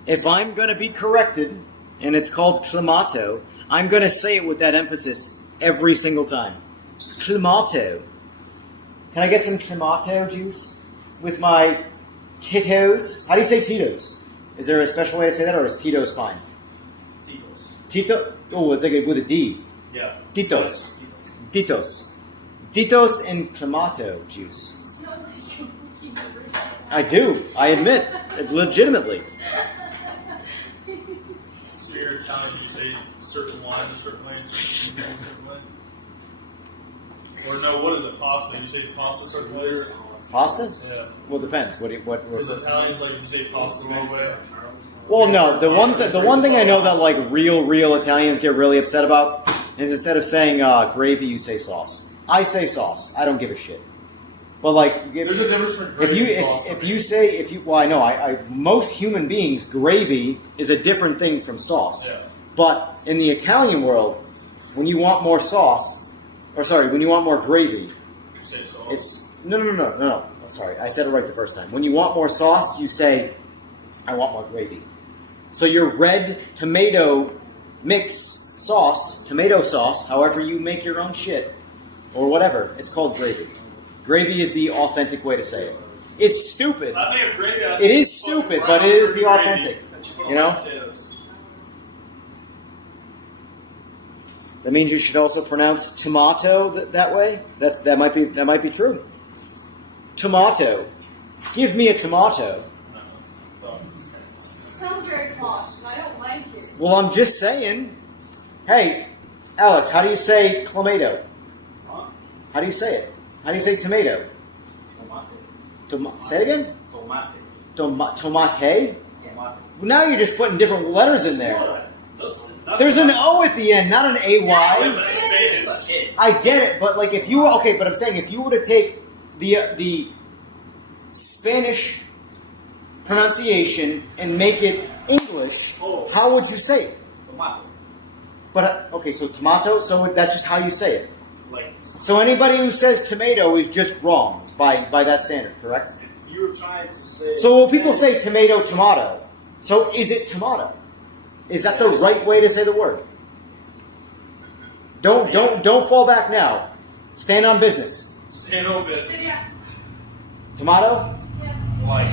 If I'm going to be corrected, and it's called clamato, I'm going to say it with that emphasis every single time. It's clamato. Can I get some clamato juice with my Tito's? How do you say Tito's? Is there a special way to say that, or is Tito's fine? Tito's. Tito? Oh, it's like with a D. Yeah. Tito's. Tito's. Tito's and clamato juice. I do. I admit. Legitimately. So you're Italian, you say certain wines a certain way and certain things a certain way? Or no, what is it? Pasta? You say pasta certain ways? Pasta? Yeah. Well, it depends. What? Because Italians, like, if you say pasta one way, Well, no. The one thing I know that like real Italians get really upset about is instead of saying gravy, you say sauce. I say sauce. I don't give a shit. But like, There's a difference between gravy and sauce. Well, I know. I most human beings, gravy is a different thing from sauce. Yeah. But in the Italian world, when you want more sauce, when you want more gravy, You say sauce. it's no. Sorry, I said it right the first time. When you want more sauce, you say, "I want more gravy." So your red tomato mix sauce, tomato sauce, however you make your own shit, or whatever, it's called gravy. Gravy is the authentic way to say it. It's stupid. I think of gravy. It is stupid, but it is the authentic. You know? That means you should also pronounce tomato that way. That might be true. Tomato. Give me a tomato. Sounds very posh, and I don't like it. Well, I'm just saying. Hey, Alex, how do you say clamato? How do you say it? How do you say tomato? Say it again? Tomate. Tomate. Well, now you're just putting different letters in there. There's an O at the end, not an AY. I get it, but like if you but I'm saying if you were to take the Spanish pronunciation and make it English, how would you say it? Tomato. But so tomato, so that's just how you say it. Like, So anybody who says tomato is just wrong by that standard, correct? if you were trying to say. So when people say tomato, so is it tomato? Is that the right way to say the word? Don't fall back now. Stand on business. Stand on You this. said yeah. Tomato? Yeah. Like.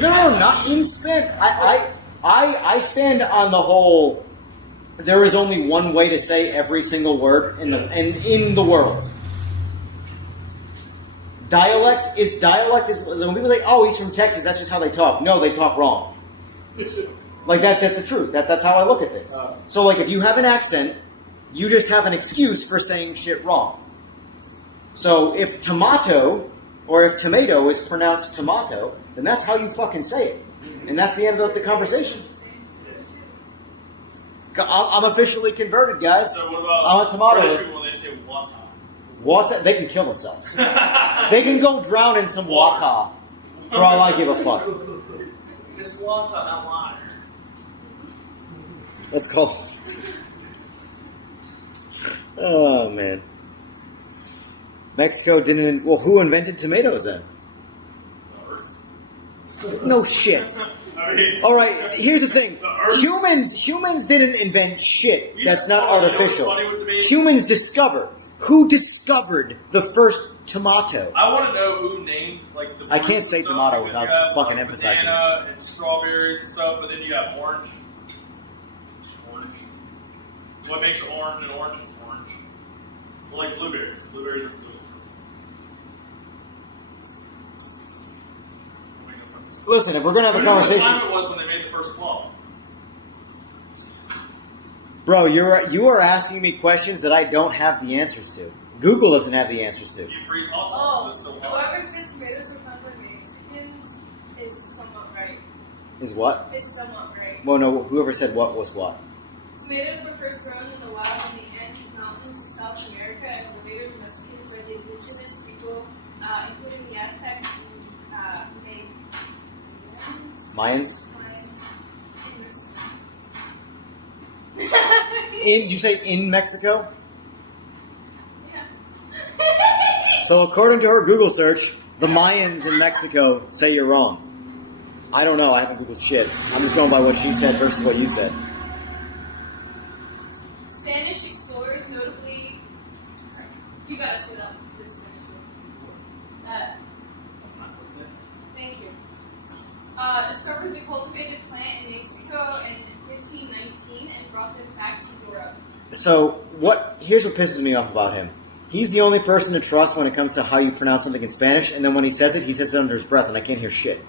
No, not in Spanish. I stand on the whole. There is only one way to say every single word in the world. Dialect is when people say, "Oh, he's from Texas." That's just how they talk. No, they talk wrong. Like that's the truth. That's how I look at things. So like if you have an accent, you just have an excuse for saying shit wrong. So if tomato or if tomato is pronounced tomato, then that's how you fucking say it, and that's the end of the conversation. I'm officially converted, guys. So what about I'm a tomato. British people when they say wata? Water, they can kill themselves. They can go drown in some water. For all I give a fuck. It's wata, not water. Let's call. Oh man. Mexico didn't. Well, who invented tomatoes then? No shit. I mean, All right. Here's the thing. Humans didn't invent shit. That's not artificial. Humans discover. Who discovered the first tomato? I want to know who named like the. I can't say fruits and tomato stuff, because without you have, fucking like, emphasizing banana and strawberries and stuff, but then you have orange. Just orange. What makes it orange and orange is orange. Well, like blueberries. Blueberries are blue. Listen, if we're gonna have a Who knew what conversation, time it was when they made the first claw? bro, you are asking me questions that I don't have the answers to. Google doesn't have the answers to. You freeze hot sauce, Oh, it's still hot. whoever said tomatoes were found by Mexicans is somewhat right. Is what? Is somewhat right. Well, no. Whoever said what was what. Tomatoes were first grown in the wild in the Andes Mountains of South America and were later domesticated by the indigenous people, including the Aztecs and Mayans. Yeah. You say in Mexico? Yeah. So according to her Google search, the Mayans in Mexico say you're wrong. I don't know. I haven't Googled shit. I'm just going by what she said versus what you said. Spanish explorers, notably, you gotta sit up. Thank you. Discovered the cultivated plant in Mexico in 1519 and brought them back to Europe. So here's what pisses me off about him. He's the only person to trust when it comes to how you pronounce something in Spanish, and then when he says it under his breath, and I can't hear shit.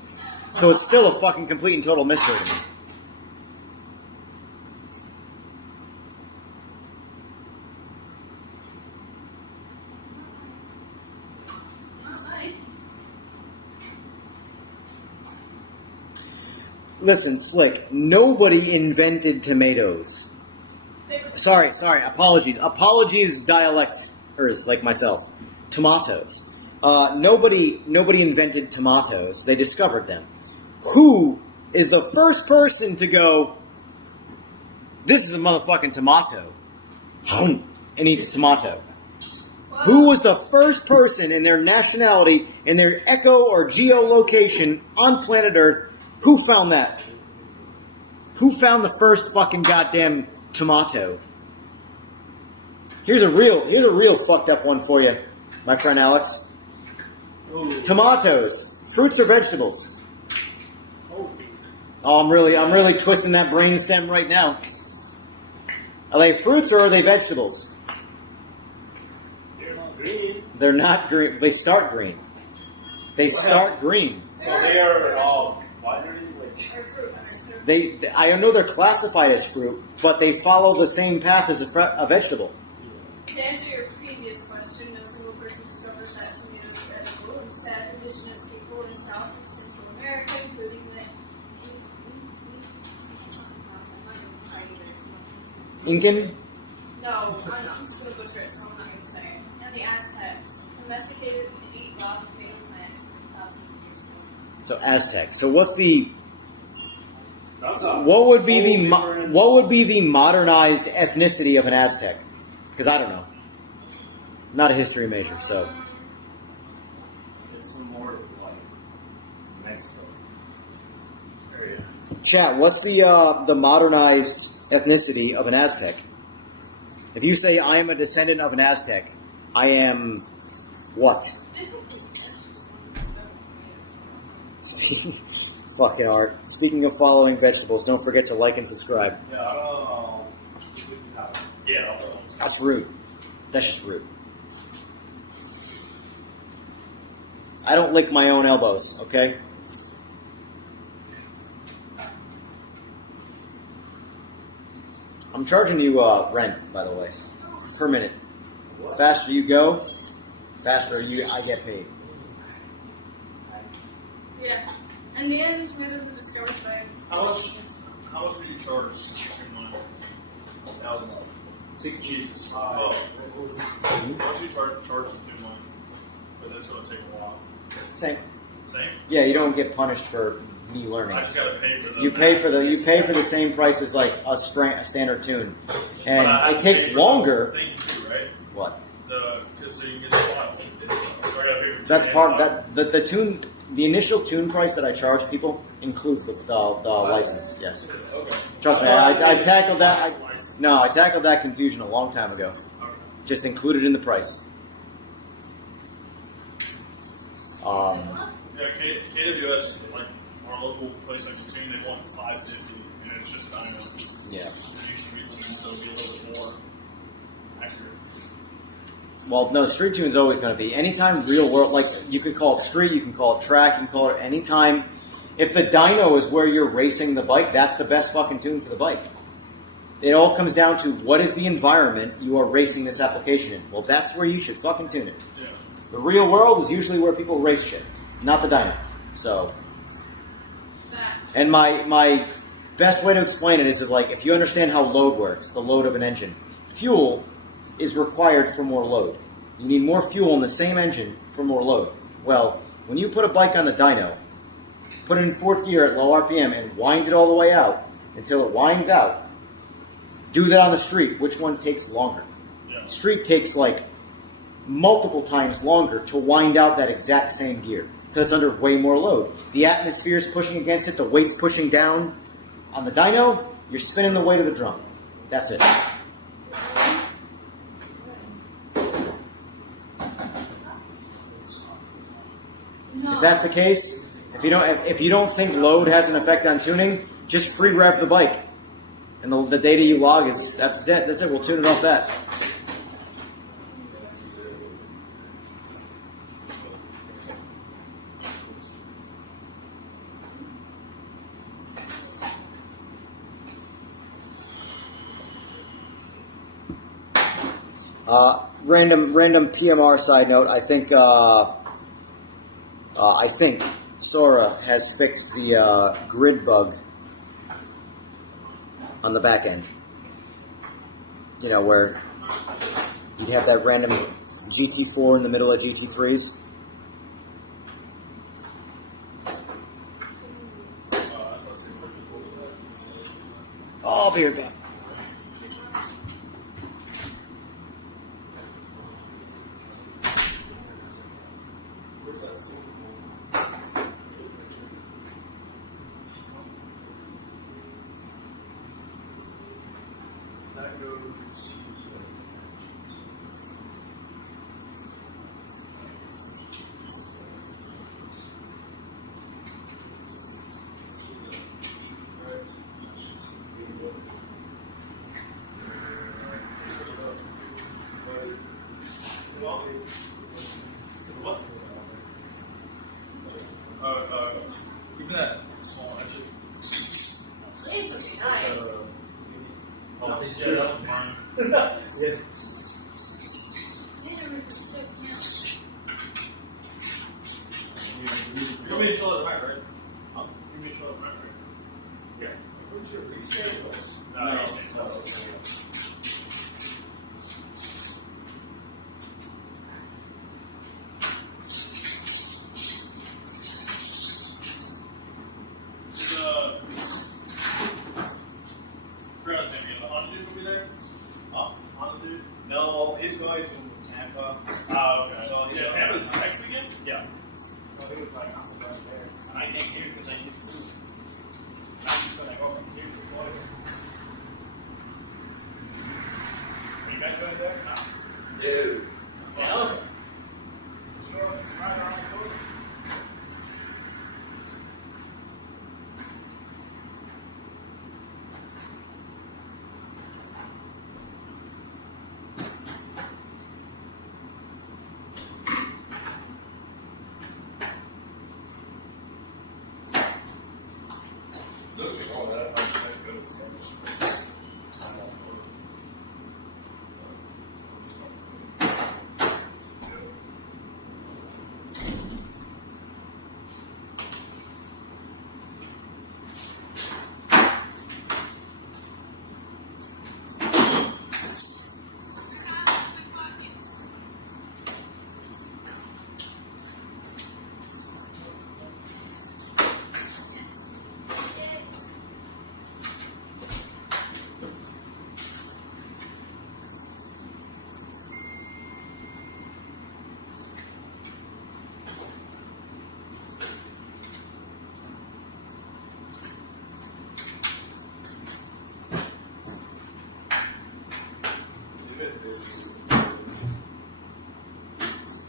So it's still a fucking complete and total mystery to me. Not like. listen, Slick. Nobody invented tomatoes. Sorry. Apologies, dialecters like myself. Tomatoes. Nobody invented tomatoes. They discovered them. Who is the first person to go, this is a motherfucking tomato, and eats a tomato? Who was the first person in their nationality, in their echo or geolocation on planet Earth? Who found that? Who found the first fucking goddamn tomato? Here's a real fucked up one for you, my friend Alex. Ooh. Tomatoes, fruits or vegetables? Oh, I'm really twisting that brain stem right now. Are they fruits or are they vegetables? They're not green. They're not green. They start green. They start green. So they are winery, like. I know they're classified as fruit, but they follow the same path as a vegetable. To answer your previous question, no single person discovered that tomatoes are edible. Instead, indigenous people in South and Central America, including the Incan? No, I'm just going to butcher it, so I'm not going to say it. And the Aztecs domesticated and eat raw tomato plants thousands of years ago. So Aztecs. So what's the That's a what would be the whole different- what would be the modernized ethnicity of an Aztec? Because I don't know. Not a history major, so It's some more like Mexico area. chat. What's the modernized ethnicity of an Aztec? If you say I am a descendant of an Aztec, I am what? Fucking art. Speaking of following vegetables, don't forget to like and subscribe. Yeah. That's rude. That's just rude. I don't lick my own elbows, okay? I'm charging you rent, by the way, per minute. Faster you go, faster I get paid. Yeah. In the end, tomatoes were discovered by... How much would you charge $1,000? 6 Jesus. How much you charge for 2 months? Because that's going to take a while. Same. Same? Yeah, you don't get punished for me learning. I just got to pay for the You pay for the same price as like a standard tune, and But I it takes pay for longer. The thing too, right? What? Because so you get the file. So I gotta pay for That's the part file. the tune. The initial tune price that I charge people includes the license. Yes, Okay. trust me. I tackled that. I tackled that confusion a long time ago. Just included in the price. Yeah, KWS, like our local place like Tune, they want $550, and it's just I know. Yeah. The new street tunes, they'll be a little bit more accurate. Well, no, street tune's always going to be. Anytime real world, like you can call it street, you can call it track, you can call it anytime. If the dyno is where you're racing the bike, that's the best fucking tune for the bike. It all comes down to what is the environment you are racing this application in. Well, that's where you should fucking tune it. Yeah. The real world is usually where people race shit, not the dyno. So, and my best way to explain it is that, like, if you understand how load works, the load of an engine, fuel is required for more load. You need more fuel in the same engine for more load. Well, when you put a bike on the dyno, put it in fourth gear at low RPM and wind it all the way out until it winds out, do that on the street. Which one takes longer? Yeah. Street takes like multiple times longer to wind out that exact same gear because it's under way more load. The atmosphere is pushing against it, the weight's pushing down. On the dyno, you're spinning the weight of the drum. That's it. If that's the case, if you don't think load has an effect on tuning, just free rev the bike, and the data you log is that's it. That's it. We'll tune it off that. Random PMR side note. I think Sora has fixed the grid bug on the back end. You know, where you'd have that random GT4 in the middle of GT3s. Oh, I'll be right back. That goes. Give me that small edge. It's nice. Oh, this is mine. Yeah. You want me to show the mic, right? Huh? You want me to show the mic, right? Yeah. I'm pretty sure. Are you scared of those? No, No. Crowd's gonna be the Honda dude will be there? Honda dude? No, he's going to Tampa. Oh, okay. So he's Yeah, Tampa's next weekend? Yeah. So he was like, I'm right there. And I came here because I need to move. I'm just going to go from here to Florida. Are you guys going there? No. Yeah. No. Sure, it's right around the corner. It's okay. Oh, that might be good. It's not much.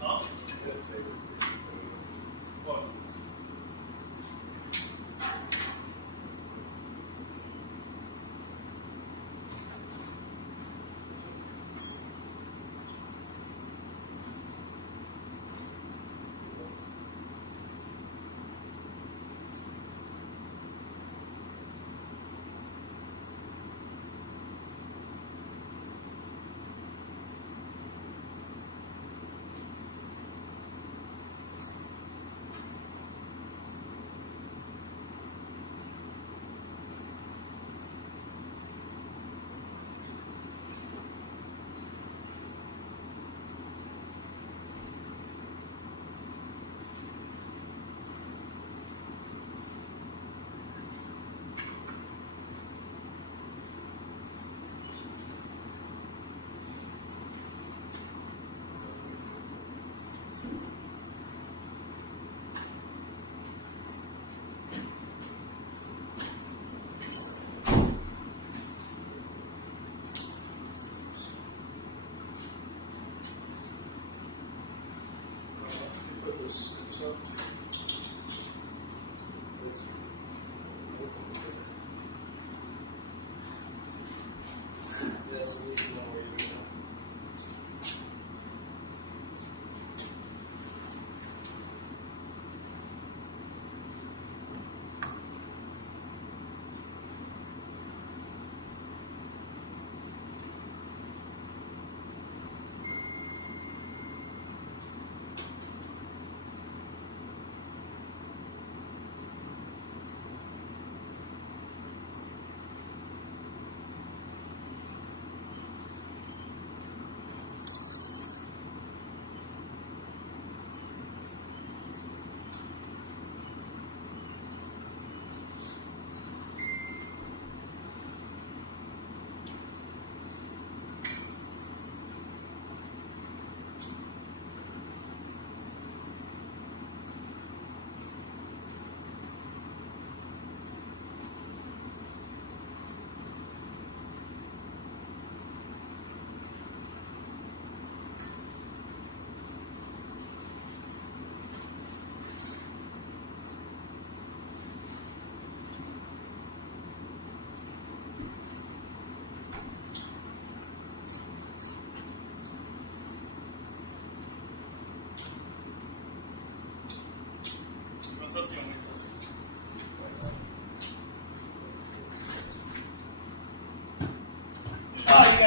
Huh? What? Put this up. That's the reason why we're doing that.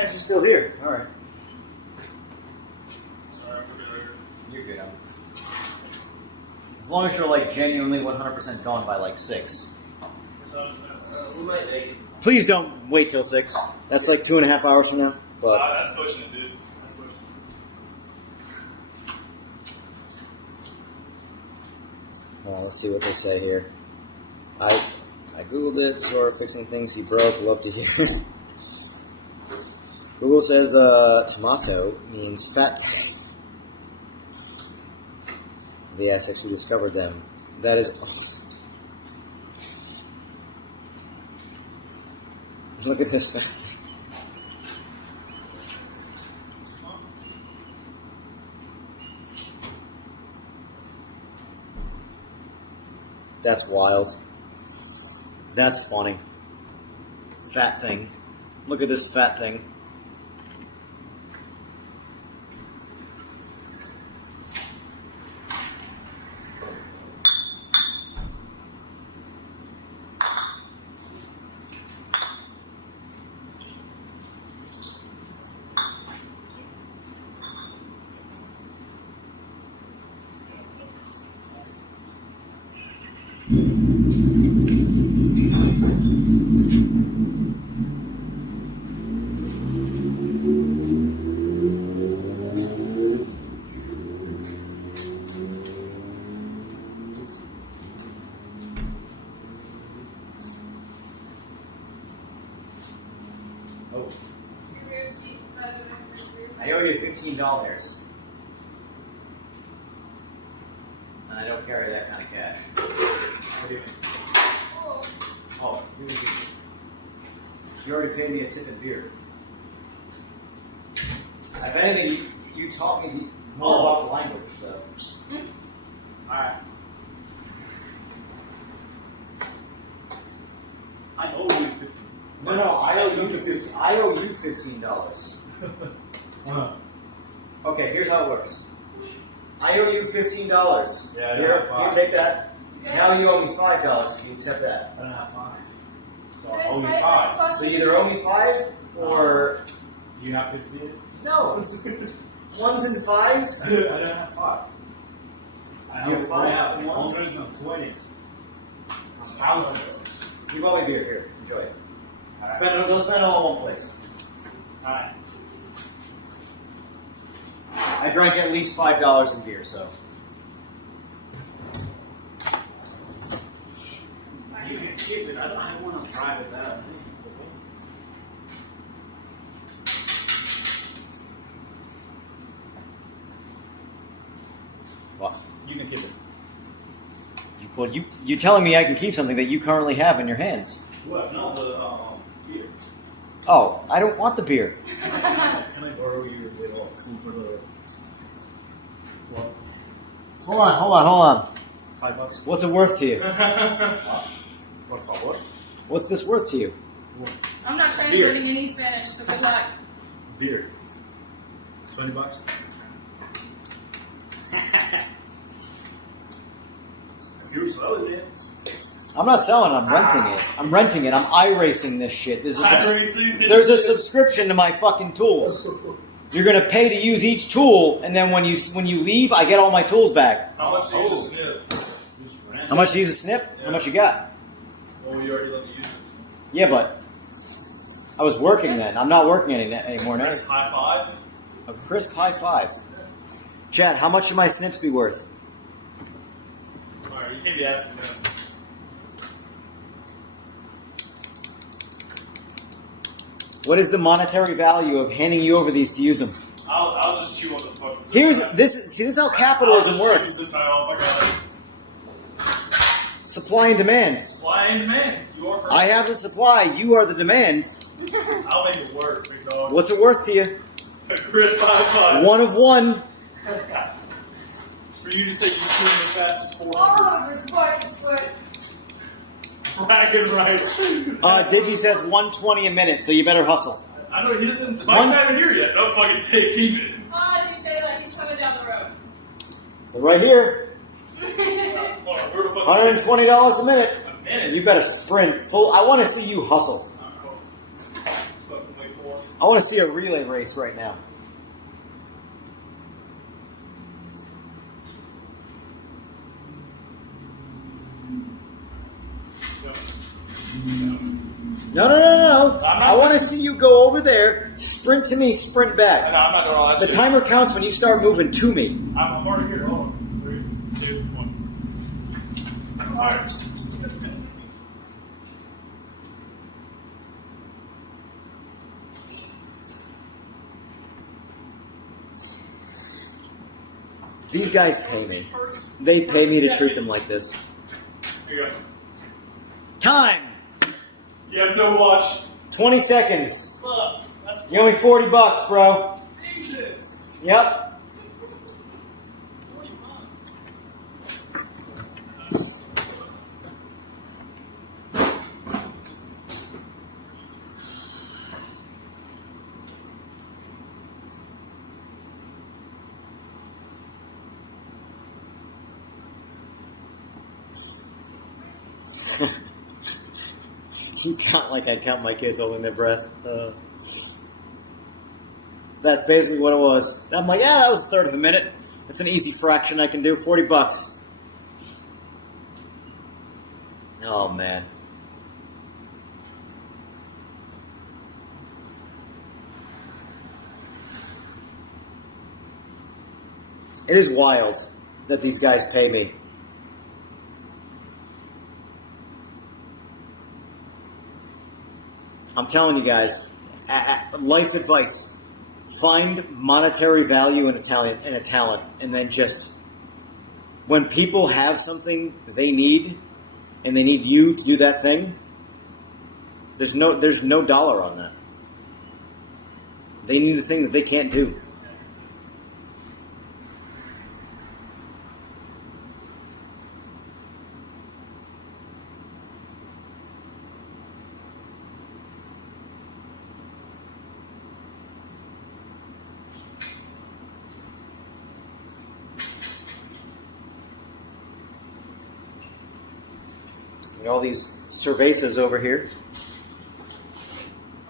guys are still here. All right. Sorry, I put it later. You're good. As long as you're like genuinely 100% gone by like 6. What time is it now? We might make it. Please don't wait till 6. That's like 2.5 hours from now. But That's pushing it, dude. That's pushing it. let's see what they say here. I googled it. Sort of fixing things he broke. Love to hear. Google says the tomato means fat. The Aztecs who discovered them. That is awesome. Look at this fat thing. That's wild. That's funny. Fat thing. Look at this fat thing. I owe you $15. And I don't carry that kind of cash. What do you mean? Oh, you already paid me a tip in beer. If anything, you taught me more about the language, so. Alright. I owe you 15. No, I owe you $15. I owe you $15. Okay, here's how it works. I owe you $15. Yeah, Here, yeah, take that. Now you owe me $5. Can you tip that? I don't have 5. So I There's owe you right 5. there, So you either owe me 5 or Do you have 15? no. 1s and 5s. I don't have 5. I Do you have 5 have and 1s? hundreds and 20s. Thousands. You bought me beer. Here, enjoy it. Don't spend it all in one place. Alright. I drank at least $5 in beer, so. You can keep it. I don't want to drive it out. What? You can keep it. Well, you're telling me I can keep something that you currently have in your hands. What? No, the beer. Oh, I don't want the beer. Can I borrow your little tool for the... What? Hold on. $5? What's it worth to you? What for what? What's this worth to you? I'm not translating any Spanish, so good luck. Beer. $20? If you're selling it. I'm not selling it, I'm renting it. I'm renting it. I'm iRacing this shit. There's iRacing this a shit. subscription to my fucking tools. You're gonna pay to use each tool, and then when you leave, I get all my tools back. How much do you use a snip? How much do you use a snip? Yeah. How much you got? Well, you already let me use it. Yeah, but I was working then. I'm not working anymore now. Nice high five. A crisp high 5. Chad, how much should my snips be worth? Alright, you can't be asking them. What is the monetary value of handing you over these to use them? I'll just chew on the fucking. Here's this. See, this is how capitalism I'll just works. chew the time off. I got it. Supply and demand. Supply and demand. You are correct. I have the supply. You are the demand. I'll make it work, big dog. What's it worth to you? A crisp high five. 1 of 1. For you to say you're chewing as fast as 400. All over fucking foot. Bragging rights. Digi says 120 a minute, so you better hustle. I know he doesn't. Mike's One- not even here yet. Don't fucking keep it. Oh, as you say that, he's coming down the road. They're right here. Hold on, where the fuck? $120 a minute. A minute. You better sprint full. I want to see you hustle. Fucking wait for it. I want to see a relay race right now. No. I want to see you go over there, sprint to me, sprint back. No, I'm not doing all that The shit. timer counts when you start moving to me. I'm already here. Hold on. 3, 2, 1. Alright. These guys pay me. They pay me to treat them like this. Here you go. Time! You have no watch. 20 seconds. Look, that's You owe me $40, bro. Jesus. Yep. You count like I count my kids holding their breath. That's basically what it was. I'm like, yeah, that was a third of a minute. That's an easy fraction I can do. $40. Oh, man. It is wild that these guys pay me. I'm telling you guys, life advice. Find monetary value in a talent, and then just, when people have something they need, and they need you to do that thing, there's no dollar on that. They need the thing that they can't do. All these cervezas over here.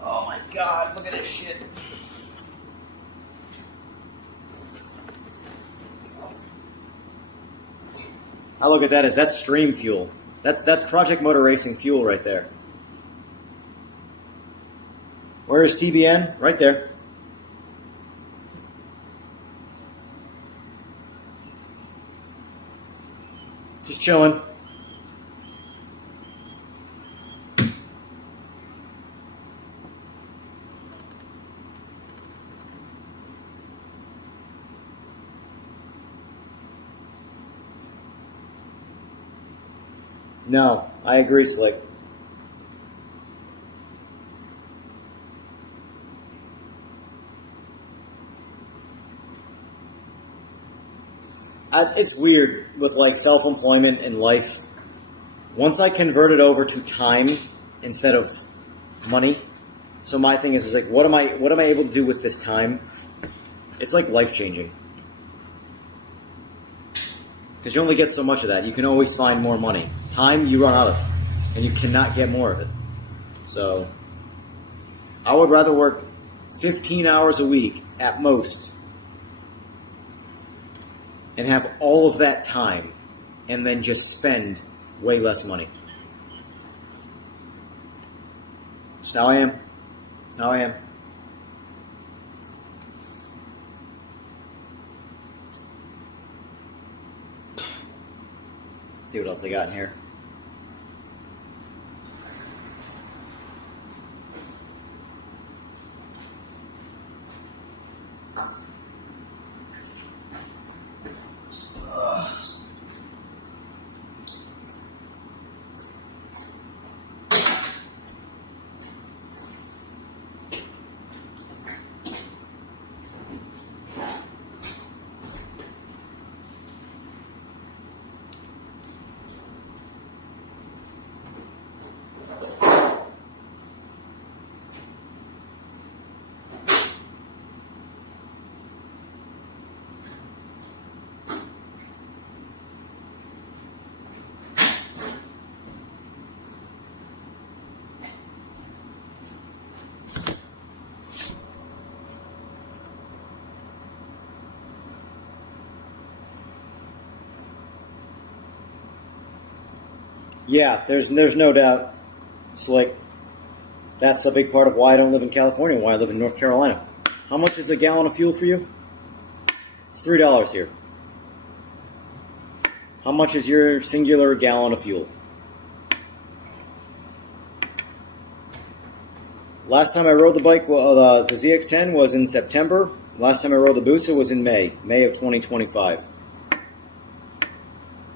Oh my god, look at this shit. I look at that as that's stream fuel. That's Project Motor Racing fuel right there. Where is TBN? Right there. Just chilling. No, I agree, Slick. It's weird with like self-employment and life. Once I convert it over to time instead of money, so my thing is like, what am I able to do with this time? It's like life-changing. Because you only get so much of that. You can always find more money. Time, you run out of. And you cannot get more of it. So, I would rather work 15 hours a week at most and have all of that time and then just spend way less money. That's how I am. That's how I am. See what else they got in here. Yeah, there's no doubt. It's like, that's a big part of why I don't live in California, why I live in North Carolina. How much is a gallon of fuel for you? It's $3 here. How much is your singular gallon of fuel? Last time I rode the bike, well, the ZX10 was in September. Last time I rode the Busa was in May of 2025.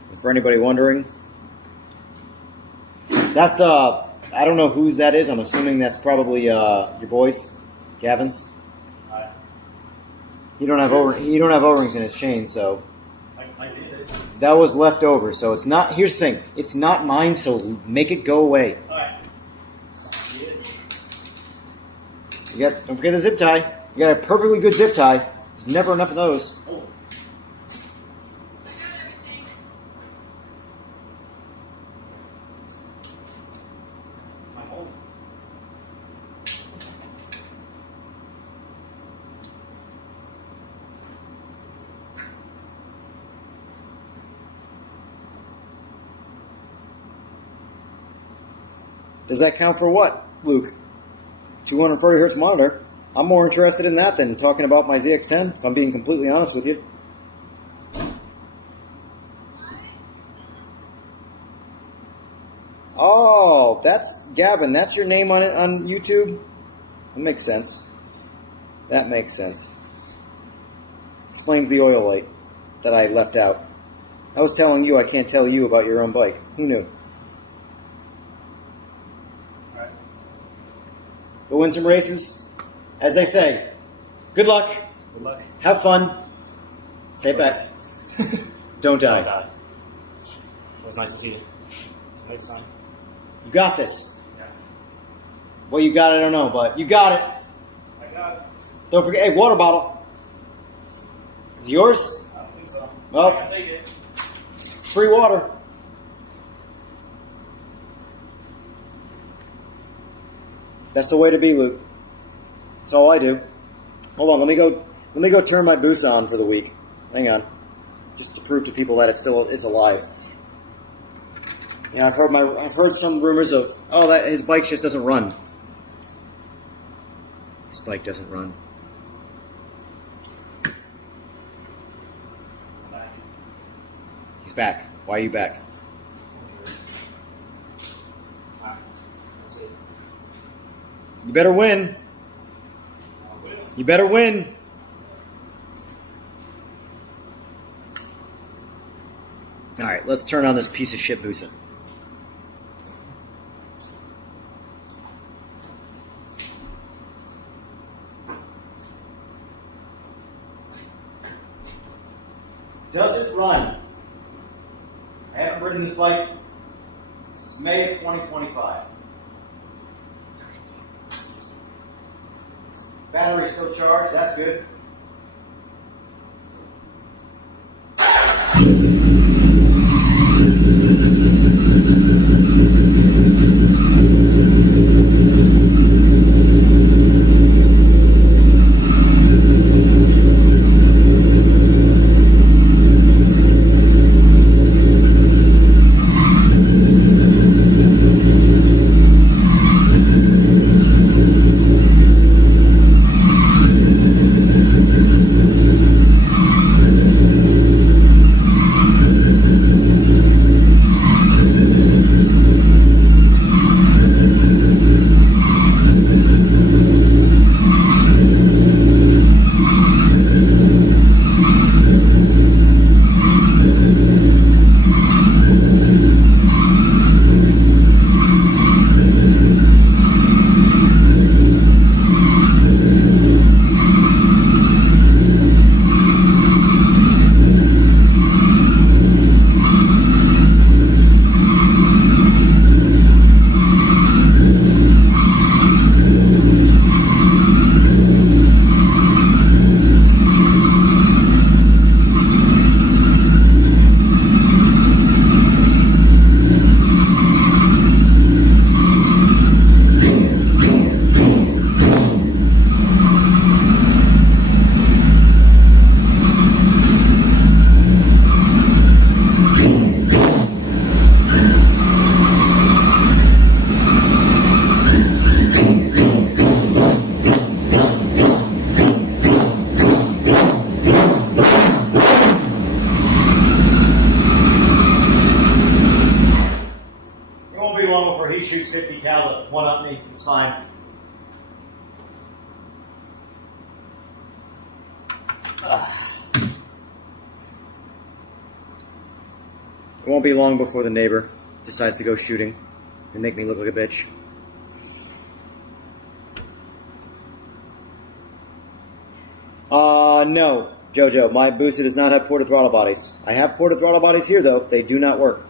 And for anybody wondering, that's I don't know whose that is. I'm assuming that's probably your boy's, Gavin's. You don't have O-rings in his chain, so I did it. that was left over. So it's not. Here's the thing: it's not mine. So make it go away. All right. Sounds good. Don't forget the zip tie. You got a perfectly good zip tie. There's never enough of those. Oh. I'm home. Does that count for what, Luke? 240 hertz monitor. I'm more interested in that than talking about my ZX10, if I'm being completely honest with you. Oh, that's Gavin. That's your name on it on YouTube? That makes sense. That makes sense. Explains the oil light that I left out. I was telling you I can't tell you about your own bike. Who knew? Go win some races. As they say, good luck. Good luck. Have fun. Stay back. Don't die. It was nice to see you. Next time. You got this. Yeah. Well, you got it, I don't know, but you got it. I got it. Don't forget, hey, water bottle. Is it yours? I don't think so. Well, I can take it. it's free water. That's the way to be, Luke. That's all I do. Hold on, let me go turn my Busa on for the week. Hang on. Just to prove to people that it's alive. Yeah, I've heard some rumors of, that his bike just doesn't run. His bike doesn't run. I'm back. He's back. Why are you back? That's it. You better win. I'll win. You better win. All right, let's turn on this piece of shit Busa. Does it run? I haven't ridden this bike since May of 2025. Battery still charged, that's good. 650 cal to one up me. It's fine. It won't be long before the neighbor decides to go shooting and make me look like a bitch. No, Jojo, my Booster does not have ported throttle bodies. I have ported throttle bodies here, though. They do not work.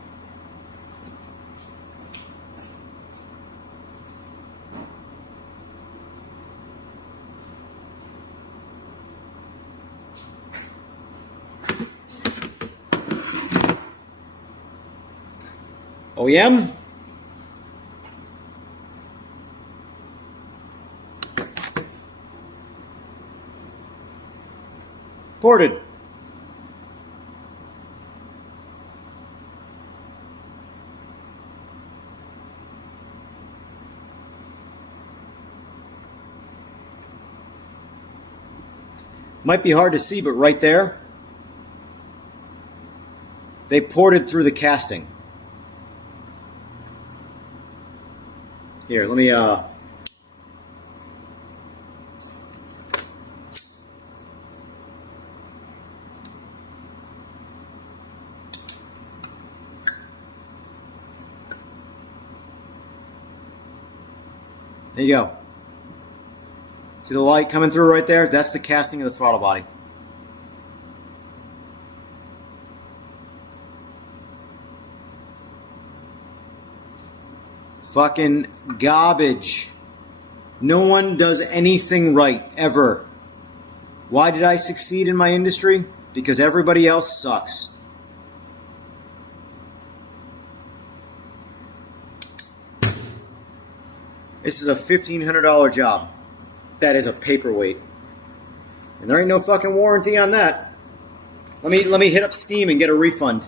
OEM? Ported. Might be hard to see, but right there, they ported through the casting. Here, let me, there you go. See the light coming through right there? That's the casting of the throttle body. Fucking garbage. No one does anything right, ever. Why did I succeed in my industry? Because everybody else sucks. This is a $1,500 job. That is a paperweight. And there ain't no fucking warranty on that. Let me hit up Steam and get a refund.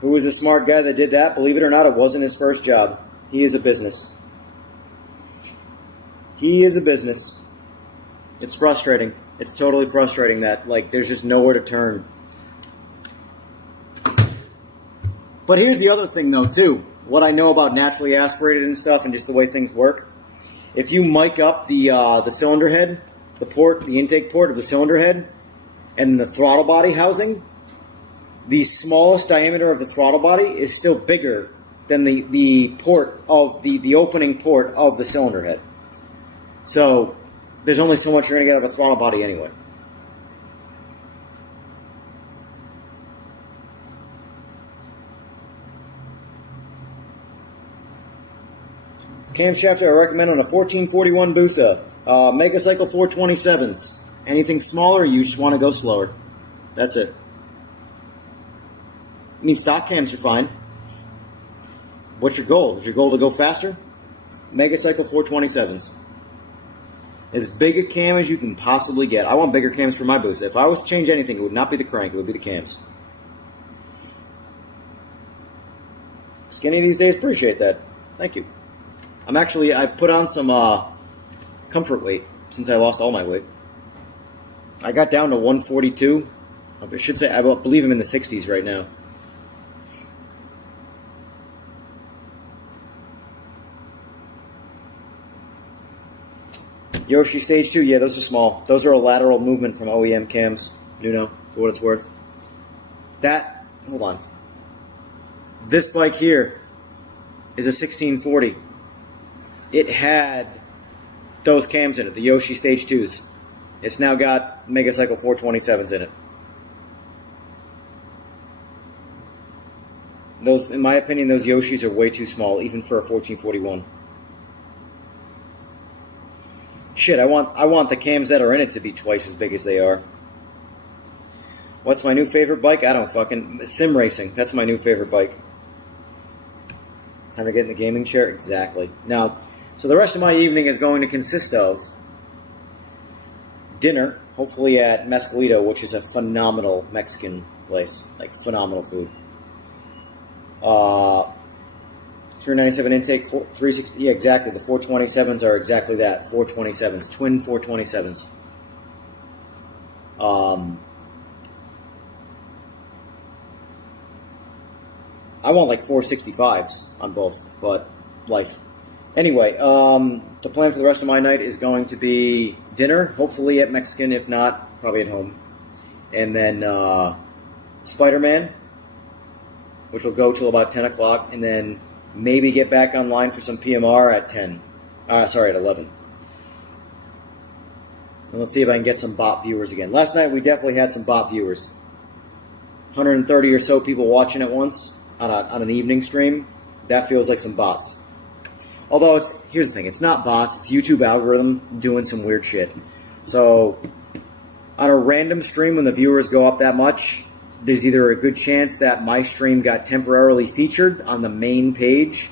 Who was the smart guy that did that? Believe it or not, it wasn't his first job. He is a business. He is a business. It's frustrating. It's totally frustrating that, like, there's just nowhere to turn. But here's the other thing, though, too. What I know about naturally aspirated and stuff and just the way things work. If you mic up the cylinder head, the intake port of the cylinder head, and the throttle body housing, the smallest diameter of the throttle body is still bigger than the port of the opening port of the cylinder head. So there's only so much you're going to get out of a throttle body anyway. Camshaft I recommend on a 1441 Busa. Megacycle 427s. Anything smaller, you just want to go slower. That's it. I mean, stock cams are fine. What's your goal? Is your goal to go faster? Megacycle 427s. As big a cam as you can possibly get. I want bigger cams for my Busa. If I was to change anything, it would not be the crank, it would be the cams. Skinny these days, appreciate that. Thank you. I've put on some comfort weight since I lost all my weight. I got down to 142. I should say, I believe I'm in the 60s right now. Yoshi Stage 2, yeah, those are small. Those are a lateral movement from OEM cams. Nuno, for what it's worth. Hold on. This bike here is a 1640. It had those cams in it, the Yoshi Stage 2s. It's now got Megacycle 427s in it. Those, in my opinion, those Yoshis are way too small, even for a 1441. Shit, I want the cams that are in it to be twice as big as they are. What's my new favorite bike? I don't fucking... Sim racing. That's my new favorite bike. Time to get in the gaming chair? Exactly. Now, so the rest of my evening is going to consist of dinner, hopefully at Mescalito, which is a phenomenal Mexican place. Like, phenomenal food. 397 intake, 360. Yeah, exactly. The 427s are exactly that. 427s, twin 427s. I want like 465s on both, but life. Anyway, the plan for the rest of my night is going to be dinner, hopefully at Mexican, if not, probably at home. And then Spider-Man, which will go till about 10 o'clock, and then maybe get back online for some PMR at 10. At 11. And let's see if I can get some bot viewers again. Last night we definitely had some bot viewers. 130 or so people watching at once on an evening stream. That feels like some bots. Although, here's the thing, it's not bots, it's YouTube algorithm doing some weird shit. So, on a random stream when the viewers go up that much, there's either a good chance that my stream got temporarily featured on the main page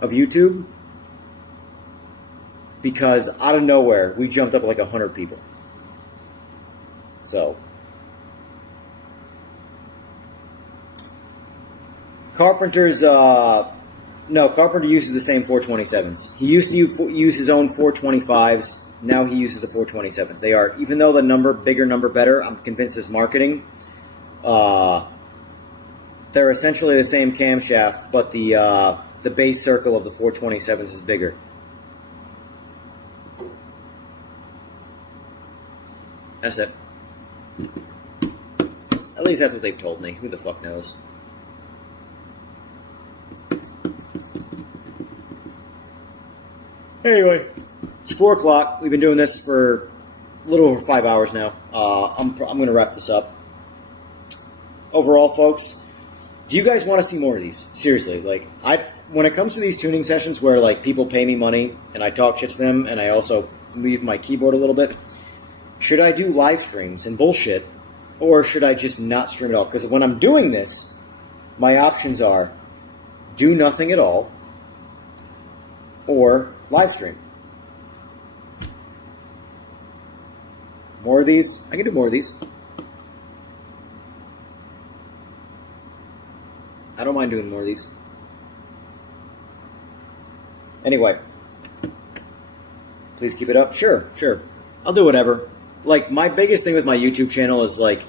of YouTube, because out of nowhere, we jumped up like 100 people. So, Carpenter's, no, Carpenter uses the same 427s. He used to use his own 425s. Now he uses the 427s. They are, even though the bigger number better, I'm convinced it's marketing. They're essentially the same camshaft, but the base circle of the 427s is bigger. That's it. At least that's what they've told me. Who the fuck knows? Anyway, it's 4 o'clock. We've been doing this for a little over 5 hours now. I'm going to wrap this up. Overall, folks, do you guys want to see more of these? Seriously, like, when it comes to these tuning sessions where like people pay me money and I talk shit to them and I also leave my keyboard a little bit, should I do live streams and bullshit, or should I just not stream at all? Because when I'm doing this, my options are do nothing at all or live stream. More of these? I can do more of these. I don't mind doing more of these. Anyway. Please keep it up. Sure. I'll do whatever. Like, my biggest thing with my YouTube channel is, like,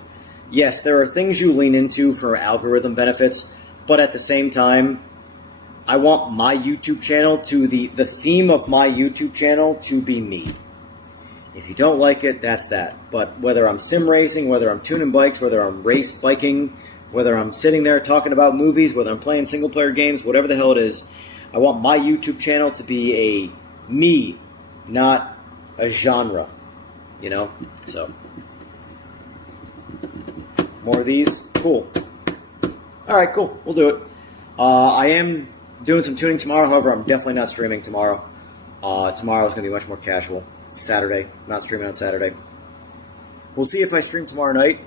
yes, there are things you lean into for algorithm benefits, but at the same time, I want my YouTube channel to, the theme of my YouTube channel to be me. If you don't like it, that's that. But whether I'm sim racing, whether I'm tuning bikes, whether I'm race biking, whether I'm sitting there talking about movies, whether I'm playing single-player games, whatever the hell it is, I want my YouTube channel to be a me, not a genre. You know? So. More of these? Cool. Alright, cool. We'll do it. I am doing some tuning tomorrow, however, I'm definitely not streaming tomorrow. Tomorrow is going to be much more casual. It's Saturday. I'm not streaming on Saturday. We'll see if I stream tomorrow night.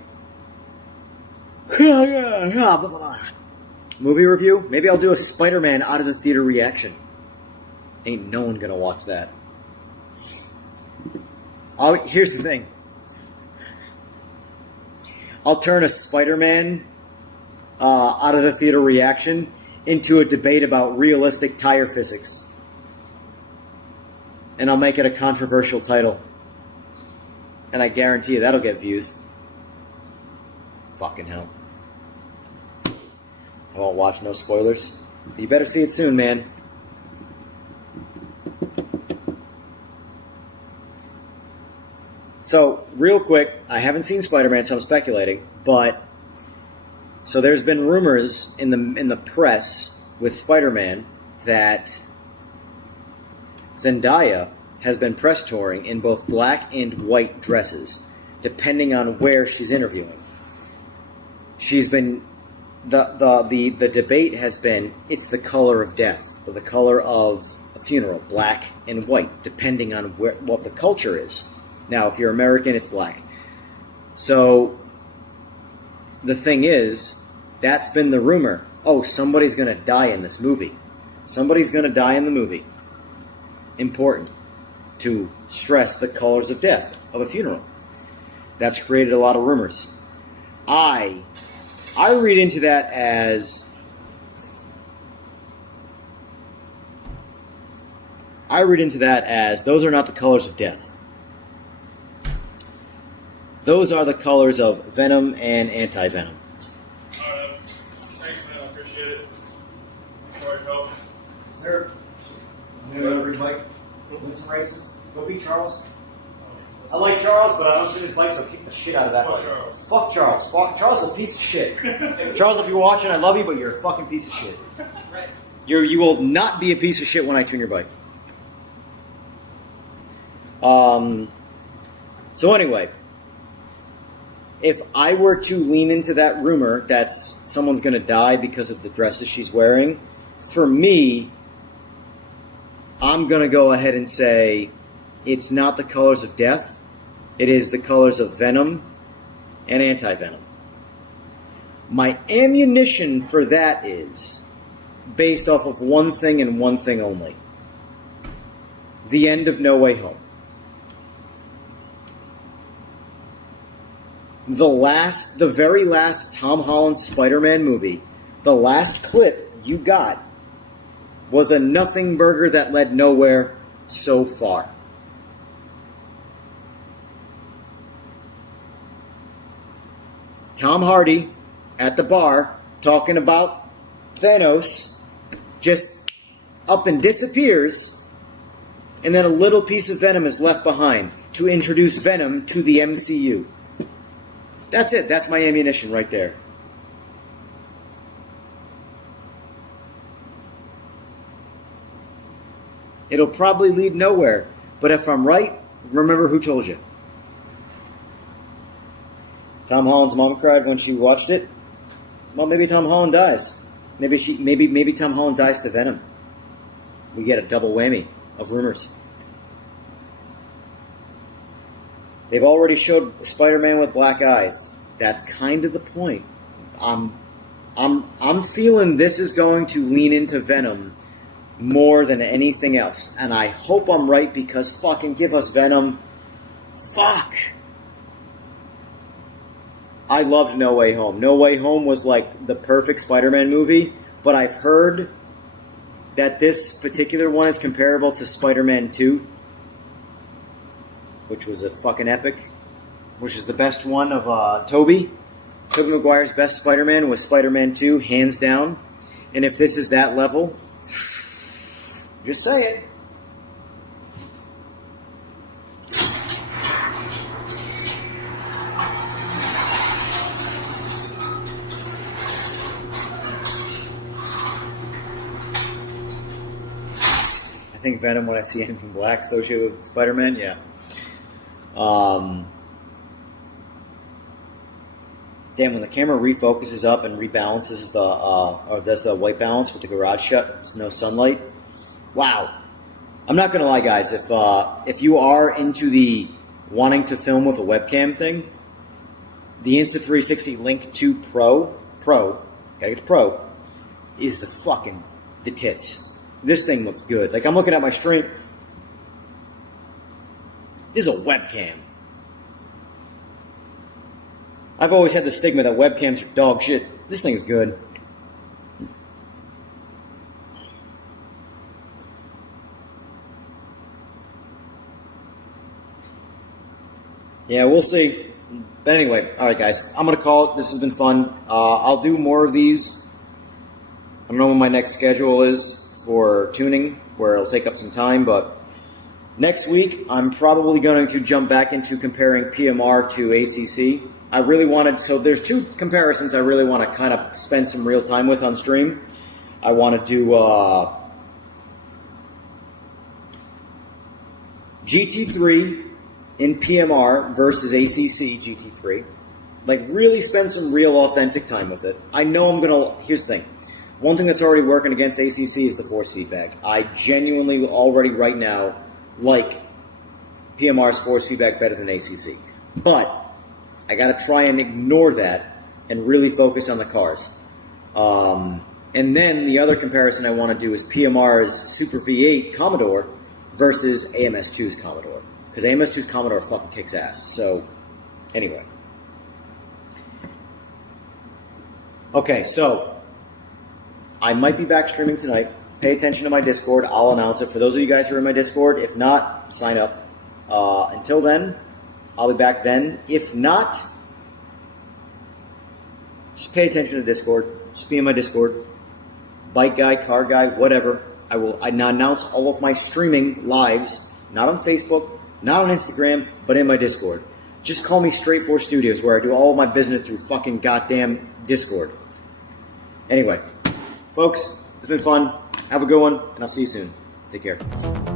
Movie review? Maybe I'll do a Spider-Man out of the theater reaction. Ain't no one gonna watch that. Here's the thing. I'll turn a Spider-Man out of the theater reaction into a debate about realistic tire physics. And I'll make it a controversial title. And I guarantee you that'll get views. Fucking hell. I won't watch, no spoilers. You better see it soon, man. So, real quick, I haven't seen Spider-Man, so I'm speculating, but so there's been rumors in the press with Spider-Man that Zendaya has been press touring in both black and white dresses, depending on where she's interviewing. She's been the debate has been it's the color of death or the color of a funeral, black and white, depending on what the culture is. Now, if you're American, it's black. So the thing is, that's been the rumor. Oh, somebody's going to die in this movie. Somebody's going to die in the movie. Important to stress the colors of death of a funeral. That's created a lot of rumors. I read into that as I read into that as those are not the colors of death. Those are the colors of venom and anti-venom. Alright, thanks, man. I appreciate it. Thanks for your help. Sir, I'm going to go to bike. Go win some races. Go beat Charles. I like Charles, but I don't think his bikes will kick the shit out of that Fuck bike. Charles. Fuck Charles. Charles is a piece of shit. Charles, if you're watching, I love you, but you're a fucking piece of shit. Right. You will not be a piece of shit when I tune your bike. So anyway, if I were to lean into that rumor that someone's going to die because of the dresses she's wearing, for me, I'm going to go ahead and say it's not the colors of death. It is the colors of venom and anti-venom. My ammunition for that is based off of one thing and one thing only. The end of No Way Home. The very last Tom Holland Spider-Man movie, the last clip you got was a nothing burger that led nowhere so far. Tom Hardy at the bar talking about Thanos just up and disappears, and then a little piece of Venom is left behind to introduce Venom to the MCU. That's it. That's my ammunition right there. It'll probably lead nowhere, but if I'm right, remember who told you. Tom Holland's mom cried when she watched it. Well, maybe Tom Holland dies. Maybe Tom Holland dies to Venom. We get a double whammy of rumors. They've already showed Spider-Man with black eyes. That's kind of the point. I'm feeling this is going to lean into Venom more than anything else. And I hope I'm right because fucking give us Venom. Fuck. I loved No Way Home. No Way Home was like the perfect Spider-Man movie, but I've heard that this particular one is comparable to Spider-Man 2, which was a fucking epic, which is the best one of Tobey. Tobey Maguire's best Spider-Man was Spider-Man 2, hands down. And if this is that level, just saying. I think Venom when I see anything black associated with Spider-Man, yeah. Damn, when the camera refocuses up and rebalances or does the white balance with the garage shut, it's no sunlight. Wow. I'm not gonna lie, guys. If you are into the wanting to film with a webcam thing, the Insta360 Link 2 Pro, gotta get the Pro, is the tits. This thing looks good. Like, I'm looking at my stream. This is a webcam. I've always had the stigma that webcams are dog shit. This thing's good. Yeah, we'll see. But anyway, alright guys, I'm going to call it. This has been fun. I'll do more of these. I don't know when my next schedule is for tuning, where it'll take up some time, but next week I'm probably going to jump back into comparing PMR to ACC. I really wanted, so there's two comparisons I really want to kind of spend some real time with on stream. I want to do GT3 in PMR versus ACC GT3. Like, really spend some real authentic time with it. I know I'm going to, here's the thing. One thing that's already working against ACC is the force feedback. I genuinely already right now like PMR's force feedback better than ACC. But I got to try and ignore that and really focus on the cars. And then the other comparison I want to do is PMR's Super V8 Commodore versus AMS2's Commodore. Because AMS2's Commodore fucking kicks ass. So, anyway. Okay, so I might be back streaming tonight. pay attention to my Discord. I'll announce it. For those of you guys who are in my Discord, if not, sign up. Until then, I'll be back then. If not, just pay attention to Discord. Just be in my Discord. Bike guy, car guy, whatever. I announce all of my streaming lives, not on Facebook, not on Instagram, but in my Discord. Just call me Straight 4 Studios, where I do all of my business through fucking goddamn Discord. Anyway, folks, it's been fun. Have a good one, and I'll see you soon. Take care.